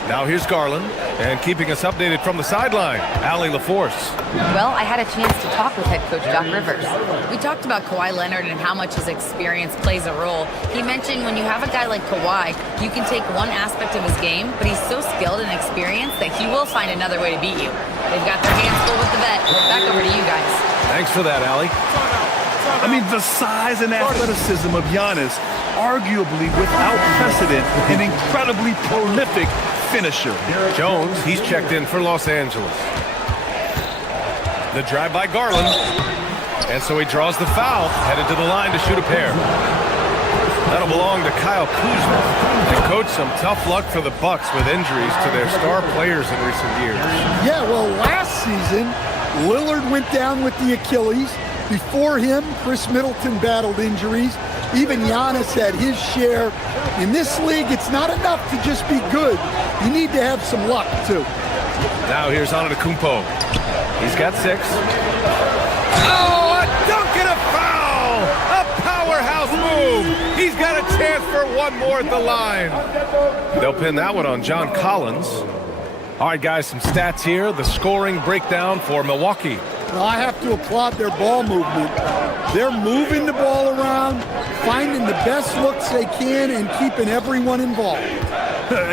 Now here's Garland, and keeping us updated from the sideline, Allie LaForce. Well, I had a chance to talk with head coach Doc Rivers. We talked about Kawhi Leonard and how much his experience plays a role. He mentioned when you have a guy like Kawhi, you can take one aspect of his game, but he's so skilled and experienced that he will find another way to beat you. They've got their hands full with the vet. Back over to you guys. Thanks for that, Allie. I mean, the size and athleticism of Giannis, arguably without precedent, an incredibly prolific finisher. Jones, he's checked in for Los Angeles. The drive by Garland. And so he draws the foul, headed to the line to shoot a pair. That'll belong to Kyle Kuzma. And coach, some tough luck for the Bucks with injuries to their star players in recent years. Yeah, well, last season, Lillard went down with the Achilles. Before him, Chris Middleton battled injuries. Even Giannis had his share. In this league, it's not enough to just be good. You need to have some luck, too. Now here's Antetokounmpo. He's got 6. Oh, a dunk and a foul! A powerhouse move! He's got a chance for one more at the line. They'll pin that one on John Collins. All right, guys, some stats here. The scoring breakdown for Milwaukee. Well, I have to applaud their ball movement. They're moving the ball around, finding the best looks they can, and keeping everyone involved.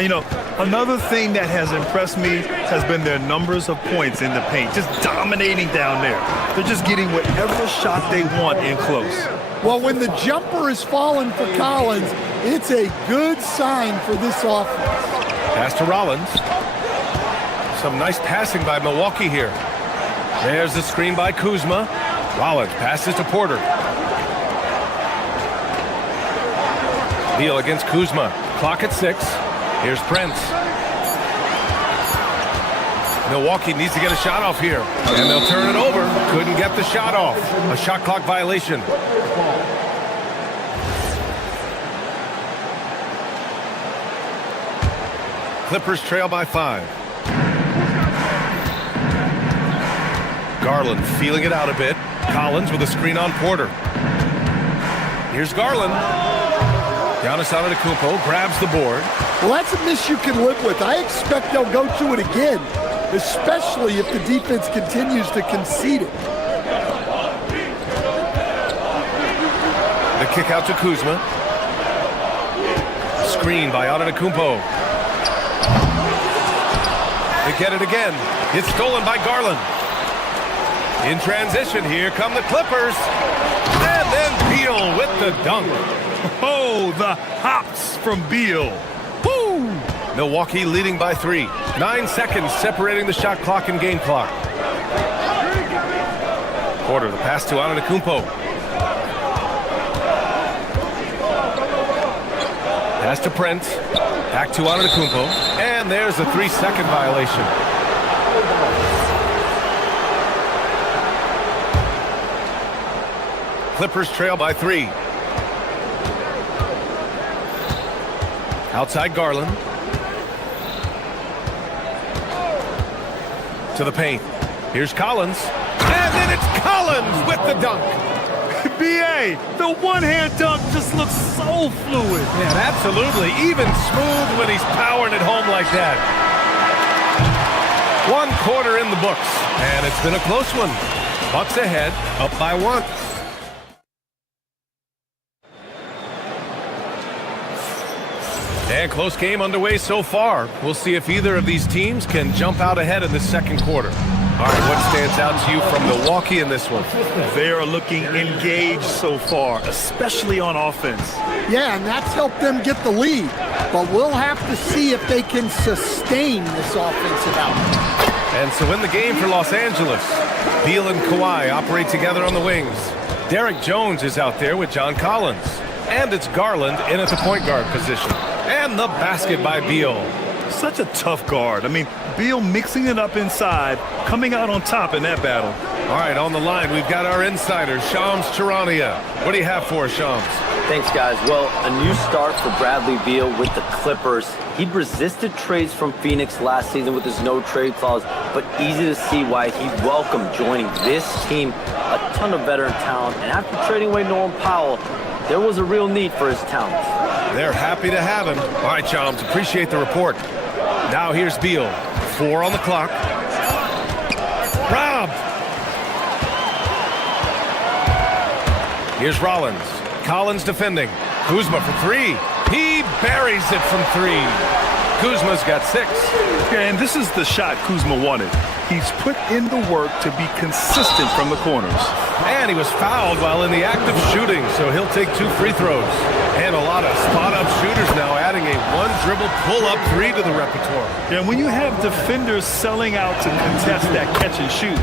You know, another thing that has impressed me has been their numbers of points in the paint, just dominating down there. They're just getting whatever shot they want in close. Well, when the jumper is falling for Collins, it's a good sign for this offense. Pass to Rollins. Some nice passing by Milwaukee here. There's the screen by Kuzma. Rollins passes to Porter. Beal against Kuzma. Clock at 6. Here's Prince. Milwaukee needs to get a shot off here. And they'll turn it over. Couldn't get the shot off. A shot clock violation. Clippers trail by 5. Garland feeling it out a bit. Collins with a screen on Porter. Here's Garland. Giannis Antetokounmpo grabs the board. Well, that's a miss you can live with. I expect they'll go to it again, especially if the defense continues to concede it. The kick out to Kuzma. Screen by Antetokounmpo. They get it again. It's stolen by Garland. In transition, here come the Clippers. And then Beal with the dunk. Oh, the hops from Beal. Woo! Milwaukee leading by 3. 9 seconds separating the shot clock and game clock. Porter, the pass to Antetokounmpo. Pass to Prince. Back to Antetokounmpo. And there's a 3-second violation. Clippers trail by 3. Outside Garland. To the paint. Here's Collins. And then it's Collins with the dunk. B.A., the one-hand dunk just looks so fluid. Yeah, absolutely. Even smooth when he's powering it home like that. 1 quarter in the books. And it's been a close one. Bucks ahead, up by 1. And close game underway so far. We'll see if either of these teams can jump out ahead in the second quarter. All right, what stands out to you from Milwaukee in this one? They are looking engaged so far, especially on offense. Yeah, and that's helped them get the lead. But we'll have to see if they can sustain this offensive output. And so in the game for Los Angeles, Beal and Kawhi operate together on the wings. Derek Jones is out there with John Collins. And it's Garland in at the point guard position. And the basket by Beal. Such a tough guard. I mean, Beal mixing it up inside, coming out on top in that battle. All right, on the line, we've got our insider, Shams Charania. What do you have for us, Shams? Thanks, guys. Well, a new start for Bradley Beal with the Clippers. He'd resisted trades from Phoenix last season with his no-trade clause, but easy to see why he welcomed joining this team. A ton of veteran talent, and after trading away Norman Powell, there was a real need for his talents. They're happy to have him. All right, Chums, appreciate the report. Now here's Beal. 4 on the clock. Robbed. Here's Rollins. Collins defending. Kuzma for 3. He buries it from 3. Kuzma's got 6. And this is the shot Kuzma wanted. He's put in the work to be consistent from the corners. And he was fouled while in the act of shooting, so he'll take 2 free throws. And a lot of spot-up shooters now adding a 1-dribble pull-up 3 to the repertoire. And when you have defenders selling out to contest that catch and shoot,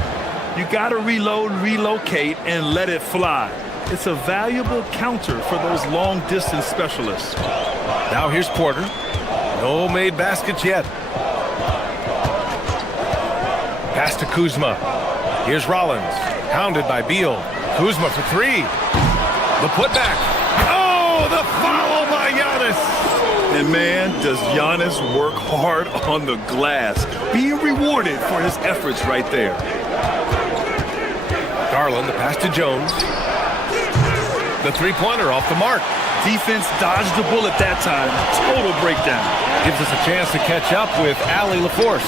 you got to reload, relocate, and let it fly. It's a valuable counter for those long-distance specialists. Now here's Porter. No made baskets yet. Pass to Kuzma. Here's Rollins. Hounded by Beal. Kuzma for 3. The putback. Oh, the foul by Giannis. And man, does Giannis work hard on the glass. Being rewarded for his efforts right there. Garland, the pass to Jones. The three-pointer off the mark. Defense dodged the bullet that time. Total breakdown. Gives us a chance to catch up with Allie LaForce.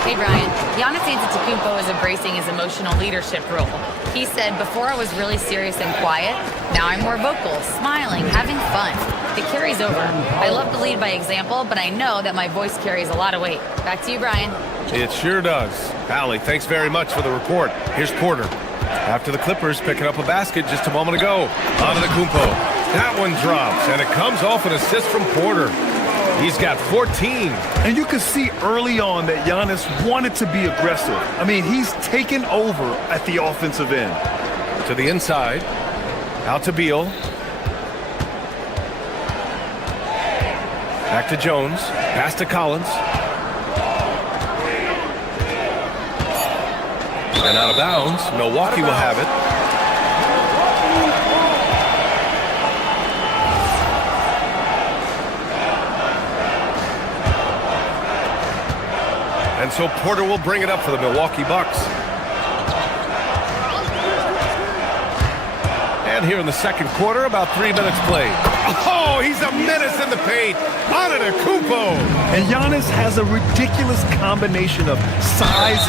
Hey, Brian. Giannis Antetokounmpo is embracing his emotional leadership role. He said, before I was really serious and quiet, now I'm more vocal, smiling, having fun. It carries over. I love to lead by example, but I know that my voice carries a lot of weight. Back to you, Brian. It sure does. Allie, thanks very much for the report. Here's Porter. After the Clippers picking up a basket just a moment ago. Antetokounmpo. That one drops, and it comes off an assist from Porter. He's got 14. And you can see early on that Giannis wanted to be aggressive. I mean, he's taken over at the offensive end. To the inside. Out to Beal. Back to Jones. Pass to Collins. And out of bounds. Milwaukee will have it. And so Porter will bring it up for the Milwaukee Bucks. And here in the second quarter, about 3 minutes played. Oh, he's a menace in the paint. Antetokounmpo. And Giannis has a ridiculous combination of size,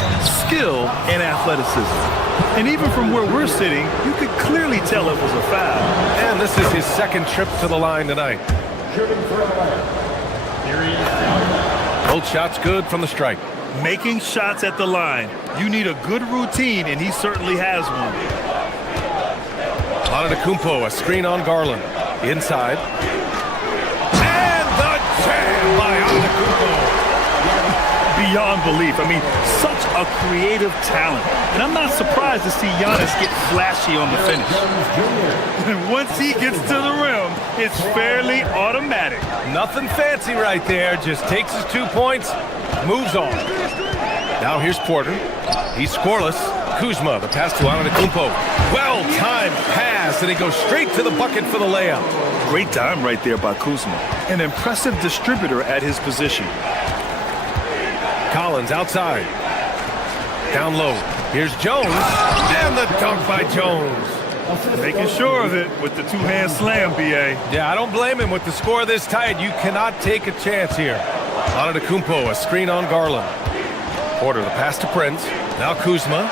skill, and athleticism. And even from where we're sitting, you could clearly tell it was a foul. And this is his second trip to the line tonight. Both shots good from the stripe. Making shots at the line. You need a good routine, and he certainly has one. Antetokounmpo, a screen on Garland. Inside. And the jam by Antetokounmpo. Beyond belief. I mean, such a creative talent. And I'm not surprised to see Giannis get flashy on the finish. And once he gets to the rim, it's fairly automatic. Nothing fancy right there. Just takes his 2 points, moves on. Now here's Porter. He's scoreless. Kuzma, the pass to Antetokounmpo. Well-timed pass, and he goes straight to the bucket for the layup. Great time right there by Kuzma. An impressive distributor at his position. Collins outside. Down low. Here's Jones. And the dunk by Jones. Making sure of it with the two-hand slam, B.A. Yeah, I don't blame him with the score this tight. You cannot take a chance here. Antetokounmpo, a screen on Garland. Porter, the pass to Prince. Now Kuzma.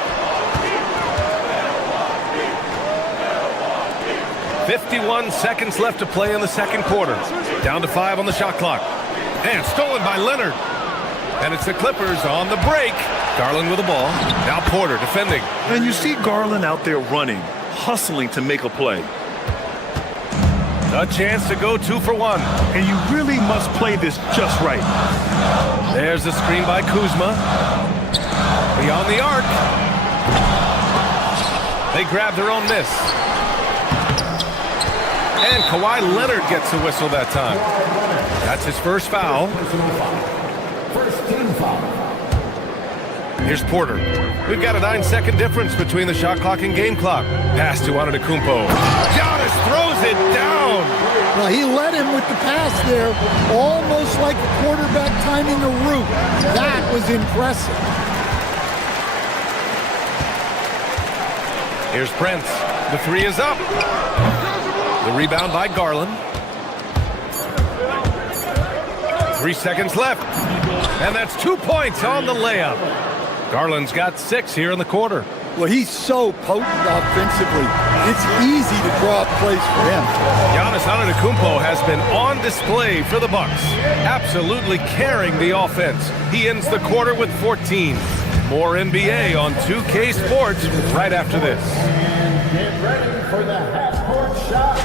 51 seconds left to play in the second quarter. Down to 5 on the shot clock. And stolen by Leonard. And it's the Clippers on the break. Garland with the ball. Now Porter defending. And you see Garland out there running, hustling to make a play. A chance to go 2 for 1. And you really must play this just right. There's the screen by Kuzma. Beyond the arc. They grab their own miss. And Kawhi Leonard gets a whistle that time. That's his first foul. Here's Porter. We've got a 9-second difference between the shot clock and game clock. Pass to Antetokounmpo. Giannis throws it down. Well, he led him with the pass there, almost like a quarterback timing a route. That was impressive. Here's Prince. The 3 is up. The rebound by Garland. 3 seconds left. And that's 2 points on the layup. Garland's got 6 here in the quarter. Well, he's so potent offensively. It's easy to draw up plays for him. Giannis Antetokounmpo has been on display for the Bucks, absolutely carrying the offense. He ends the quarter with 14. More NBA on 2K Sports right after this. And get ready for the half-court shot.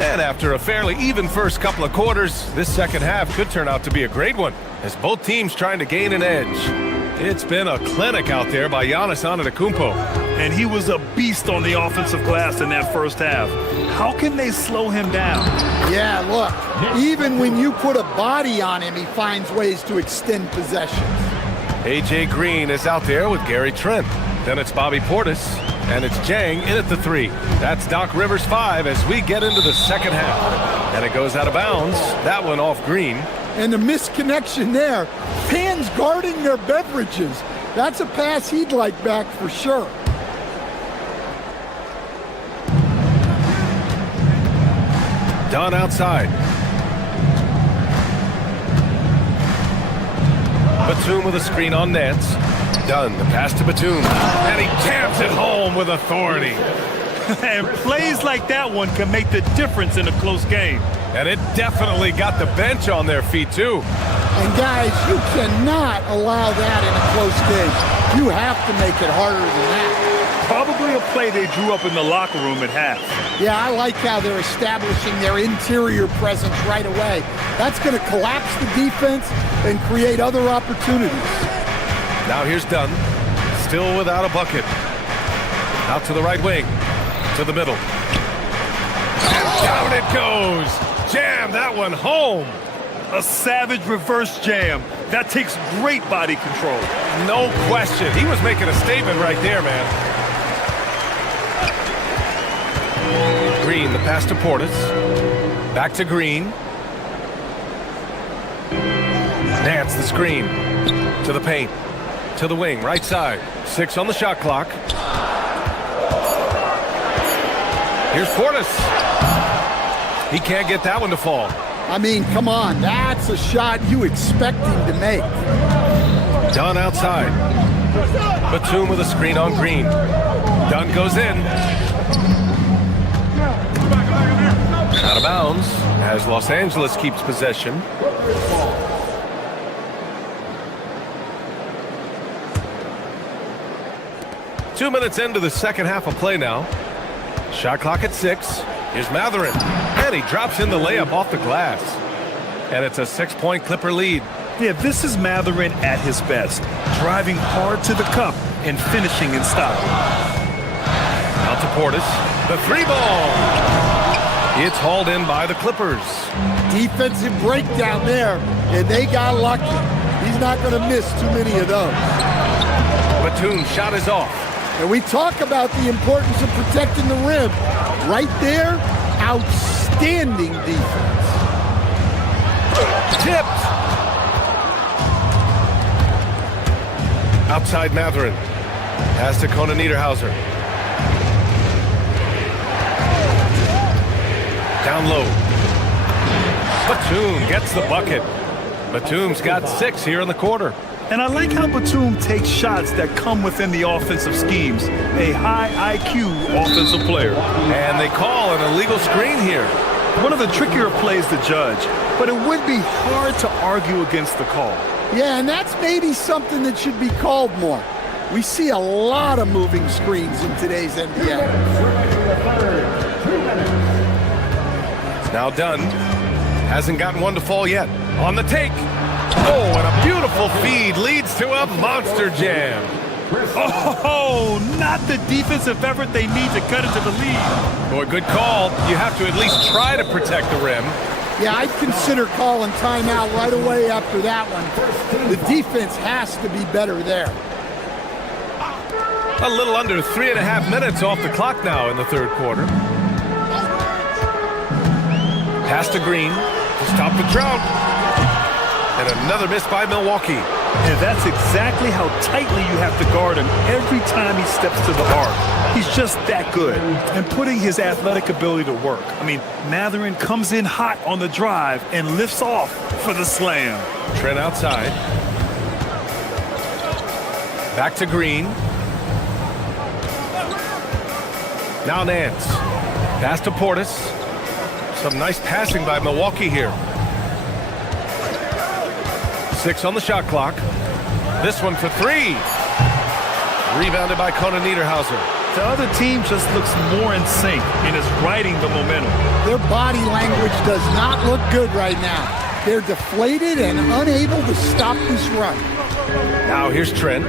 And after a fairly even first couple of quarters, this second half could turn out to be a great one, as both teams trying to gain an edge. It's been a clinic out there by Giannis Antetokounmpo. And he was a beast on the offensive glass in that first half. How can they slow him down? Yeah, look, even when you put a body on him, he finds ways to extend possession. A.J. Green is out there with Gary Trent. Then it's Bobby Portis. And it's Jang in at the 3. That's Doc Rivers 5 as we get into the second half. And it goes out of bounds. That one off Green. And the misconnection there. Fans guarding their beverages. That's a pass he'd like back for sure. Dunn outside. Batum with a screen on Nance. Dunn, the pass to Batum. And he jams it home with authority. And plays like that one can make the difference in a close game. And it definitely got the bench on their feet, too. And, guys, you cannot allow that in a close game. You have to make it harder than that. Probably a play they drew up in the locker room at half. Yeah, I like how they're establishing their interior presence right away. That's going to collapse the defense and create other opportunities. Now here's Dunn, still without a bucket. Out to the right wing, to the middle. And down it goes. Jam that one home. A savage reverse jam. That takes great body control. No question. He was making a statement right there, man. Green, the pass to Portis. Back to Green. Nance, the screen. To the paint. To the wing, right side. 6 on the shot clock. Here's Portis. He can't get that one to fall. I mean, come on. That's a shot you expect him to make. Dunn outside. Batum with a screen on Green. Dunn goes in. Out of bounds as Los Angeles keeps possession. Two minutes into the second half of play now. Shot clock at 6. Here's Mathurin. And he drops in the layup off the glass. And it's a 6-point Clipper lead. Yeah, this is Mathurin at his best. Driving hard to the cup and finishing in style. Out to Portis. The 3-ball. It's hauled in by the Clippers. Defensive breakdown there, and they got lucky. He's not going to miss too many of those. Batum's shot is off. And we talk about the importance of protecting the rim. Right there, outstanding defense. Tipped. Outside Mathurin. Pass to Conan Niederhauser. Down low. Batum gets the bucket. Batum's got 6 here in the quarter. And I like how Batum takes shots that come within the offensive schemes. A high IQ offensive player. And they call an illegal screen here. One of the trickier plays to judge, but it would be hard to argue against the call. Yeah, and that's maybe something that should be called more. We see a lot of moving screens in today's NBA. Now Dunn. Hasn't gotten one to fall yet. On the take. Oh, and a beautiful feed leads to a monster jam. Oh, not the defensive effort they need to cut into the lead. Boy, good call. You have to at least try to protect the rim. Yeah, I'd consider calling timeout right away after that one. The defense has to be better there. A little under 3.5 minutes off the clock now in the third quarter. Pass to Green to stop the drought. And another miss by Milwaukee. And that's exactly how tightly you have to guard him every time he steps to the arc. He's just that good and putting his athletic ability to work. I mean, Mathurin comes in hot on the drive and lifts off for the slam. Trent outside. Back to Green. Now Nance. Pass to Portis. Some nice passing by Milwaukee here. 6 on the shot clock. This one for 3. Rebounded by Conan Niederhauser. The other team just looks more in sync and is riding the momentum. Their body language does not look good right now. They're deflated and unable to stop this run. Now here's Trent.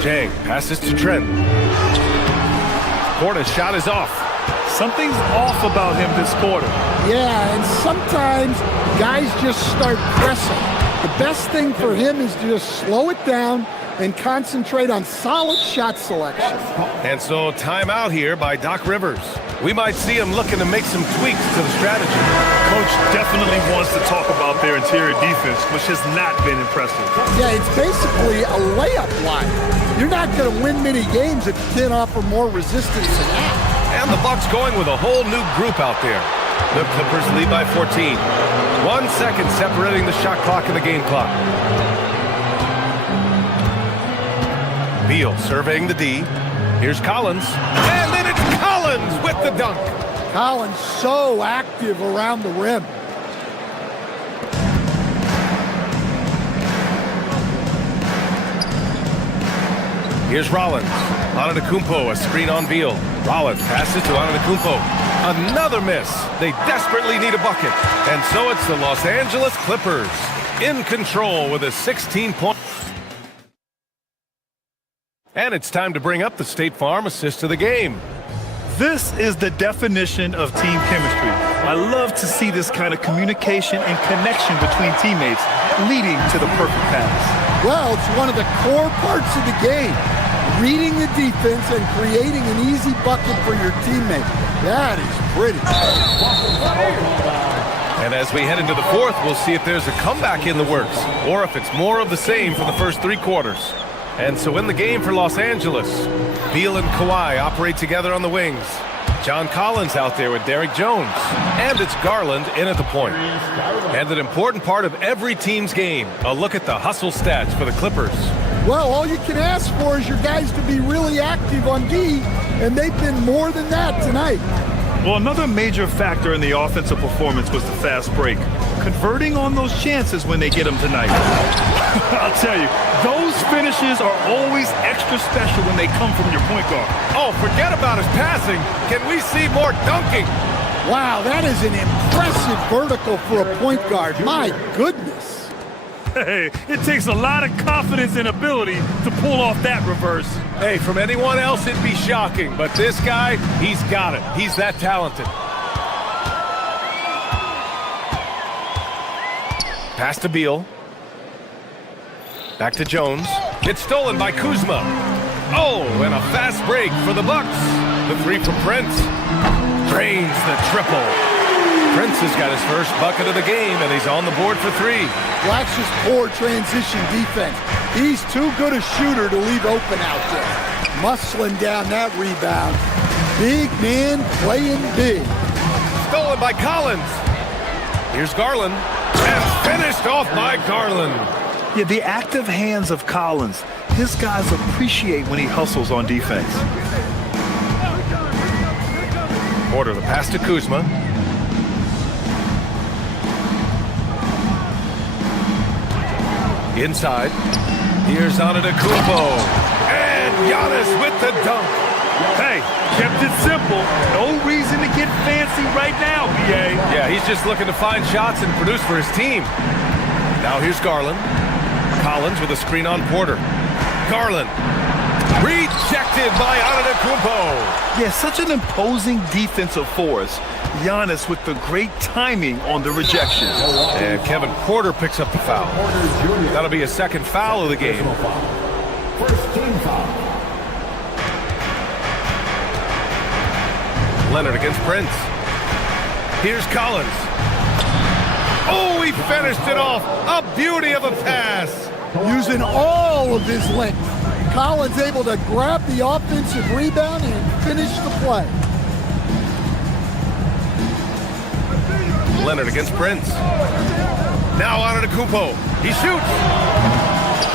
Jang passes to Trent. Portis' shot is off. Something's off about him this quarter. Yeah, and sometimes guys just start pressing. The best thing for him is to just slow it down and concentrate on solid shot selection. And so timeout here by Doc Rivers. We might see him looking to make some tweaks to the strategy. Coach definitely wants to talk about their interior defense, which has not been impressive. Yeah, it's basically a layup line. You're not going to win many games if you can't offer more resistance than that. And the Bucks going with a whole new group out there. The Clippers lead by 14. 1 second separating the shot clock and the game clock. Beal surveying the D. Here's Collins. And then it's Collins with the dunk. Collins so active around the rim. Here's Rollins. Antetokounmpo, a screen on Beal. Rollins passes to Antetokounmpo. Another miss. They desperately need a bucket. And so it's the Los Angeles Clippers in control with a 16-point. And it's time to bring up the State Farm assist of the game. This is the definition of team chemistry. I love to see this kind of communication and connection between teammates leading to the perfect pass. Well, it's one of the core parts of the game. reading the defense and creating an easy bucket for your teammate. That is pretty. And as we head into the fourth, we'll see if there's a comeback in the works or if it's more of the same for the first three quarters. And so in the game for Los Angeles, Beal and Kawhi operate together on the wings. John Collins out there with Derrick Jones. And it's Garland in at the point. And an important part of every team's game, a look at the hustle stats for the Clippers. Well, all you can ask for is your guys to be really active on D, and they've been more than that tonight. Well, another major factor in the offensive performance was the fast break. Converting on those chances when they get them tonight. I'll tell you, those finishes are always extra special when they come from your point guard. Oh, forget about his passing. Can we see more dunking? Wow, that is an impressive vertical for a point guard. My goodness. Hey, it takes a lot of confidence and ability to pull off that reverse. Hey, from anyone else it'd be shocking, but this guy, he's got it. He's that talented. Pass to Beal. Back to Jones. It's stolen by Kuzma. Oh, and a fast break for the Bucks. The three from Prince. Drains the triple. Prince has got his first bucket of the game, and he's on the board for three. Watch his poor transition defense. He's too good a shooter to leave open out there. Muscling down that rebound. Big man playing big. Stolen by Collins. Here's Garland. And finished off by Garland. Yeah, the active hands of Collins. His guys appreciate when he hustles on defense. Porter, the pass to Kuzma. Inside. Here's Antetokounmpo. And Giannis with the dunk. Hey, kept it simple. No reason to get fancy right now, BA. Yeah, he's just looking to find shots and produce for his team. Now here's Garland. Collins with a screen on Porter. Garland. Rejected by Antetokounmpo. Yeah, such an imposing defensive force. Giannis with the great timing on the rejection. And Kevin Porter picks up the foul. That'll be a second foul of the game. First team foul. Leonard against Prince. Here's Collins. Oh, he finished it off. A beauty of a pass. Using all of his length. Collins able to grab the offensive rebound and finish the play. Leonard against Prince. Now Antetokounmpo. He shoots.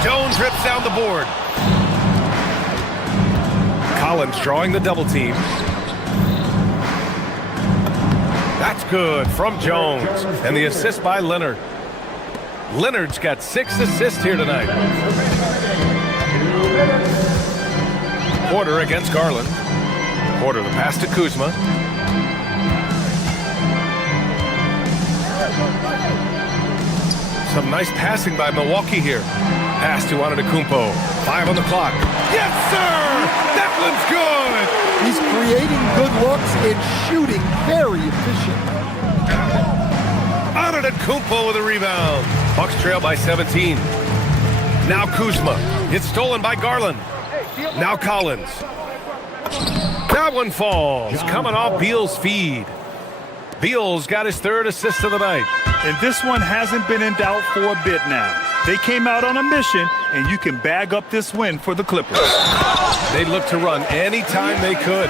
Jones rips down the board. Collins drawing the double team. That's good from Jones. And the assist by Leonard. Leonard's got 6 assists here tonight. Porter against Garland. Porter the pass to Kuzma. Some nice passing by Milwaukee here. Pass to Antetokounmpo. 5 on the clock. Yes, sir! That one's good! He's creating good looks and shooting very efficient. Antetokounmpo with a rebound. Bucks trail by 17. Now Kuzma. It's stolen by Garland. Now Collins. That one falls. Coming off Beal's feed. Beal's got his 3rd assist of the night. And this one hasn't been in doubt for a bit now. They came out on a mission, and you can bag up this win for the Clippers. They looked to run anytime they could.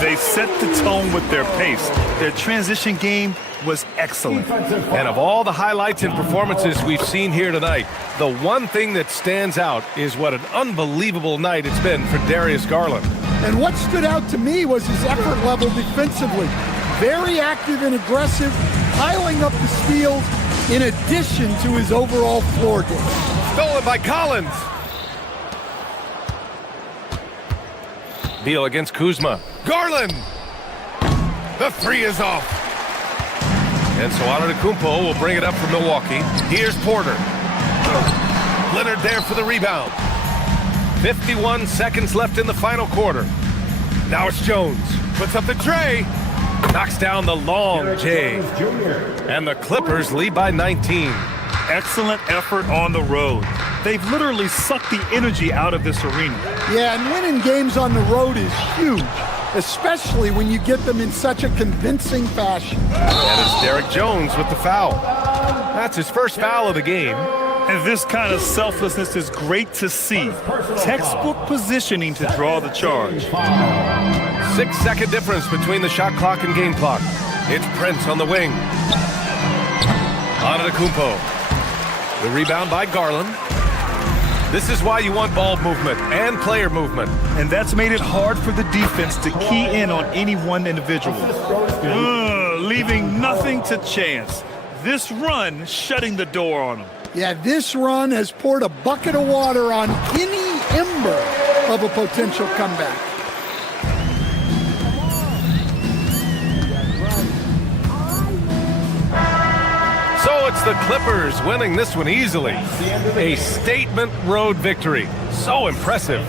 They set the tone with their pace. Their transition game was excellent. And of all the highlights and performances we've seen here tonight, the one thing that stands out is what an unbelievable night it's been for Darius Garland. And what stood out to me was his effort level defensively. Very active and aggressive, piling up the steals in addition to his overall floor game. Stolen by Collins. Beal against Kuzma. Garland! The 3 is off. And so Antetokounmpo will bring it up for Milwaukee. Here's Porter. Leonard there for the rebound. 51 seconds left in the final quarter. Now it's Jones. Puts up the tray. Knocks down the long J. And the Clippers lead by 19. excellent effort on the road. They've literally sucked the energy out of this arena. Yeah, and winning games on the road is huge, especially when you get them in such a convincing fashion. And it's Derek Jones with the foul. That's his first foul of the game. And this kind of selflessness is great to see. Textbook positioning to draw the charge. 6-second difference between the shot clock and game clock. It's Prince on the wing. Antetokounmpo. The rebound by Garland. This is why you want ball movement and player movement. And that's made it hard for the defense to key in on any one individual. Leaving nothing to chance. This run shutting the door on them. Yeah, this run has poured a bucket of water on any ember of a potential comeback. So it's the Clippers winning this one easily. A statement road victory. So impressive.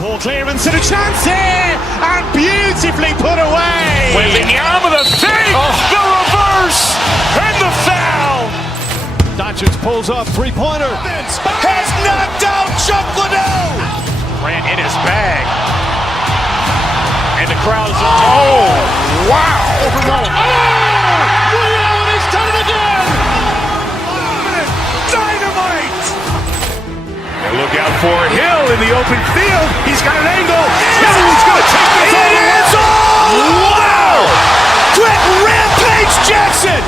Ball clearance and a chance here, and beautifully put away. Wembanyama the fake, the reverse, and the foul. Doncic pulls up, three-pointer. Has knocked out Chuck Liddell. Grant in his bag. And the crowd's oh, wow. He's done it again. Dynamite. And look out for Hill in the open field. He's got an angle. He's going to take this all the way. Wow. Quick Rampage Jackson.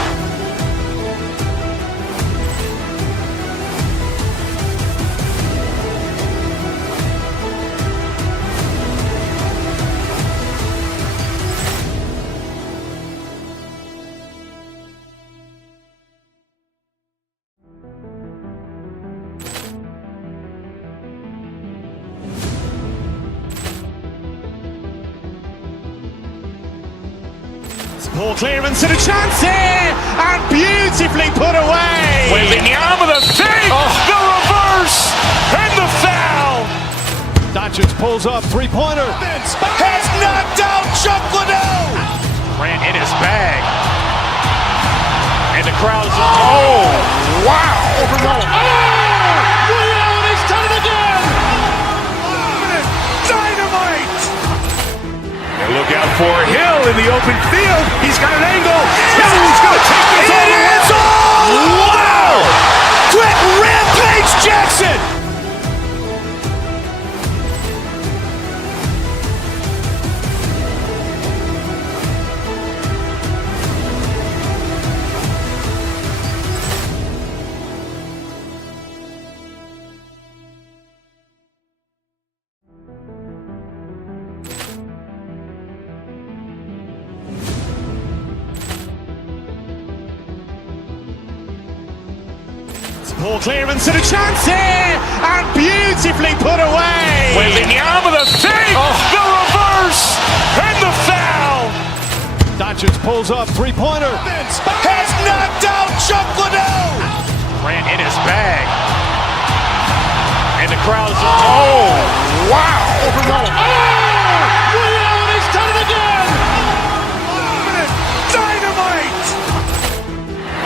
Ball clearance and a chance here, and beautifully put away. Wembanyama the fake, the reverse, and the foul. Doncic pulls up, three-pointer. Has knocked out Chuck Liddell. Grant in his bag. And the crowd's oh, wow. He's done it again. Dynamite. And look out for Hill in the open field. He's got an angle. He's going to take this all the way. Wow. Quick Rampage Jackson. Ball clearance and a chance here, and beautifully put away. Wembanyama the fake, the reverse, and the foul. Doncic pulls up, three-pointer. Has knocked out Chuck Liddell. Grant in his bag. And the crowd's oh, wow. He's done it again. Dynamite.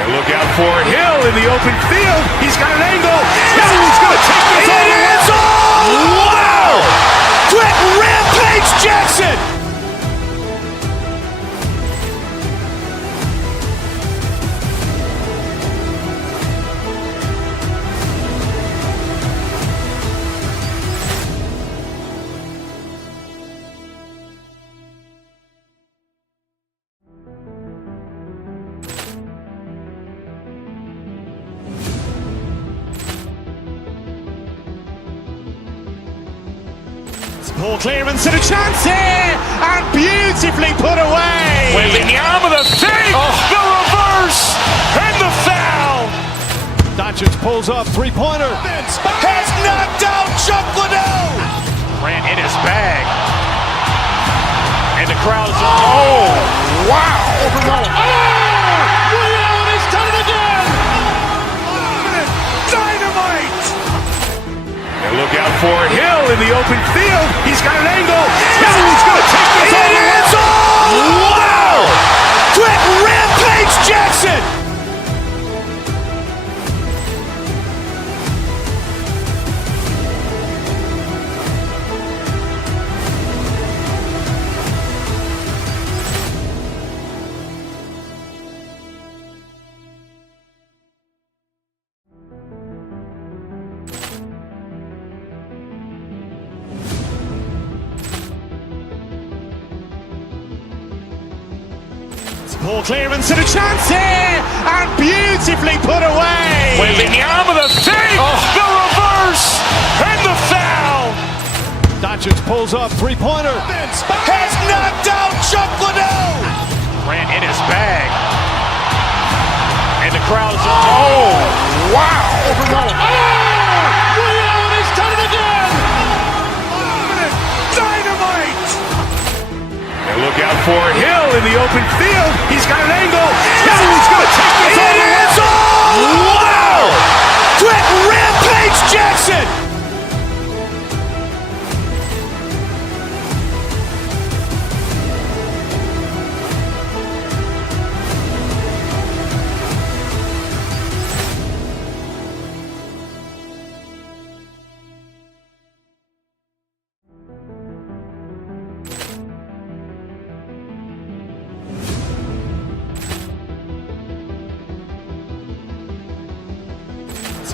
And look out for Hill in the open field. He's got an angle. He's going to take this all the way. Wow. Quick Rampage Jackson. Ball clearance and a chance here, and beautifully put away. Wembanyama the fake, the reverse, and the foul. Doncic pulls up, three-pointer. Has knocked out Chuck Liddell. Grant in his bag. And the crowd is, oh, wow. Over Nolan. Ray Allen has done it again. Dynamite. And look out for Hill in the open field. He's got an angle. Hill's going to take this all the way. Wow. Quick Rampage Jackson. Ball clearance and a chance here, and beautifully put away. With the arm of the fake, the reverse, and the foul. Doncic pulls up, three-pointer. Has knocked out Chuck Liddell. Grant in his bag. And the crowd is, oh, wow. Over Nolan. Ray Allen has done it again. Dynamite. And look out for Hill in the open field. He's got an angle. Hill's going to take this all the way. Wow. Quick Rampage Jackson.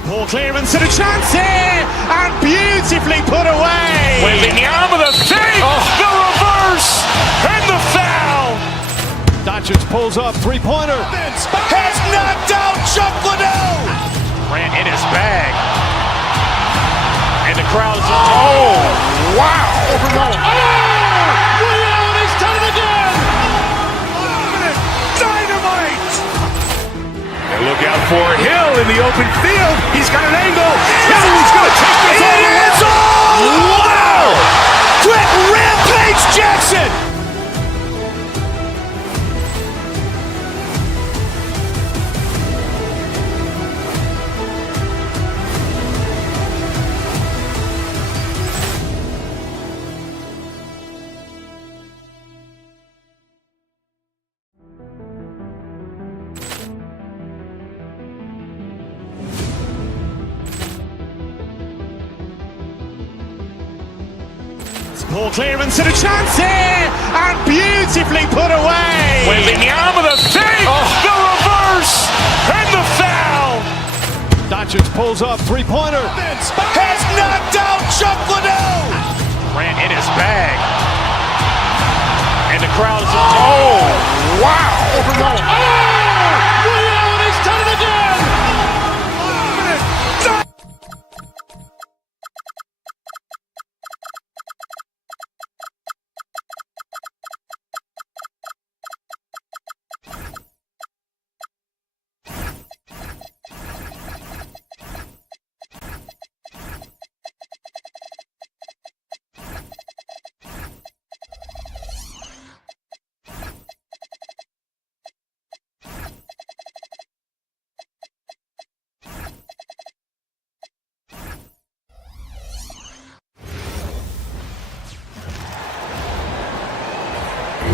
Ball clearance and a chance here, and beautifully put away. With the arm of the fake, the reverse, and the foul. Doncic pulls up, three-pointer. Has knocked out Chuck Liddell. Grant in his bag. And the crowd is, oh, wow. Over Nolan. Ray Allen has done it again. Dynamite. And look out for Hill in the open field. He's got an angle. Hill's going to take this all the way. Wow. Quick Rampage Jackson. Ball clearance and a chance here, and beautifully put away. With the arm of the fake, the reverse, and the foul. Doncic pulls up, three-pointer. Has knocked out Chuck Liddell. Grant in his bag. And the crowd is, oh, wow. Over Nolan. Ray Allen has done it again.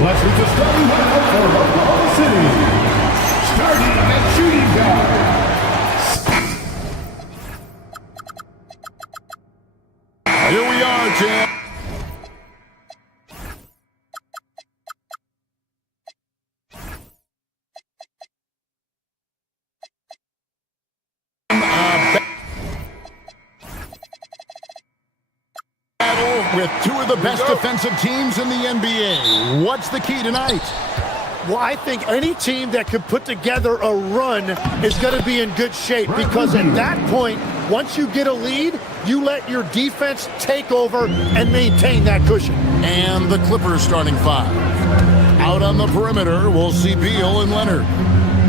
Let's reach a starting lineup for Oklahoma City. Starting at shooting guard. Here we are, Jim. With two of the best defensive teams in the NBA. What's the key tonight? Well, I think any team that could put together a run is going to be in good shape, because at that point, once you get a lead, you let your defense take over and maintain that cushion. And the Clippers starting five. Out on the perimeter, we'll see Beal and Leonard.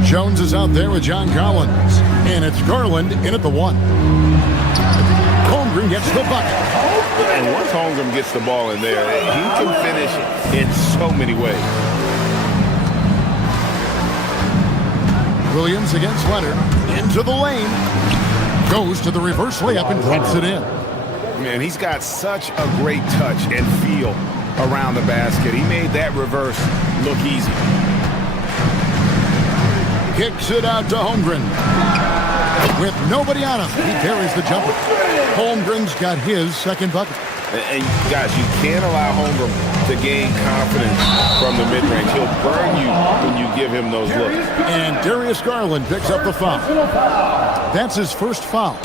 Jones is out there with John Collins. And it's Garland in at the one. Holmgren gets the bucket. And once Holmgren gets the ball in there, he can finish in so many ways. Williams against Leonard. Into the lane. Goes to the reverse layup and drops it in. Man, he's got such a great touch and feel around the basket. He made that reverse look easy. Kicks it out to Holmgren. With nobody on him, he carries the jumper. Holmgren's got his second bucket. And guys, you can't allow Holmgren to gain confidence from the mid-range. He'll burn you when you give him those looks. And Darius Garland picks up the foul. That's his first foul.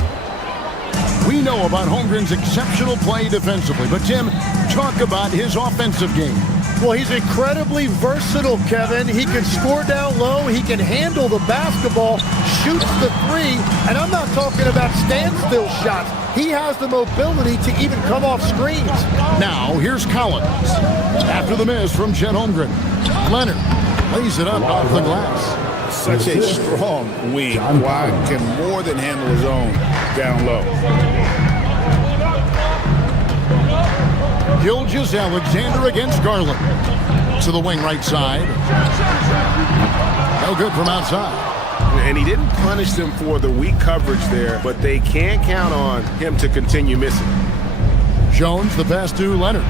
We know about Holmgren's exceptional play defensively, but Tim, talk about his offensive game. Well, he's incredibly versatile, Kevin. He can score down low. He can handle the basketball, shoots the three, and I'm not talking about standstill shots. He has the mobility to even come off screens. Now, here's Collins. After the miss from Chet Holmgren. Leonard lays it up off the glass. Such a strong wing. Kawhi can more than handle his own down low. Gilgeous-Alexander against Garland. To the wing right side. No good from outside. And he didn't punish them for the weak coverage there, but they can't count on him to continue missing. Jones, the pass to Leonard.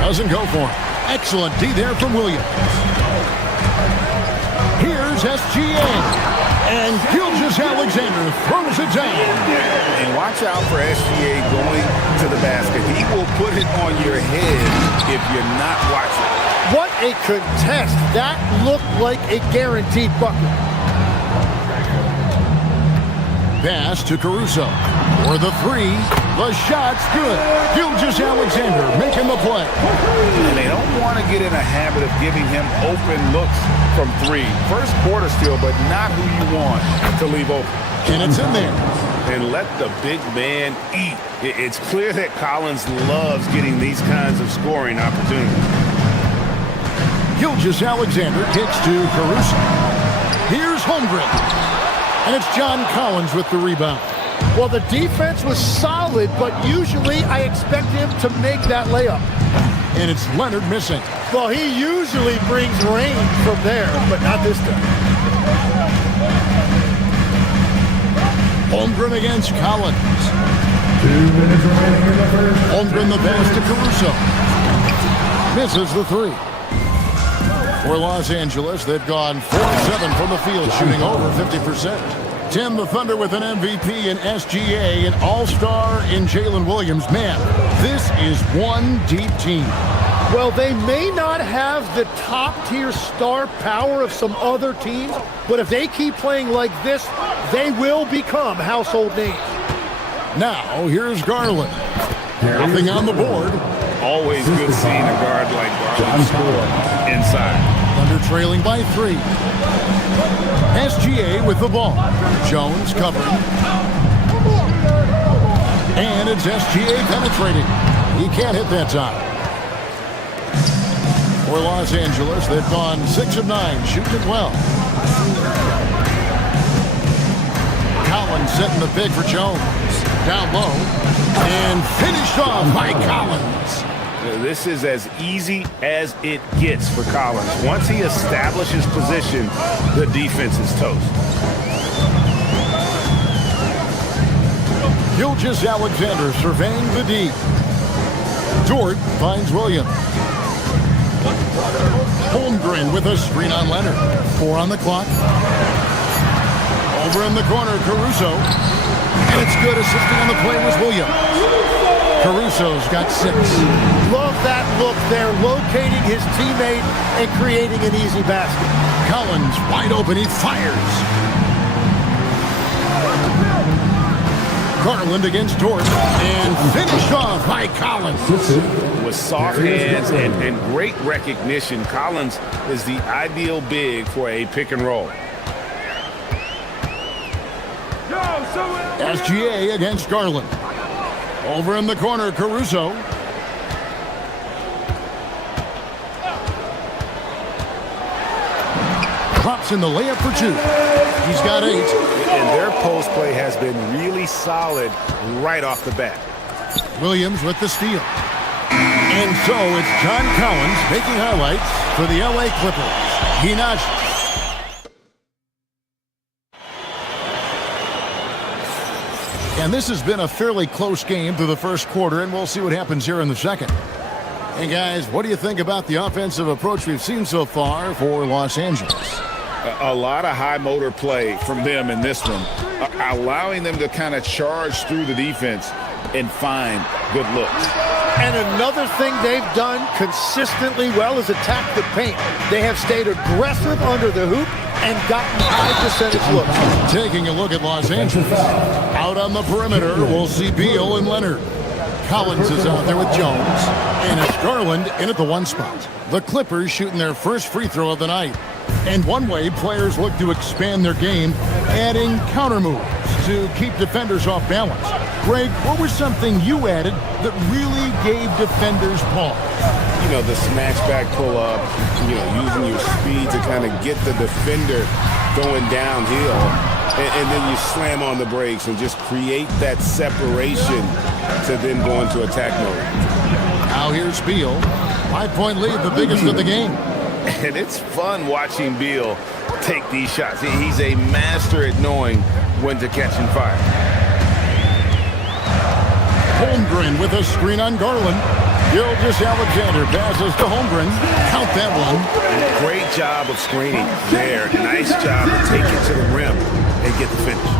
Doesn't go for it. Excellent D there from Williams. Here's SGA. And Gilgeous-Alexander throws it down. And watch out for SGA going to the basket. He will put it on your head if you're not watching. What a contest. That looked like a guaranteed bucket. Pass to Caruso. For the three. The shot's good. Gilgeous-Alexander making the play. And they don't want to get in a habit of giving him open looks from three. First quarter still, but not who you want to leave open. And it's in there. And let the big man eat. It's clear that Collins loves getting these kinds of scoring opportunities. Gilgeous-Alexander kicks to Caruso. Here's Holmgren. And it's John Collins with the rebound. Well, the defense was solid, but usually I expect him to make that layup. And it's Leonard missing. Well, he usually brings rain from there, but not this time. Holmgren against Collins. 2 minutes remaining in the first. Holmgren the pass to Caruso. Misses the three. For Los Angeles, they've gone 4-7 from the field, shooting over 50%. Tim, the Thunder with an MVP in SGA, an all-star in Jalen Williams. Man, this is one deep team. Well, they may not have the top-tier star power of some other teams, but if they keep playing like this, they will become household names. Now, here's Garland. Nothing on the board. Always good seeing a guard like Garland score inside. Thunder trailing by 3. SGA with the ball. Jones covering. And it's SGA penetrating. He can't hit that time. For Los Angeles, they've gone 6 of 9, shooting it well. Collins setting the pick for Jones. Down low. And finished off by Collins. This is as easy as it gets for Collins. Once he establishes position, the defense is toast. Gilgeous-Alexander surveying the D. Dort finds Williams. Holmgren with a screen on Leonard. 4 on the clock. Over in the corner, Caruso. And it's good. Assisting on the play was Williams. Caruso's got 6. Love that look there, locating his teammate and creating an easy basket. Collins wide open, he fires. Garland against Dort, and finished off by Collins. With soft hands and great recognition, Collins is the ideal big for a pick and roll. SGA against Garland. Over in the corner, Caruso. Drops in the layup for 2. He's got 8. And their post play has been really solid right off the bat. Williams with the steal. And so it's John Collins making highlights for the LA Clippers. He notched. And this has been a fairly close game through the first quarter, and we'll see what happens here in the second. Hey, guys, what do you think about the offensive approach we've seen so far for Los Angeles? A lot of high motor play from them in this one, allowing them to kind of charge through the defense and find good looks. And another thing they've done consistently well is attack the paint. They have stayed aggressive under the hoop and gotten high percentage looks. Taking a look at Los Angeles. Out on the perimeter, we'll see Beal and Leonard. Collins is out there with Jones. And it's Garland in at the one spot. The Clippers shooting their first free throw of the night. And one way players look to expand their game, adding counter moves to keep defenders off balance. Greg, what was something you added that really gave defenders pause? You know, the snatch back pull up, using your speed to kind of get the defender going downhill. And then you slam on the brakes and just create that separation to then go into attack mode. Now here's Beal. 5-point lead, the biggest of the game. And it's fun watching Beal take these shots. He's a master at knowing when to catch and fire. Holmgren with a screen on Garland. Gilgeous-Alexander passes to Holmgren. Count that one. Great job of screening there. Nice job to take it to the rim and get the finish.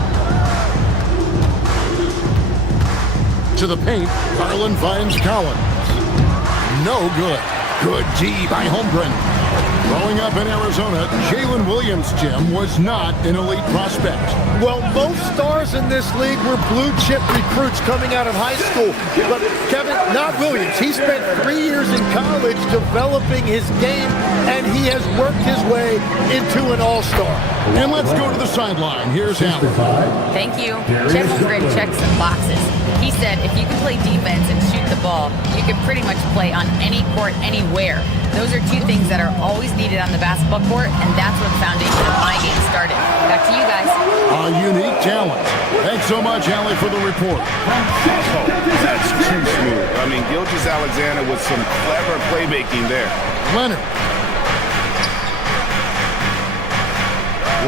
To the paint, Garland finds Collins. No good. Good D by Holmgren. Growing up in Arizona, Jalen Williams, Jim, was not an elite prospect. Well, most stars in this league were blue-chip recruits coming out of high school. But, Kevin, not Williams. He spent 3 years in college developing his game, and he has worked his way into an all-star. And let's go to the sideline. Here's Allen. Thank you. Chet Holmgren checks some boxes. He said if you can play defense and shoot the ball, you can pretty much play on any court, anywhere. Those are two things that are always needed on the basketball court, and that's where the foundation of my game started. Back to you guys. A unique talent. Thanks so much, Allie, for the report. Oh, that's too smooth. I mean, Gilgeous-Alexander with some clever playmaking there. Leonard.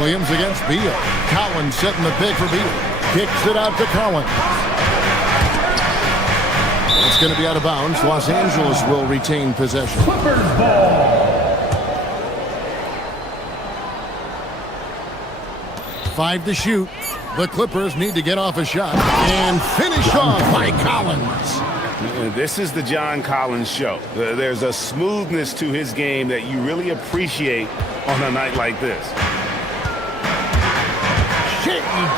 Williams against Beal. Collins setting the pick for Beal. Kicks it out to Collins. It's going to be out of bounds. Los Angeles will retain possession. Clippers ball. 5 to shoot. The Clippers need to get off a shot and finish off by Collins. This is the John Collins show. There's a smoothness to his game that you really appreciate on a night like this.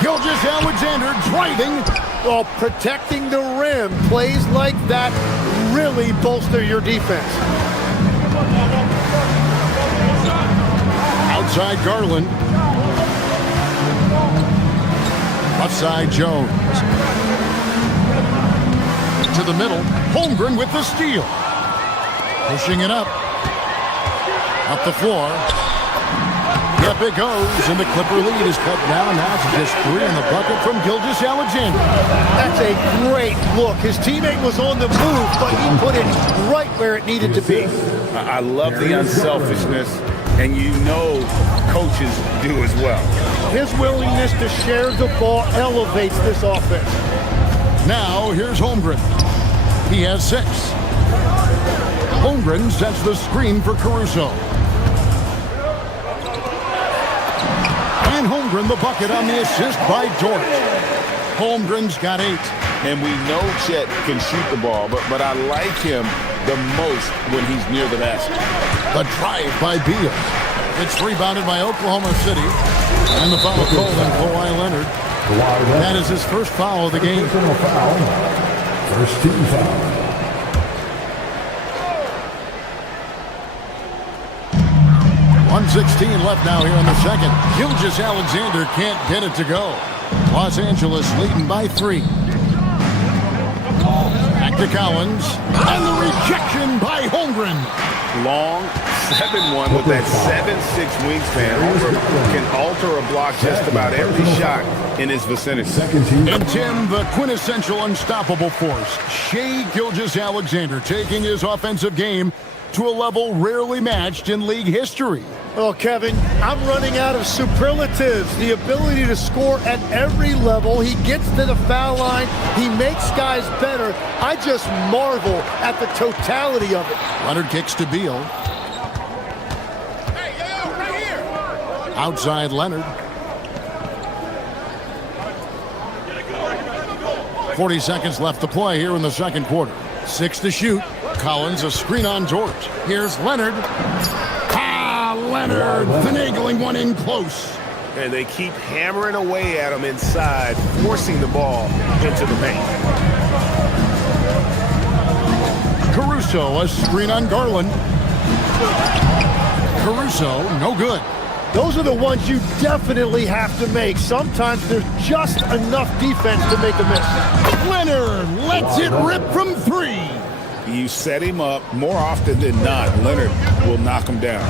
Gilgeous-Alexander driving. Well, protecting the rim, plays like that really bolster your defense. Outside Garland. Left side Jones. To the middle. Holmgren with the steal. Pushing it up. Up the floor. Up it goes, and the Clipper lead is cut down. Now it's just 3 in the bucket from Gilgeous-Alexander. That's a great look. His teammate was on the move, but he put it right where it needed to be. I love the unselfishness, and you know coaches do as well. His willingness to share the ball elevates this offense. Now here's Holmgren. He has 6. Holmgren sets the screen for Caruso. And Holmgren the bucket on the assist by Dort. Holmgren's got 8. And we know Chet can shoot the ball, but I like him the most when he's near the basket. The drive by Beal. It's rebounded by Oklahoma City. And the foul called on Kawhi Leonard. That is his first foul of the game. First team foul. 1:16 left now here in the second. Gilgeous-Alexander can't get it to go. Los Angeles leading by 3. Back to Collins. And the rejection by Holmgren. Long, 7'1" with that 7'6" wingspan. Can alter a block just about every shot in his vicinity. And Tim, the quintessential unstoppable force, Shai Gilgeous-Alexander, taking his offensive game to a level rarely matched in league history. Oh, Kevin, I'm running out of superlatives. The ability to score at every level. He gets to the foul line. He makes guys better. I just marvel at the totality of it. Leonard kicks to Beal. Outside Leonard. 40 seconds left to play here in the second quarter. 6 to shoot. Collins, a screen on George. Here's Leonard. Leonard finagling one in close. And they keep hammering away at him inside, forcing the ball into the paint. Caruso, a screen on Garland. Caruso, no good. Those are the ones you definitely have to make. Sometimes there's just enough defense to make a miss. Leonard lets it rip from 3. You set him up more often than not. Leonard will knock him down.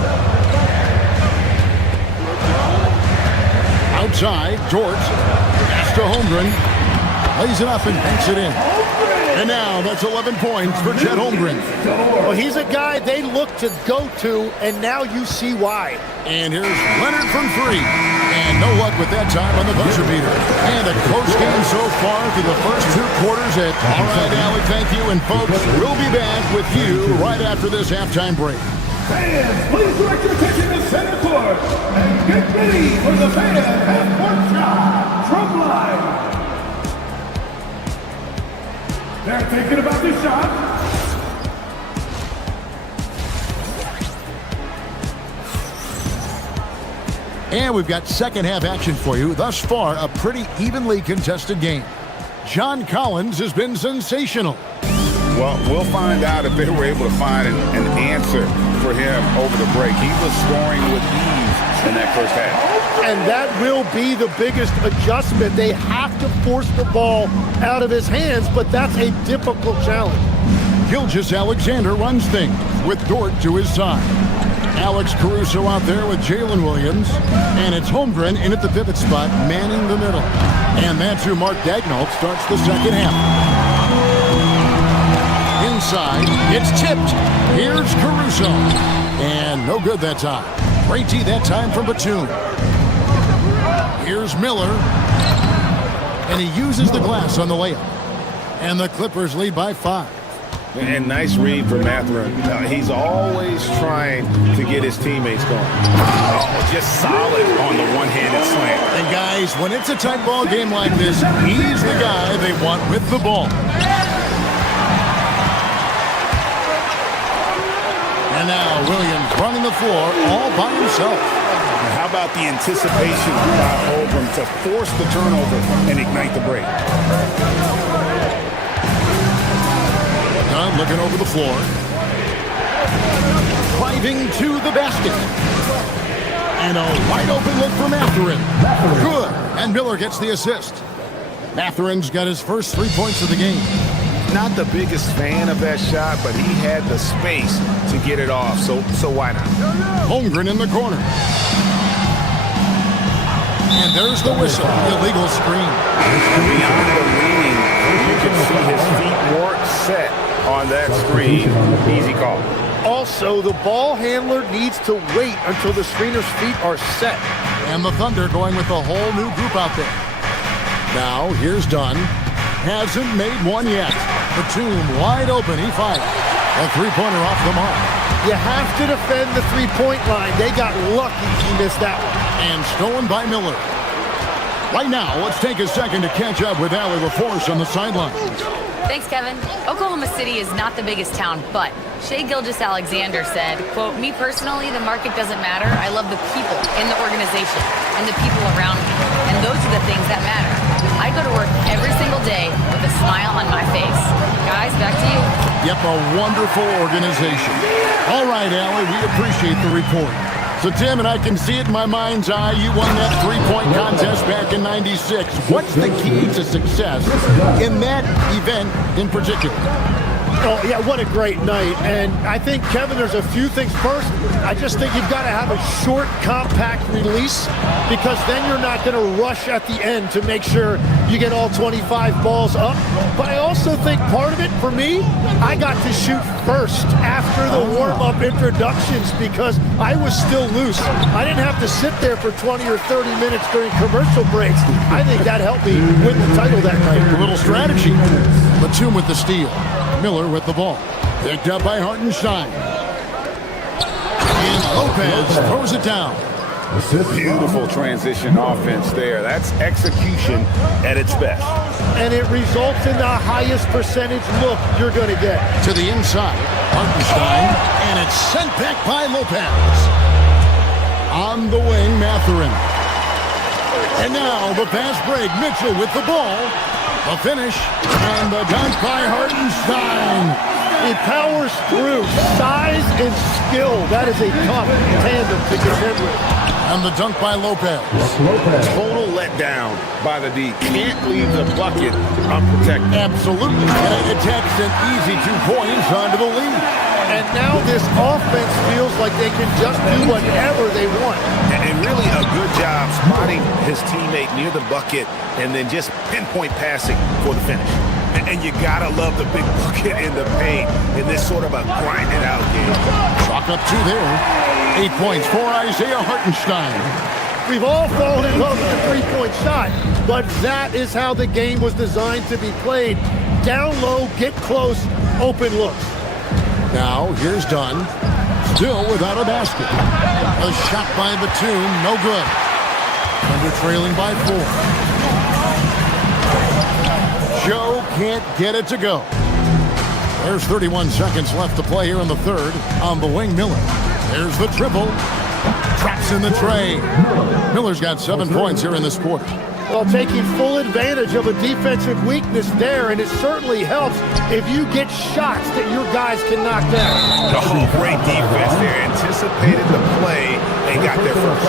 Outside, George. Pass to Holmgren. Lays it up and banks it in. And now that's 11 points for Chet Holmgren. Well, he's a guy they look to go to, and now you see why. And here's Leonard from 3. And no luck with that time on the buzzer beater. And a close game so far through the first 2 quarters. All right, Allie, thank you. And folks, we'll be back with you right after this halftime break. Fans, please direct your attention to center court and get ready for the fan half-court shot from live. They're thinking about the shot. And we've got second half action for you. Thus far, a pretty evenly contested game. John Collins has been sensational. Well, we'll find out if they were able to find an answer for him over the break. He was scoring with ease in that first half. And that will be the biggest adjustment. They have to force the ball out of his hands, but that's a difficult challenge. Gilgeous-Alexander runs things with Dort to his side. Alex Caruso out there with Jalen Williams. And it's Holmgren in at the pivot spot, manning the middle. And that's who Mark Daigneault starts the second half. Inside, it's tipped. Here's Caruso. And no good that time. Great D that time from Batum. Here's Miller. And he uses the glass on the layup. And the Clippers lead by 5. And nice read from Mathurin. He's always trying to get his teammates going. Oh, just solid on the one-handed slam. And guys, when it's a tight ball game like this, he's the guy they want with the ball. And now Williams running the floor all by himself. How about the anticipation by Holmgren to force the turnover and ignite the break? Dunn looking over the floor. Driving to the basket. And a wide open look for Mathurin. Good. And Miller gets the assist. Mathurin's got his first 3 points of the game. Not the biggest fan of that shot, but he had the space to get it off, so why not? Holmgren in the corner. And there's the whistle, illegal screen. Beyond the leaning, you can see his feet weren't set on that screen. Easy call. Also, the ball handler needs to wait until the screener's feet are set. And the Thunder going with a whole new group out there. Now, here's Dunn. Hasn't made one yet. Batum wide open. He fights. A three-pointer off the mark. You have to defend the three-point line. They got lucky he missed that one. And stolen by Miller. Right now, let's take a second to catch up with Allie LaForce on the sideline. Thanks, Kevin. Oklahoma City is not the biggest town, but Shai Gilgeous-Alexander said, quote, "Me personally, the market doesn't matter. I love the people in the organization and the people around me. And those are the things that matter. I go to work every single day with a smile on my face." Guys, back to you. Yep, a wonderful organization. All right, Allie, we appreciate the report. So, Tim, and I can see it in my mind's eye, you won that three-point contest back in '96. What's the key to success in that event in particular? Oh, yeah, what a great night. And I think, Kevin, there's a few things. First, I just think you've got to have a short, compact release because then you're not going to rush at the end to make sure you get all 25 balls up. But I also think part of it, for me, I got to shoot first after the warm-up introductions because I was still loose. I didn't have to sit there for 20 or 30 minutes during commercial breaks. I think that helped me win the title that night. A little strategy. Batum with the steal. Miller with the ball. Picked up by Hartenstein. And Lopez throws it down. Beautiful transition offense there. That's execution at its best. And it results in the highest percentage look you're going to get. To the inside. Hartenstein. And it's sent back by Lopez. On the wing, Mathurin. And now the fast break. Mitchell with the ball. The finish, and the dunk by Hartenstein. He powers through. Size and skill. That is a tough tandem to contend with. And the dunk by Lopez. Total letdown by the D. Can't leave the bucket unprotected. Absolutely. And it takes an easy 2 points onto the lead. And now this offense feels like they can just do whatever they want. And really a good job spotting his teammate near the bucket and then just pinpoint passing for the finish. And you gotta love the big bucket in the paint in this sort of a grinded out game. Chalk up 2 there. 8 points for Isaiah Hartenstein. We've all fallen in love with the three-point shot, but that is how the game was designed to be played. Down low, get close, open looks. Now, here's Dunn. Still without a basket. A shot by Batum, no good. Thunder trailing by 4. Joe can't get it to go. There's 31 seconds left to play here in the third. On the wing, Miller. There's the triple. Traps in the tray. Miller's got 7 points here in this quarter. Well, taking full advantage of a defensive weakness there, and it certainly helps if you get shots that your guys can knock down. Oh, great defense there. Anticipated the play and got there first.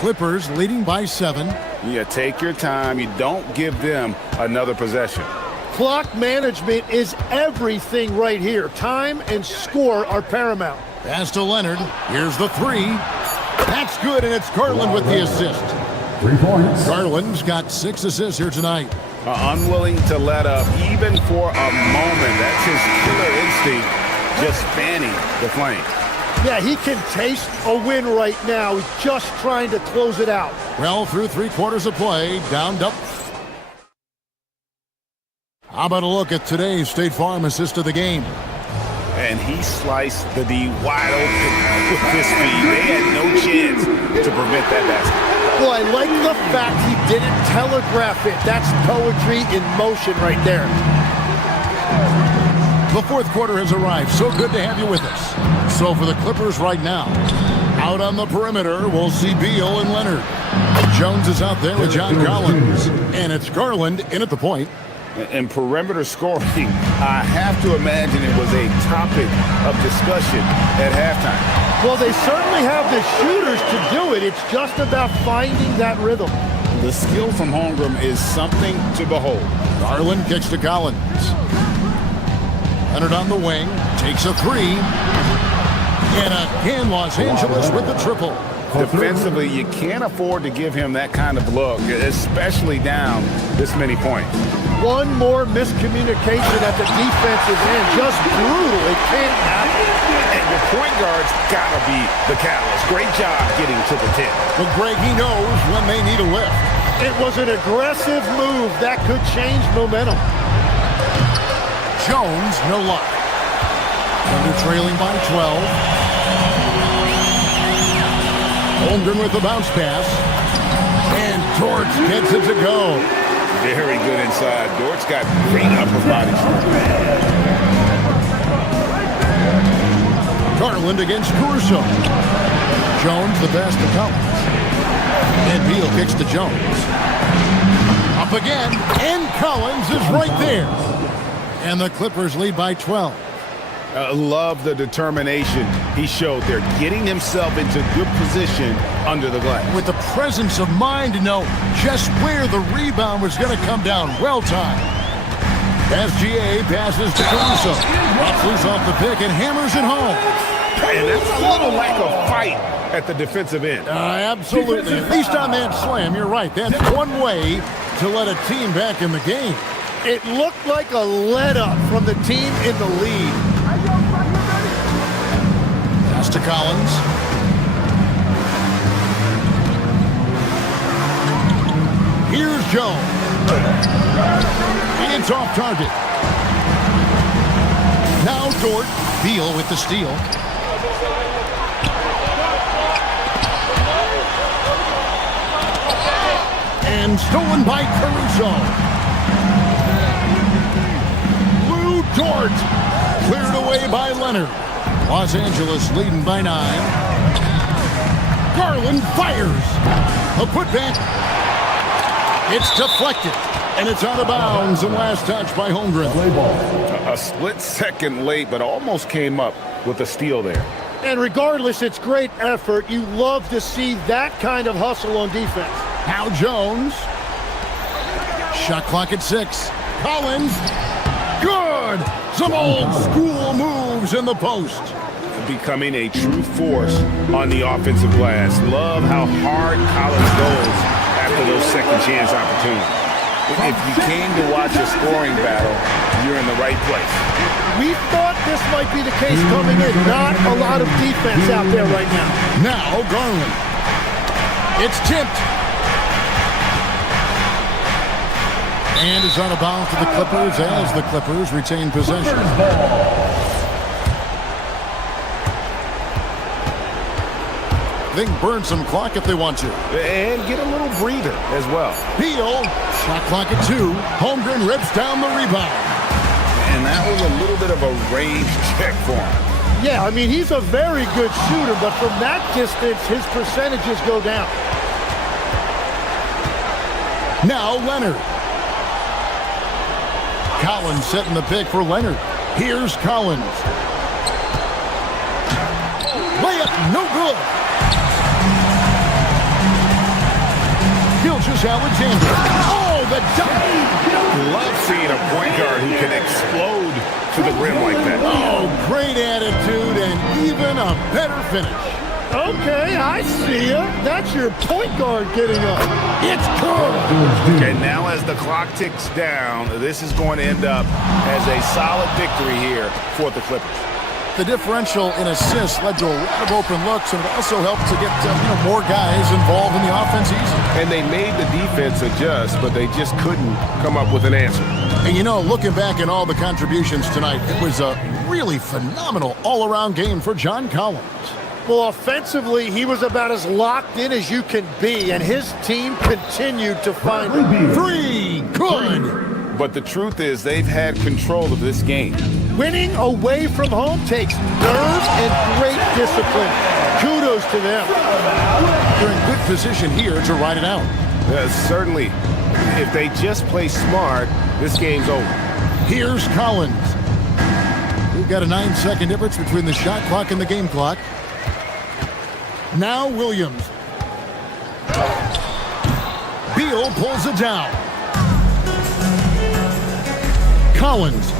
Clippers leading by 7. You take your time. You don't give them another possession. Clock management is everything right here. Time and score are paramount. Pass to Leonard. Here's the 3. That's good, and it's Garland with the assist. 3 points. Garland's got 6 assists here tonight. Unwilling to let up even for a moment. That's his killer instinct, just fanning the flame. Yeah, he can taste a win right now. He's just trying to close it out. Well, through 3 quarters of play, downed up. How about a look at today's State Farm assist of the game? And he sliced the D wide open with his feet. They had no chance to prevent that basket. Well, I like the fact he didn't telegraph it. That's poetry in motion right there. The fourth quarter has arrived. So good to have you with us. So for the Clippers right now, out on the perimeter, we'll see Beal and Leonard. Jones is out there with John Collins. And it's Garland in at the point. And perimeter scoring, I have to imagine it was a topic of discussion at halftime. Well, they certainly have the shooters to do it. It's just about finding that rhythm. The skill from Holmgren is something to behold. Garland kicks to Collins. Leonard on the wing, takes a 3. And again, Los Angeles with the triple. Defensively, you can't afford to give him that kind of look, especially down this many points. One more miscommunication at the defensive end. Just brutal. It can't happen. And your point guard's got to be the catalyst. Great job getting to the tip. But Greg, he knows when they need a lift. It was an aggressive move that could change momentum. Jones, no luck. Thunder trailing by 12. Holmgren with the bounce pass. And Torch gets it to go. Very good inside. Dort's got great upper body. Garland against Caruso. Jones the best to Collins. And Beal kicks to Jones. Up again. And Collins is right there. And the Clippers lead by 12. Love the determination he showed there, getting himself into good position under the glass. With the presence of mind to know just where the rebound was going to come down. Well timed. SGA passes to Caruso. Loves off the pick and hammers it home. And that's a little lack of fight at the defensive end. Absolutely. At least on that slam, you're right. That's one way to let a team back in the game. It looked like a let-up from the team in the lead. Pass to Collins. Here's Jones. It's off target. Now Dort. Beal with the steal. And stolen by Caruso. Lou Dort. Cleared away by Leonard. Los Angeles leading by 9. Garland fires. A putback. It's deflected. And it's out of bounds. And last touch by Holmgren. A split second late, but almost came up with a steal there. And regardless, it's great effort. You love to see that kind of hustle on defense. Now Jones. Shot clock at 6. Collins. Good. Some old school moves in the post. Becoming a true force on the offensive glass. Love how hard Collins goes after those second chance opportunities. If you came to watch a scoring battle, you're in the right place. We thought this might be the case coming in. Not a lot of defense out there right now. Now Garland. It's tipped. And is out of bounds to the Clippers as the Clippers retain possession. They can burn some clock if they want to. And get a little breather as well. Beal, shot clock at 2. Holmgren rips down the rebound. And that was a little bit of a range check for him. Yeah, I mean, he's a very good shooter, but from that distance, his percentages go down. Now Leonard. Collins setting the pick for Leonard. Here's Collins. Layup, no good. Alexander. Oh, the dive! Love seeing a point guard who can explode to the rim like that. Oh, great attitude and even a better finish. Okay, I see ya. That's your point guard getting up. It's good. And now as the clock ticks down, this is going to end up as a solid victory here for the Clippers. The differential in assists led to a lot of open looks, and it also helped to get more guys involved in the offense easy. And they made the defense adjust, but they just couldn't come up with an answer. And looking back at all the contributions tonight, it was a really phenomenal all-around game for John Collins. Well, offensively, he was about as locked in as you can be, and his team continued to find three. Good. But the truth is they've had control of this game. Winning away from home takes nerve and great discipline. Kudos to them. They're in good position here to ride it out. Certainly. If they just play smart, this game's over. Here's Collins. We've got a 9-second difference between the shot clock and the game clock. Now Williams. Beal pulls it down. Collins.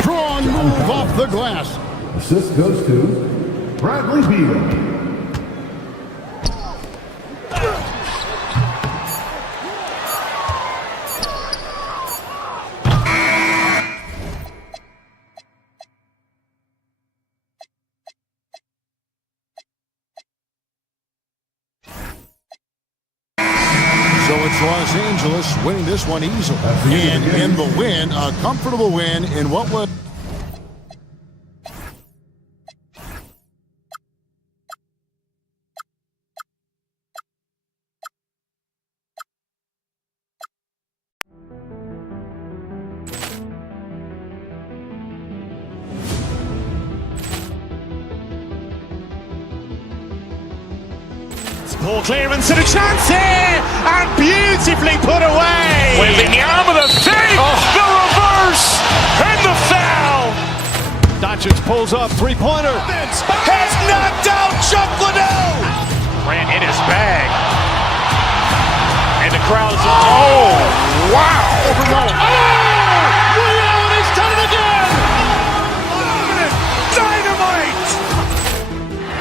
Strong move off the glass. Assist goes to Bradley Beal. Los Angeles winning this one easily. And in the win, a comfortable win in what was... Ball clearance and a chance here, and beautifully put away. Wembanyama the save, the reverse, and the foul. pulls up, three-pointer. Vince has knocked out Chuck Liddell. Grant in his bag. And the crowd's oh, wow. Over Roma. Oh! Williams, he's done it again! Dynamite!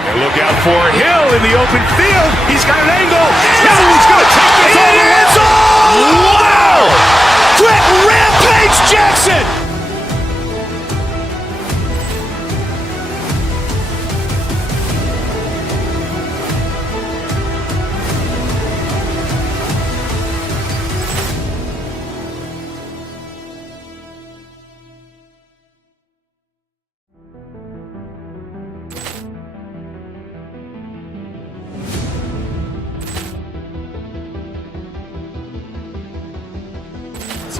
And look out for Hill in the open field. He's got an angle. Hill's going to take this all the way. Wow! Quit Rampage Jackson!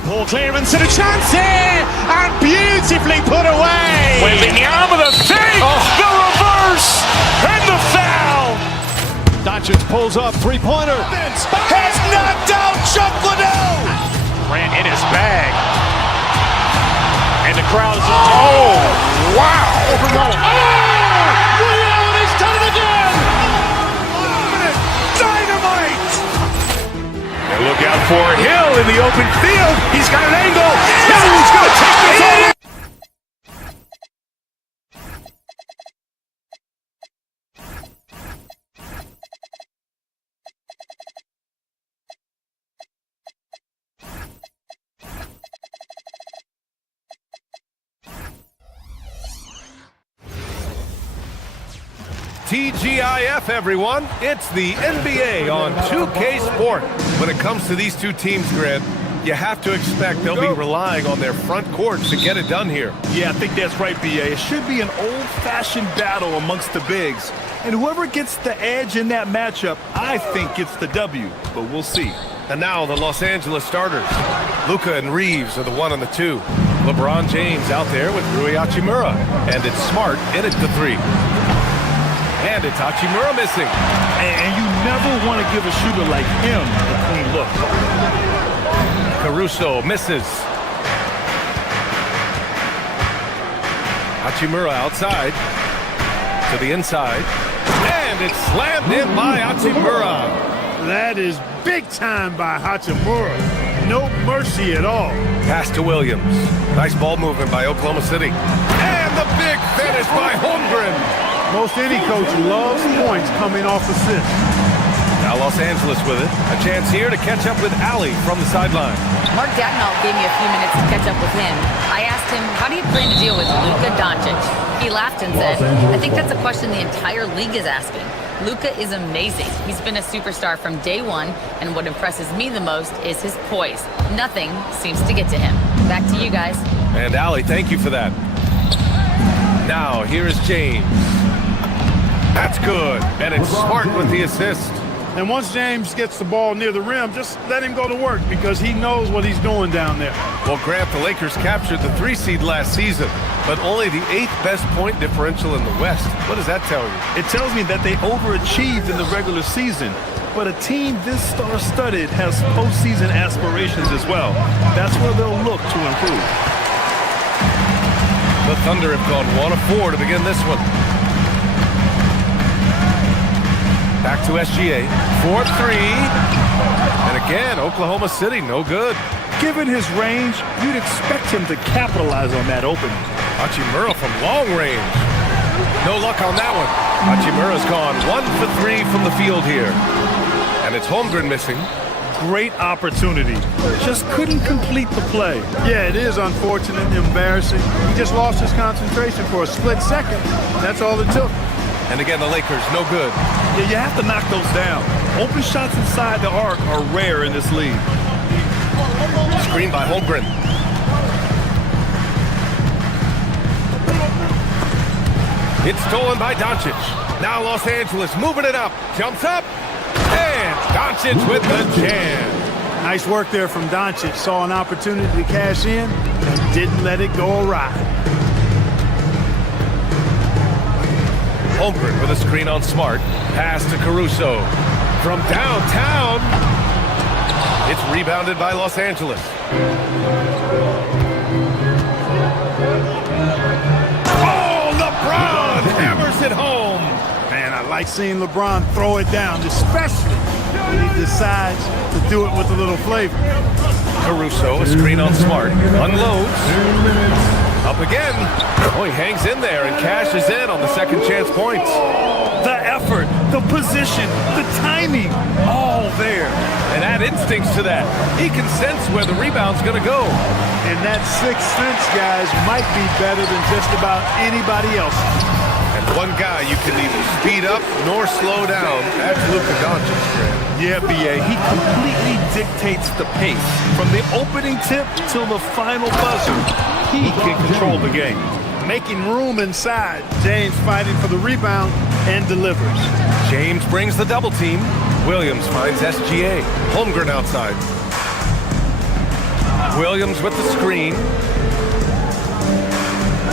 Ball clearance and a chance here, and beautifully put away. With the arm of the fake, the reverse, and the foul. Doncic pulls up, three-pointer. Vince has knocked out Chuck Liddell. Grant in his bag. And the crowd's oh, wow. Over Roma. Oh! Williams, he's done it again! Dynamite! And look out for Hill in the open field. He's got an angle. Hill's going to take this all the way. TGIF, everyone. It's the NBA on 2K Sport. When it comes to these two teams, Grant, you have to expect they'll be relying on their front court to get it done here. Yeah, I think that's right, BA. It should be an old-fashioned battle amongst the bigs. And whoever gets the edge in that matchup, I think gets the W. But we'll see. And now the Los Angeles starters. Luka and Reeves are the 1 and the 2. LeBron James out there with Rui Hachimura. And it's Smart in at the 3. And it's Hachimura missing. And you never want to give a shooter like him a clean look. Caruso misses. Hachimura outside to the inside. And it's slammed in by Hachimura. That is big time by Hachimura. No mercy at all. Pass to Williams. Nice ball movement by Oklahoma City. And the big finish by Holmgren. Most any coach loves points coming off assists. Now Los Angeles with it. A chance here to catch up with Allie from the sideline. Mark Dagnall gave me a few minutes to catch up with him. I asked him, how do you plan to deal with Luka Doncic? He laughed and said, I think that's a question the entire league is asking. Luka is amazing. He's been a superstar from day one, and what impresses me the most is his poise. Nothing seems to get to him. Back to you guys. And Allie, thank you for that. Now, here is James. That's good. And it's Smart with the assist. And once James gets the ball near the rim, just let him go to work because he knows what he's doing down there. Well, Grant, the Lakers captured the 3 seed last season, but only the 8th best point differential in the West. What does that tell you? It tells me that they overachieved in the regular season. But a team this star-studded has postseason aspirations as well. That's where they'll look to improve. The Thunder have gone 1 of 4 to begin this one. Back to SGA, 4-3, and again, Oklahoma City, no good. Given his range, you'd expect him to capitalize on that opening. Hachimura from long range. No luck on that one. Hachimura's gone 1 for 3 from the field here. And it's Holmgren missing. Great opportunity. Just couldn't complete the play. Yeah, it is unfortunate and embarrassing. He just lost his concentration for a split second. That's all it took. And again, the Lakers, no good. Yeah, you have to knock those down. Open shots inside the arc are rare in this league. Screen by Holmgren. It's stolen by Doncic. Now Los Angeles moving it up. Jumps up. And Doncic with the jam. Nice work there from Doncic. Saw an opportunity to cash in and didn't let it go awry. Holmgren with a screen on Smart. Pass to Caruso. From downtown. It's rebounded by Los Angeles. Oh, the like seeing LeBron throw it down, especially when he decides to do it with a little flavor. Caruso, a screen on Smart, unloads, up again. Oh, he hangs in there and cashes in on the second chance points. The effort, the position, the timing, all there. And add instincts to that. He can sense where the rebound's going to go. And that sixth sense, guys, might be better than just about anybody else. And one guy you can neither speed up nor slow down. That's Luka Doncic. Yeah, B.A., he completely dictates the pace. From the opening tip till the final buzzer, he can control the game. Making room inside. James fighting for the rebound and delivers. James brings the double team. Williams finds SGA. Holmgren outside. Williams with the screen.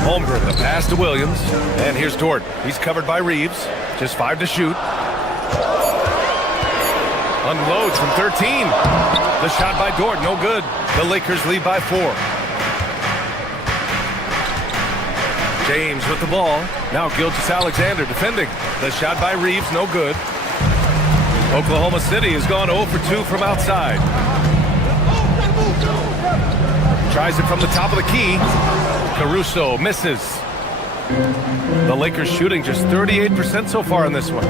Holmgren, the pass to Williams. And here's Dort. He's covered by Reeves. Just 5 to shoot. Unloads from 13. The shot by Dort, no good. The Lakers lead by 4. James with the ball. Now Gilgeous-Alexander defending. The shot by Reeves, no good. Oklahoma City has gone 0 for 2 from outside. Tries it from the top of the key. Caruso misses. The Lakers shooting just 38% so far in this one.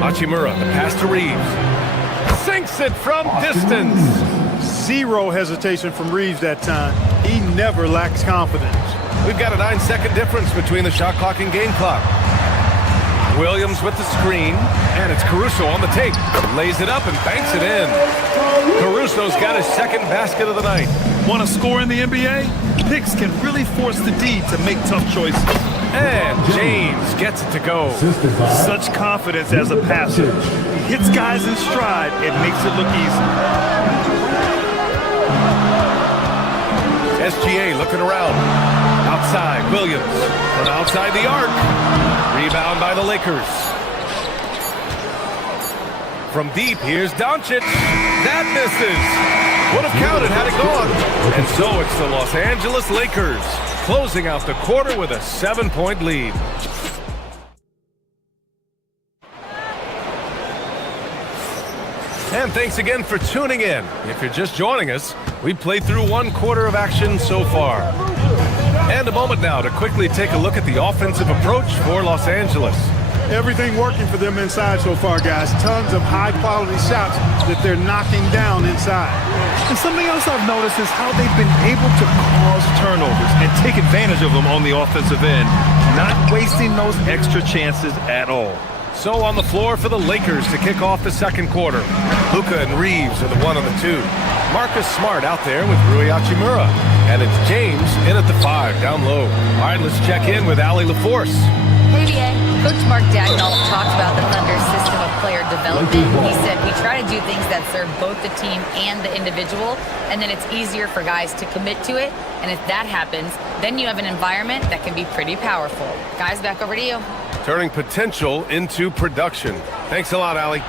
Hachimura, the pass to Reeves. Sinks it from distance. Zero hesitation from Reeves that time. He never lacks confidence. We've got a 9-second difference between the shot clock and game clock. Williams with the screen, and it's Caruso on the take. Lays it up and banks it in. Caruso's got his second basket of the night. Want to score in the NBA? Picks can really force the D to make tough choices. And James gets it to go. Such confidence as a passer. He hits guys in stride and makes it look easy. SGA looking around. Outside, Williams. From outside the arc. Rebound by the Lakers. From deep, here's Doncic. That misses. Would have counted had it gone. And so it's the Los Angeles Lakers closing out the quarter with a 7-point lead. And thanks again for tuning in. If you're just joining us, we played through 1 quarter of action so far. And a moment now to quickly take a look at the offensive approach for Los Angeles. Everything working for them inside so far, guys. Tons of high-quality shots that they're knocking down inside. And something else I've noticed is how they've been able to cause turnovers and take advantage of them on the offensive end, not wasting those extra chances at all. So on the floor for the Lakers to kick off the second quarter. Luka and Reeves are the 1 and the 2. Marcus Smart out there with Rui Hachimura. And it's James in at the 5, down low. All right, let's check in with Allie LaForce. Hey, BA. Coach Mark Dagnall talked about the Thunder's system of player development. He said we try to do things that serve both the team and the individual, and then it's easier for guys to commit to it. And if that happens, then you have an environment that can be pretty powerful. Guys, back over to you. Turning potential into production. Thanks a lot, Allie.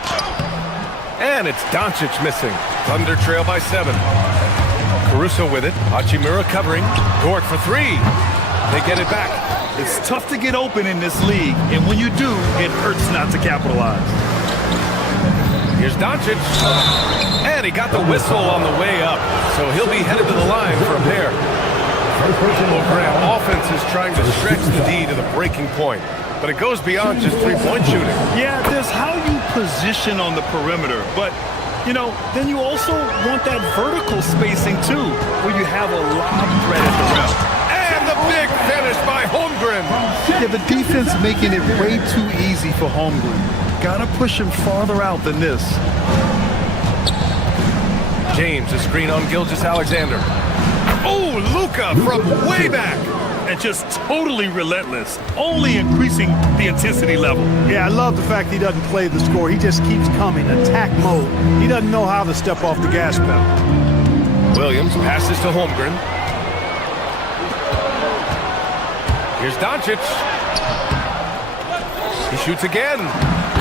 And it's Doncic missing. Thunder trail by 7. Caruso with it. Hachimura covering. Dort for 3. They get it back. It's tough to get open in this league, and when you do, it hurts not to capitalize. Here's Doncic. And he got the whistle on the way up, so he'll be headed to the line for a pair. Graham, offense is trying to stretch the D to the breaking point, but it goes beyond just 3-point shooting. Yeah, there's how you position on the perimeter, but you know, then you also want that vertical spacing too, where you have a lob threat at the rim. And the big finish by Holmgren. Yeah, the defense making it way too easy for Holmgren. Gotta push him farther out than this. James, a screen on Gilgeous-Alexander. Oh, Luka from way back. And just totally relentless, only increasing the intensity level. Yeah, I love the fact he doesn't play the score. He just keeps coming, attack mode. He doesn't know how to step off the gas pedal. Williams passes to Holmgren. Here's Doncic. He shoots again.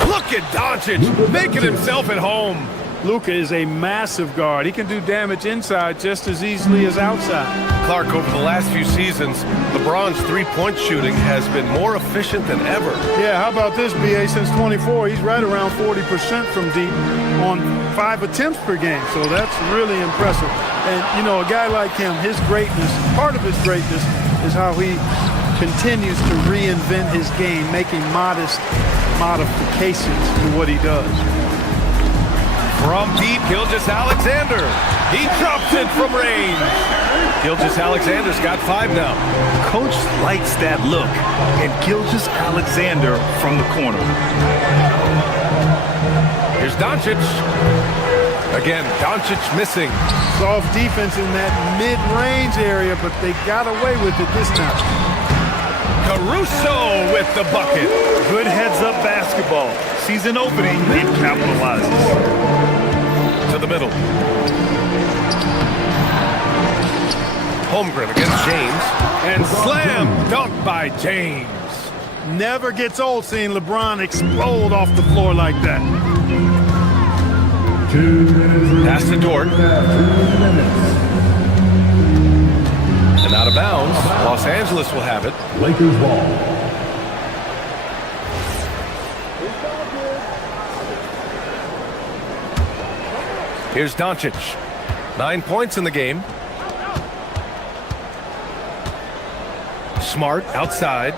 Look at Doncic making himself at home. Luka is a massive guard. He can do damage inside just as easily as outside. Clark, over the last few seasons, LeBron's three-point shooting has been more efficient than ever. Yeah, how about this, BA? Since 24, he's right around 40% from deep on 5 attempts per game. So that's really impressive. And, you know, a guy like him, his greatness, part of his greatness is how he continues to reinvent his game, making modest modifications to what he does. From deep, Gilgeous-Alexander. He drops it from range. Gilgeous-Alexander's got 5 now. Coach likes that look, and Gilgeous-Alexander from the corner. Here's Doncic. Again, Doncic missing. Soft defense in that mid-range area, but they got away with it this time. Caruso with the bucket. Good heads-up basketball. Sees an opening and capitalizes. To the middle. Holmgren against James. And slam dunk by James. Never gets old seeing LeBron explode off the floor like that. 2 minutes. Pass to Dort. And out of bounds. Los Angeles will have it. Lakers ball. Here's Doncic. 9 points in the game. Smart outside.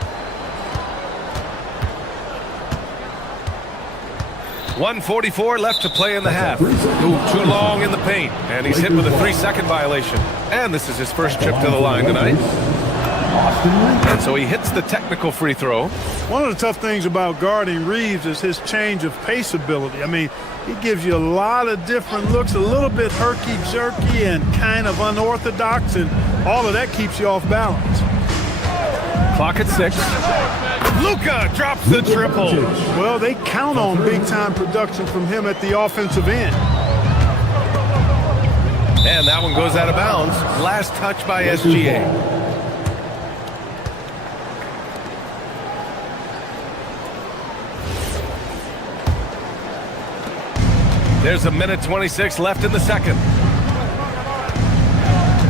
1:44 left to play in the half. Ooh, too long in the paint. And he's hit with a 3-second violation. And this is his first trip to the line tonight. And so he hits the technical free throw. One of the tough things about guarding Reeves is his change of pace ability. I mean, he gives you a lot of different looks, a little bit herky-jerky and kind of unorthodox, and all of that keeps you off balance. Clock at 6. Luka drops the triple. Well, they count on big-time production from him at the offensive end. And that one goes out of bounds. Last touch by SGA. There's 1:26 left in the second.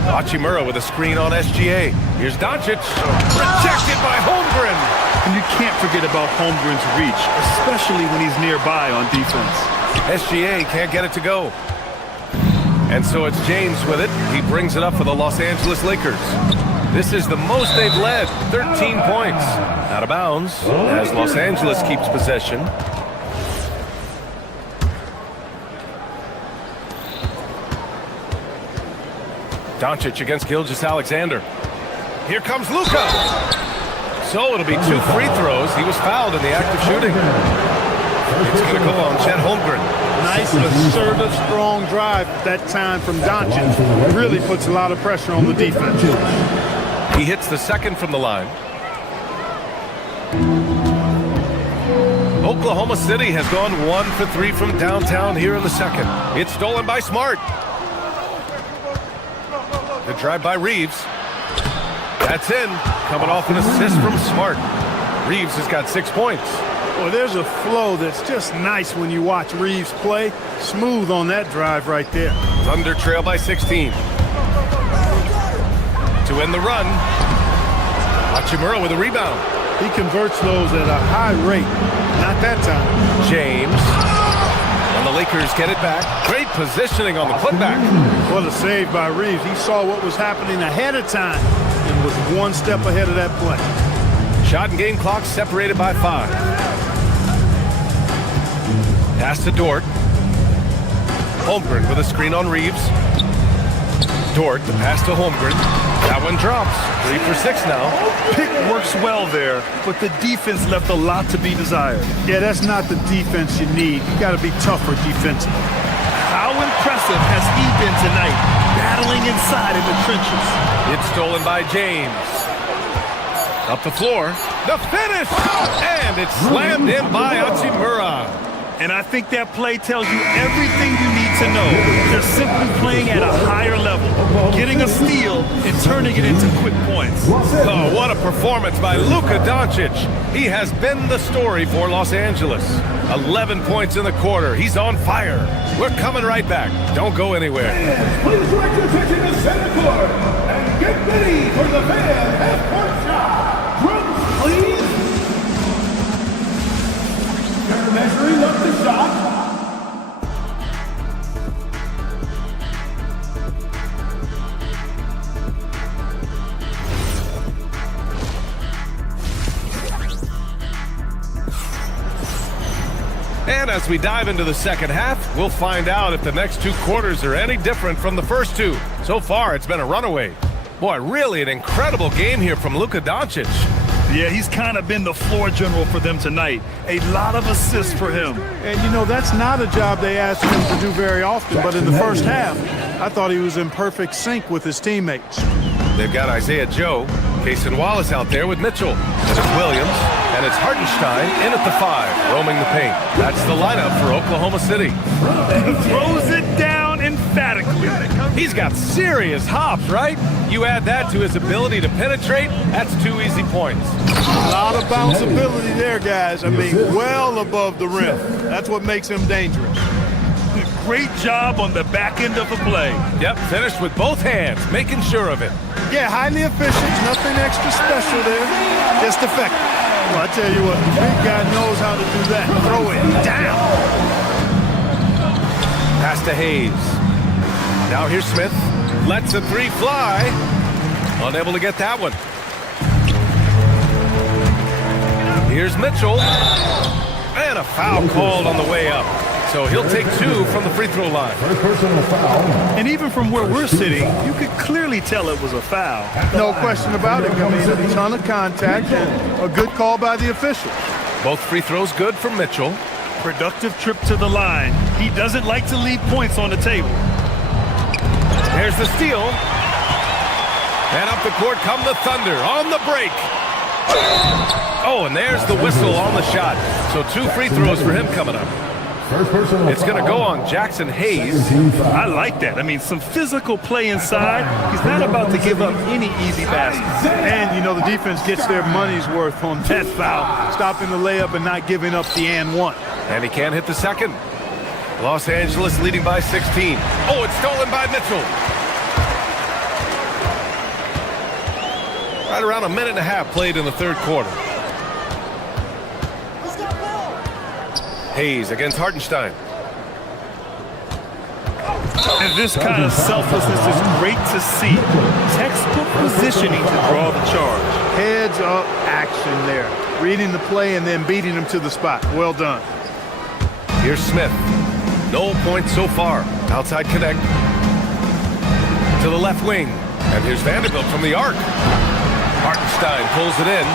Hachimura with a screen on SGA. Here's Doncic. Rejected by Holmgren. And you can't forget about Holmgren's reach, especially when he's nearby on defense. SGA can't get it to go. And so it's James with it. He brings it up for the Los Angeles Lakers. This is the most they've led, 13 points. Out of bounds as Los Angeles keeps possession. Doncic against Gilgeous-Alexander. Here comes Luka. So it'll be 2 free throws. He was fouled in the act of shooting. It's going to go on Chet Holmgren. Nice, assertive, strong drive that time from Doncic. Really puts a lot of pressure on the defense. He hits the second from the line. Oklahoma City has gone 1 for 3 from downtown here in the second. It's stolen by Smart. Good drive by Reeves. That's in. Coming off an assist from Smart. Reeves has got 6 points. Well, there's a flow that's just nice when you watch Reeves play. Smooth on that drive right there. Thunder trail by 16. To end the run. Hachimura with a rebound. He converts those at a high rate. Not that time. James. And the Lakers get it back. Great positioning on the putback. What a save by Reeves. He saw what was happening ahead of time and was 1 step ahead of that play. Shot and game clock separated by 5. Pass to Dort. Holmgren with a screen on Reeves. Dort, the pass to Holmgren. That one drops. 3 for 6 now. Pick works well there, but the defense left a lot to be desired. Yeah, that's not the defense you need. You got to be tougher defensively. How impressive has he been tonight, battling inside in the trenches? It's stolen by James. Up the floor. The finish! And it's slammed in by Hachimura. And I think that play tells you everything you need to know. They're simply playing at a higher level, getting a steal and turning it into quick points. Oh, what a performance by Luka Doncic. He has been the story for Los Angeles. 11 points in the quarter. He's on fire. We're coming right back. Don't go anywhere. Please direct your attention to center court and get ready for the fan half-court shot. Drums, please. They're measuring up the shot. And as we dive into the second half, we'll find out if the next two quarters are any different from the first two. So far, it's been a runaway. Boy, really an incredible game here from Luka Doncic. Yeah, he's kind of been the floor general for them tonight. A lot of assists for him. And, you know, that's not a job they ask him to do very often. But in the first half, I thought he was in perfect sync with his teammates. They've got Isaiah Joe, Cason Wallace out there with Mitchell. And it's Williams, and it's Hartenstein in at the 5, roaming the paint. That's the lineup for Oklahoma City. Throws it down emphatically. He's got serious hops, right? You add that to his ability to penetrate, that's 2 easy points. A lot of bounceability there, guys. I mean, well above the rim. That's what makes him dangerous. Great job on the back end of the play. Yep, finished with both hands, making sure of it. Yeah, highly efficient. Nothing extra special there. Just effective. Well, I tell you what, the big guy knows how to do that. Throw it down. Pass to Hayes. Now here's Smith. Lets a 3 fly. Unable to get that one. Here's Mitchell. And a foul called on the way up. So he'll take 2 from the free throw line. And even from where we're sitting, you could clearly tell it was a foul. No question about it. I mean, a ton of contact and a good call by the officials. Both free throws good for Mitchell. Productive trip to the line. He doesn't like to leave points on the table. There's the steal. And up the court come the Thunder on the break. Oh, and there's the whistle on the shot. So 2 free throws for him coming up. It's going to go on Jackson Hayes. I like that. I mean, some physical play inside. He's not about to give up any easy baskets. And, you know, the defense gets their money's worth on that foul. Stopping the layup and not giving up the and one. And he can't hit the second. Los Angeles leading by 16. Oh, it's stolen by Mitchell. Right around a minute and a half played in the third quarter. Hayes against Hartenstein. And this kind of selflessness is great to see. Textbook positioning to draw the charge. Heads up action there. Reading the play and then beating him to the spot. Well done. Here's Smith. No points so far. Outside connect. To the left wing. And here's Vanderbilt from the arc. Hartenstein pulls it in.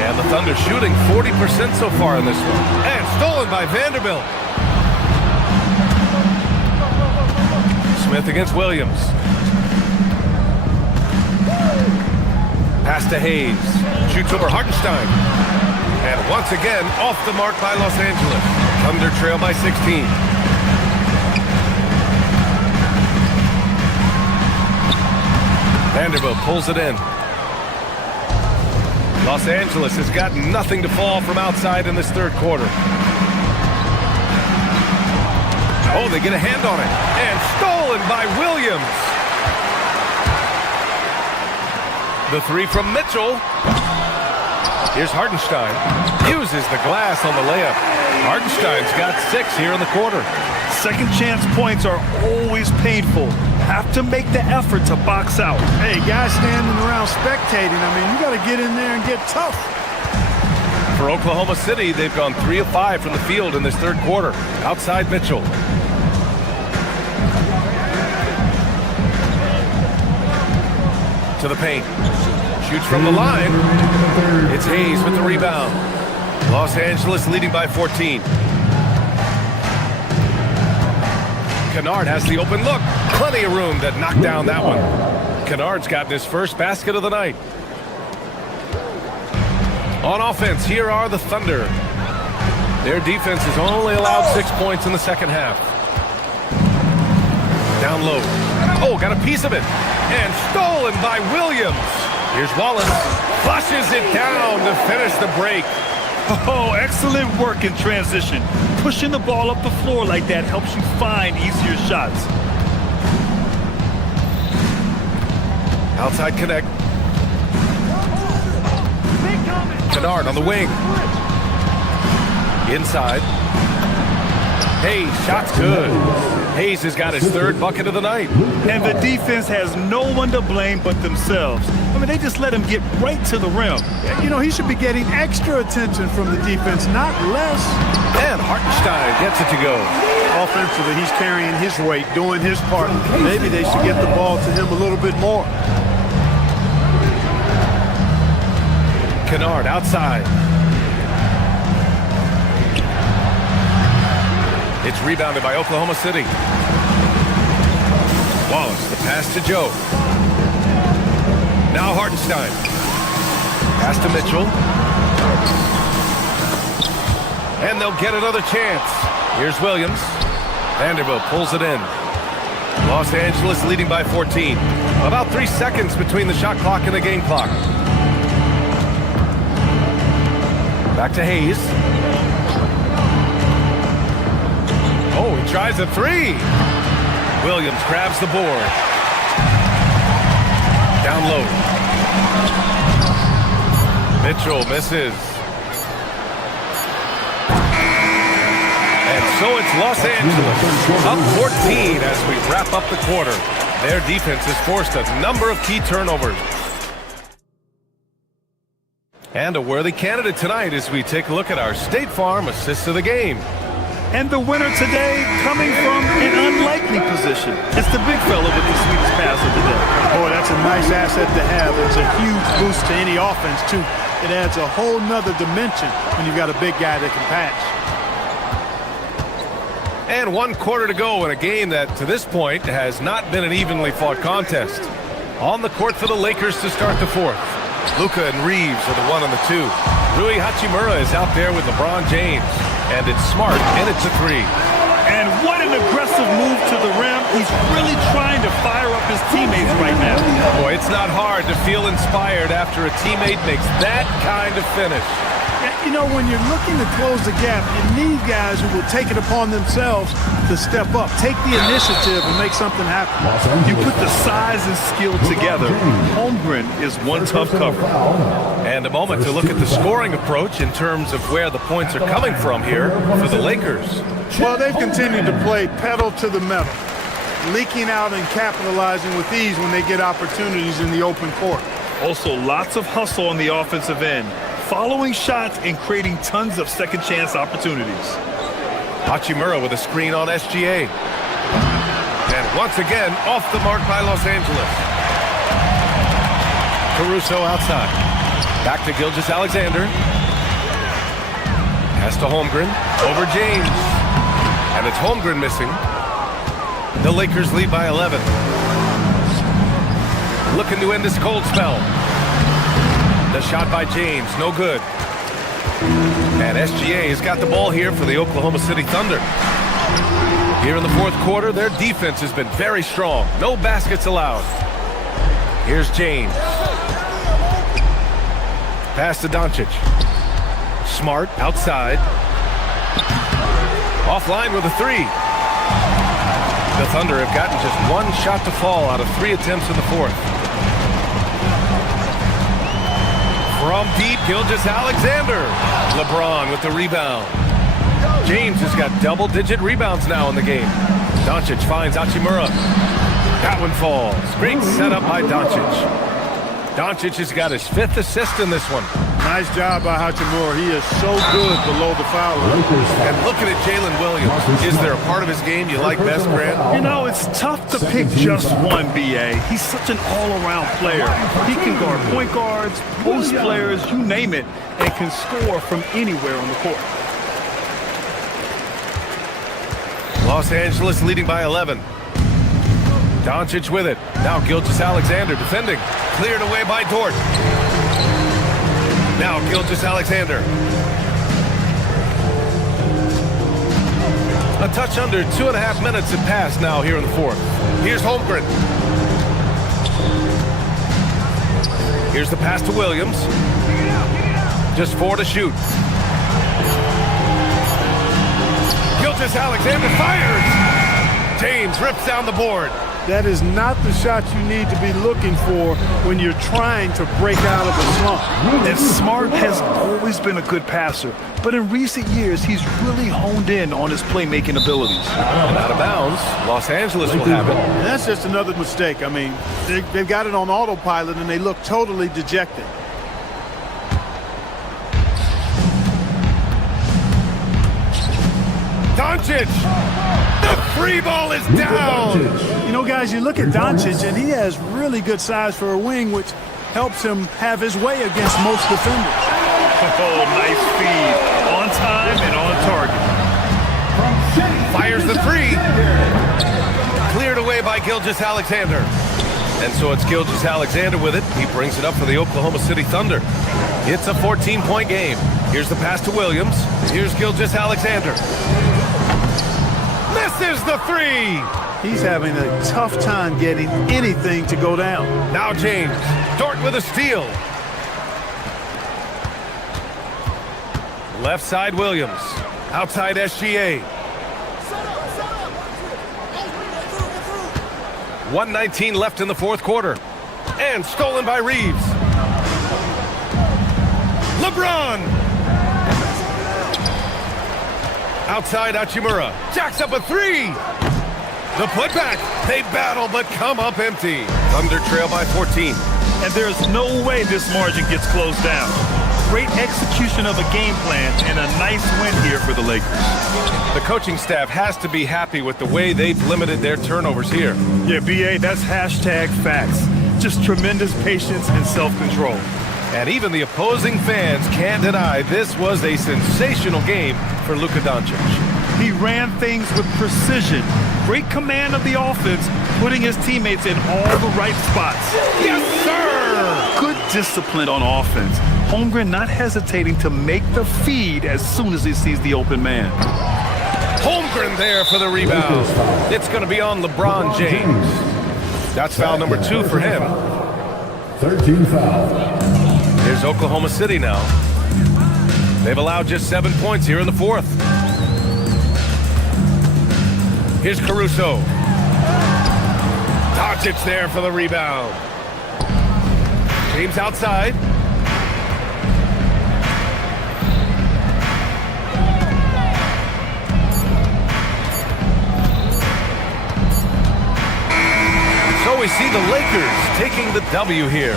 And the Thunder shooting 40% so far in this one. And stolen by Vanderbilt. Smith against Williams. Pass to Hayes. Shoots over Hartenstein. And once again, off the mark by Los Angeles. Thunder trail by 16. Vanderbilt pulls it in. Los Angeles has got nothing to fall from outside in this third quarter. Oh, they get a hand on it. And stolen by Williams. The 3 from Mitchell. Here's Hartenstein. Uses the glass on the layup. Hartenstein's got 6 here in the quarter. Second chance points are always painful. Have to make the effort to box out. Hey, guys standing around spectating, I mean, you got to get in there and get tough. For Oklahoma City, they've gone 3 of 5 from the field in this third quarter. Outside Mitchell. To the paint. Shoots from the line. It's Hayes with the rebound. Los Angeles leading by 14. Kennard has the open look. Plenty of room to knock down that one. Kennard's gotten his first basket of the night. On offense, here are the Thunder. Their defense has only allowed 6 points in the second half. Down low. Oh, got a piece of it. And stolen by Williams. Here's Wallace. Flushes it down to finish the break. Oh, excellent work in transition. Pushing the ball up the floor like that helps you find easier shots. Outside connect. Kennard on the wing. Inside. Hayes, shot's good. Hayes has got his third bucket of the night. And the defense has no one to blame but themselves. I mean, they just let him get right to the rim. You know, he should be getting extra attention from the defense, not less. And Hartenstein gets it to go. Offensively, he's carrying his weight, doing his part. Maybe they should get the ball to him a little bit more. Kennard outside. It's rebounded by Oklahoma City. Wallace, the pass to Joe. Now Hartenstein. Pass to Mitchell. And they'll get another chance. Here's Williams. Vanderbilt pulls it in. Los Angeles leading by 14. About 3 seconds between the shot clock and the game clock. Back to Hayes. Oh, he tries a three. Williams grabs the board. Down low. Mitchell misses. And so it's Los Angeles up 14 as we wrap up the quarter. Their defense has forced a number of key turnovers. And a worthy candidate tonight as we take a look at our State Farm assist of the game. And the winner today coming from an unlikely position. It's the big fella with the sweetest pass of the day. Boy, that's a nice asset to have. It's a huge boost to any offense, too. It adds a whole nother dimension when you've got a big guy that can pass. And 1 quarter to go in a game that, to this point, has not been an evenly fought contest. On the court for the Lakers to start the fourth. Luka and Reeves are the 1 and the 2. Rui Hachimura is out there with LeBron James. And it's Smart, and it's a 3. And what an aggressive move to the rim. He's really trying to fire up his teammates right now. Boy, it's not hard to feel inspired after a teammate makes that kind of finish. You know, when you're looking to close the gap, you need guys who will take it upon themselves to step up, take the initiative, and make something happen. You put the size and skill together. Holmgren is one tough cover. And a moment to look at the scoring approach in terms of where the points are coming from here for the Lakers. Well, they've continued to play pedal to the metal, leaking out and capitalizing with ease when they get opportunities in the open court. Also, lots of hustle on the offensive end, following shots and creating tons of second chance opportunities. Hachimura with a screen on SGA. And once again, off the mark by Los Angeles. Caruso outside. Back to Gilgeous-Alexander. Pass to Holmgren. Over James. And it's Holmgren missing. The Lakers lead by 11. Looking to end this cold spell. The shot by James, no good. And SGA has got the ball here for the Oklahoma City Thunder. Here in the fourth quarter, their defense has been very strong. No baskets allowed. Here's James. Pass to Doncic. Smart outside. Offline with a 3. The Thunder have gotten just 1 shot to fall out of 3 attempts in the fourth. From deep, Gilgeous-Alexander. LeBron with the rebound. James has got double-digit rebounds now in the game. Doncic finds Hachimura. That one falls. Great setup by Doncic. Doncic has got his 5th assist in this one. Nice job by Hachimura. He is so good below the foul line. And looking at Jalen Williams, is there a part of his game you like best, Grant? You know, it's tough to pick just one, B.A. He's such an all-around player. He can guard point guards, post players, you name it, and can score from anywhere on the court. Los Angeles leading by 11. Doncic with it. Now Gilgeous-Alexander defending. Cleared away by Dort. Now Gilgeous-Alexander. A touch under 2.5 minutes have passed now here in the fourth. Here's Holmgren. Here's the pass to Williams. Just 4 to shoot. Gilgeous-Alexander fires! James rips down the board. That is not the shot you need to be looking for when you're trying to break out of a slump. And Smart has always been a good passer, but in recent years, he's really honed in on his playmaking abilities. And out of bounds, Los Angeles will have it. And that's just another mistake. I mean, they've got it on autopilot, and they look totally dejected. Doncic! The free ball is down! You know, guys, you look at Doncic, and he has really good size for a wing, which helps him have his way against most defenders. Oh, nice feed. On time and on target. Fires the three. Cleared away by Gilgeous-Alexander. And so it's Gilgeous-Alexander with it. He brings it up for the Oklahoma City Thunder. It's a 14-point game. Here's the pass to Williams. Here's Gilgeous-Alexander. Misses the three! He's having a tough time getting anything to go down. Now James. Dort with a steal. Left side Williams. Outside SGA. 1:19 left in the fourth quarter. And stolen by Reeves. LeBron! Outside Hachimura. Jacks up a three! The putback. They battle but come up empty. Thunder trail by 14. And there's no way this margin gets closed down. Great execution of a game plan and a nice win here for the Lakers. The coaching staff has to be happy with the way they've limited their turnovers here. Yeah, BA, that's hashtag facts. Just tremendous patience and self-control. And even the opposing fans can't deny this was a sensational game for Luka Doncic. He ran things with precision. Great command of the offense, putting his teammates in all the right spots. Yes, sir! Good discipline on offense. Holmgren not hesitating to make the feed as soon as he sees the open man. Holmgren there for the rebound. It's going to be on LeBron James. That's foul number 2 for him. 13 foul. Here's Oklahoma City now. They've allowed just 7 points here in the fourth. Here's Caruso. Doncic there for the rebound. James outside. So we see the Lakers taking the W here.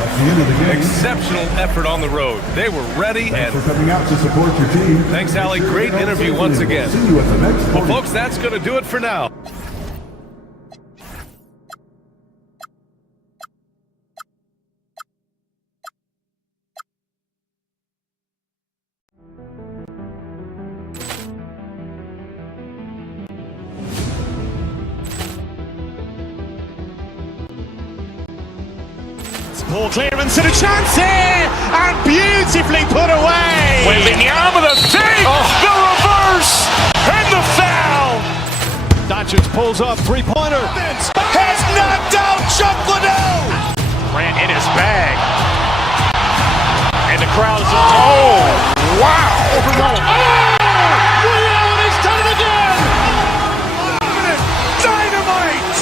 Exceptional effort on the road. They were ready and for coming out to support your team. Thanks, Allie. Great interview once again. See you at the next Well, folks, that's going to do it for now. Ball clearance and a chance here, and beautifully put away. Wembanyama the save, the reverse, and the foul. Doncic pulls up, three-pointer. Has knocked out Chuck Liddell. Grant in his bag. And the crowd is, oh, wow. He's done it again. Dynamite.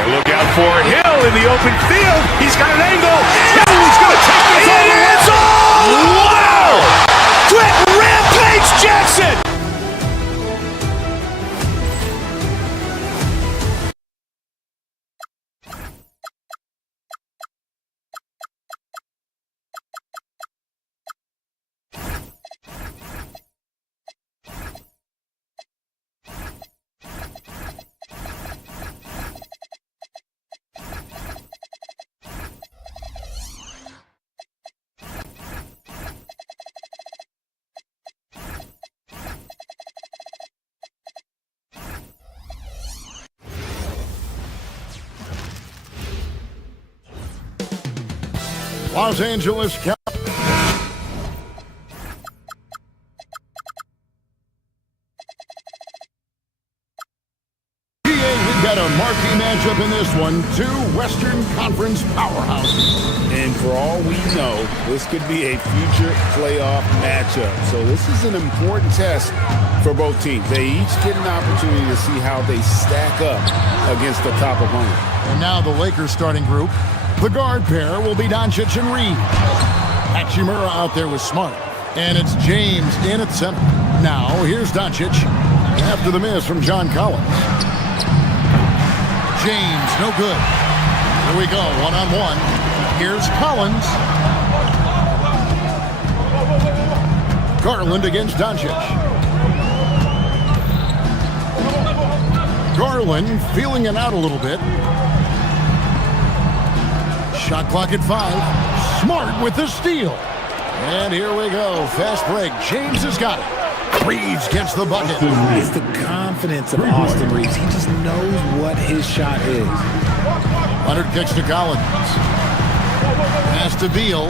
And look out for Hill in the open field. He's got an angle. Yes. He's going to take this all the way. Wow. Quit Rampage Jackson. Los Angeles this one, two Western Conference powerhouses. And for all we know, this could be a future playoff matchup. So this is an important test for both teams. They each get an opportunity to see how they stack up against the top opponent. And now the Lakers starting group. The guard pair will be Doncic and Reed. Hachimura out there with Smart. And it's James in at center. Now, here's Doncic after the miss from John Collins. James, no good. Here we go, one-on-one. Here's Collins. Garland against Doncic. Garland feeling it out a little bit. Shot clock at 5. Smart with the steal. And here we go. Fast break. James has got it. Reeves gets the bucket. It's the confidence of Austin Reeves. He just knows what his shot is. Leonard kicks to Collins. Pass to Beal.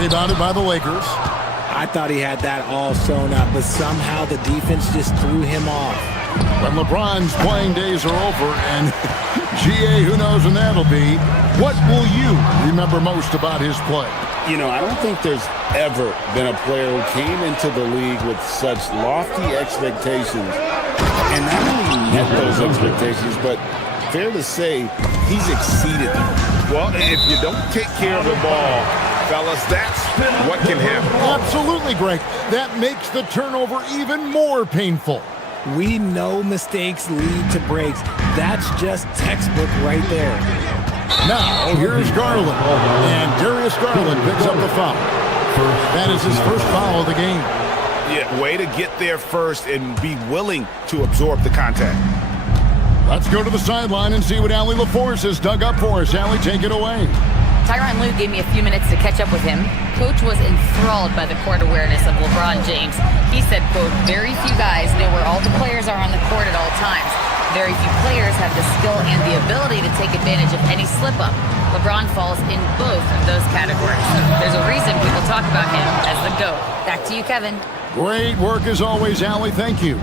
Rebounded by the Lakers. I thought he had that all sewn up, but somehow the defense just threw him off. When LeBron's playing days are over, and GA, who knows when that'll be, what will you remember most about his play? You know, I don't think there's ever been a player who came into the league with such lofty expectations and not only met those expectations, but fair to say, he's exceeded them. Well, if you don't take care of the ball, fellas, that's what can happen. Absolutely, Greg. That makes the turnover even more painful. We know mistakes lead to breaks. That's just textbook right there. Now, here's Garland. And Darius Garland picks up the foul. That is his first foul of the game. Yeah, way to get there first and be willing to absorb the contact. Let's go to the sideline and see what Allie LaForce has dug up for us. Allie, take it away. Tyronn Lue gave me a few minutes to catch up with him. Coach was enthralled by the court awareness of LeBron James. He said, quote, very few guys know where all the players are on the court at all times. Very few players have the skill and the ability to take advantage of any slip-up. LeBron falls in both of those categories. There's a reason people talk about him as the GOAT. Back to you, Kevin. Great work as always, Allie. Thank you.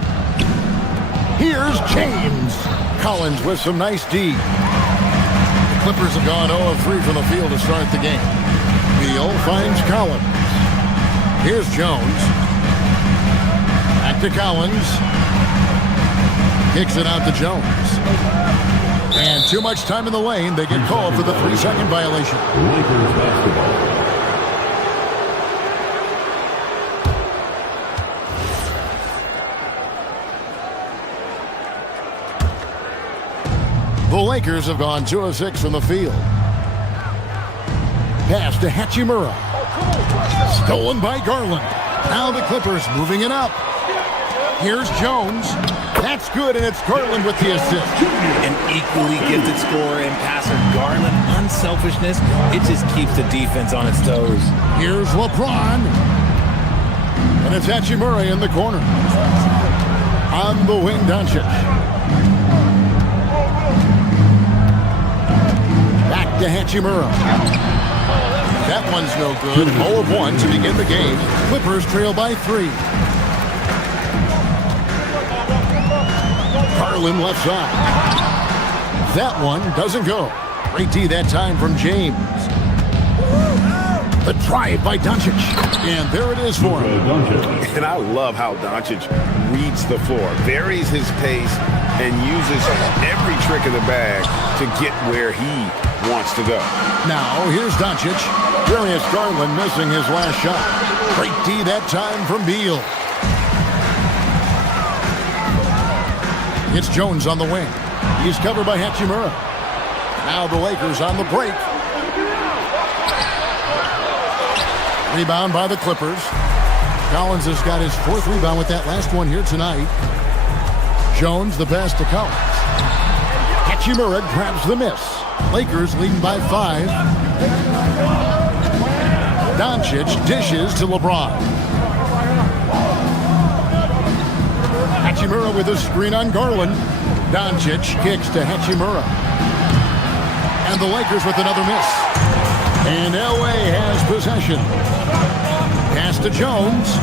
Here's James. Collins with some nice D. Clippers have gone 0 of 3 from the field to start the game. Beal finds Collins. Here's Jones. Back to Collins. Kicks it out to Jones. And too much time in the lane. They get called for the 3-second violation. Lakers basketball. The Lakers have gone 2 of 6 from the field. Pass to Hachimura. Stolen by Garland. Now the Clippers moving it up. Here's Jones. That's good, and it's Garland with the assist. An equally gifted scorer and passer, Garland. Unselfishness, it just keeps the defense on its toes. Here's LeBron. And it's Hachimura in the corner. On the wing, Doncic. Back to Hachimura. That one's no good. 0 of 1 to begin the game. Clippers trail by 3. Garland left side. That one doesn't go. Great D that time from James. The drive by Doncic. And there it is for him. And I love how Doncic reads the floor, varies his pace, and uses every trick of the bag to get where he wants to go. Now, here's Doncic. Darius Garland missing his last shot. Great D that time from Beal. It's Jones on the wing. He's covered by Hachimura. Now the Lakers on the break. Rebound by the Clippers. Collins has got his 4th rebound with that last one here tonight. Jones the pass to Collins. Hachimura grabs the miss. Lakers leading by 5. Doncic dishes to LeBron. Hachimura with a screen on Garland. Doncic kicks to Hachimura. And the Lakers with another miss. And LA has possession. Pass to Jones.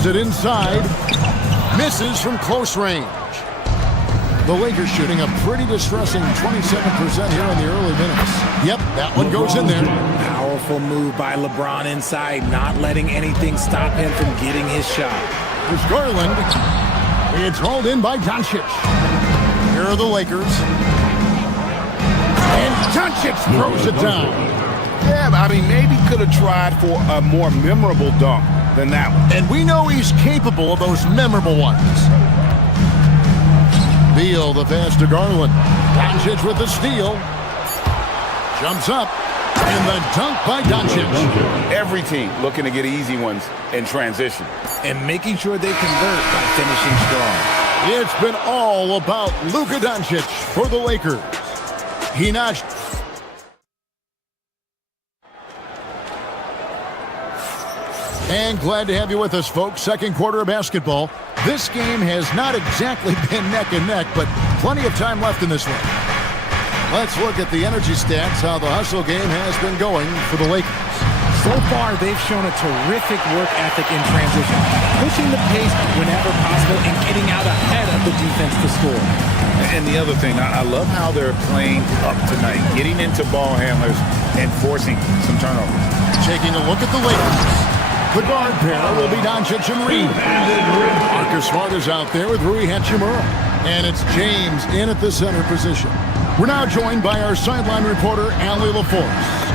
Drives it inside. Misses from close range. The Lakers shooting a pretty distressing 27% here in the early minutes. Yep, that one goes in there. Powerful move by LeBron inside, not letting anything stop him from getting his shot. There's Garland. It's hauled in by Doncic. Here are the Lakers. And Doncic throws it down. Yeah, I mean, maybe could have tried for a more memorable dunk than that one. And we know he's capable of those memorable ones. Beal, the pass to Garland. Doncic with the steal. Jumps up. And the dunk by Doncic. Every team looking to get easy ones in transition. And making sure they convert by finishing strong. It's been all about Luka Doncic for the Lakers. He notched. And glad to have you with us, folks. Second quarter of basketball. This game has not exactly been neck and neck, but plenty of time left in this one. Let's look at the energy stats, how the hustle game has been going for the Lakers. So far, they've shown a terrific work ethic in transition, pushing the pace whenever possible and getting out ahead of the defense to score. And the other thing, I love how they're playing up tonight, getting into ball handlers and forcing some turnovers. Taking a look at the Lakers. The guard pair will be Doncic and Reed. Marcus Smart is out there with Rui Hachimura. And it's James in at the center position. We're now joined by our sideline reporter, Allie LaForce.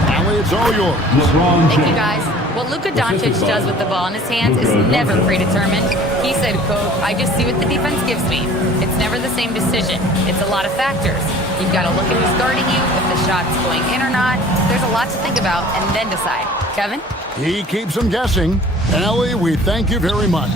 Allie, it's all yours. Thank you, guys. What Luka Doncic does with the ball in his hands is never predetermined. He said, quote, "I just see what the defense gives me. It's never the same decision. It's a lot of factors. You've got to look at who's guarding you, if the shot's going in or not. There's a lot to think about and then decide." Kevin? He keeps them guessing. Allie, we thank you very much.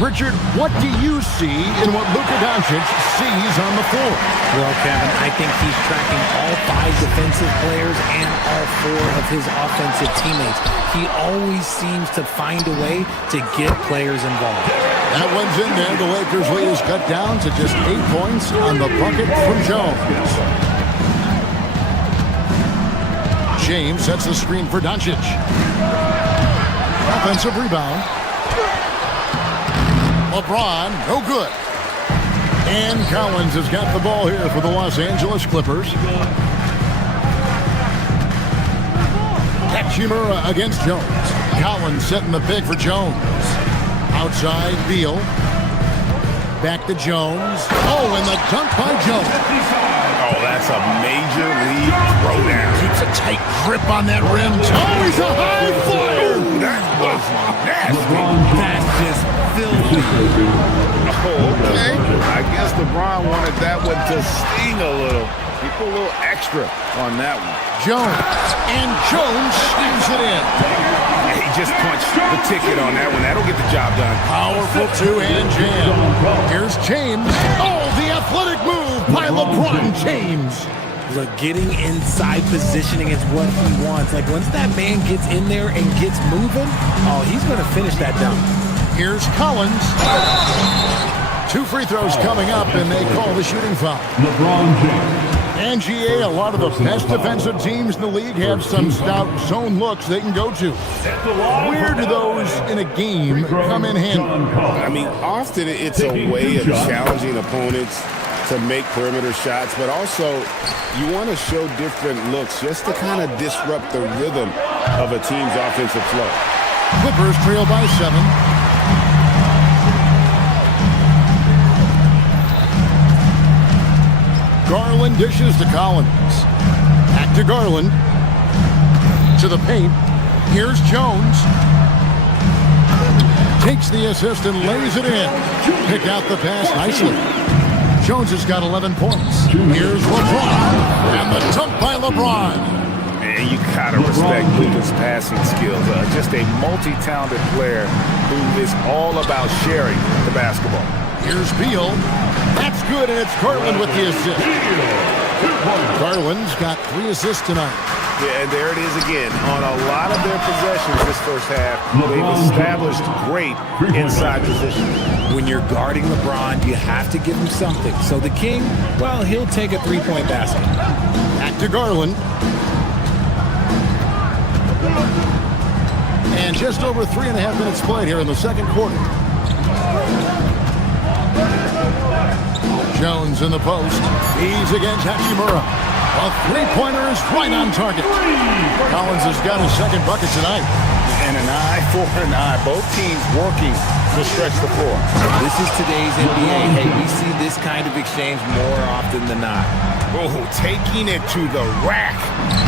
Richard, what do you see in what Luka Doncic sees on the floor? Well, Kevin, I think he's tracking all 5 defensive players and all 4 of his offensive teammates. He always seems to find a way to get players involved. That one's in there. The Lakers lead is cut down to just 8 points on the bucket from Jones. James sets the screen for Doncic. Offensive rebound. LeBron, no good. And Collins has got the ball here for the Los Angeles Clippers. Hachimura against Jones. Collins setting the pick for Jones. Outside, Beal. Back to Jones. Oh, and the dunk by Jones. Oh, that's a major league throwdown. Keeps a tight grip on that rim. Oh, he's a high flyer. That was nasty. That's just filthy. Oh, okay. I guess LeBron wanted that one to sting a little. He put a little extra on that one. Jones. And Jones slams it in. Yeah, he just punched the ticket on that one. That'll get the job done. Powerful two-hand jam. Here's James. Oh, the athletic move by LeBron James. Look, getting inside positioning is what he wants. Like, once that man gets in there and gets moving, oh, he's going to finish that dunk. Here's Collins. 2 free throws coming up, and they call the shooting foul. LeBron James. And GA, a lot of the best defensive teams in the league have some stout zone looks they can go to. Where do those in a game come in handy? I mean, often it's a way of challenging opponents to make perimeter shots, but also you want to show different looks just to kind of disrupt the rhythm of a team's offensive flow. Clippers trail by 7. Garland dishes to Collins. Back to Garland. To the paint. Here's Jones. Takes the assist and lays it in. Pick out the pass nicely. Jones has got 11 points. Here's LeBron. And the dunk by LeBron. Man, you gotta respect Luka's passing skills. Just a multi-talented player who is all about sharing the basketball. Here's Beal. That's good, and it's Garland with the assist. Garland's got 3 assists tonight. Yeah, and there it is again. On a lot of their possessions this first half, they've established great inside position. When you're guarding LeBron, you have to give him something. So the King, well, he'll take a 3-point basket. Back to Garland. And just over 3.5 minutes played here in the second quarter. Jones in the post. He's against Hachimura. A three-pointer is right on target. Collins has got his second bucket tonight. And an eye for an eye. Both teams working to stretch the floor. This is today's NBA. Hey, we see this kind of exchange more often than not. Oh, taking it to the rack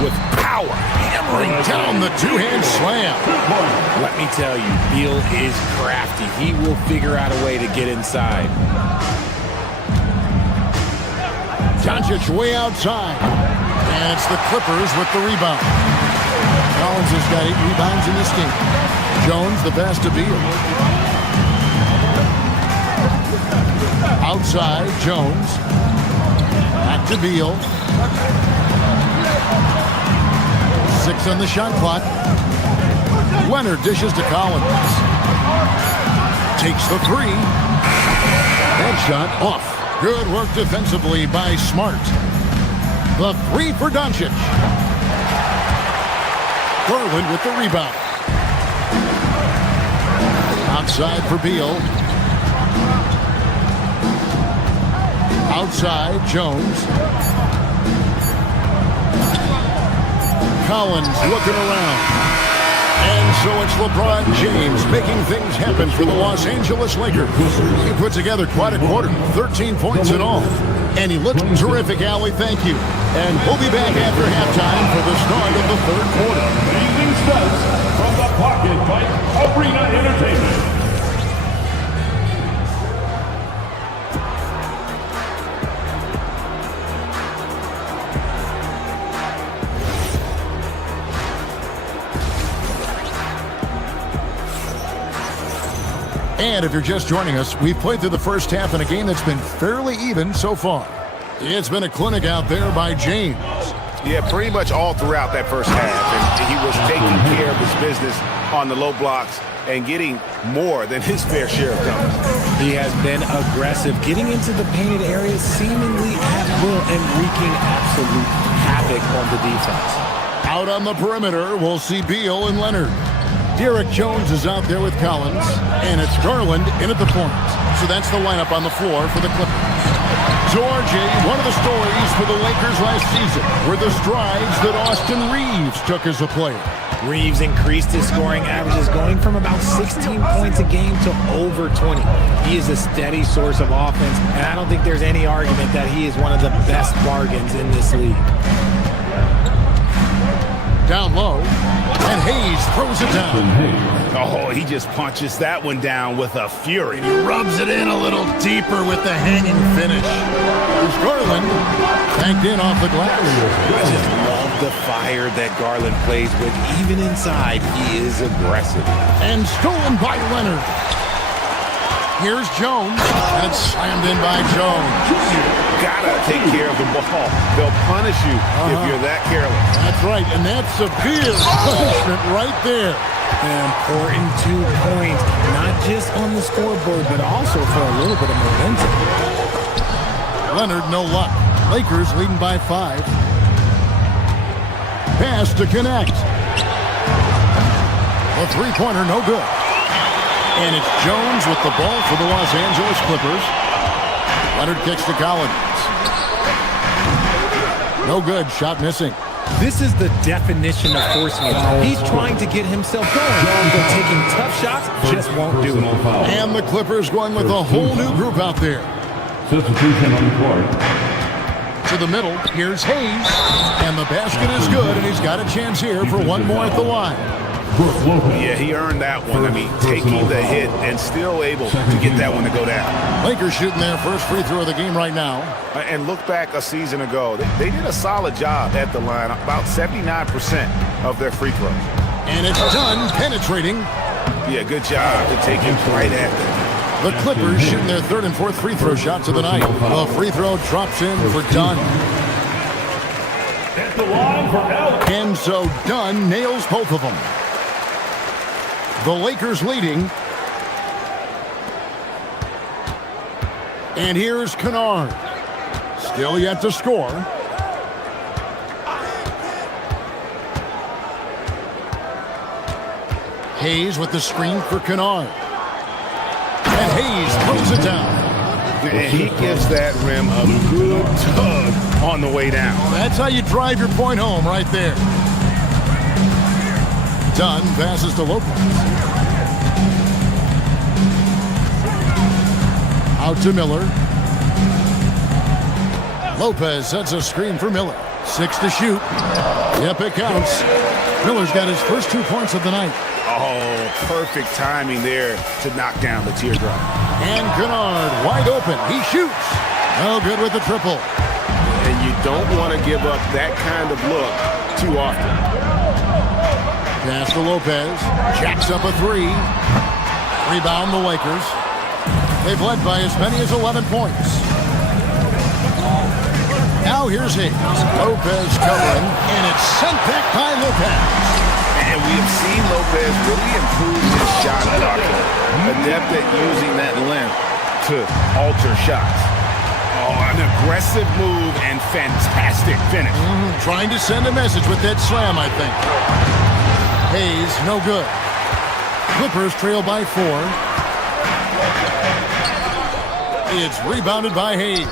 with power. Hammering down the two-hand slam. Let me tell you, Beal is crafty. He will figure out a way to get inside. Doncic way outside. And it's the Clippers with the rebound. Collins has got 8 rebounds in this game. Jones the pass to Beal. Outside, Jones. Back to Beal. 6 on the shot clock. Leonard dishes to Collins. Takes the 3. That shot off. Good work defensively by Smart. The 3 for Doncic. Garland with the rebound. Outside for Beal. Outside, Jones. Collins looking around. And so it's LeBron James making things happen for the Los Angeles Lakers. He put together quite a quarter, 13 points in all. And he looked terrific, Allie. Thank you. And we'll be back after halftime for the start of the third quarter. Evening starts from the Pocket Fight Arena Entertainment. And if you're just joining us, we've played through the first half in a game that's been fairly even so far. It's been a clinic out there by James. Yeah, pretty much all throughout that first half. And he was taking care of his business on the low blocks and getting more than his fair share of dunks. He has been aggressive, getting into the painted areas seemingly at will and wreaking absolute havoc on the defense. Out on the perimeter, we'll see Beal and Leonard. Derek Jones is out there with Collins, and it's Garland in at the point. So that's the lineup on the floor for the Clippers. Georgie, one of the stories for the Lakers last season were the strides that Austin Reeves took as a player. Reeves increased his scoring averages, going from about 16 points a game to over 20. He is a steady source of offense, and I don't think there's any argument that he is one of the best bargains in this league. Down low, and Hayes throws it down. Oh, he just punches that one down with a fury. He rubs it in a little deeper with the hanging finish. There's Garland, banked in off the glass. I just love the fire that Garland plays with. Even inside, he is aggressive. And stolen by Leonard. Here's Jones. That's slammed in by Jones. Gotta take care of the ball. They'll punish you if you're that careless. That's right, and that's severe punishment right there. An important 2 points, not just on the scoreboard, but also for a little bit of momentum. Leonard, no luck. Lakers leading by 5. Pass to connect. A three-pointer, no good. And it's Jones with the ball for the Los Angeles Clippers. Leonard kicks to Collins. No good. Shot missing. This is the definition of forcing it. He's trying to get himself going, but taking tough shots just won't do it. And the Clippers going with a whole new group out there. Substitution on the court. To the middle. Here's Hayes. And the basket is good, and he's got a chance here for one more at the line. Yeah, he earned that one. I mean, taking the hit and still able to get that one to go down. Lakers shooting their first free throw of the game right now. And look back a season ago. They did a solid job at the line, about 79% of their free throws. And it's done, penetrating. Yeah, good job to take him right at them. The Clippers shooting their third and fourth free throw shots of the night. The free throw drops in for Dunn. And so Dunn nails both of them. The Lakers leading. And here's Kennard. Still yet to score. Hayes with the screen for Kennard. And Hayes throws it down. And he gives that rim a good tug on the way down. That's how you drive your point home right there. Dunn passes to Lopez. Out to Miller. Lopez sets a screen for Miller. 6 to shoot. Yep, it counts. Miller's got his first 2 points of the night. Oh, perfect timing there to knock down the teardrop. And Kennard wide open. He shoots. No good with the triple. And you don't want to give up that kind of look too often. Pass to Lopez. Jacks up a 3. Rebound the Lakers. They've led by as many as 11 points. Now here's Hayes. Lopez covering, and it's sent back by Lopez. And we have seen Lopez really improve his shot blocking. Adept at using that length to alter shots. Oh, an aggressive move and fantastic finish. Trying to send a message with that slam, I think. Hayes, no good. Clippers trail by 4. It's rebounded by Hayes.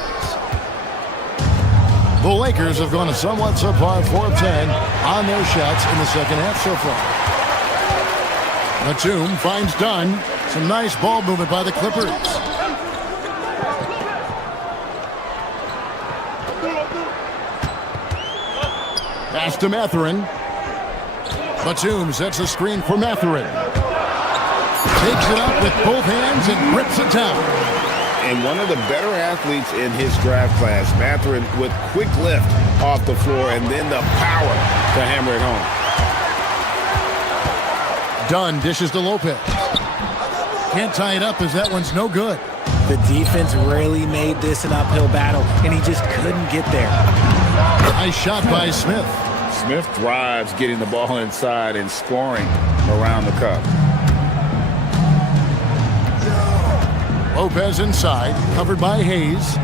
The Lakers have gone a somewhat subpar 4 of 10 on their shots in the second half so far. Batum finds Dunn. Some nice ball movement by the Clippers. Pass to Mathurin. Batum sets a screen for Mathurin. Takes it up with both hands and rips it down. And one of the better athletes in his draft class, Mathurin, with quick lift off the floor and then the power to hammer it home. Dunn dishes to Lopez. Can't tie it up as that one's no good. The defense really made this an uphill battle, and he just couldn't get there. Nice shot by Smith. Smith thrives getting the ball inside and scoring around the cup. Lopez inside, covered by Hayes.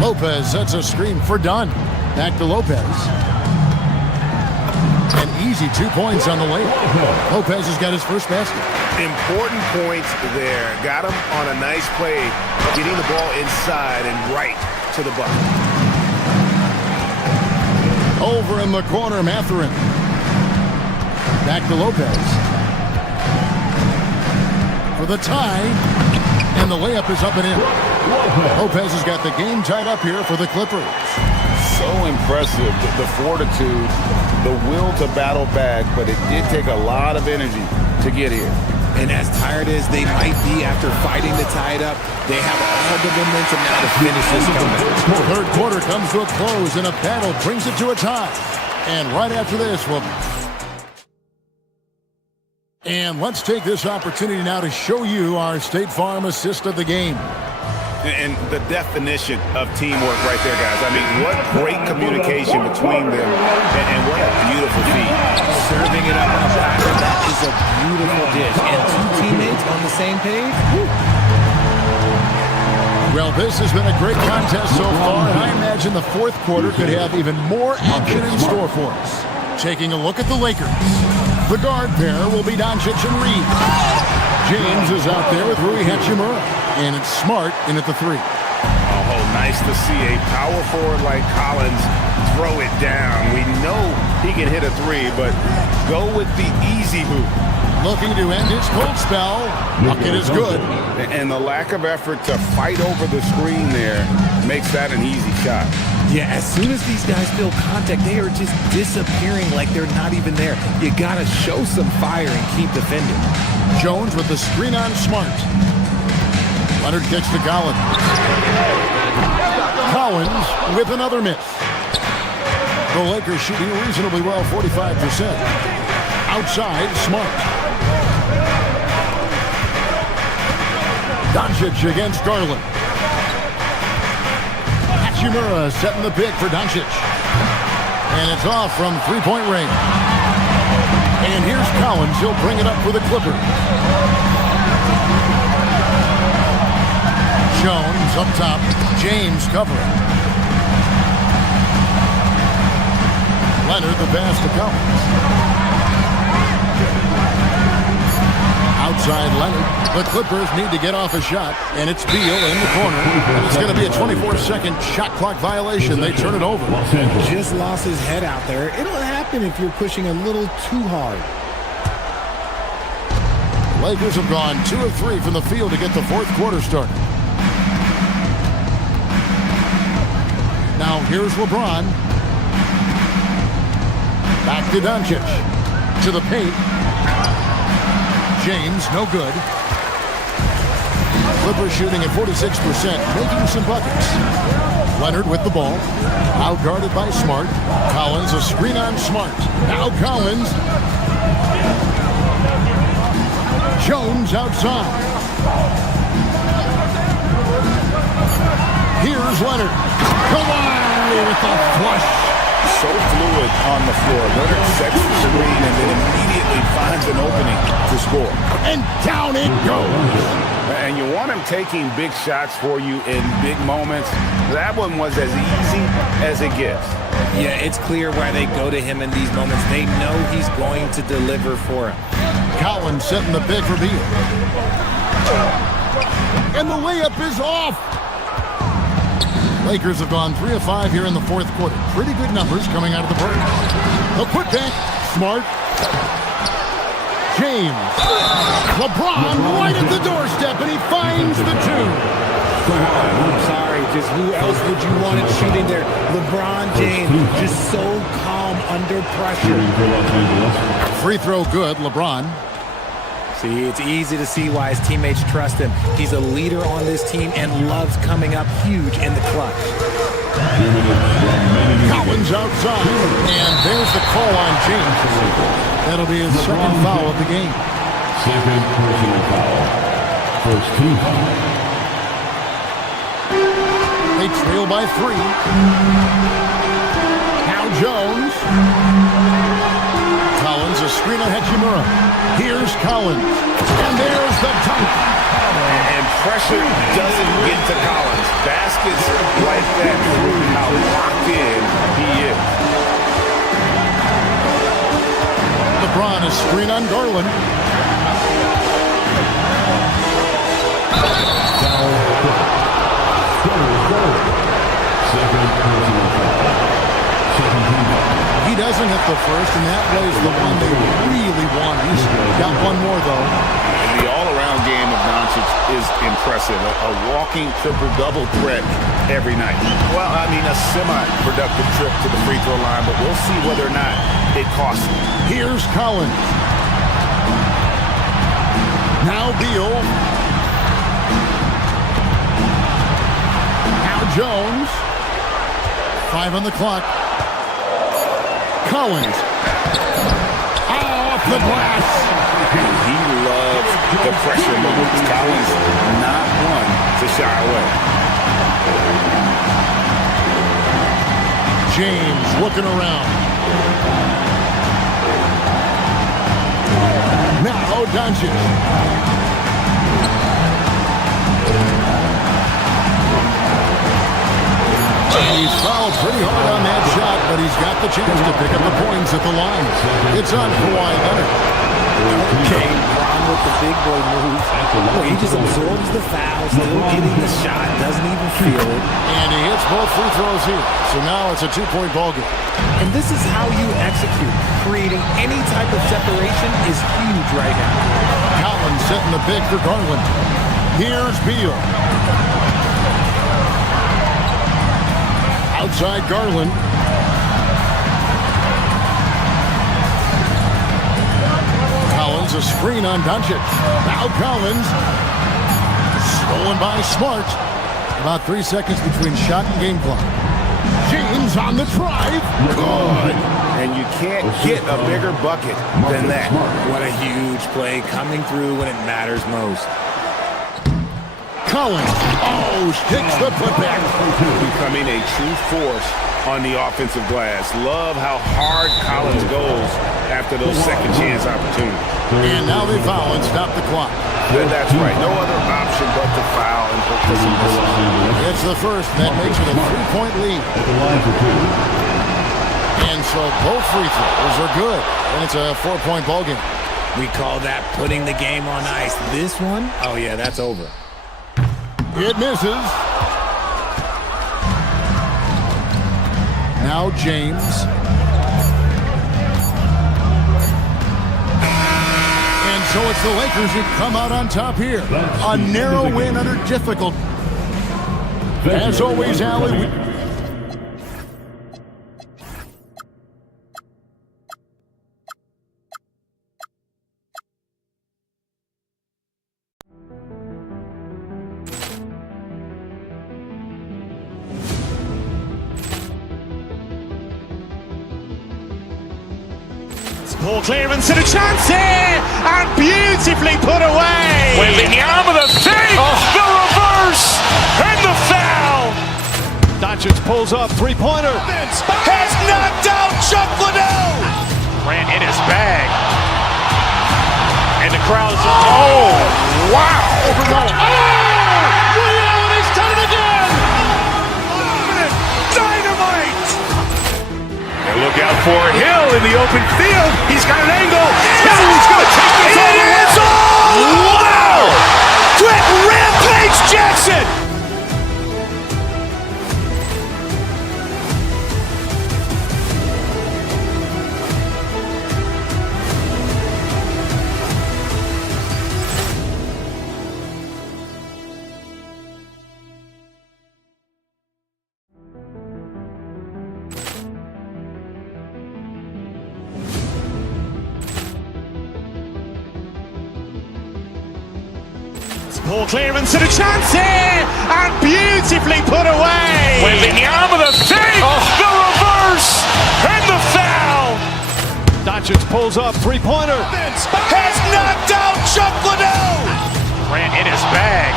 Lopez sets a screen for Dunn. Back to Lopez. An easy 2 points on the layup. Lopez has got his first basket. Important points there. Got him on a nice play, getting the ball inside and right to the bucket. Over in the corner, Mathurin. Back to Lopez. For the tie. And the layup is up and in. Lopez has got the game tied up here for the Clippers. So impressive, the fortitude, the will to battle back, but it did take a lot of energy to get here. And as tired as they might be after fighting to tie it up, they have all the momentum now to finish this comeback. Third quarter comes to a close, and a battle brings it to a tie. And right after this, and let's take this opportunity now to show you our State Farm assist of the game. And the definition of teamwork right there, guys. I mean, what great communication between them, and what a beautiful feat. Serving it up on a platter, that is a beautiful dish. And 2 teammates on the same page. Woo. Well, this has been a great contest so far, and I imagine the fourth quarter could have even more action in store for us. Taking a look at the Lakers. The guard pair will be Doncic and Reed. James is out there with Rui Hachimura. And it's Smart in at the 3. Oh, nice to see a power forward like Collins throw it down. We know he can hit a 3, but go with the easy hoop. Looking to end his cold spell. Bucket is good. And the lack of effort to fight over the screen there makes that an easy shot. Yeah, as soon as these guys feel contact, they are just disappearing like they're not even there. You got to show some fire and keep defending. Jones with the screen on Smart. Leonard kicks to Collins. Collins with another miss. The Lakers shooting reasonably well, 45%. Outside, Smart. Doncic against Garland. Hachimura setting the pick for Doncic. And it's off from three-point range. And here's Collins. He'll bring it up for the Clippers. Jones up top. James covering. Leonard the pass to Collins. The Clippers need to get off a shot, and it's Beal in the corner. It's going to be a 24-second shot clock violation. They turn it over. Just lost his head out there. It'll happen if you're pushing a little too hard. Lakers have gone 2 of 3 from the field to get the fourth quarter started. Now here's LeBron. Back to Doncic. To the paint. James, no good. Clippers shooting at 46%, making some buckets. Leonard with the ball. Out guarded by Smart. Collins, a screen on Smart. Now Collins. Jones outside. Here's Leonard. Kawhi with the flush. So fluid on the floor. Leonard sets the screen and then immediately finds an opening to score. And down it goes. And you want him taking big shots for you in big moments. That one was as easy as it gets. Yeah, it's clear why they go to him in these moments. They know he's going to deliver for him. Collins setting the pick for Beal. And the layup is off. Lakers have gone 3 of 5 here in the fourth quarter. Pretty good numbers coming out of the break. The putback. Smart. James. LeBron right at the doorstep, and he finds the 2. I'm sorry, just who else would you want it shooting there? LeBron James, just so calm under pressure. Free throw good, LeBron. See, it's easy to see why his teammates trust him. He's a leader on this team and loves coming up huge in the clutch. Collins outside, and there's the call on James. That'll be his second foul of the game. Second personal foul. First team foul. They trail by 3. Now Jones. Collins, a screen on Hachimura. Here's Collins. And there's the dunk. And pressure doesn't get to Collins. Baskets like that prove how locked in he is. LeBron, a screen on Garland. He doesn't hit the first, and that was the one they really want. He's got one more, though. And the all-around game of Doncic is impressive. A walking triple-double threat every night. Well, I mean, a semi-productive trip to the free throw line, but we'll see whether or not it costs him. Here's Collins. Now Beal. Now Jones. 5 on the clock. Collins. Off the glass. He loves the pressure moments. Collins not one to shy away. James looking around. Now Doncic. He's fouled pretty hard on that shot, but he's got the chance to pick up the points at the line. It's on Kawhi Leonard. Okay, Ron with the big boy move. Well, he just absorbs the foul, still getting the shot, doesn't even feel it. And he hits both free throws here. So now it's a 2-point ball game. And this is how you execute. Creating any type of separation is huge right now. Collins setting the big for Garland. Here's Beal. Outside Garland. Collins, a screen on Doncic. Now Collins. Stolen by Smart. About 3 seconds between shot and game clock. James on the drive. Good. And you can't get a bigger bucket than that. What a huge play coming through when it matters most. Collins. Oh, sticks the putback. Becoming a true force on the offensive glass. Love how hard Collins goes after those second chance opportunities. And now they foul and stop the clock. That's right. No other option but to foul and hope for some misses. It's the first, and that makes it a 3-point lead. And so both free throws are good, and it's a 4-point ball game. We call that putting the game on ice. This one, oh yeah, that's over. It misses. Now James. And so it's the Lakers who come out on top here. A narrow win under difficult. As always, Allie. Ball clearance and a chance here, and beautifully put away. Wembanyama the save, the reverse, and the foul. Doncic pulls up, three-pointer. Has knocked out Chuck Liddell. Grant in his bag. And the crowd's, oh, wow. Rio, and he's done it again. Dynamite. And look out for Hill in the open field. He's got an angle. He's going to take this all the way. Wow! Quick Rampage Jackson. Ball clearance and a chance here, and beautifully put away. Wembanyama the save, the reverse, and the foul. Doncic pulls up, three-pointer. Has knocked out Chuck Liddell. Grant in his bag.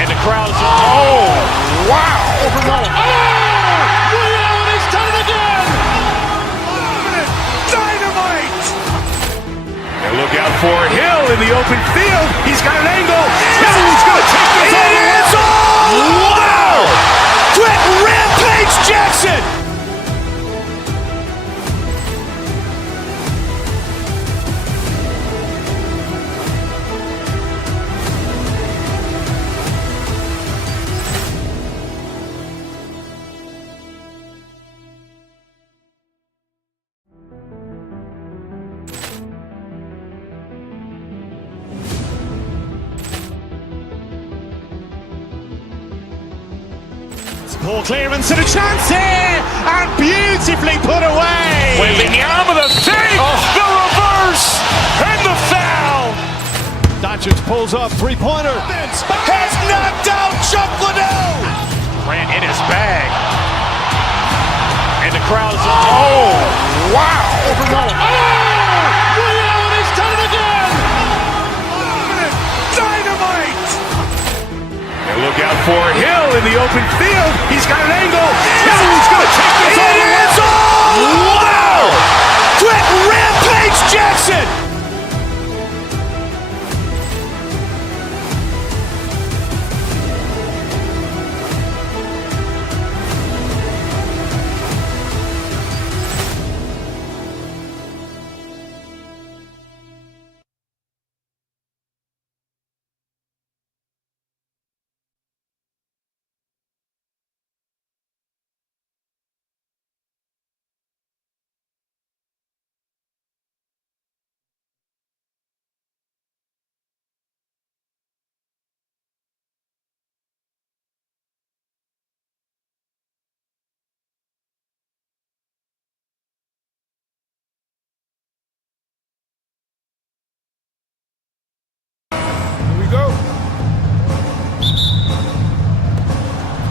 And the crowd's, oh, wow. Rio, and he's done it again. Dynamite. And look out for Hill in the open field. He's got an angle. He's going to take this all the way. Wow! Quick Rampage Jackson. Ball clearance and a chance here, and beautifully put away. Wembanyama the save, the reverse, and the foul. Doncic pulls up, three-pointer. Has knocked out Chuck Liddell. Grant in his bag. And the crowd's, oh, wow. Rio, and he's done it again. Dynamite. And look out for Hill in the open field. He's got an angle. He's going to take this all the way. Wow! Quick Rampage Jackson.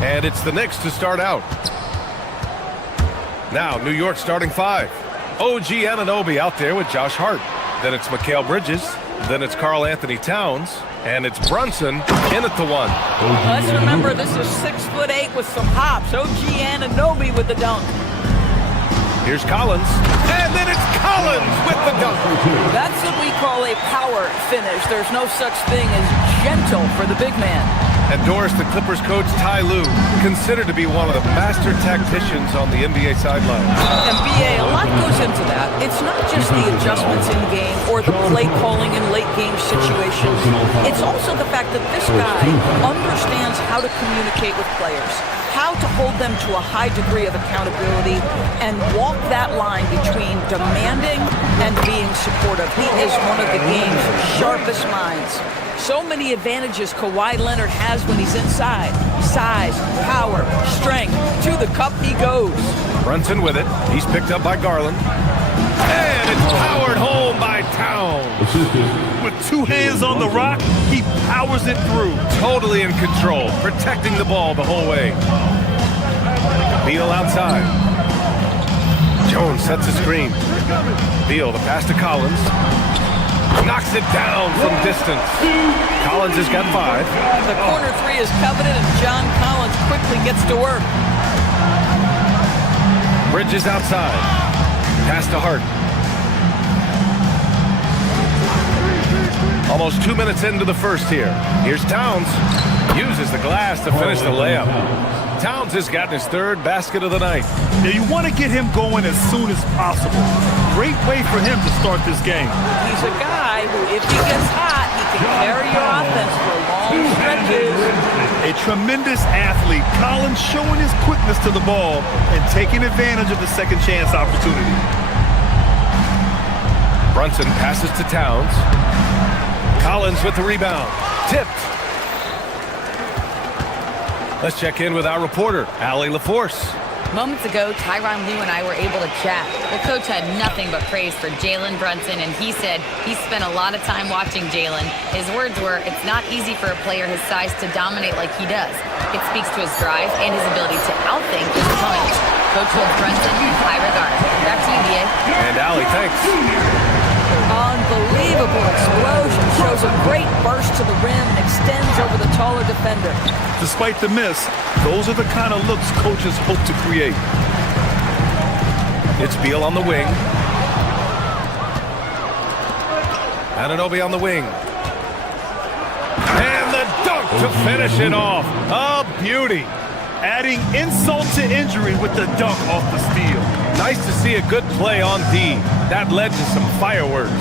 And it's the Knicks to start out. Now, New York starting five. OG Anunoby out there with Josh Hart. Then it's Mikal Bridges. Then it's Karl Anthony Towns. And it's Brunson in at the one. Let's remember this is 6'8" with some hops. OG Anunoby with the dunk. Here's Collins. And then it's Collins with the dunk. That's what we call a power finish. There's no such thing as gentle for the big man. Doris, the Clippers coach Ty Lue, considered to be one of the master tacticians on the NBA sideline. NBA, a lot goes into that. It's not just the adjustments in game or the play calling in late game situations. It's also the fact that this guy understands how to communicate with players, how to hold them to a high degree of accountability, and walk that line between demanding and being supportive. He is one of the game's sharpest minds. So many advantages Kawhi Leonard has when he's inside. Size, power, strength. To the cup he goes. Brunson with it. He's picked up by Garland. And it's powered home by Towns. With two hands on the rock, he powers it through. Totally in control, protecting the ball the whole way. Beal outside. Jones sets a screen. Beal, the pass to Collins. Knocks it down from distance. Collins has got 5. The corner 3 is coveted, and John Collins quickly gets to work. Bridges outside. Pass to Hart. Almost 2 minutes into the first here. Here's Towns. Uses the glass to finish the layup. Towns has gotten his 3rd basket of the night. Now you want to get him going as soon as possible. Great way for him to start this game. He's a guy who, if he gets hot, he can carry your offense for long stretches. A tremendous athlete. Collins showing his quickness to the ball and taking advantage of the second chance opportunity. Brunson passes to Towns. Collins with the rebound. Tipped. Let's check in with our reporter, Allie LaForce. Moments ago, Tyronn Lue and I were able to chat. The coach had nothing but praise for Jalen Brunson, and he said he spent a lot of time watching Jalen. His words were, it's not easy for a player his size to dominate like he does. It speaks to his drive and his ability to outthink his opponents. Coach holds Brunson in high regard. Back to you, BA. And Allie, thanks. Unbelievable explosion. Shows a great burst to the rim and extends over the taller defender. Despite the miss, those are the kind of looks coaches hope to create. It's Beal on the wing. Anunoby on the wing. And the dunk to finish it off. A beauty. Adding insult to injury with the dunk off the steal. Nice to see a good play on D. That led to some fireworks.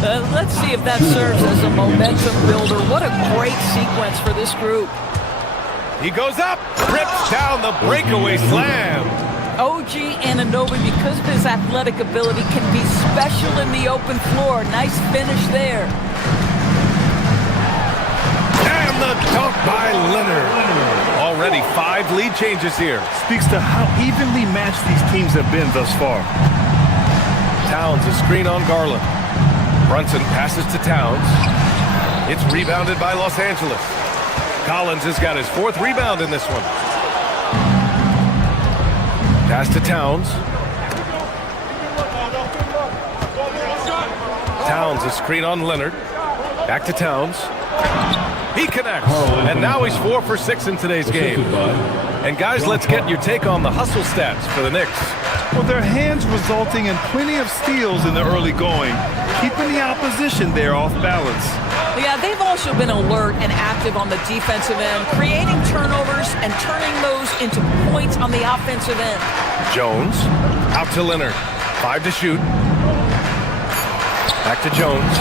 Let's see if that serves as a momentum builder. What a great sequence for this group. He goes up, rips down the breakaway slam. OG Anunoby, because of his athletic ability, can be special in the open floor. Nice finish there. And the dunk by Leonard. Already 5 lead changes here. Speaks to how evenly matched these teams have been thus far. Towns, a screen on Garland. Brunson passes to Towns. It's rebounded by Los Angeles. Collins has got his 4th rebound in this one. Pass to Towns. Towns, a screen on Leonard. Back to Towns. He connects, and now he's 4 for 6 in today's game. And guys, let's get your take on the hustle stats for the Knicks. Well, their hands resulting in plenty of steals in the early going, keeping the opposition there off balance. Yeah, they've also been alert and active on the defensive end, creating turnovers and turning those into points on the offensive end. Jones, out to Leonard. 5 to shoot. Back to Jones.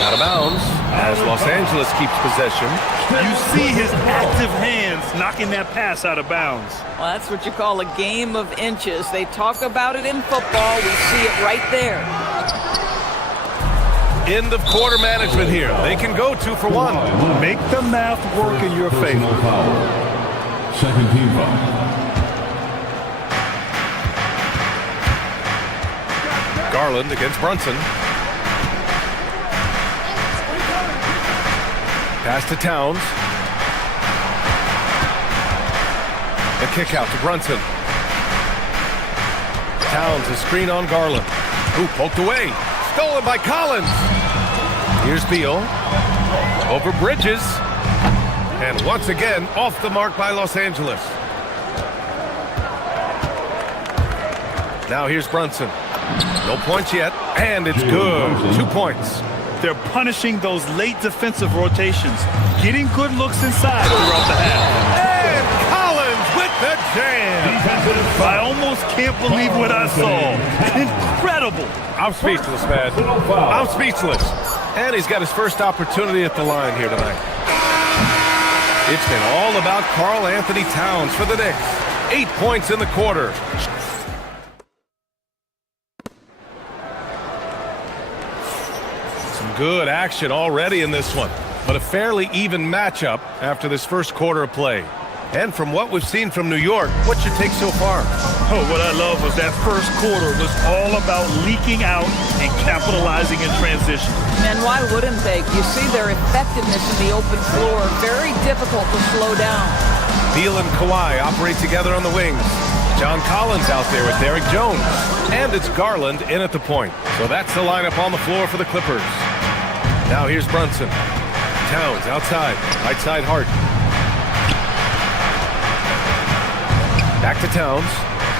Out of bounds as Los Angeles keeps possession. You see his active hands knocking that pass out of bounds. Well, that's what you call a game of inches. They talk about it in football. We see it right there. End of quarter management here. They can go 2 for 1. Make the math work in your favor. Second team foul. Garland against Brunson. Pass to Towns. A kick out to Brunson. Towns, a screen on Garland. Ooh, poked away. Stolen by Collins. Here's Beal. Over Bridges. And once again, off the mark by Los Angeles. Now here's Brunson. No points yet, and it's good. 2 points. They're punishing those late defensive rotations, getting good looks inside throughout the half. And Collins with the jam. I almost can't believe what I saw. Incredible. I'm speechless, man. I'm speechless. And he's got his first opportunity at the line here tonight. It's been all about Karl Anthony Towns for the Knicks. 8 points in the quarter. Some good action already in this one, but a fairly even matchup after this first quarter of play. And from what we've seen from New York, what's your take so far? Oh, what I love was that first quarter was all about leaking out and capitalizing in transition. And why wouldn't they? You see their effectiveness in the open floor. Very difficult to slow down. Beal and Kawhi operate together on the wings. John Collins out there with Derek Jones. And it's Garland in at the point. So that's the lineup on the floor for the Clippers. Now here's Brunson. Towns outside. Right side Hart. Back to Towns.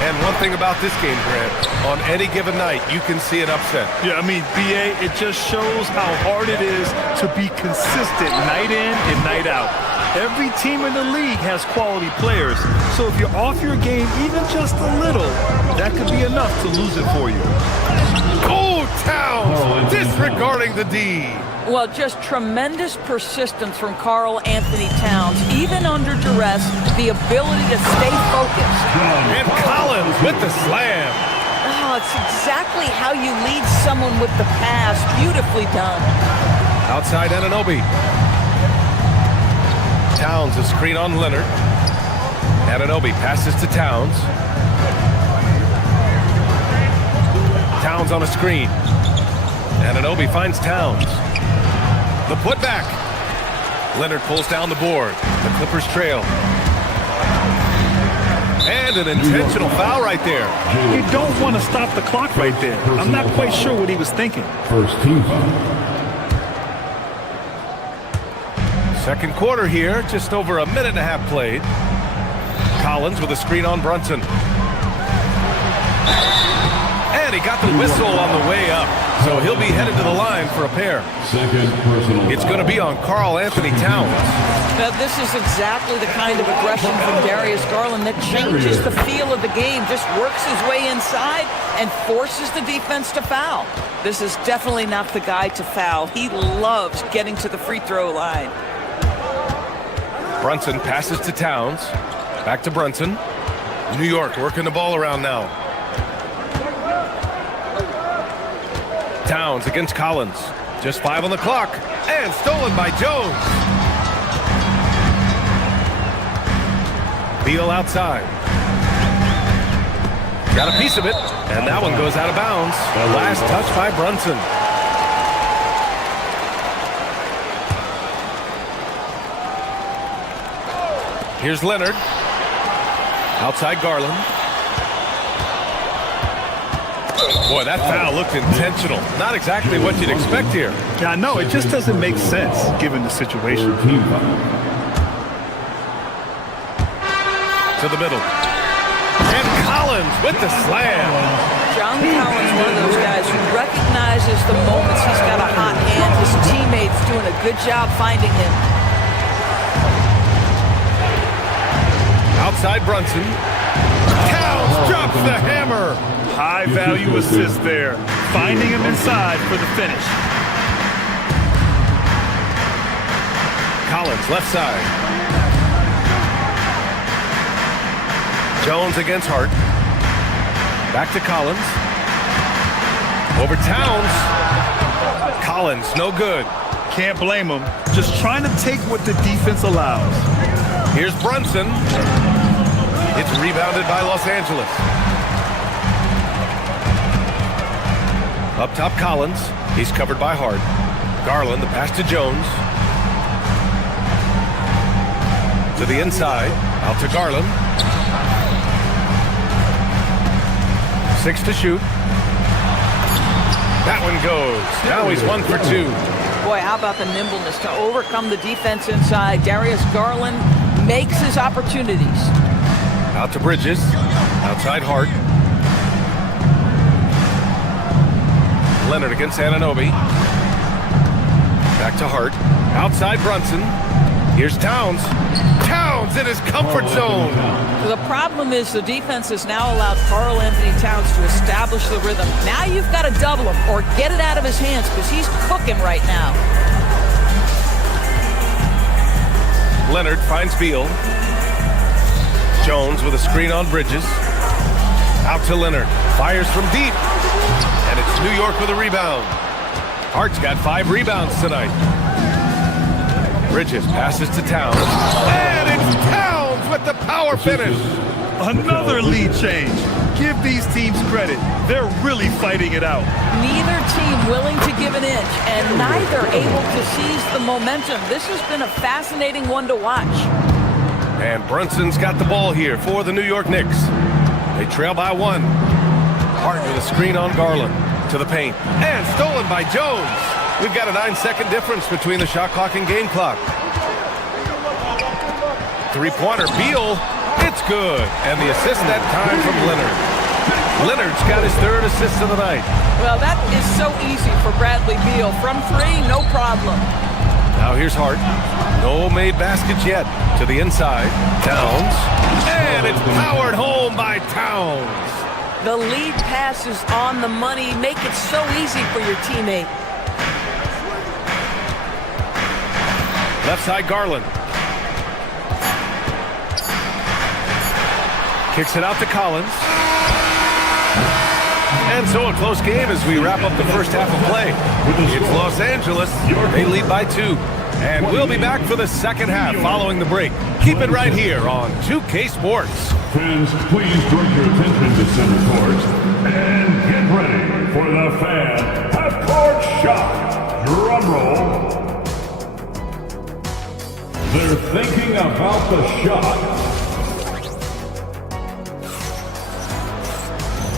And one thing about this game, Grant, on any given night, you can see an upset. Yeah, I mean, BA, it just shows how hard it is to be consistent night in and night out. Every team in the league has quality players, so if you're off your game even just a little, that could be enough to lose it for you. Oh, Towns disregarding the D. Well, just tremendous persistence from Karl Anthony Towns. Even under duress, the ability to stay focused. And Collins with the slam. Oh, it's exactly how you lead someone with the pass. Beautifully done. Outside Anunoby. Towns a screen on Leonard. Anunoby passes to Towns. Towns on a screen. Anunoby finds Towns. The putback. Leonard pulls down the board. The Clippers trail. And an intentional foul right there. You don't want to stop the clock right there. I'm not quite sure what he was thinking. First team foul. Second quarter here, just over a minute and a half played. Collins with a screen on Brunson. And he got the whistle on the way up. So he'll be headed to the line for a pair. Second personal. It's going to be on Karl Anthony Towns. Now, this is exactly the kind of aggression from Darius Garland that changes the feel of the game, just works his way inside and forces the defense to foul. This is definitely not the guy to foul. He loves getting to the free throw line. Brunson passes to Towns. Back to Brunson. New York working the ball around now. Towns against Collins. Just 5 on the clock. And stolen by Jones. Beal outside. Got a piece of it. And that one goes out of bounds. Last touch by Brunson. Here's Leonard. Outside Garland. Boy, that foul looked intentional. Not exactly what you'd expect here. Yeah, I know. It just doesn't make sense given the situation. To the middle. And Collins with the slam. John Collins, one of those guys who recognizes the moments he's got a hot hand. His teammates doing a good job finding him. Outside Brunson. Towns drops the hammer. High value assist there. Finding him inside for the finish. Collins left side. Jones against Hart. Back to Collins. Over Towns. Collins, no good. Can't blame him. Just trying to take what the defense allows. Here's Brunson. It's rebounded by Los Angeles. Up top, Collins. He's covered by Hart. Garland, the pass to Jones. To the inside. Out to Garland. 6 to shoot. That one goes. Now he's 1 for 2. Boy, how about the nimbleness to overcome the defense inside. Darius Garland makes his opportunities. Out to Bridges. Outside Hart. Leonard against Anunoby. Back to Hart. Outside Brunson. Here's Towns. Towns in his comfort zone. The problem is the defense has now allowed Karl Anthony Towns to establish the rhythm. Now you've got to double him or get it out of his hands because he's cooking right now. Leonard finds Beal. Jones with a screen on Bridges. Out to Leonard. Fires from deep. And it's New York with a rebound. Hart's got 5 rebounds tonight. Bridges passes to Towns. And it's Towns with the power finish. Another lead change. Give these teams credit. They're really fighting it out. Neither team willing to give an inch and neither able to seize the momentum. This has been a fascinating one to watch. And Brunson's got the ball here for the New York Knicks. They trail by 1. Hart with a screen on Garland. To the paint. And stolen by Jones. We've got a 9-second difference between the shot clock and game clock. Three-pointer, Beal. It's good. And the assist that time from Leonard. Leonard's got his 3rd assist of the night. Well, that is so easy for Bradley Beal. From 3, no problem. Now here's Hart. No made baskets yet. To the inside. Towns. And it's powered home by Towns. The lead pass is on the money. Make it so easy for your teammate. Left side, Garland. Kicks it out to Collins. And so a close game as we wrap up the first half of play. It's Los Angeles. They lead by 2. And we'll be back for the second half following the break. Keep it right here on 2K Sports. Fans, please direct your attention to center court and get ready for the fan half-court shot. Drum roll. They're thinking about the shot.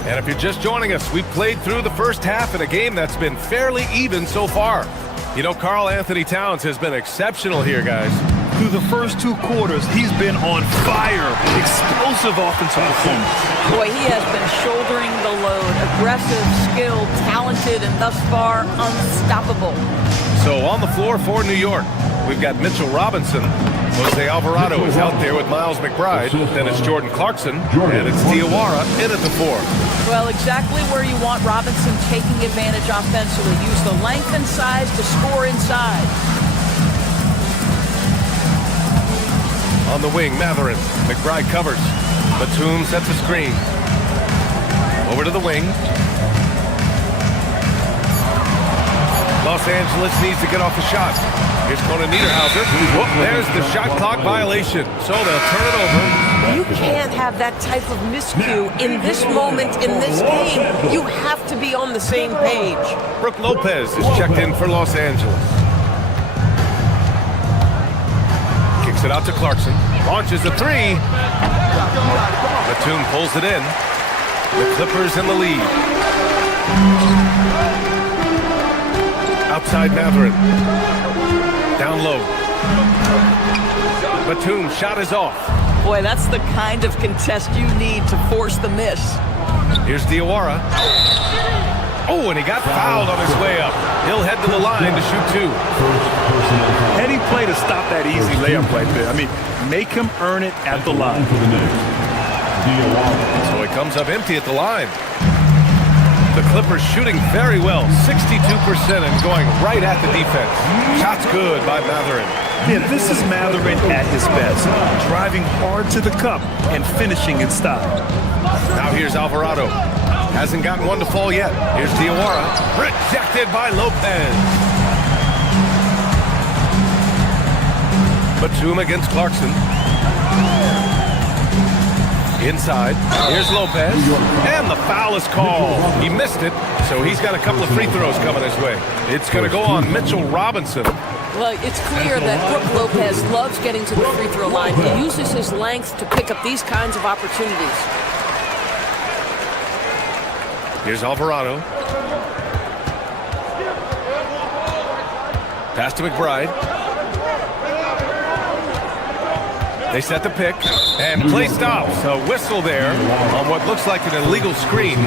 And if you're just joining us, we've played through the first half in a game that's been fairly even so far. You know, Karl Anthony Towns has been exceptional here, guys. Through the first 2 quarters, he's been on fire. Explosive offensive performance. Boy, he has been shouldering the load. Aggressive, skilled, talented, and thus far, unstoppable. So on the floor for New York, we've got Mitchell Robinson. Jose Alvarado is out there with Miles McBride. Then it's Jordan Clarkson. And it's Diawara in at the 4. Well, exactly where you want Robinson taking advantage offensively. Use the length and size to score inside. On the wing, Matherin. McBride covers. Batum sets a screen. Over to the wing. Los Angeles needs to get off the shot. Here's Conan Niederhauser. Whoop, there's the shot clock violation. So they'll turn it over. You can't have that type of miscue in this moment, in this game. You have to be on the same page. Brook Lopez is checked in for Los Angeles. Kicks it out to Clarkson. Launches a 3. Batum pulls it in. The Clippers in the lead. Outside Matherin. Down low. Batum shot is off. Boy, that's the kind of contest you need to force the miss. Here's Diawara. Oh, and he got fouled on his way up. He'll head to the line to shoot 2. Heady play to stop that easy layup right there. I mean, make him earn it at the line. So he comes up empty at the line. The Clippers shooting very well, 62% and going right at the defense. Shots good by Matherin. Yeah, this is Matherin at his best. Driving hard to the cup and finishing in style. Now here's Alvarado. Hasn't gotten one to fall yet. Here's Diawara. Rejected by Lopez. Batum against Clarkson. Inside. Here's Lopez. And the foul is called. He missed it, so he's got a couple of free throws coming his way. It's going to go on Mitchell Robinson. Well, it's clear that Brook Lopez loves getting to the free throw line. He uses his length to pick up these kinds of opportunities. Here's Alvarado. Pass to McBride. They set the pick, and play stops. A whistle there on what looks like an illegal screen.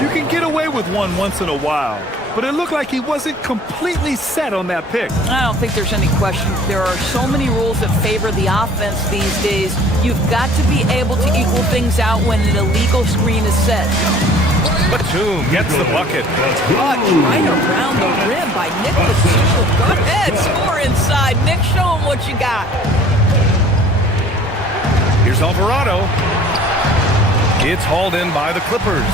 You can get away with one once in a while, but it looked like he wasn't completely set on that pick. I don't think there's any question. There are so many rules that favor the offense these days. You've got to be able to equal things out when an illegal screen is set. Batum gets the bucket. Right around the rim by Nick Batum. Go ahead, score inside. Nick, show him what you got. Here's Alvarado. It's hauled in by the Clippers.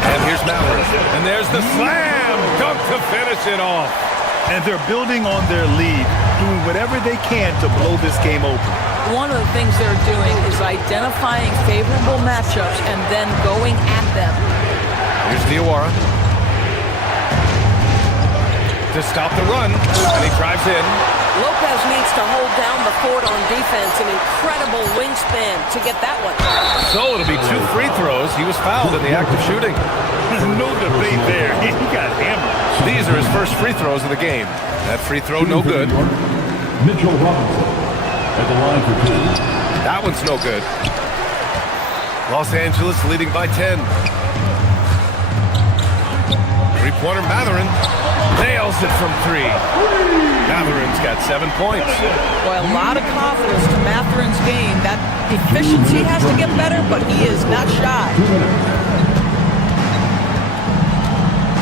And here's Mallard. And there's the slam dunk to finish it off. And they're building on their lead, doing whatever they can to blow this game open. One of the things they're doing is identifying favorable matchups and then going at them. Here's Diawara. To stop the run, and he drives in. Lopez needs to hold down the fort on defense. An incredible wingspan to get that one. So it'll be 2 free throws. He was fouled in the act of shooting. No debate there. He got hammered. These are his first free throws of the game. That free throw, no good. Mitchell Robinson at the line for 2. That one's no good. Los Angeles leading by 10. Three-pointer Mathurin nails it from 3. Mathurin's got 7 points. Boy, a lot of confidence to Mathurin's game. That efficiency has to get better, but he is not shy.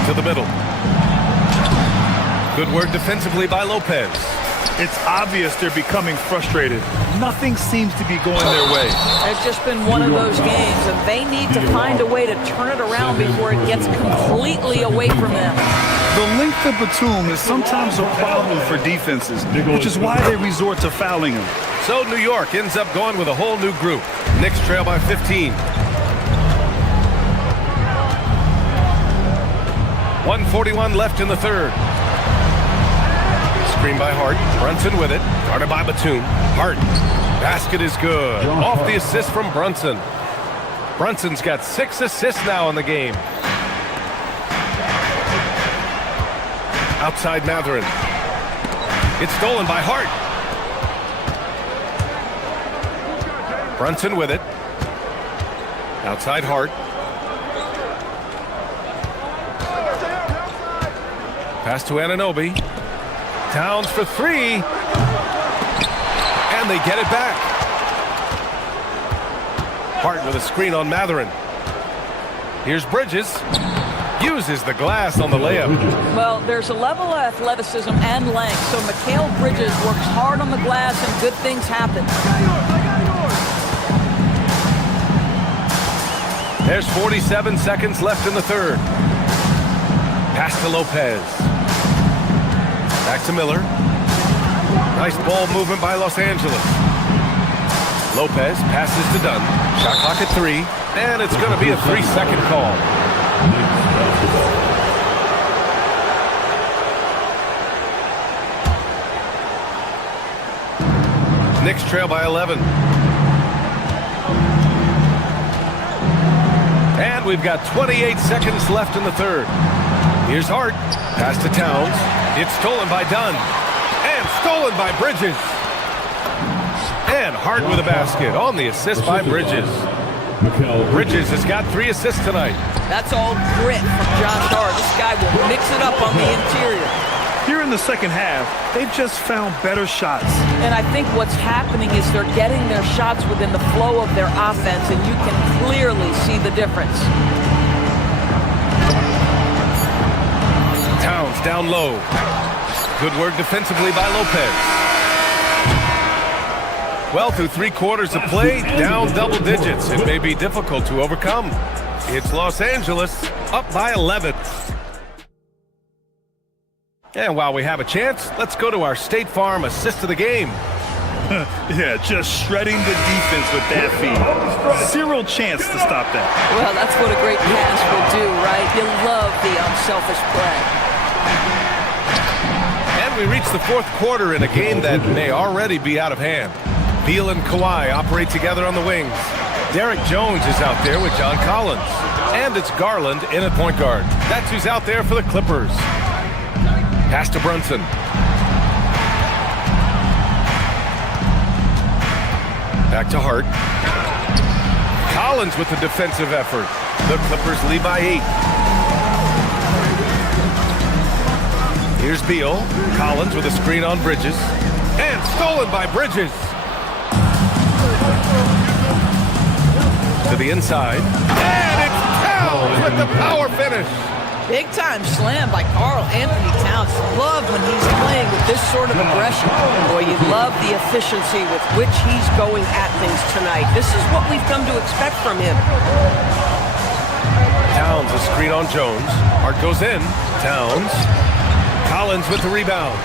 To the middle. Good work defensively by Lopez. It's obvious they're becoming frustrated. Nothing seems to be going their way. It's just been one of those games, and they need to find a way to turn it around before it gets completely away from them. The length of Batum is sometimes a problem for defenses, which is why they resort to fouling him. So New York ends up going with a whole new group. Knicks trail by 15. 1:41 left in the third. Screen by Hart. Brunson with it. Guarded by Batum. Hart. Basket is good. Off the assist from Brunson. Brunson's got 6 assists now in the game. Outside Mathurin. It's stolen by Hart. Brunson with it. Outside Hart. Pass to Anunoby. Towns for 3. And they get it back. Hart with a screen on Mathurin. Here's Bridges. Uses the glass on the layup. Well, there's a level of athleticism and length, so Mikal Bridges works hard on the glass and good things happen. There's 47 seconds left in the third. Pass to Lopez. Back to Miller. Nice ball movement by Los Angeles. Lopez passes to Dunn. Shot clock at 3. And it's going to be a 3-second call. Knicks trail by 11. And we've got 28 seconds left in the third. Here's Hart. Pass to Towns. It's stolen by Dunn. And stolen by Bridges. And Hart with a basket on the assist by Bridges. Bridges has got 3 assists tonight. That's all grit from Josh Hart. This guy will mix it up on the interior. Here in the second half, they've just found better shots. And I think what's happening is they're getting their shots within the flow of their offense, and you can clearly see the difference. Towns down low. Good work defensively by Lopez. Well, through 3 quarters of play, down double digits. It may be difficult to overcome. It's Los Angeles up by 11. And while we have a chance, let's go to our State Farm assist of the game. Yeah, just shredding the defense with that feed. 0 chance to stop that. Well, that's what a great pass will do, right? You love the unselfish play. And we reach the 4th quarter in a game that may already be out of hand. Beal and Kawhi operate together on the wings. Derek Jones is out there with John Collins. And it's Garland in at point guard. That's who's out there for the Clippers. Pass to Brunson. Back to Hart. Collins with the defensive effort. The Clippers lead by 8. Here's Beal. Collins with a screen on Bridges. And stolen by Bridges. To the inside. And it's Towns with the power finish. Big time slam by Karl Anthony Towns. Love when he's playing with this sort of aggression. Boy, you love the efficiency with which he's going at things tonight. This is what we've come to expect from him. Towns a screen on Jones. Hart goes in. Towns. Collins with the rebound.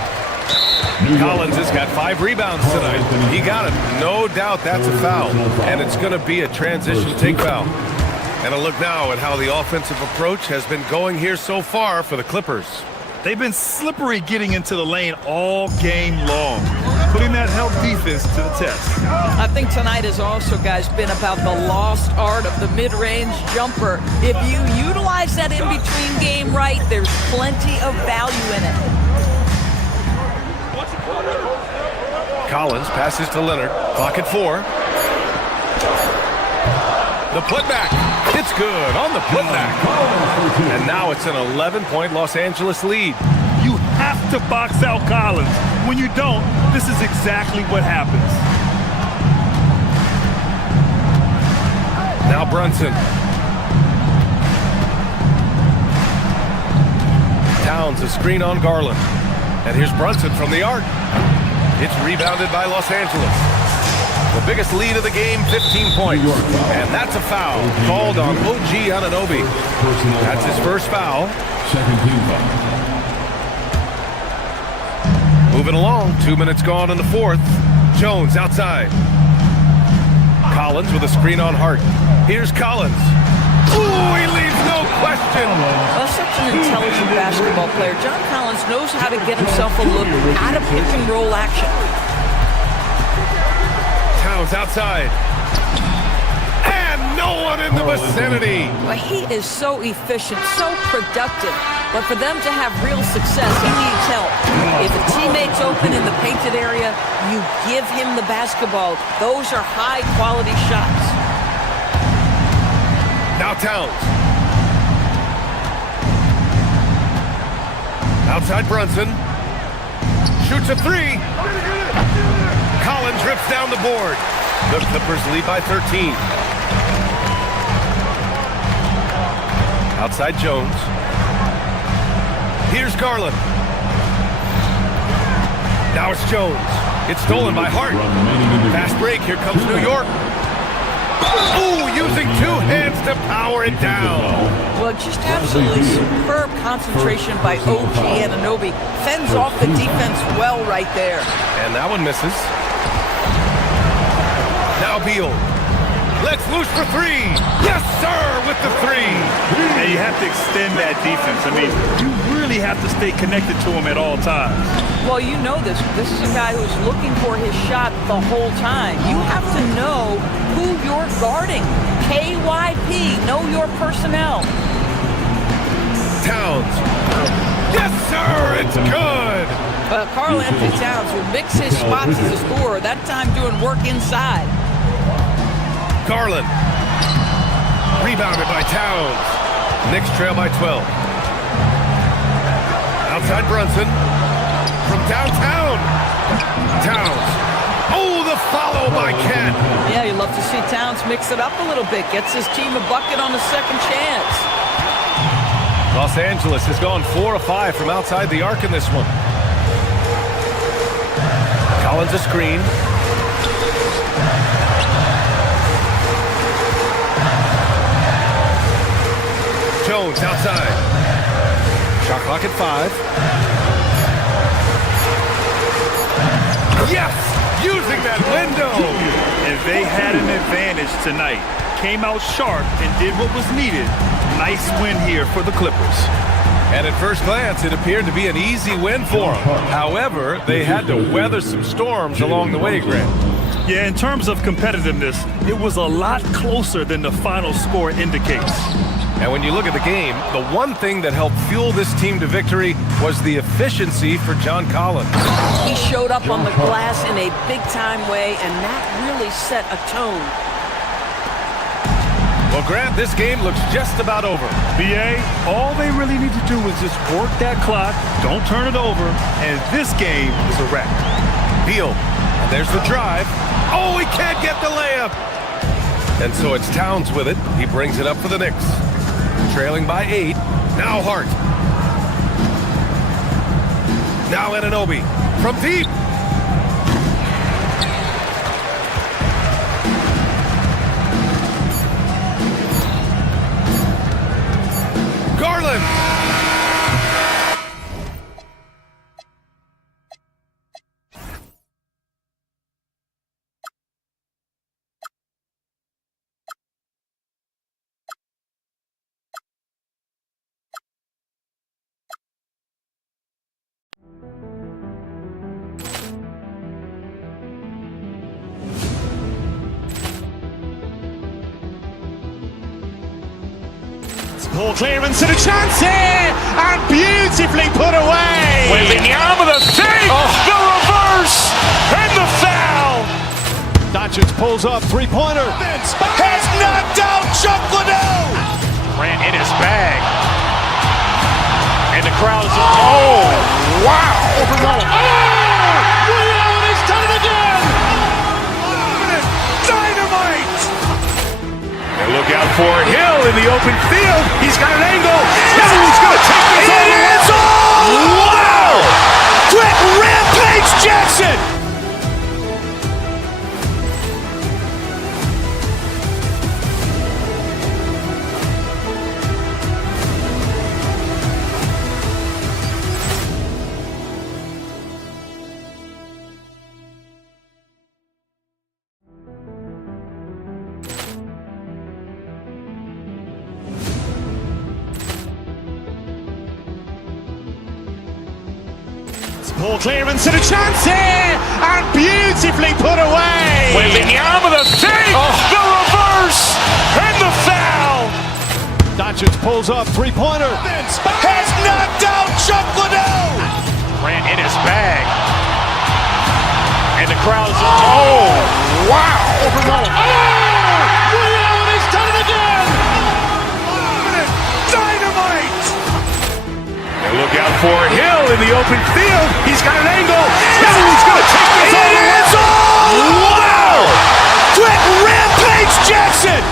Collins has got 5 rebounds tonight. He got it. No doubt that's a foul. And it's going to be a transition take foul. And a look now at how the offensive approach has been going here so far for the Clippers. They've been slippery getting into the lane all game long, putting that help defense to the test. I think tonight has also, guys, been about the lost art of the mid-range jumper. If you utilize that in-between game right, there's plenty of value in it. Collins passes to Leonard. Clock at 4. The putback. It's good on the putback. And now it's an 11-point Los Angeles lead. You have to box out Collins. When you don't, this is exactly what happens. Now Brunson. Towns a screen on Garland. And here's Brunson from the arc. It's rebounded by Los Angeles. The biggest lead of the game, 15 points. And that's a foul called on OG Anunoby. That's his first foul. Second team foul. Moving along, 2 minutes gone in the 4th. Jones outside. Collins with a screen on Hart. Here's Collins. Ooh, he leaves no question. Well, such an intelligent basketball player. John Collins knows how to get himself a look out of pick and roll action. Towns outside. And no one in the vicinity. Well, he is so efficient, so productive. But for them to have real success, he needs help. If a teammate's open in the painted area, you give him the basketball. Those are high-quality shots. Now Towns. Outside Brunson. Shoots a 3. Collins rips down the board. The Clippers lead by 13. Outside Jones. Here's Garland. Now it's Jones. It's stolen by Hart. Fast break. Here comes New York. Ooh, using 2 hands to power it down. Well, just absolutely superb concentration by OG Anunoby. Fends off the defense well right there. And that one misses. Now Beal. Let's loose for 3. Yes, sir, with the 3. And you have to extend that defense. I mean, you really have to stay connected to him at all times. Well, you know this. This is a guy who's looking for his shot the whole time. You have to know who you're guarding. KYP, know your personnel. Towns. Yes, sir, it's good. Karl Anthony Towns will mix his spots as a scorer, that time doing work inside. Garland. Rebounded by Towns. Knicks trail by 12. Outside Brunson. From downtown. Towns. Oh, the follow by Kent. Yeah, you love to see Towns mix it up a little bit. Gets his team a bucket on a second chance. Los Angeles has gone 4 of 5 from outside the arc in this one. Collins a screen. Jones outside. Shot clock at 5. Yes! Using that window! And they had an advantage tonight. Came out sharp and did what was needed. Nice win here for the Clippers. And at first glance, it appeared to be an easy win for them. However, they had to weather some storms along the way, Grant. Yeah, in terms of competitiveness, it was a lot closer than the final score indicates. And when you look at the game, the one thing that helped fuel this team to victory was the efficiency for John Collins. He showed up on the glass in a big-time way, and that really set a tone. Well, Grant, this game looks just about over. BA, all they really need to do is just work that clock, don't turn it over, and this game is a wrap. Beal, and there's the drive. Oh, he can't get the layup. And so it's Towns with it. He brings it up for the Knicks. Trailing by 8. Now Hart. Now Anunoby from deep. Garland. Ball clearance and a chance here, and beautifully put away. Wembanyama the fake, the reverse, and the foul. Doncic pulls up, three-pointer. Has knocked out Chuck Liddell. Grant in his bag. And the crowd is, oh, wow. Ray Allen has done it again. Dynamite. And look out for Hill in the open field. He's got an angle. He's going to take this all the way. It is all. Wow. Quick Rampage Jackson. Ball clearance and a chance here, and beautifully put away. Wembanyama the fake, the reverse, and the foul. Doncic pulls up, three-pointer. Has knocked out Chuck Liddell. Grant in his bag. And the crowd is, oh, wow. Ray Allen has done it again. Dynamite. And look out for Hill in the open field. He's got an angle. He's going to take this all the way. It is all. Wow. Quick Rampage Jackson.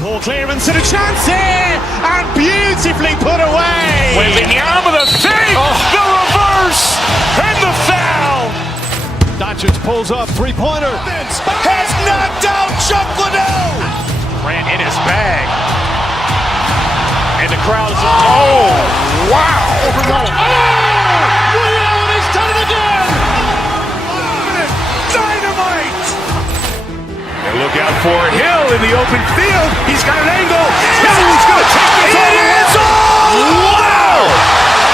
Ball clearance and a chance here, and beautifully put away. Wembanyama the fake, the reverse, and the foul. Doncic pulls up, three-pointer. Has knocked out Chuck Liddell. Grant in his bag. And the crowd is, oh, wow. Ray Allen has done it again. Dynamite. And look out for Hill in the open field. He's got an angle. He's going to take this all the way. It is all. Wow.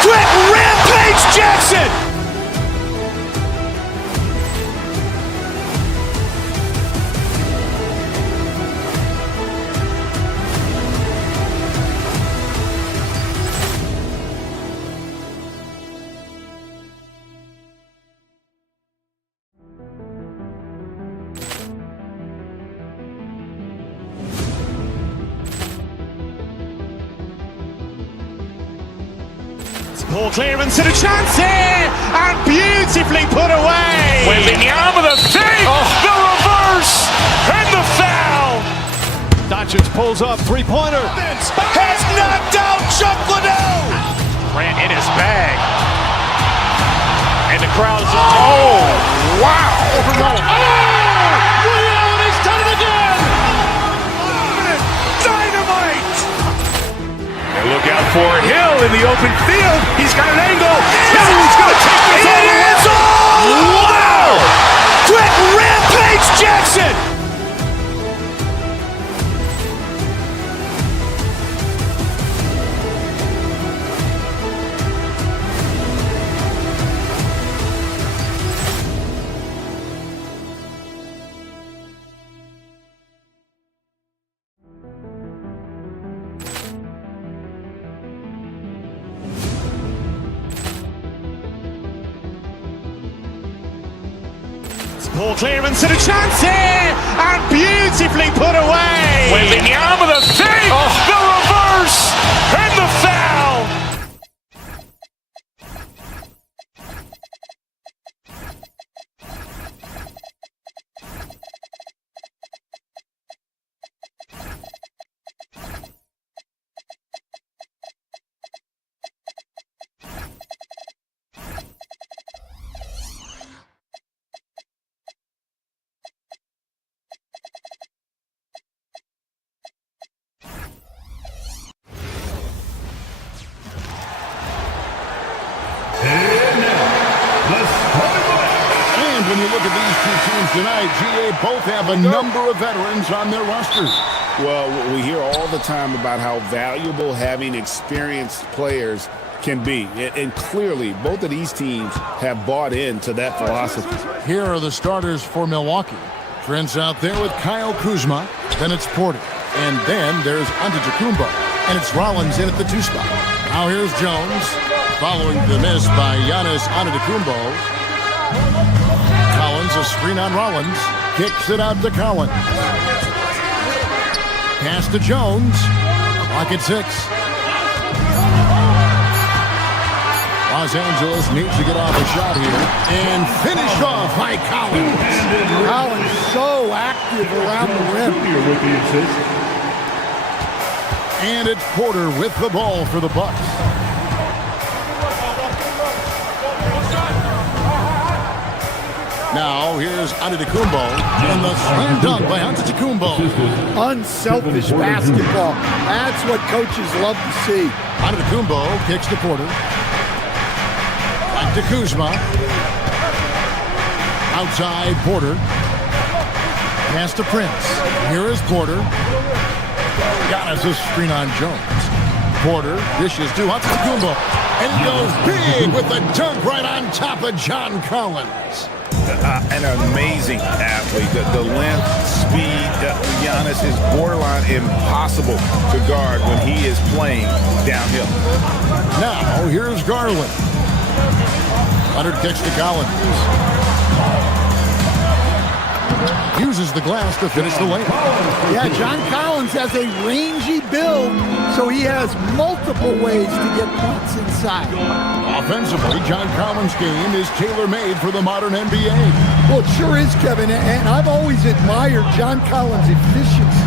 Quick Rampage Jackson. Ball clearance and a chance here, and beautifully put away. Wembanyama the fake, the reverse, and the foul. Doncic pulls up, three-pointer. Has knocked out Chuck Liddell. Grant in his bag. And the crowd is, oh, wow. Ray Allen has done it again. Dynamite. And look out for Hill in the open field. He's got an angle. He's going to take this all the way. It is all. Wow. Quick Rampage Jackson. Ball clearance and a chance here, and beautifully put away. Wembanyama the save, the reverse, and the foul. And when you look at these two teams tonight, GA both have a number of veterans on their rosters. Well, we hear all the time about how valuable having experienced players can be. And clearly, both of these teams have bought into that philosophy. Here are the starters for Milwaukee. Trent's out there with Kyle Kuzma. Then it's Porter. And then there's Antetokounmpo. And it's Rollins in at the 2 spot. Now here's Jones. Following the miss by Giannis Antetokounmpo. Collins, a screen on Rollins. Kicks it out to Collins. Pass to Jones. Clock at 6. Los Angeles needs to get off a shot here. And finish off by Collins. Collins so active around the rim. With the assist. And it's Porter with the ball for the Bucks. Now here's Antetokounmpo, and the slam dunk by Antetokounmpo. Unselfish basketball. That's what coaches love to see. Antetokounmpo kicks to Porter. Back to Kuzma. Outside Porter. Pass to Prince. Here is Porter. Giannis a screen on Jones. Porter dishes to Antetokounmpo. And he goes big with the dunk right on top of John Collins. An amazing athlete. The length, speed, Giannis is borderline impossible to guard when he is playing downhill. Now, here's Garland. Leonard kicks to Collins. Uses the glass to finish the layup. Yeah, John Collins has a rangy build, so he has multiple ways to get points inside. Offensively, John Collins' game is tailor-made for the modern NBA. Well, it sure is, Kevin, and I've always admired John Collins' efficiency.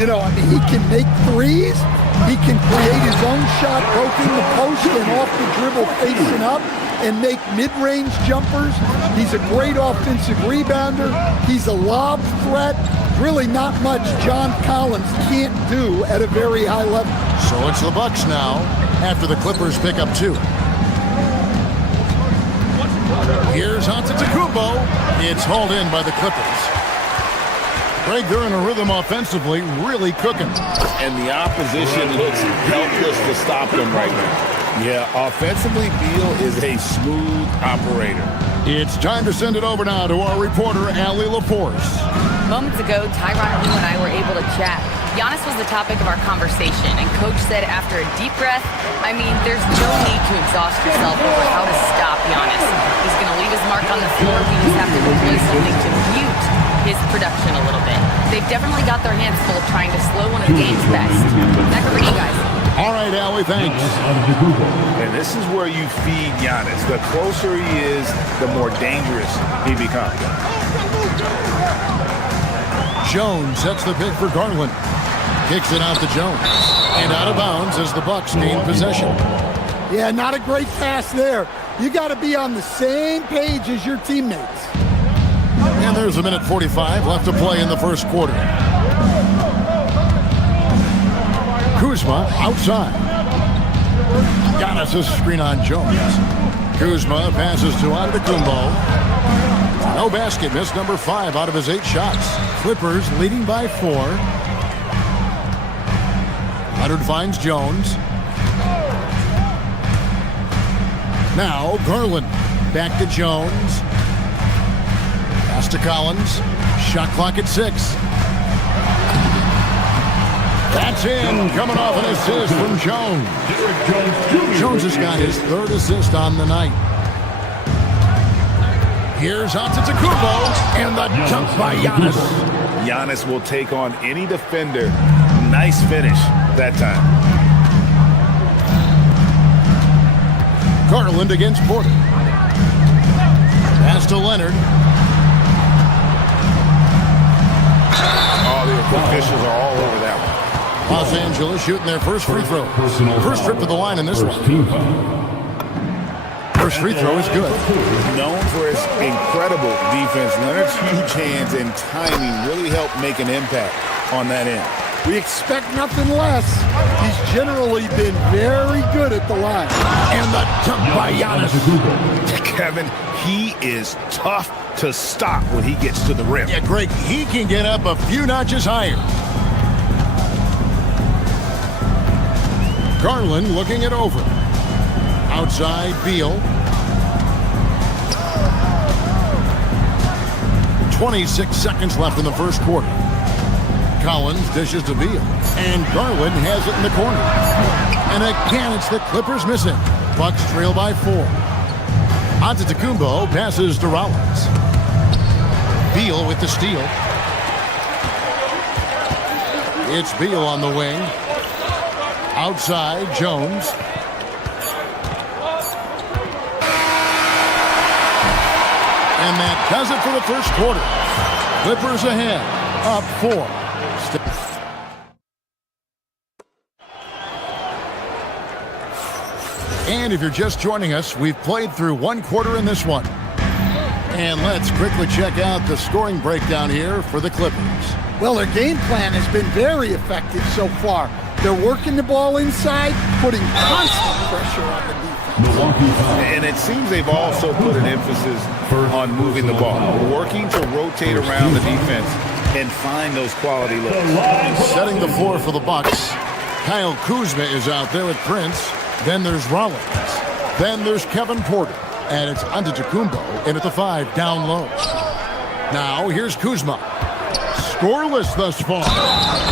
You know, I mean, he can make threes, he can create his own shot, poking the post and off the dribble facing up, and make mid-range jumpers. He's a great offensive rebounder. He's a lob threat. Really not much John Collins can't do at a very high level. So it's the Bucks now after the Clippers pick up 2. Here's Antetokounmpo. It's hauled in by the Clippers. Greg, they're in a rhythm offensively, really cooking. And the opposition looks helpless to stop them right now. Yeah, offensively, Beal is a smooth operator. It's time to send it over now to our reporter, Allie LaForce. Moments ago, Tyronn Lue and I were able to chat. Giannis was the topic of our conversation, and Coach said after a deep breath, I mean, there's no need to exhaust yourself over how to stop Giannis. He's going to leave his mark on the floor. We just have to deploy something to mute his production a little bit. They've definitely got their hands full trying to slow one of the game's best. Back over to you guys. All right, Allie, thanks. And this is where you feed Giannis. The closer he is, the more dangerous he becomes. Jones sets the pick for Garland. Kicks it out to Jones. And out of bounds as the Bucks gain possession. Yeah, not a great pass there. You got to be on the same page as your teammates. And there's a minute 45 left to play in the first quarter. Kuzma outside. Giannis a screen on Jones. Kuzma passes to Antetokounmpo. No basket, missed number 5 out of his 8 shots. Clippers leading by 4. Leonard finds Jones. Now Garland back to Jones. Pass to Collins. Shot clock at 6. That's in, coming off an assist from Jones. Jones has got his 3rd assist on the night. Here's Antetokounmpo, and the dunk by Giannis. Giannis will take on any defender. Nice finish that time. Garland against Porter. Pass to Leonard. Oh, the officials are all over that one. Los Angeles shooting their first free throw. First trip to the line in this one. First free throw is good. Known for his incredible defense, Leonard's huge hands and timing really help make an impact on that end. We expect nothing less. He's generally been very good at the line. And the dunk by Giannis. Kevin, he is tough to stop when he gets to the rim. Yeah, Greg, he can get up a few notches higher. Garland looking it over. Outside, Beal. 26 seconds left in the first quarter. Collins dishes to Beal. And Garland has it in the corner. And again, it's the Clippers missing. Bucks trail by 4. Antetokounmpo passes to Rollins. Beal with the steal. It's Beal on the wing. Outside, Jones. And that does it for the first quarter. Clippers ahead, up 4. And if you're just joining us, we've played through one quarter in this one. And let's quickly check out the scoring breakdown here for the Clippers. Well, their game plan has been very effective so far. They're working the ball inside, putting constant pressure on the defense. And it seems they've also put an emphasis on moving the ball, working to rotate around the defense and find those quality looks. Setting the floor for the Bucks. Kyle Kuzma is out there with Prince. Then there's Rollins. Then there's Kevin Porter. And it's Antetokounmpo in at the 5 down low. Now here's Kuzma. Scoreless thus far.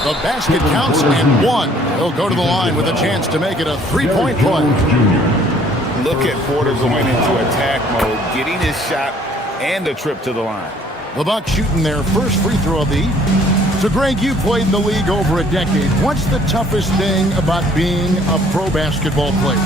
The basket counts and 1. He'll go to the line with a chance to make it a 3-point play. Look at Porter going into attack mode, getting his shot and a trip to the line. The Bucks shooting their first free throw of the evening. So, Greg, you played in the league over a decade. What's the toughest thing about being a pro basketball player?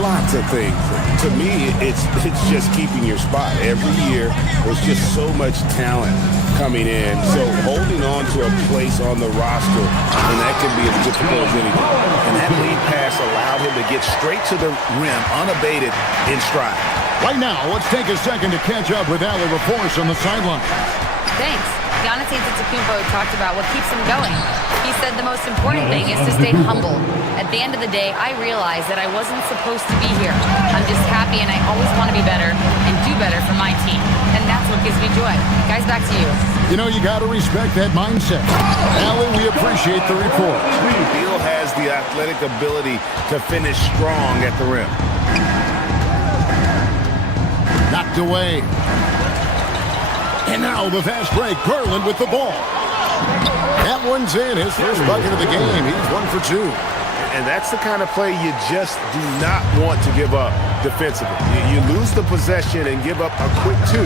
Lots of things. To me, it's just keeping your spot. Every year, there's just so much talent coming in. So holding on to a place on the roster, and that can be as difficult as anything. And that lead pass allowed him to get straight to the rim, unabated, in stride. Right now, let's take a second to catch up with Allie LaForce on the sideline. Thanks. Giannis Antetokounmpo talked about what keeps him going. He said the most important thing is to stay humble. At the end of the day, I realized that I wasn't supposed to be here. I'm just happy, and I always want to be better and do better for my team. And that's what gives me joy. Guys, back to you. You know, you got to respect that mindset. Allie, we appreciate the report. Beal has the athletic ability to finish strong at the rim. Knocked away. And now the fast break. Garland with the ball. That one's in. His first bucket of the game. He's 1 for 2. And that's the kind of play you just do not want to give up defensively. You lose the possession and give up a quick 2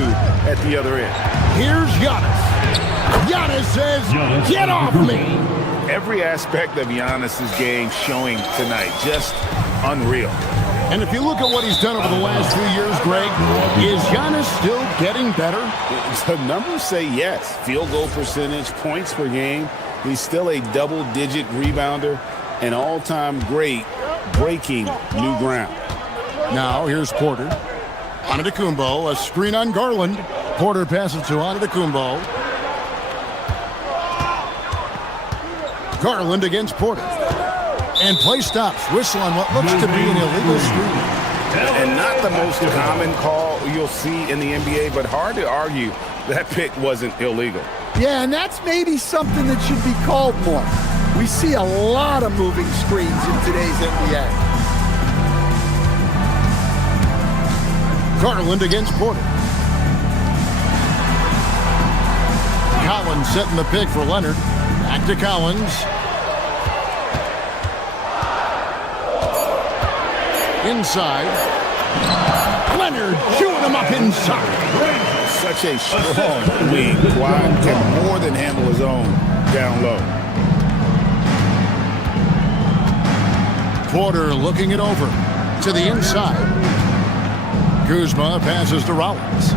at the other end. Here's Giannis. Giannis says, get off me. Every aspect of Giannis's game showing tonight. Just unreal. And if you look at what he's done over the last few years, Greg, is Giannis still getting better? The numbers say yes. Field goal percentage, points per game. He's still a double-digit rebounder, an all-time great, breaking new ground. Now here's Porter. Antetokounmpo, a screen on Garland. Porter passes to Antetokounmpo. Garland against Porter. And play stops. Whistle on what looks to be an illegal screen. And not the most common call you'll see in the NBA, but hard to argue that pick wasn't illegal. Yeah, and that's maybe something that should be called more. We see a lot of moving screens in today's NBA. Garland against Porter. Collins setting the pick for Leonard. Back to Collins. Inside. Leonard chewing him up inside. such a strong wing. Kawhi can more than handle his own down low. Porter looking it over to the inside. Kuzma passes to Rollins.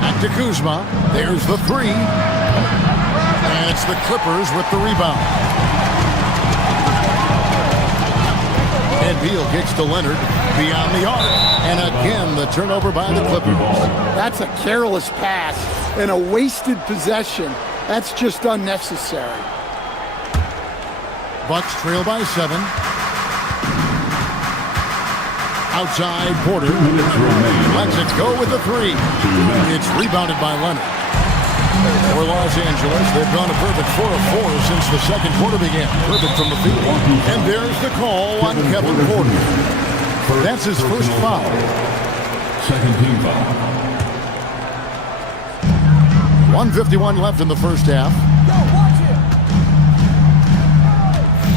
Back to Kuzma. There's the three. And it's the Clippers with the rebound. And Beal kicks to Leonard beyond the arc. And again, the turnover by the Clippers. That's a careless pass and a wasted possession. That's just unnecessary. Bucks trail by 7. Outside, Porter lets it go with the three. It's rebounded by Leonard. For Los Angeles, they've gone a perfect 4 of 4 since the second quarter began. Perfect from the field. And there's the call on Kevin Porter. That's his first foul. Second team foul. 1:51 left in the first half.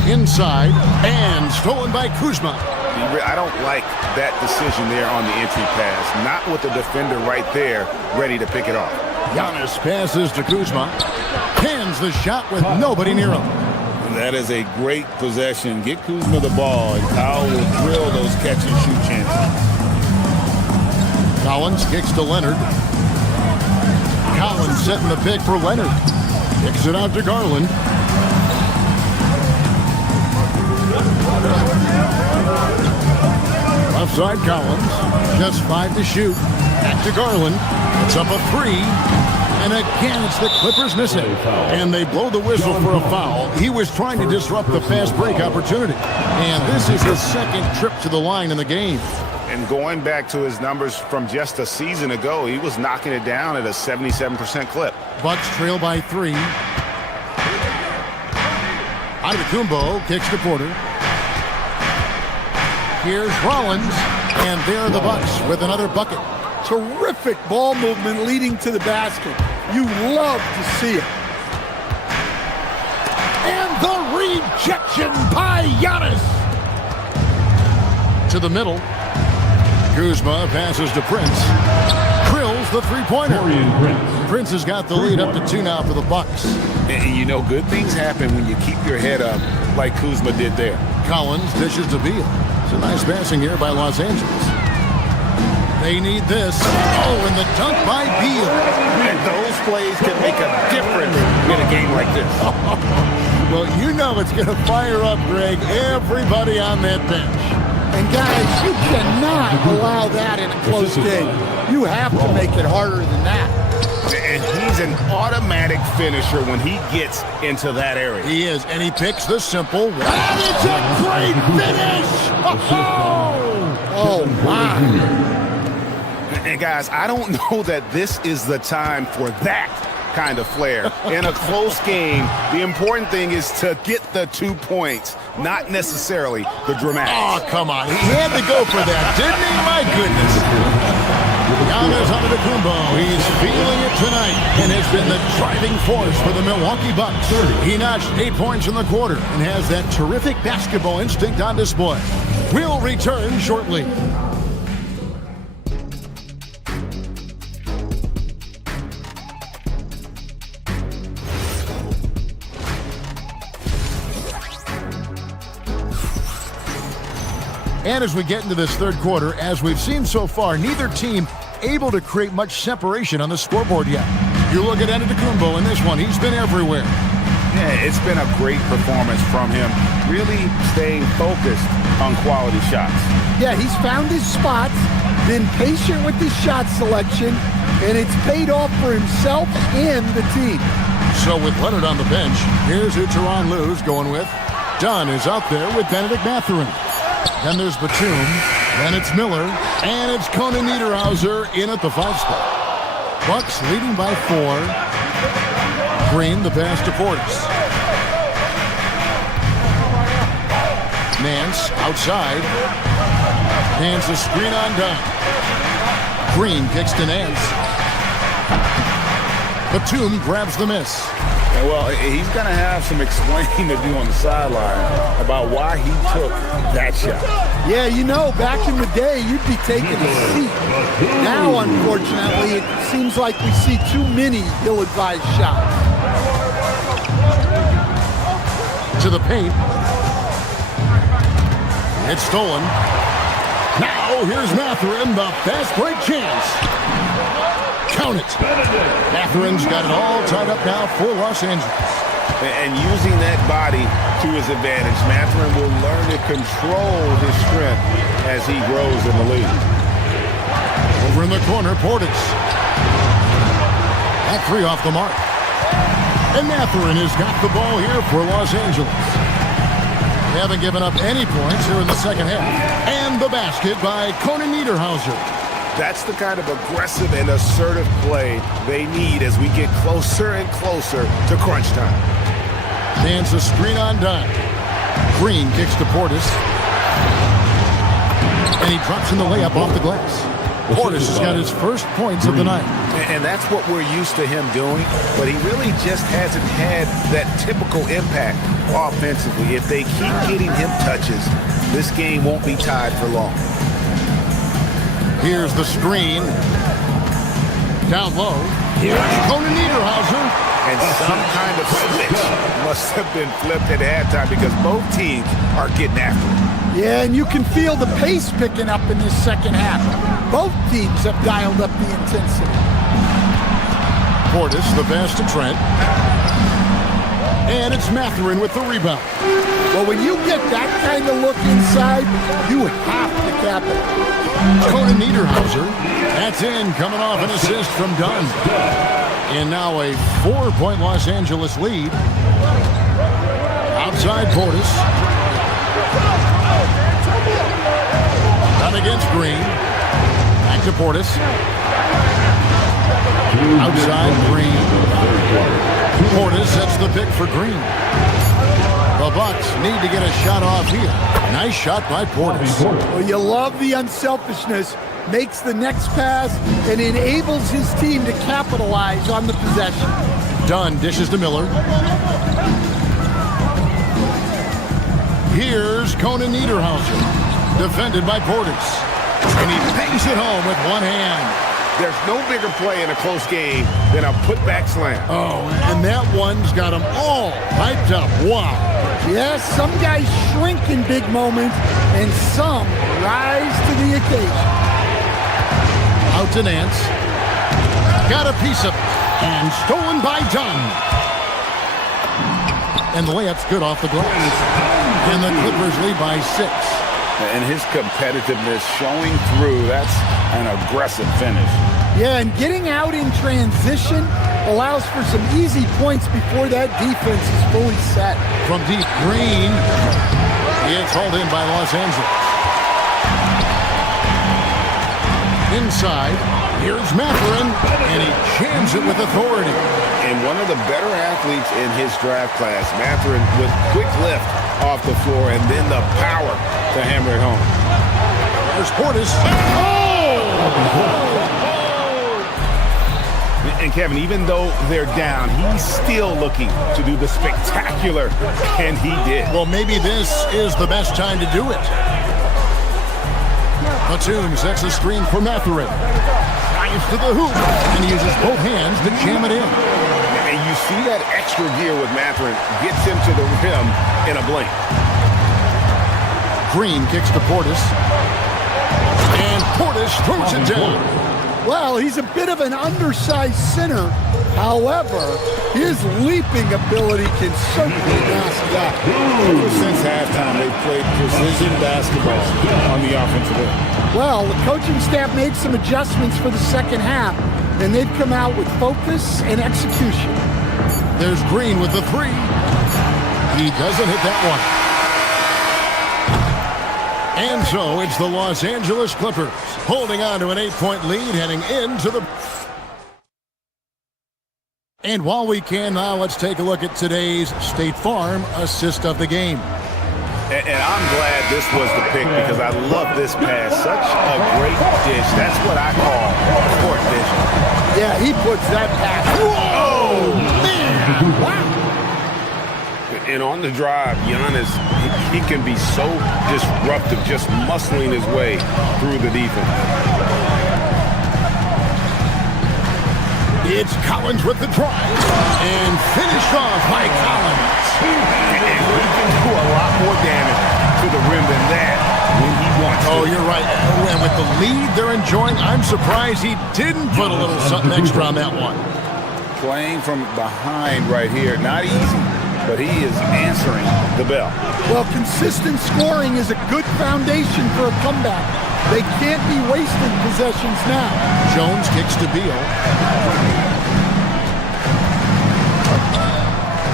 Inside, and stolen by Kuzma. I don't like that decision there on the entry pass. Not with the defender right there, ready to pick it off. Giannis passes to Kuzma. Pins the shot with nobody near him. That is a great possession. Get Kuzma the ball, and Kyle will drill those catch-and-shoot chances. Collins kicks to Leonard. Collins setting the pick for Leonard. Kicks it out to Garland. Left side Collins. Just 5 to shoot. Back to Garland. It's up a 3. And again, it's the Clippers missing. And they blow the whistle for a foul. He was trying to disrupt the fast break opportunity. And this is his second trip to the line in the game. And going back to his numbers from just a season ago, he was knocking it down at a 77% clip. Bucks trail by 3. Antetokounmpo kicks to Porter. Here's Rollins, and there are the Bucks with another bucket. Terrific ball movement leading to the basket. You love to see it. And the rejection by Giannis. To the middle. Kuzma passes to Prince. Drills the three-pointer. Prince has got the lead up to 2 now for the Bucks. And you know, good things happen when you keep your head up like Kuzma did there. Collins dishes to Beal. It's a nice passing here by Los Angeles. They need this. Oh, and the dunk by Beal. And those plays can make a difference in a game like this. Well, you know it's going to fire up, Greg, everybody on that bench. And guys, you cannot allow that in a close game. You have to make it harder than that. And he's an automatic finisher when he gets into that area. He is, and he picks the simple one. And it's a great finish! Oh, my. And guys, I don't know that this is the time for that kind of flair. In a close game, the important thing is to get the 2 points, not necessarily the dramatics. Oh, come on. He had to go for that, didn't he? My goodness. Giannis Antetokounmpo, he's feeling it tonight and has been the driving force for the Milwaukee Bucks. He notched 8 points in the quarter and has that terrific basketball instinct on display. We'll return shortly. And as we get into this third quarter, as we've seen so far, neither team able to create much separation on the scoreboard yet. You look at Antetokounmpo in this one, he's been everywhere. Yeah, it's been a great performance from him, really staying focused on quality shots. Yeah, he's found his spots, been patient with his shot selection, and it's paid off for himself and the team. So with Leonard on the bench, here's who Tyronn Lue's going with. Dunn is out there with Benedict Mathurin. Then there's Batum, then it's Miller, and it's Conan Niederhauser in at the 5 spot. Bucks leading by 4. Green, the pass to Portis. Nance outside. Nance a screen on Dunn. Green kicks to Nance. Batum grabs the miss. And well, he's going to have some explaining to do on the sideline about why he took that shot. Yeah, you know, back in the day, you'd be taking a seat. Now, unfortunately, it seems like we see too many ill-advised shots. To the paint. It's stolen. Now, here's Mathurin, the fast break chance. Count it. Matherin's got it all tied up now for Los Angeles. And using that body to his advantage, Mathurin will learn to control his strength as he grows in the league. Over in the corner, Portis. That three off the mark. And Mathurin has got the ball here for Los Angeles. They haven't given up any points here in the second half. And the basket by Conan Niederhauser. That's the kind of aggressive and assertive play they need as we get closer and closer to crunch time. Stands a screen on Dunn. Green kicks to Portis. And he drops in the layup off the glass. Portis has got his first points of the night. And that's what we're used to him doing, but he really just hasn't had that typical impact offensively. If they keep getting him touches, this game won't be tied for long. Here's the screen. Down low. Here's Conan Niederhauser. And some kind of switch must have been flipped at halftime because both teams are getting after it. Yeah, and you can feel the pace picking up in this second half. Both teams have dialed up the intensity. Portis, the pass to Trent. And it's Mathurin with the rebound. Well, when you get that kind of look inside, you have to capitalize. Conan Niederhauser. That's in, coming off an assist from Dunn. And now a 4-point Los Angeles lead. Outside Portis. Dunn against Green. Back to Portis. Outside Green. Portis sets the pick for Green. The Bucks need to get a shot off here. Nice shot by Portis. Well, you love the unselfishness. Makes the next pass and enables his team to capitalize on the possession. Dunn dishes to Miller. Here's Conan Niederhauser. Defended by Portis. And he bangs it home with one hand. There's no bigger play in a close game than a putback slam. Oh, and that one's got them all hyped up. Wow. Yes, some guys shrink in big moments, and some rise to the occasion. Out to Nance. Got a piece of it. And stolen by Dunn. And the layup's good off the glass. And the Clippers lead by 6. And his competitiveness showing through. That's an aggressive finish. Yeah, and getting out in transition allows for some easy points before that defense is fully set. From deep, Green. It's hauled in by Los Angeles. Inside, here's Mathurin, and he jams it with authority. And one of the better athletes in his draft class, Mathurin, with quick lift off the floor and then the power to hammer it home. There's Portis. And Kevin, even though they're down, he's still looking to do the spectacular, and he did. Well, maybe this is the best time to do it. Platoon sets a screen for Mathurin. Drives to the hoop, and he uses both hands to jam it in. And you see that extra gear with Mathurin, gets him to the rim in a blink. Green kicks to Portis. And Portis throws it down. Well, he's a bit of an undersized center. However, his leaping ability can certainly mask that. Ever since halftime, they've played precision basketball on the offensive end. Well, the coaching staff made some adjustments for the second half, and they've come out with focus and execution. There's Green with the three. He doesn't hit that one. And so it's the Los Angeles Clippers holding on to an 8-point lead heading into the... And while we can now, let's take a look at today's State Farm assist of the game. And I'm glad this was the pick because I love this pass. Such a great dish. That's what I call court vision. Yeah, he puts that pass. Whoa! Man! Wow! And on the drive, Giannis, he can be so disruptive, just muscling his way through the defense. It's Collins with the drive, and finished off by Collins. And he can do a lot more damage to the rim than that when he wants to. Oh, you're right. And with the lead they're enjoying, I'm surprised he didn't put a little something extra on that one. Playing from behind right here, not easy, but he is answering the bell. Well, consistent scoring is a good foundation for a comeback. They can't be wasting possessions now. Jones kicks to Beal.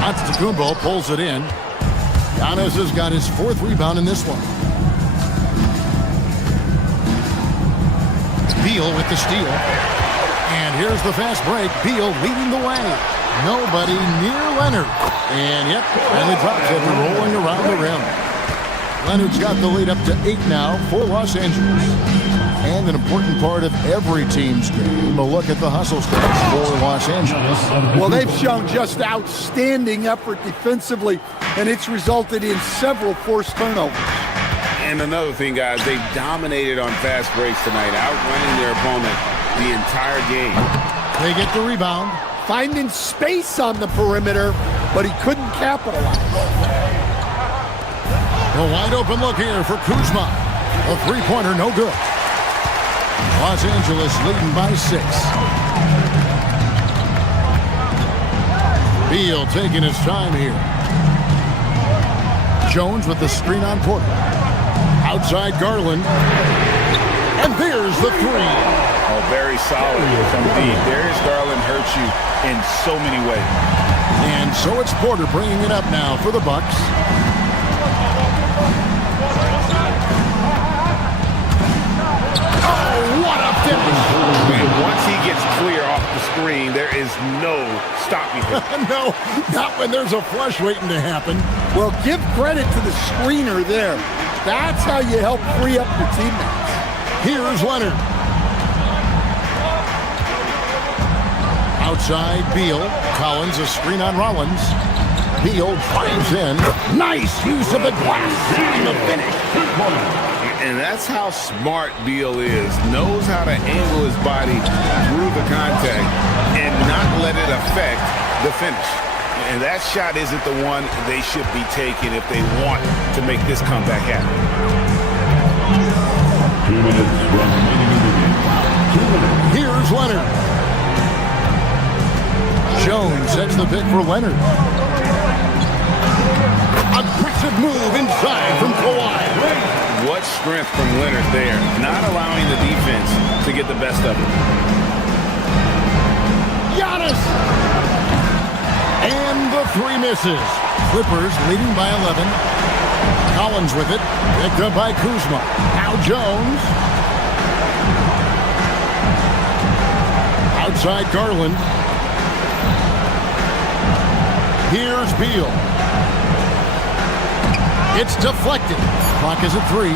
Antetokounmpo pulls it in. Giannis has got his 4th rebound in this one. Beal with the steal. And here's the fast break. Beal leading the way. Nobody near Leonard. And yep, finally drops it, rolling around the rim. Leonard's got the lead up to 8 now for Los Angeles. And an important part of every team's game, a look at the hustle stats for Los Angeles. Well, they've shown just outstanding effort defensively, and it's resulted in several forced turnovers. And another thing, guys, they've dominated on fast breaks tonight, outrunning their opponent the entire game. They get the rebound. Finding space on the perimeter, but he couldn't capitalize. A wide open look here for Kuzma. A three-pointer, no good. Los Angeles leading by 6. Beal taking his time here. Jones with the screen on Porter. Outside Garland. And there's the 3. Oh, very solid from deep. Darius Garland hurts you in so many ways. And so it's Porter bringing it up now for the Bucks. What a finish! And once he gets clear off the screen, there is no stopping him. No, not when there's a flush waiting to happen. Well, give credit to the screener there. That's how you help free up your teammates. Here's Leonard. Outside Beal. Collins, a screen on Rollins. Beal drives in. Nice use of the glass. The finish. And that's how smart Beal is. Knows how to angle his body through the contact and not let it affect the finish. And that shot isn't the one they should be taking if they want to make this comeback happen. 2 minutes remaining in the game. 2 minutes. Here's Leonard. Jones sets the pick for Leonard. Aggressive move inside from Kawhi. What strength from Leonard there, not allowing the defense to get the best of him. Giannis! And the 3 misses. Clippers leading by 11. Collins with it, picked up by Kuzma. Now Jones. Outside Garland. Here's Beal. It's deflected. Clock is at 3.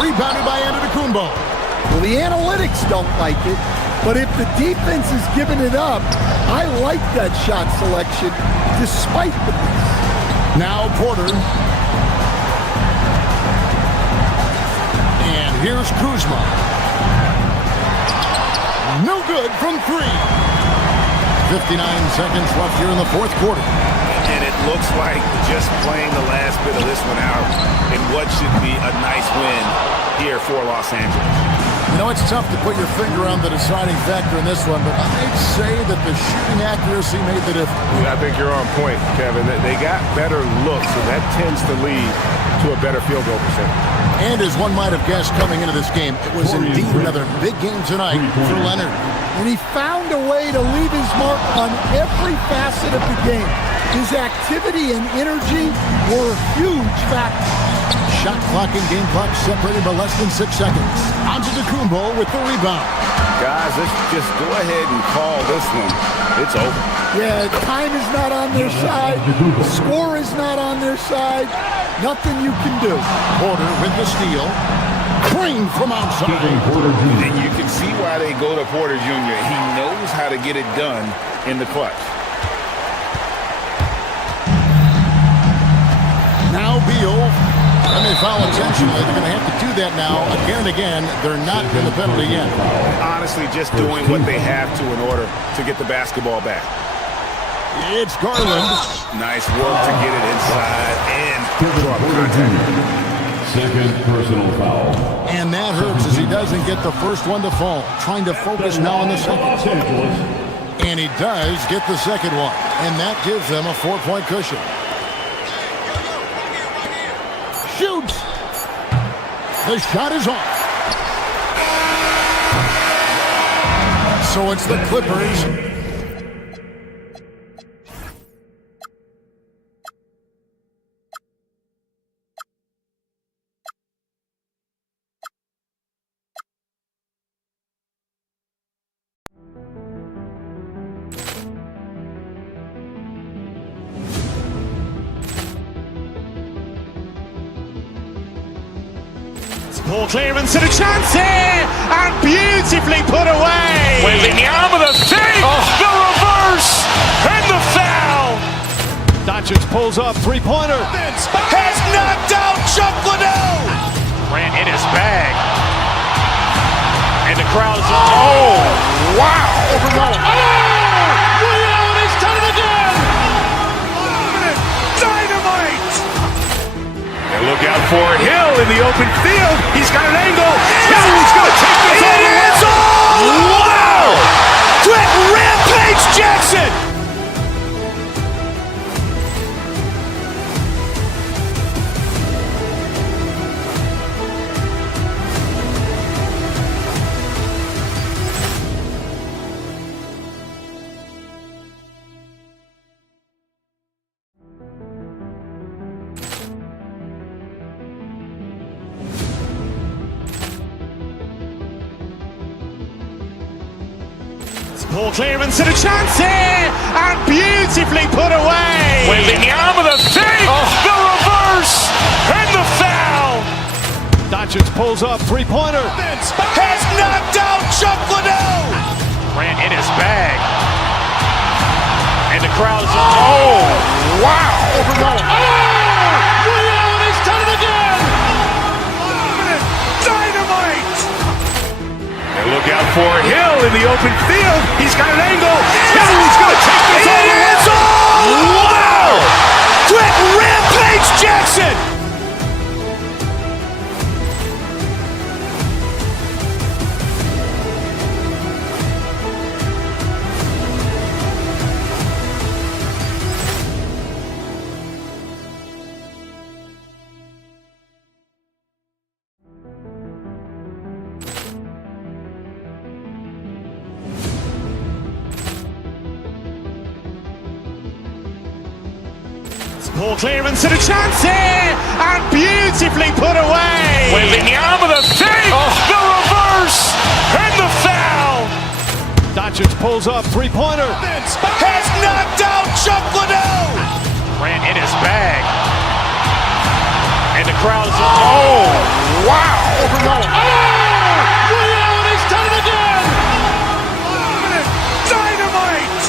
Rebounded by Antetokounmpo. Well, the analytics don't like it, but if the defense is giving it up, I like that shot selection despite the miss. Now Porter. And here's Kuzma. No good from 3. 59 seconds left here in the 4th quarter. And it looks like just playing the last bit of this one out in what should be a nice win here for Los Angeles. You know, it's tough to put your finger on the deciding factor in this one, but I'd say that the shooting accuracy made the difference. I think you're on point, Kevin. They got better looks, and that tends to lead to a better field goal percentage. And as one might have guessed coming into this game, it was indeed another big game tonight for Leonard. And he found a way to leave his mark on every facet of the game. His activity and energy were a huge factor. Shot clock and game clock separated by less than 6 seconds. Antetokounmpo with the rebound. Guys, let's just go ahead and call this one. It's over. Yeah, time is not on their side. The score is not on their side. Nothing you can do. Porter with the steal. Green from outside. And you can see why they go to Porter Jr. He knows how to get it done in the clutch. And they foul intentionally. They're going to have to do that now again and again. They're not in the penalty yet. Honestly, just doing what they have to in order to get the basketball back. It's Garland. Nice work to get it inside and draw contact. Second personal foul. And that hurts as he doesn't get the first one to fall. Trying to focus now on the second. And he does get the second one. And that gives them a 4-point cushion. Shoots. The shot is off. So it's the Clippers. Ball clearance and a chance here, and beautifully put away. Wembanyama the save, the reverse, and the foul. Doncic pulls up, three-pointer. Has knocked out Chuck Liddell. Grant in his bag. And the crowd is, oh, wow. Leon has done it again. Dynamite. And look out for Hill in the open field. He's got an angle. Hill's going to take this all the way. Wow. Quick Rampage Jackson. Ball clearance and a chance here, and beautifully put away. Wembanyama the save, the reverse, and the foul. Doncic pulls up, three-pointer. Has knocked out Chuck Liddell. Grant in his bag. And the crowd is, oh, wow. Leon has done it again. Dynamite. And look out for Hill in the open field. He's got an angle. Hill's going to take this all the way. Wow. Quick Rampage Jackson. Ball clearance and a chance here, and beautifully put away. Wembanyama the save, the reverse, and the foul. Doncic pulls up, three-pointer. Has knocked out Chuck Liddell. Grant in his bag. And the crowd is, oh, wow. Leon has done it again. Dynamite.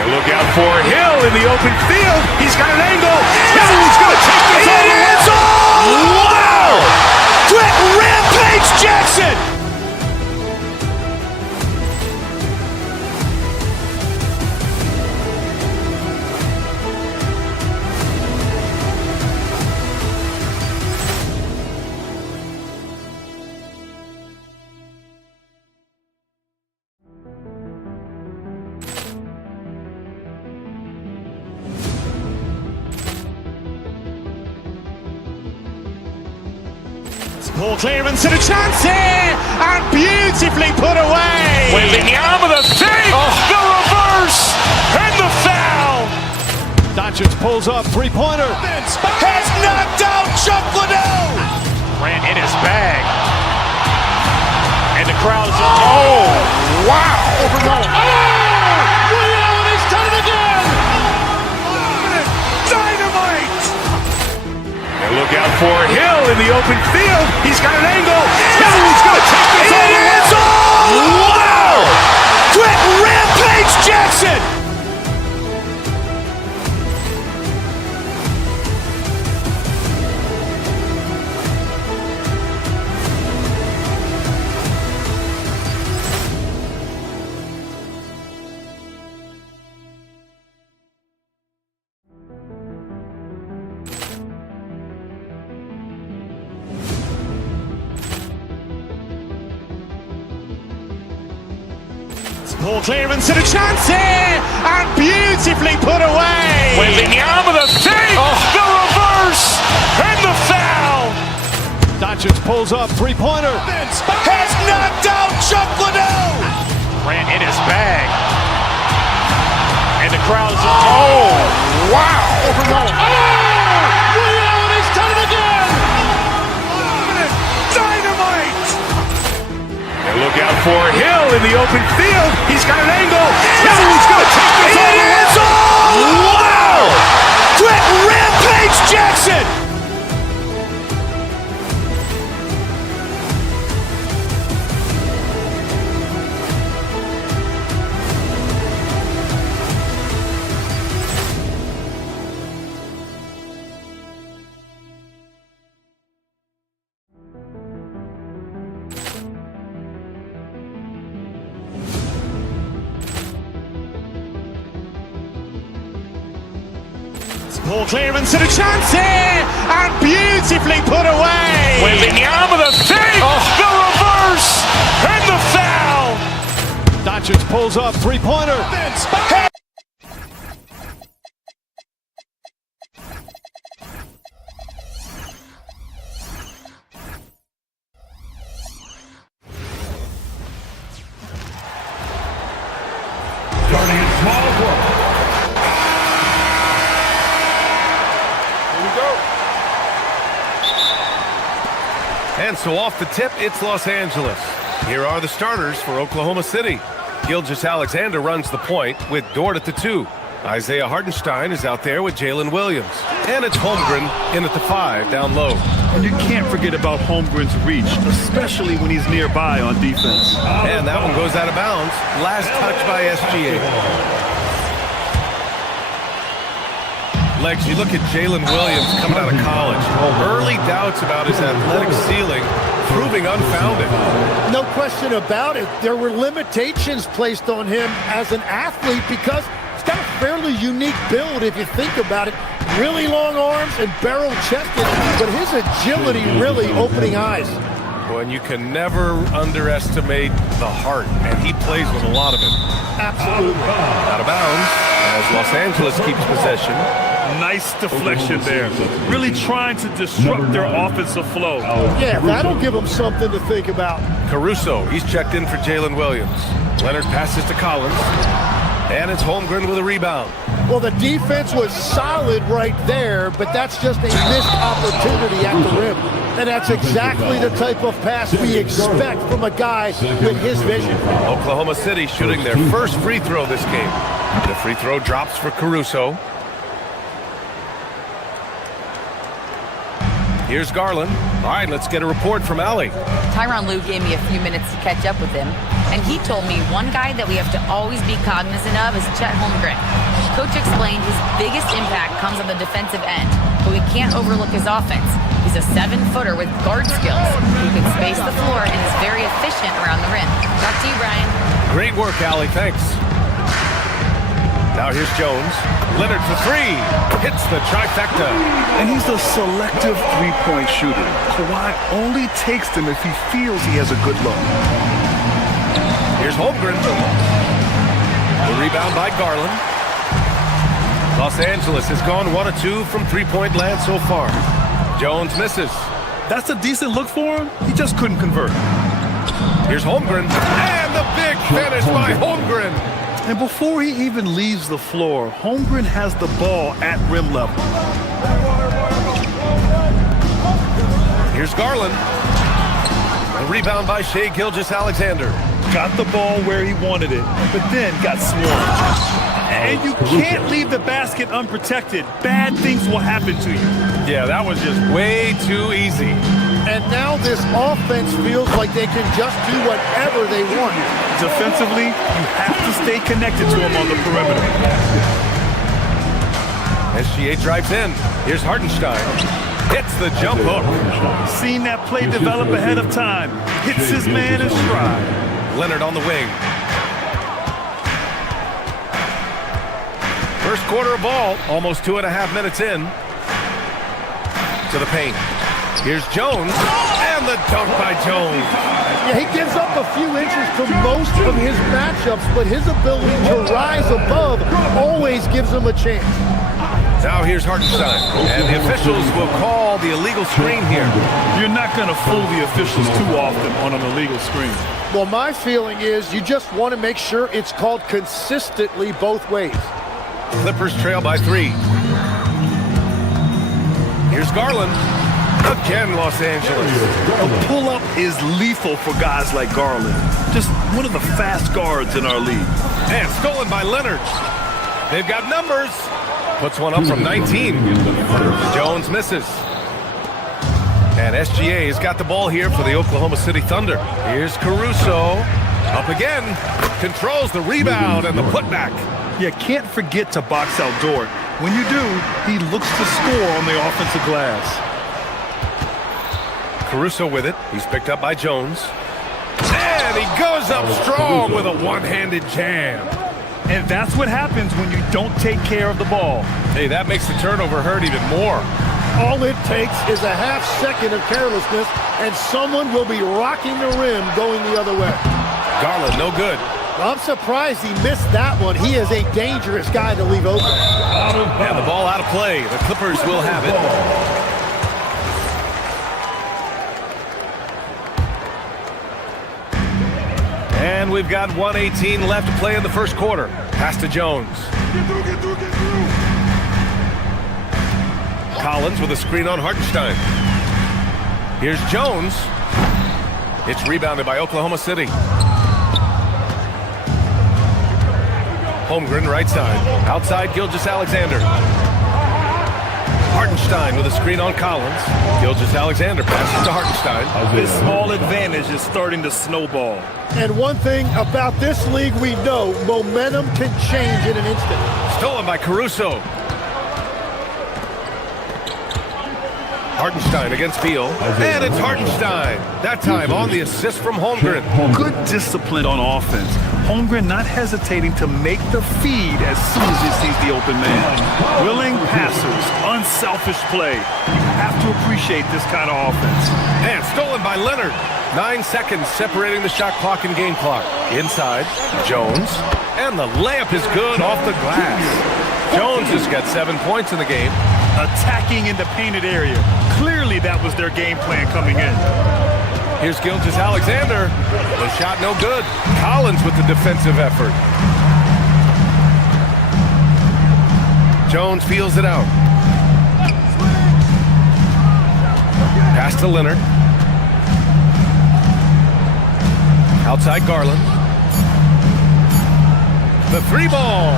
And look out for Hill in the open field. He's got an angle. Hill's going to take this all the way. Wow. Quick Rampage Jackson. Ball clearance and a chance here, and beautifully put away. Wembanyama the save, the reverse, and the foul. Doncic pulls up, three-pointer. Has knocked out Chuck Liddell. Grant in his bag. And the crowd is, oh, wow. Leon has done it again. Dynamite. And look out for Hill in the open field. He's got an angle. Hill's going to take this all the way. Wow. Quick Rampage Jackson. Ball clearance and a chance here, and beautifully put away. Wembanyama the fake, the reverse, and the foul. Doncic pulls up, three-pointer. Has knocked out Chuck Liddell. Grant in his bag. And the crowd is, oh, wow. He's done it again. Dynamite. And look out for Hill in the open field. He's got an angle. No, he's going to take this all. It is all. Wow. Quick Rampage Jackson. Ball clearance and a chance here, and beautifully put away. Wembanyama the fake, the reverse, and the foul. Doncic pulls up, three-pointer. Starting in small forward. And so off the tip, it's Los Angeles. Here are the starters for Oklahoma City. Gilgeous-Alexander runs the point with Dort at the 2. Isaiah Hartenstein is out there with Jalen Williams. And it's Holmgren in at the 5 down low. And you can't forget about Holmgren's reach, especially when he's nearby on defense. And that one goes out of bounds. Last touch by SGA. Legs, you look at Jalen Williams coming out of college. Early doubts about his athletic ceiling proving unfounded. No question about it. There were limitations placed on him as an athlete because he's got a fairly unique build if you think about it. Really long arms and barrel-chested, but his agility really opening eyes. Well, and you can never underestimate the heart, and he plays with a lot of it. Absolutely. Out of bounds as Los Angeles keeps possession. Nice deflection there. Really trying to disrupt their offensive flow. Yeah, that'll give them something to think about. Caruso, he's checked in for Jalen Williams. Leonard passes to Collins. And it's Holmgren with a rebound. Well, the defense was solid right there, but that's just a missed opportunity at the rim. And that's exactly the type of pass we expect from a guy with his vision. Oklahoma City shooting their first free throw this game. The free throw drops for Caruso. Here's Garland. All right, let's get a report from Allie. Tyronn Lue gave me a few minutes to catch up with him, and he told me one guy that we have to always be cognizant of is Chet Holmgren. Coach explained his biggest impact comes on the defensive end, but we can't overlook his offense. He's a 7-footer with guard skills who can space the floor and is very efficient around the rim. Back to you, Brian. Great work, Allie. Thanks. Now here's Jones. Leonard for 3. Hits the trifecta. And he's a selective three-point shooter. Kawhi only takes them if he feels he has a good look. Here's Holmgren. The rebound by Garland. Los Angeles has gone 1 of 2 from three-point land so far. Jones misses. That's a decent look for him. He just couldn't convert. Here's Holmgren. And the big finish by Holmgren. And before he even leaves the floor, Holmgren has the ball at rim level. Here's Garland. A rebound by Shai Gilgeous-Alexander. Got the ball where he wanted it, but then got swarmed. And you can't leave the basket unprotected. Bad things will happen to you. Yeah, that was just way too easy. And now this offense feels like they can just do whatever they want. Defensively, you have to stay connected to him on the perimeter. SGA drives in. Here's Hartenstein. Hits the jump hook. Seen that play develop ahead of time. Hits his man in stride. Leonard on the wing. First quarter of ball, almost 2.5 minutes in. To the paint. Here's Jones, and the dunk by Jones. Yeah, he gives up a few inches to most of his matchups, but his ability to rise above always gives him a chance. Now here's Hartenstein, and the officials will call the illegal screen here. You're not going to fool the officials too often on an illegal screen. Well, my feeling is you just want to make sure it's called consistently both ways. Clippers trail by 3. Here's Garland. Again, Los Angeles. A pull-up is lethal for guys like Garland. Just one of the fast guards in our league. And stolen by Leonard. They've got numbers. Puts one up from 19. Jones misses. And SGA has got the ball here for the Oklahoma City Thunder. Here's Caruso. Up again. Controls the rebound and the putback. You can't forget to box out Dort. When you do, he looks to score on the offensive glass. Caruso with it. He's picked up by Jones. And he goes up strong with a one-handed jam. And that's what happens when you don't take care of the ball. Hey, that makes the turnover hurt even more. All it takes is a half second of carelessness, and someone will be rocking the rim going the other way. Garland, no good. I'm surprised he missed that one. He is a dangerous guy to leave open. And the ball out of play. The Clippers will have it. And we've got 1:18 left to play in the first quarter. Pass to Jones. Collins with a screen on Hartenstein. Here's Jones. It's rebounded by Oklahoma City. Holmgren right side. Outside Gilgeous-Alexander. Hartenstein with a screen on Collins. Gilgeous-Alexander passes to Hartenstein. This small advantage is starting to snowball. And one thing about this league we know, momentum can change in an instant. Stolen by Caruso. Hartenstein against Beal. And it's Hartenstein. That time on the assist from Holmgren. Good discipline on offense. Holmgren not hesitating to make the feed as soon as he sees the open man. Willing passers, unselfish play. You have to appreciate this kind of offense. And stolen by Leonard. 9 seconds separating the shot clock and game clock. Inside, Jones. And the layup is good off the glass. Jones has got 7 points in the game. Attacking in the painted area. Clearly that was their game plan coming in. Here's Gilgeous-Alexander. The shot no good. Collins with the defensive effort. Jones feels it out. Pass to Leonard. Outside Garland. The 3-ball.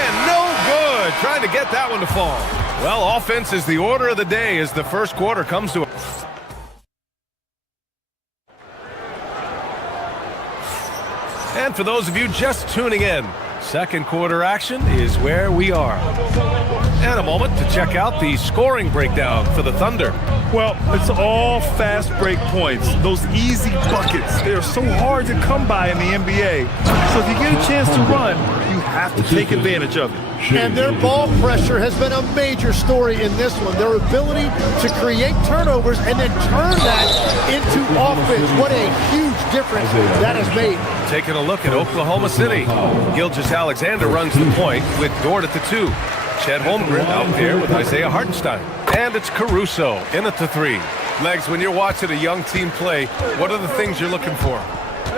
And no good. Trying to get that one to fall. Well, offense is the order of the day as the first quarter comes to a... And for those of you just tuning in, second quarter action is where we are. And a moment to check out the scoring breakdown for the Thunder. Well, it's all fast break points. Those easy buckets, they're so hard to come by in the NBA. So if you get a chance to run, you have to take advantage of it. And their ball pressure has been a major story in this one. Their ability to create turnovers and then turn that into offense. What a huge difference that has made. Taking a look at Oklahoma City. Gilgeous-Alexander runs the point with Dort at the 2. Chet Holmgren out there with Isaiah Hartenstein. And it's Caruso in at the 3. Legs, when you're watching a young team play, what are the things you're looking for?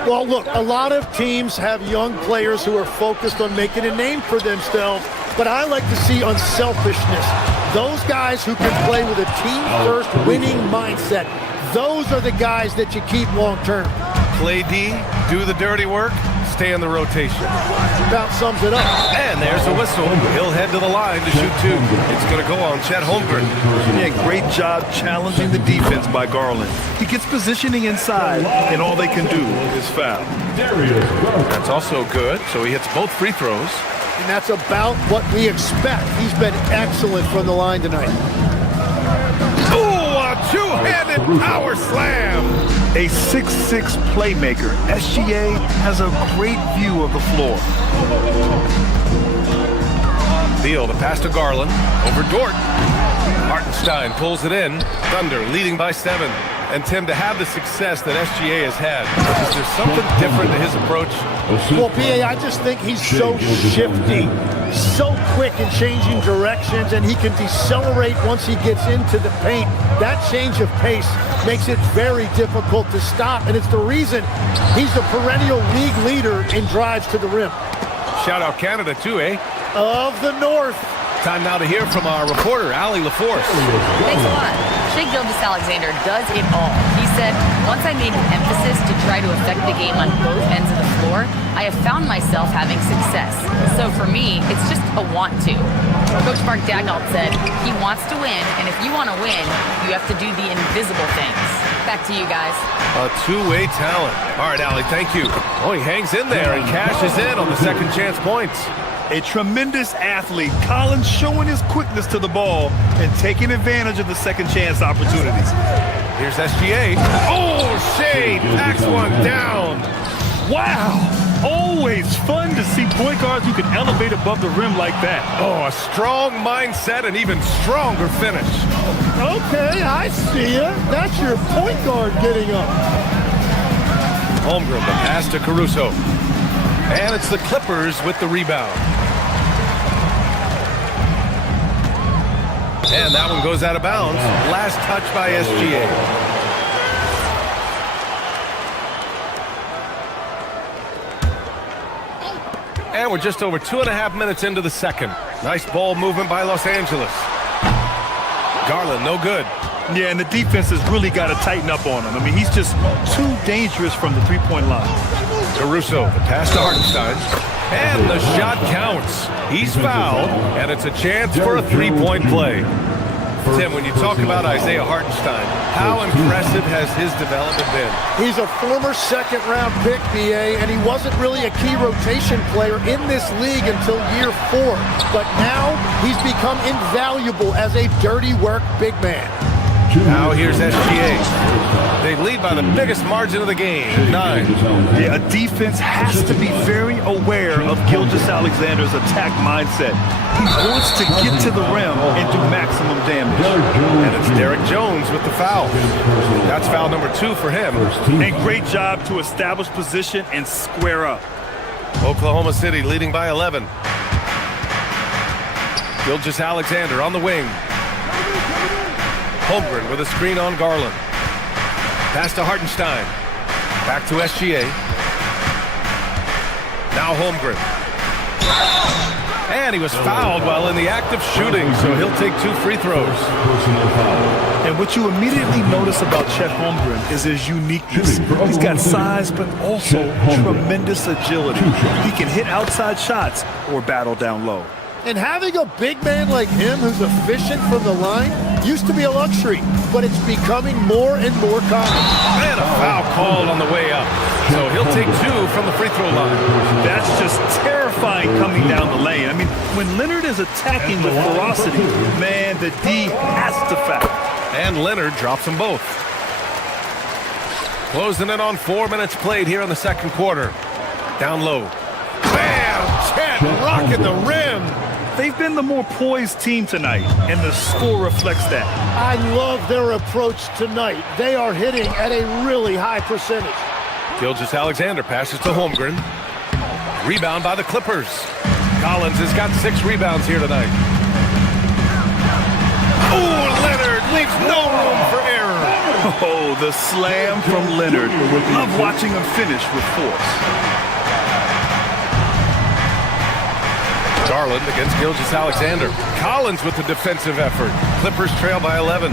Well, look, a lot of teams have young players who are focused on making a name for themselves, but I like to see unselfishness. Those guys who can play with a team-first winning mindset, those are the guys that you keep long-term. Play D, do the dirty work, stay in the rotation. About sums it up. And there's a whistle. He'll head to the line to shoot 2. It's going to go on Chet Holmgren. Yeah, great job challenging the defense by Garland. He gets positioning inside, and all they can do is foul. That's also good, so he hits both free throws. And that's about what we expect. He's been excellent from the line tonight. Ooh, a two-handed power slam. A 6'6" playmaker, SGA has a great view of the floor. Beal, the pass to Garland, over Dort. Hartenstein pulls it in. Thunder leading by 7. And Tim, to have the success that SGA has had, is there something different to his approach? Well, B.A., I just think he's so shifty, so quick in changing directions, and he can decelerate once he gets into the paint. That change of pace makes it very difficult to stop, and it's the reason he's the perennial league leader in drives to the rim. Shout out Canada too, eh? Of the North. Time now to hear from our reporter, Allie LaForce. Thanks a lot. Shai Gilgeous-Alexander does it all. He said, once I made an emphasis to try to affect the game on both ends of the floor, I have found myself having success. So for me, it's just a want to. Coach Mark Daigneault said, he wants to win, and if you want to win, you have to do the invisible things. Back to you guys. A two-way talent. All right, Allie, thank you. Oh, he hangs in there and cashes in on the second chance points. A tremendous athlete, Collins showing his quickness to the ball and taking advantage of the second chance opportunities. Here's SGA. Oh, Shai packs one down. Wow. Always fun to see point guards who can elevate above the rim like that. Oh, a strong mindset and even stronger finish. Okay, I see ya. That's your point guard getting up. Holmgren, the pass to Caruso. And it's the Clippers with the rebound. And that one goes out of bounds. Last touch by SGA. And we're just over 2.5 minutes into the second. Nice ball movement by Los Angeles. Garland, no good. Yeah, and the defense has really got to tighten up on him. I mean, he's just too dangerous from the three-point line. Caruso, the pass to Hartenstein. And the shot counts. He's fouled, and it's a chance for a three-point play. Tim, when you talk about Isaiah Hartenstein, how impressive has his development been? He's a former second-round pick, B.A., and he wasn't really a key rotation player in this league until year 4. But now he's become invaluable as a dirty work big man. Now here's SGA. They lead by the biggest margin of the game, 9. Yeah, a defense has to be very aware of Gilgeous-Alexander's attack mindset. He wants to get to the rim and do maximum damage. And it's Derek Jones with the foul. That's foul number 2 for him. And great job to establish position and square up. Oklahoma City leading by 11. Gilgeous-Alexander on the wing. Holmgren with a screen on Garland. Pass to Hartenstein. Back to SGA. Now Holmgren. And he was fouled while in the act of shooting, so he'll take 2 free throws. And what you immediately notice about Chet Holmgren is his uniqueness. He's got size, but also tremendous agility. He can hit outside shots or battle down low. And having a big man like him who's efficient from the line used to be a luxury, but it's becoming more and more common. And a foul called on the way up. So he'll take 2 from the free throw line. That's just terrifying coming down the lane. I mean, when Leonard is attacking with ferocity, man, the D has to foul. And Leonard drops them both. Closing in on 4 minutes played here in the second quarter. Down low. Bam! Chet rocking the rim. They've been the more poised team tonight, and the score reflects that. I love their approach tonight. They are hitting at a really high percentage. Gilgeous-Alexander passes to Holmgren. Rebound by the Clippers. Collins has got 6 rebounds here tonight. Oh, Leonard leaves no room for error. Oh, the slam from Leonard. Love watching him finish with force. Garland against Gilgeous-Alexander. Collins with the defensive effort. Clippers trail by 11.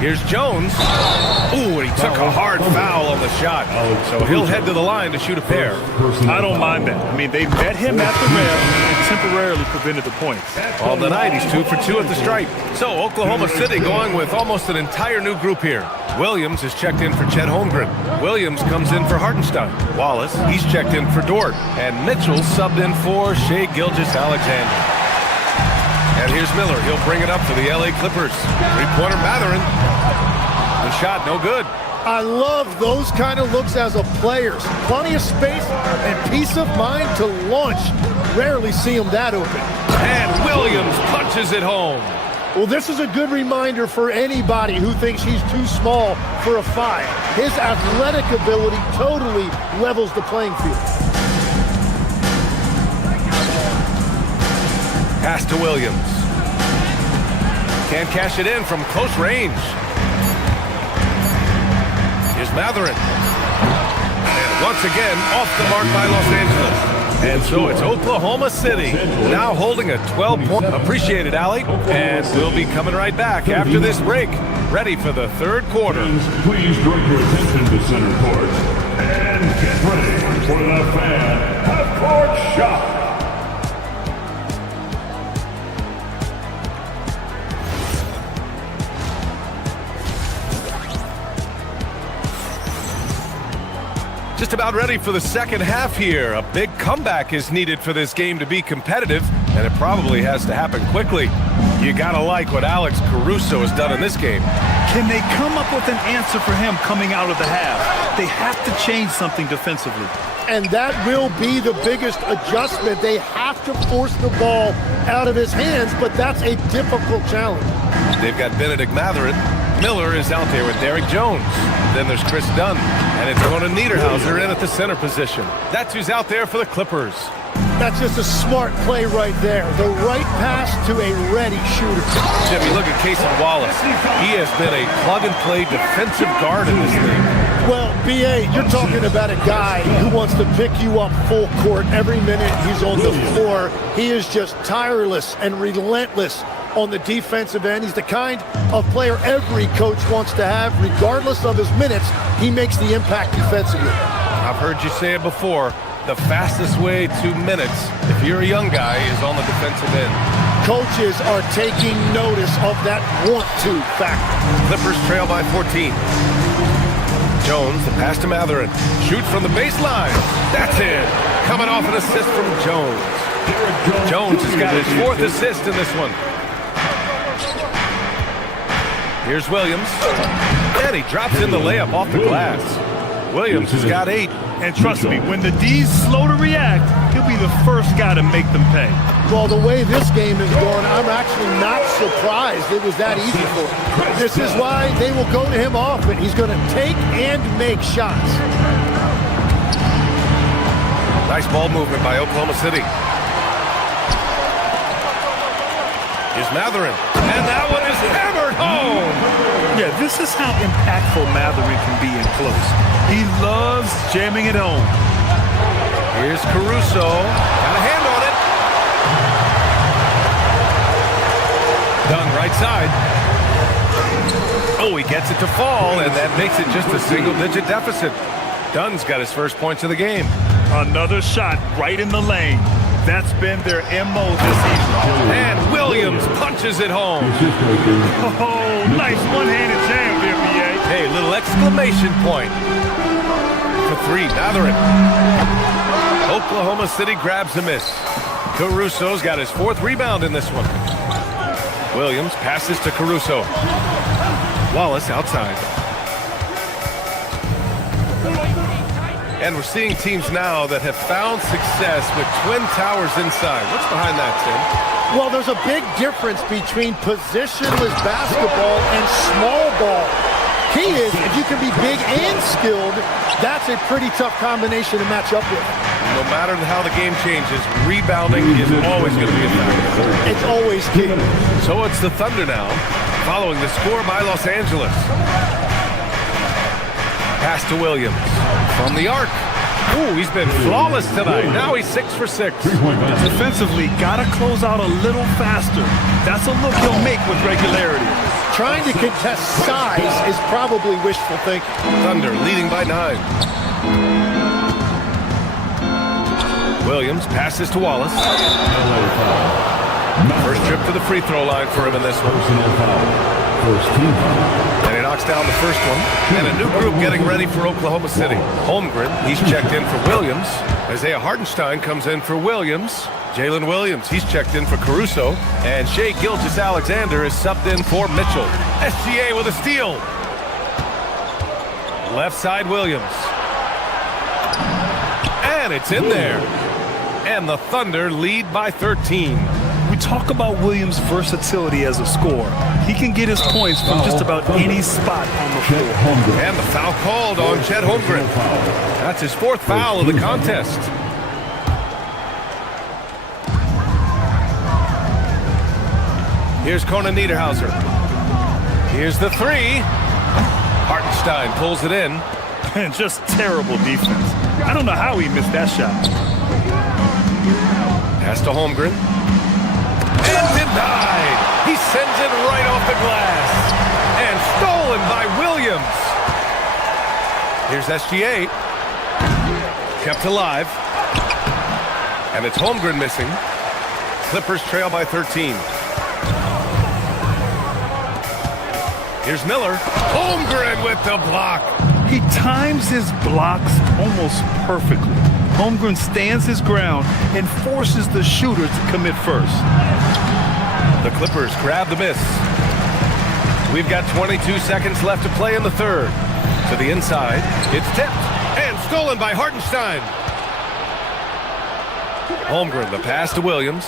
Here's Jones. Ooh, and he took a hard foul on the shot. So he'll head to the line to shoot a pair. I don't mind that. I mean, they met him at the rim and temporarily prevented the points. On the night, he's 2 for 2 at the stripe. So Oklahoma City going with almost an entire new group here. Williams is checked in for Chet Holmgren. Williams comes in for Hartenstein. Wallace, he's checked in for Dort. And Mitchell subbed in for Shai Gilgeous-Alexander. And here's Miller. He'll bring it up for the LA Clippers. Three-pointer Mathurin. The shot, no good. I love those kind of looks as a player. Plenty of space and peace of mind to launch. Rarely see him that open. And Williams punches it home. Well, this is a good reminder for anybody who thinks he's too small for a 5. His athletic ability totally levels the playing field. Pass to Williams. Can't cash it in from close range. Here's Matherin. And once again, off the mark by Los Angeles. And so it's Oklahoma City now holding a 12-point. Appreciated, Allie. And we'll be coming right back after this break, ready for the third quarter. Please direct your attention to center court and get ready for the fan half-court shot. Just about ready for the second half here. A big comeback is needed for this game to be competitive, and it probably has to happen quickly. You gotta like what Alex Caruso has done in this game. Can they come up with an answer for him coming out of the half? They have to change something defensively. And that will be the biggest adjustment. They have to force the ball out of his hands, but that's a difficult challenge. They've got Benedict Matherin. Miller is out there with Derrick Jones. Then there's Chris Dunn. And it's going to Niederhauser in at the center position. That's who's out there for the Clippers. That's just a smart play right there. The right pass to a ready shooter. Jimmy, look at Casey Wallace. He has been a plug-and-play defensive guard in this league. Well, B.A., you're talking about a guy who wants to pick you up full court every minute he's on the floor. He is just tireless and relentless on the defensive end. He's the kind of player every coach wants to have. Regardless of his minutes, he makes the impact defensively. I've heard you say it before. The fastest way to minutes, if you're a young guy, is on the defensive end. Coaches are taking notice of that want-to factor. Clippers trail by 14. Jones, the pass to Matherin. Shoots from the baseline. That's it. Coming off an assist from Jones. Jones has got his 4th assist in this one. Here's Williams. And he drops in the layup off the glass. Williams has got 8. And trust me, when the D's slow to react, he'll be the first guy to make them pay. Well, the way this game is going, I'm actually not surprised it was that easy for him. This is why they will go to him often. He's going to take and make shots. Nice ball movement by Oklahoma City. Here's Matherin. And that one is hammered home. Yeah, this is how impactful Matherin can be in close. He loves jamming it home. Here's Caruso. Got a hand on it. Dunn right side. Oh, he gets it to fall, and that makes it just a single-digit deficit. Dunn's got his first points of the game. Another shot right in the lane. That's been their MO this season. And Williams punches it home. Oh, nice one-handed jam there, B.A. Hey, little exclamation point. For 3, Matherin. Oklahoma City grabs a miss. Caruso's got his 4th rebound in this one. Williams passes to Caruso. Wallace outside. And we're seeing teams now that have found success with twin towers inside. What's behind that, Tim? Well, there's a big difference between positionless basketball and small ball. Key is, if you can be big and skilled, that's a pretty tough combination to match up with. No matter how the game changes, rebounding is always going to be a factor. It's always key. So it's the Thunder now, following the score by Los Angeles. Pass to Williams from the arc. Ooh, he's been flawless tonight. Now he's 6 for 6. Defensively, gotta close out a little faster. That's a look he'll make with regularity. Trying to contest size is probably wishful thinking. Thunder leading by 9. Williams passes to Wallace. First trip to the free throw line for him in this one. And he knocks down the first one. And a new group getting ready for Oklahoma City. Holmgren, he's checked in for Williams. Isaiah Hartenstein comes in for Williams. Jalen Williams, he's checked in for Caruso. And Shai Gilgeous-Alexander is subbed in for Mitchell. SGA with a steal. Left side Williams. And it's in there. And the Thunder lead by 13. We Talk about Williams' versatility as a scorer. He can get his points from just about any spot on the floor. And the foul called on Chet Holmgren. That's his fourth foul of the contest. Here's Conan Niederhauser. Here's the three. Hartenstein pulls it in. And just terrible defense. I don't know how he missed that shot. Pass to Holmgren. And denied. He sends it right off the glass. And stolen by Williams. Here's SGA. Kept alive. And it's Holmgren missing. Clippers trail by 13. Here's Miller. Holmgren with the block. He times his blocks almost perfectly. Holmgren stands his ground and forces the shooter to commit first. The Clippers grab the miss. We've got 22 seconds left to play in the third. To the inside. It's tipped and stolen by Hartenstein. Holmgren, the pass to Williams.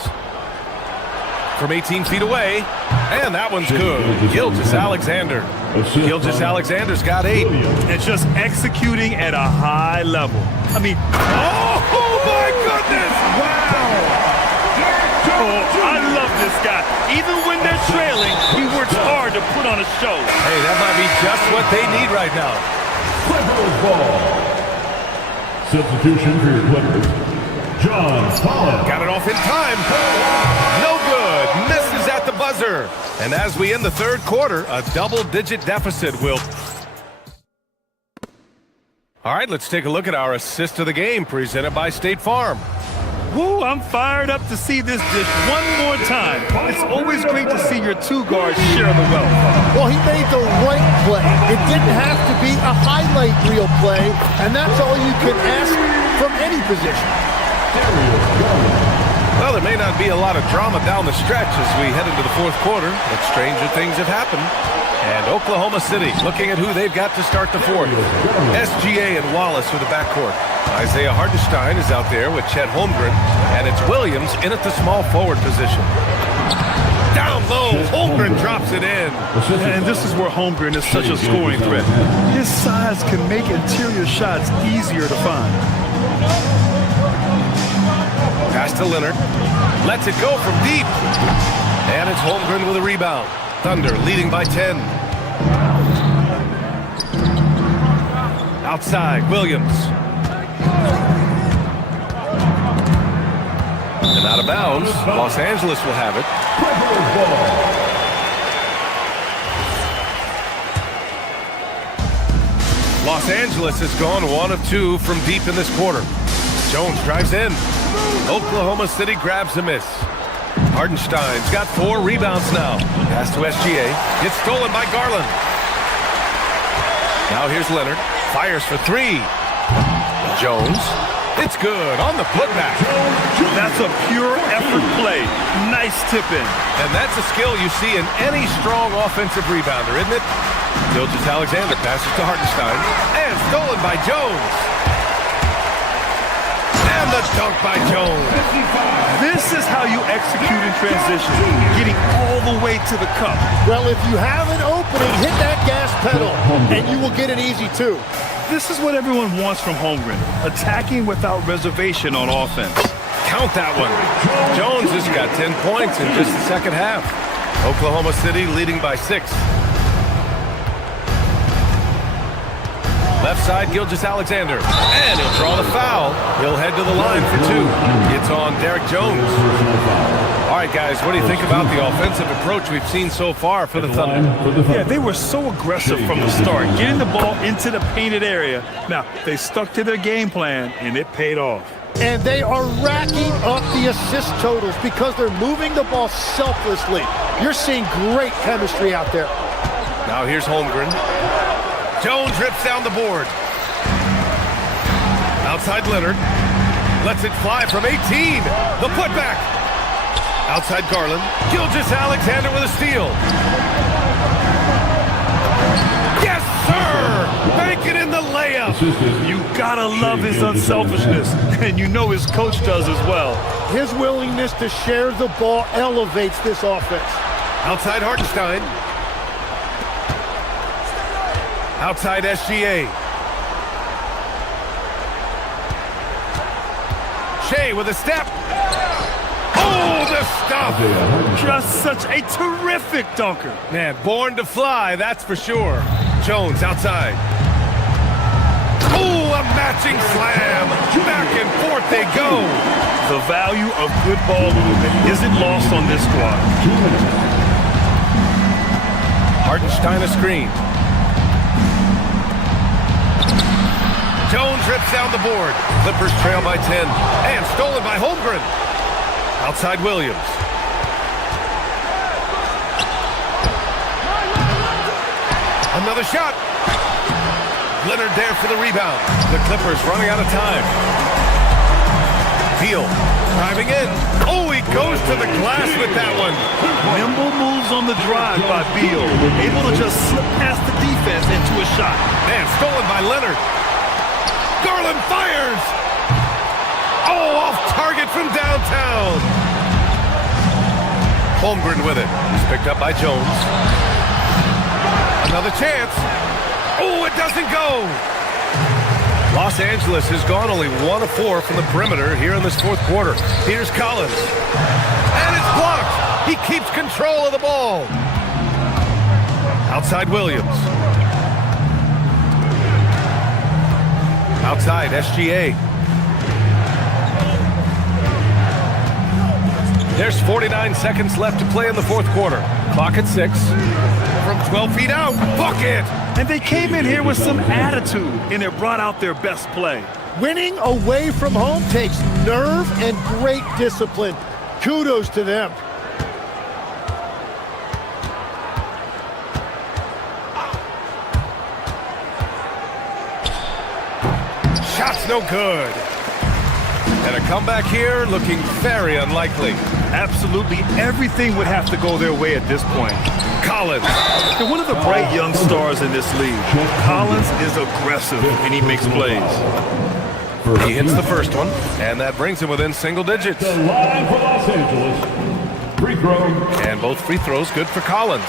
From 18 feet away. And that one's good. Gilgeous-Alexander. Gilgeous-Alexander's got 8. And just executing at a high level. I mean, oh my goodness! Wow! Oh, I love this guy. Even when they're trailing, he works hard to put on a show. Hey, that might be just what they need right now. Clippers ball. Substitution for your Clippers. John Collins. Got it off in time. No good. Misses at the buzzer. And as we end the third quarter, a double-digit deficit will... All right, let's take a look at our assist of the game presented by State Farm. Woo, I'm fired up to see this dish one more time. It's always great to see your two guards share the wealth. Well, he made the right play. It didn't have to be a highlight reel play, and that's all you can ask from any position. Well, there may not be a lot of drama down the stretch as we head into the fourth quarter, but stranger things have happened. And Oklahoma City looking at who they've got to start the fourth. SGA and Wallace for the backcourt. Isaiah Hartenstein is out there with Chet Holmgren, and it's Williams in at the small forward position. Down low, Holmgren drops it in. And this is where Holmgren is such a scoring threat. His size can make interior shots easier to find. Pass to Leonard. Lets it go from deep. And it's Holmgren with a rebound. Thunder leading by 10. Outside, Williams. And out of bounds, Los Angeles will have it. Los Angeles has gone 1 of 2 from deep in this quarter. Jones drives in. Oklahoma City grabs a miss. Hartenstein's got 4 rebounds now. Pass to SGA. Gets stolen by Garland. Now here's Leonard. Fires for 3. Jones. It's good on the putback. That's a pure effort play. Nice tip in. And that's a skill you see in any strong offensive rebounder, isn't it? Gilgeous-Alexander passes to Hartenstein. And stolen by Jones. And the dunk by Jones. This is how you execute in transition, getting all the way to the cup. Well, if you have an opening, hit that gas pedal, and you will get an easy 2. This is what everyone wants from Holmgren, attacking without reservation on offense. Count that one. Jones has got 10 points in just the second half. Oklahoma City leading by 6. Left side, Gilgeous-Alexander. And he'll draw the foul. He'll head to the line for 2. It's on Derek Jones. All right, guys, what do you think about the offensive approach we've seen so far for the Thunder? Yeah, they were so aggressive from the start, getting the ball into the painted area. Now, they stuck to their game plan, and it paid off. And they are racking up the assist totals because they're moving the ball selflessly. You're seeing great chemistry out there. Now here's Holmgren. Jones rips down the board. Outside Leonard. Lets it fly from 18. The putback. Outside Garland. Gilgeous-Alexander with a steal. Yes, sir! Raking in the layup. You gotta love his unselfishness, and you know his coach does as well. His willingness to share the ball elevates this offense. Outside Hartenstein. Outside SGA. Shea with a step. Oh, the stop. Just such a terrific dunker. Man, born to fly, that's for sure. Jones outside. Oh, a matching slam. Back and forth they go. The value of good ball movement isn't lost on this squad. Hartenstein a screen. Jones rips down the board. Clippers trail by 10. And stolen by Holmgren. Outside Williams. Another shot. Leonard there for the rebound. The Clippers running out of time. Beal driving in. Oh, he goes to the glass with that one. Nimble moves on the drive by Beal. Able to just slip past the defense into a shot. Man, stolen by Leonard. Garland fires. Oh, off target from downtown. Holmgren with it. He's picked up by Jones. Another chance. Oh, it doesn't go. Los Angeles has gone only 1 of 4 from the perimeter here in this fourth quarter. Here's Collins. And it's blocked. He keeps control of the ball. Outside Williams. Outside SGA. There's 49 seconds left to play in the fourth quarter. Clock at 6. From 12 feet out. Bucket! And they came in here with some attitude, and it brought out their best play. Winning away from home takes nerve and great discipline. Kudos to them. Shot's no good. And a comeback here looking very unlikely. Absolutely everything would have to go their way at this point. Collins. And one of the bright young stars in this league. Collins is aggressive, and he makes plays. He hits the first one, and that brings him within single digits. The line for Los Angeles. Free throw. And both free throws good for Collins.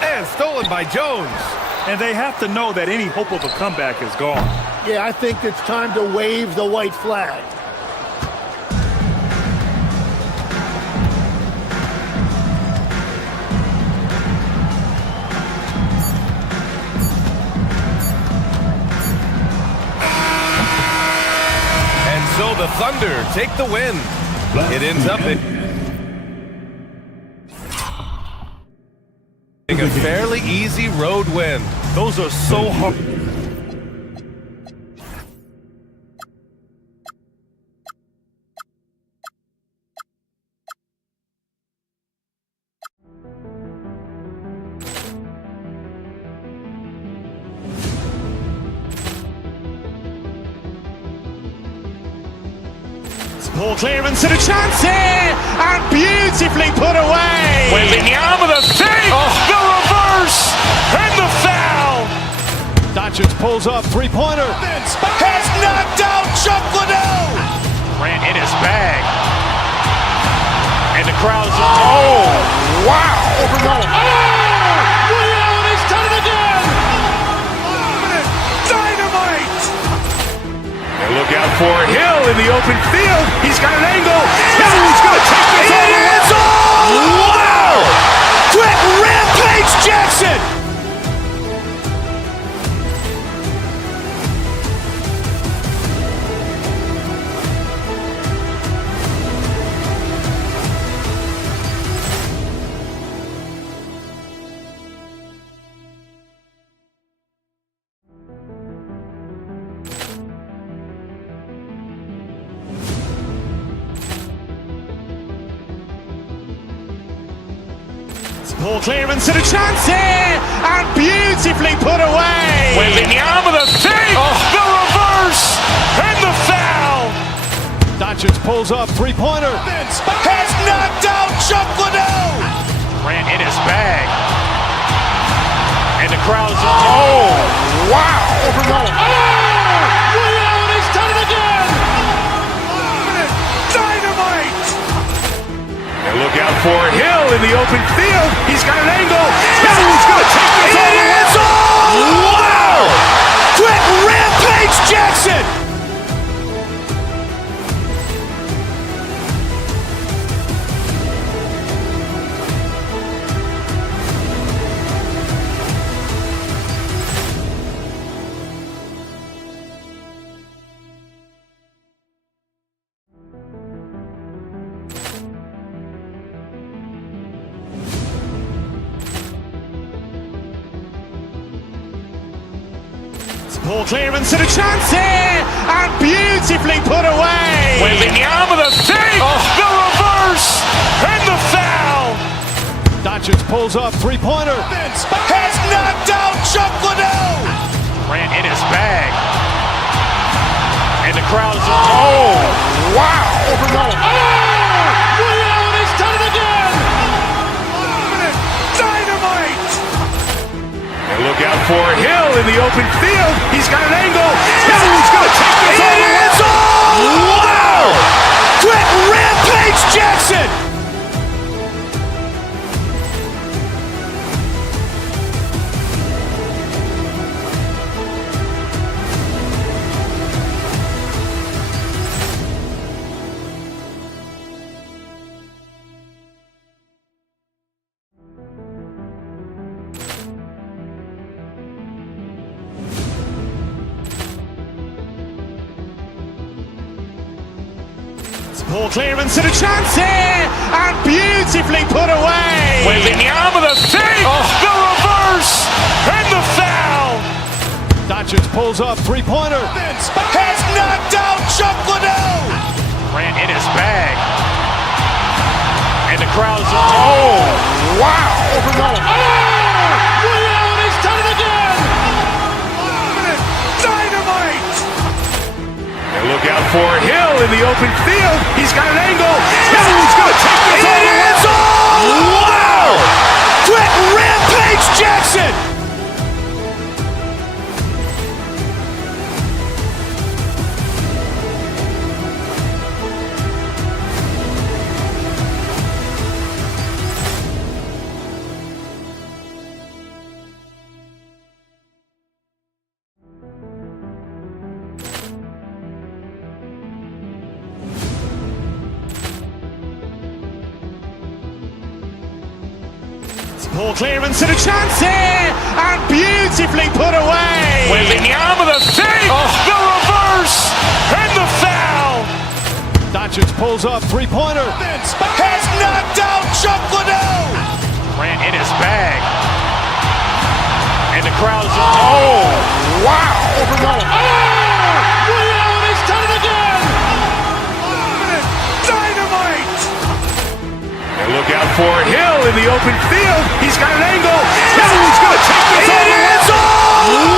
And stolen by Jones. And they have to know that any hope of a comeback is gone. Yeah, I think it's time to wave the white flag. And so the Thunder take the win. It ends up in a fairly easy road win. Those are so hard. Ball clearance and a chance here, and beautifully put away. Wembanyama with a fake, the reverse, and the foul. Doncic pulls up, three-pointer. Has knocked out Chuck Liddell. Grant in his bag. And the crowd's, oh, wow. Overrun. Oh, Ray Allen has done it again. Dynamite. And look out for Hill in the open field. He's got an angle. He's going to take this all the way. Wow. Quick Rampage Jackson. Ball clearance and a chance here, and beautifully put away. Wembanyama with a fake, the reverse, and the foul. Doncic pulls up, three-pointer. Has knocked out Chuck Liddell. Grant in his bag. And And the crowd's, oh, wow! Over Nolan. Oh! Ray Allen has done it again! Dynamite! And look out for Hill in the open field. He's got an angle. Hill's going to take this all the way. Wow! Quick Rampage Jackson! Ball clearance and a chance here, and beautifully put away. Wembanyama with a save, the reverse, and the foul. Doncic pulls up, three-pointer. Has knocked out Chuck Liddell. Grant in his bag. And the crowd's, oh, wow. Over Nolan. Oh! Ray Allen has done it again! Dynamite! And look out for Hill in the open field. He's got an angle. Hill's going to take this all the way. Wow! Quick Rampage Jackson! Ball clearance and a chance here, and beautifully put away. Wembanyama with a save, the reverse, and the foul. Doncic pulls up, three-pointer. Has knocked out Chuck Liddell. Grant in his bag. And the crowd's, oh, wow. Over Nolan. Oh! Ray Allen has done it again! Dynamite! And look out for Hill in the open field. He's got an angle. Hill's going to take this all the way. Wow! Quick Rampage Jackson! Ball clearance and a chance here, and beautifully put away. Wembanyama with a save, the reverse, and the foul. Doncic pulls up, three-pointer. Has knocked out Chuck Liddell. Grant in his bag. And the crowd's, oh, wow. Over Nolan. Oh! Ray Allen has done it again! Dynamite! And look out for Hill in the open field. He's got an angle. Hill's going to take this all the way.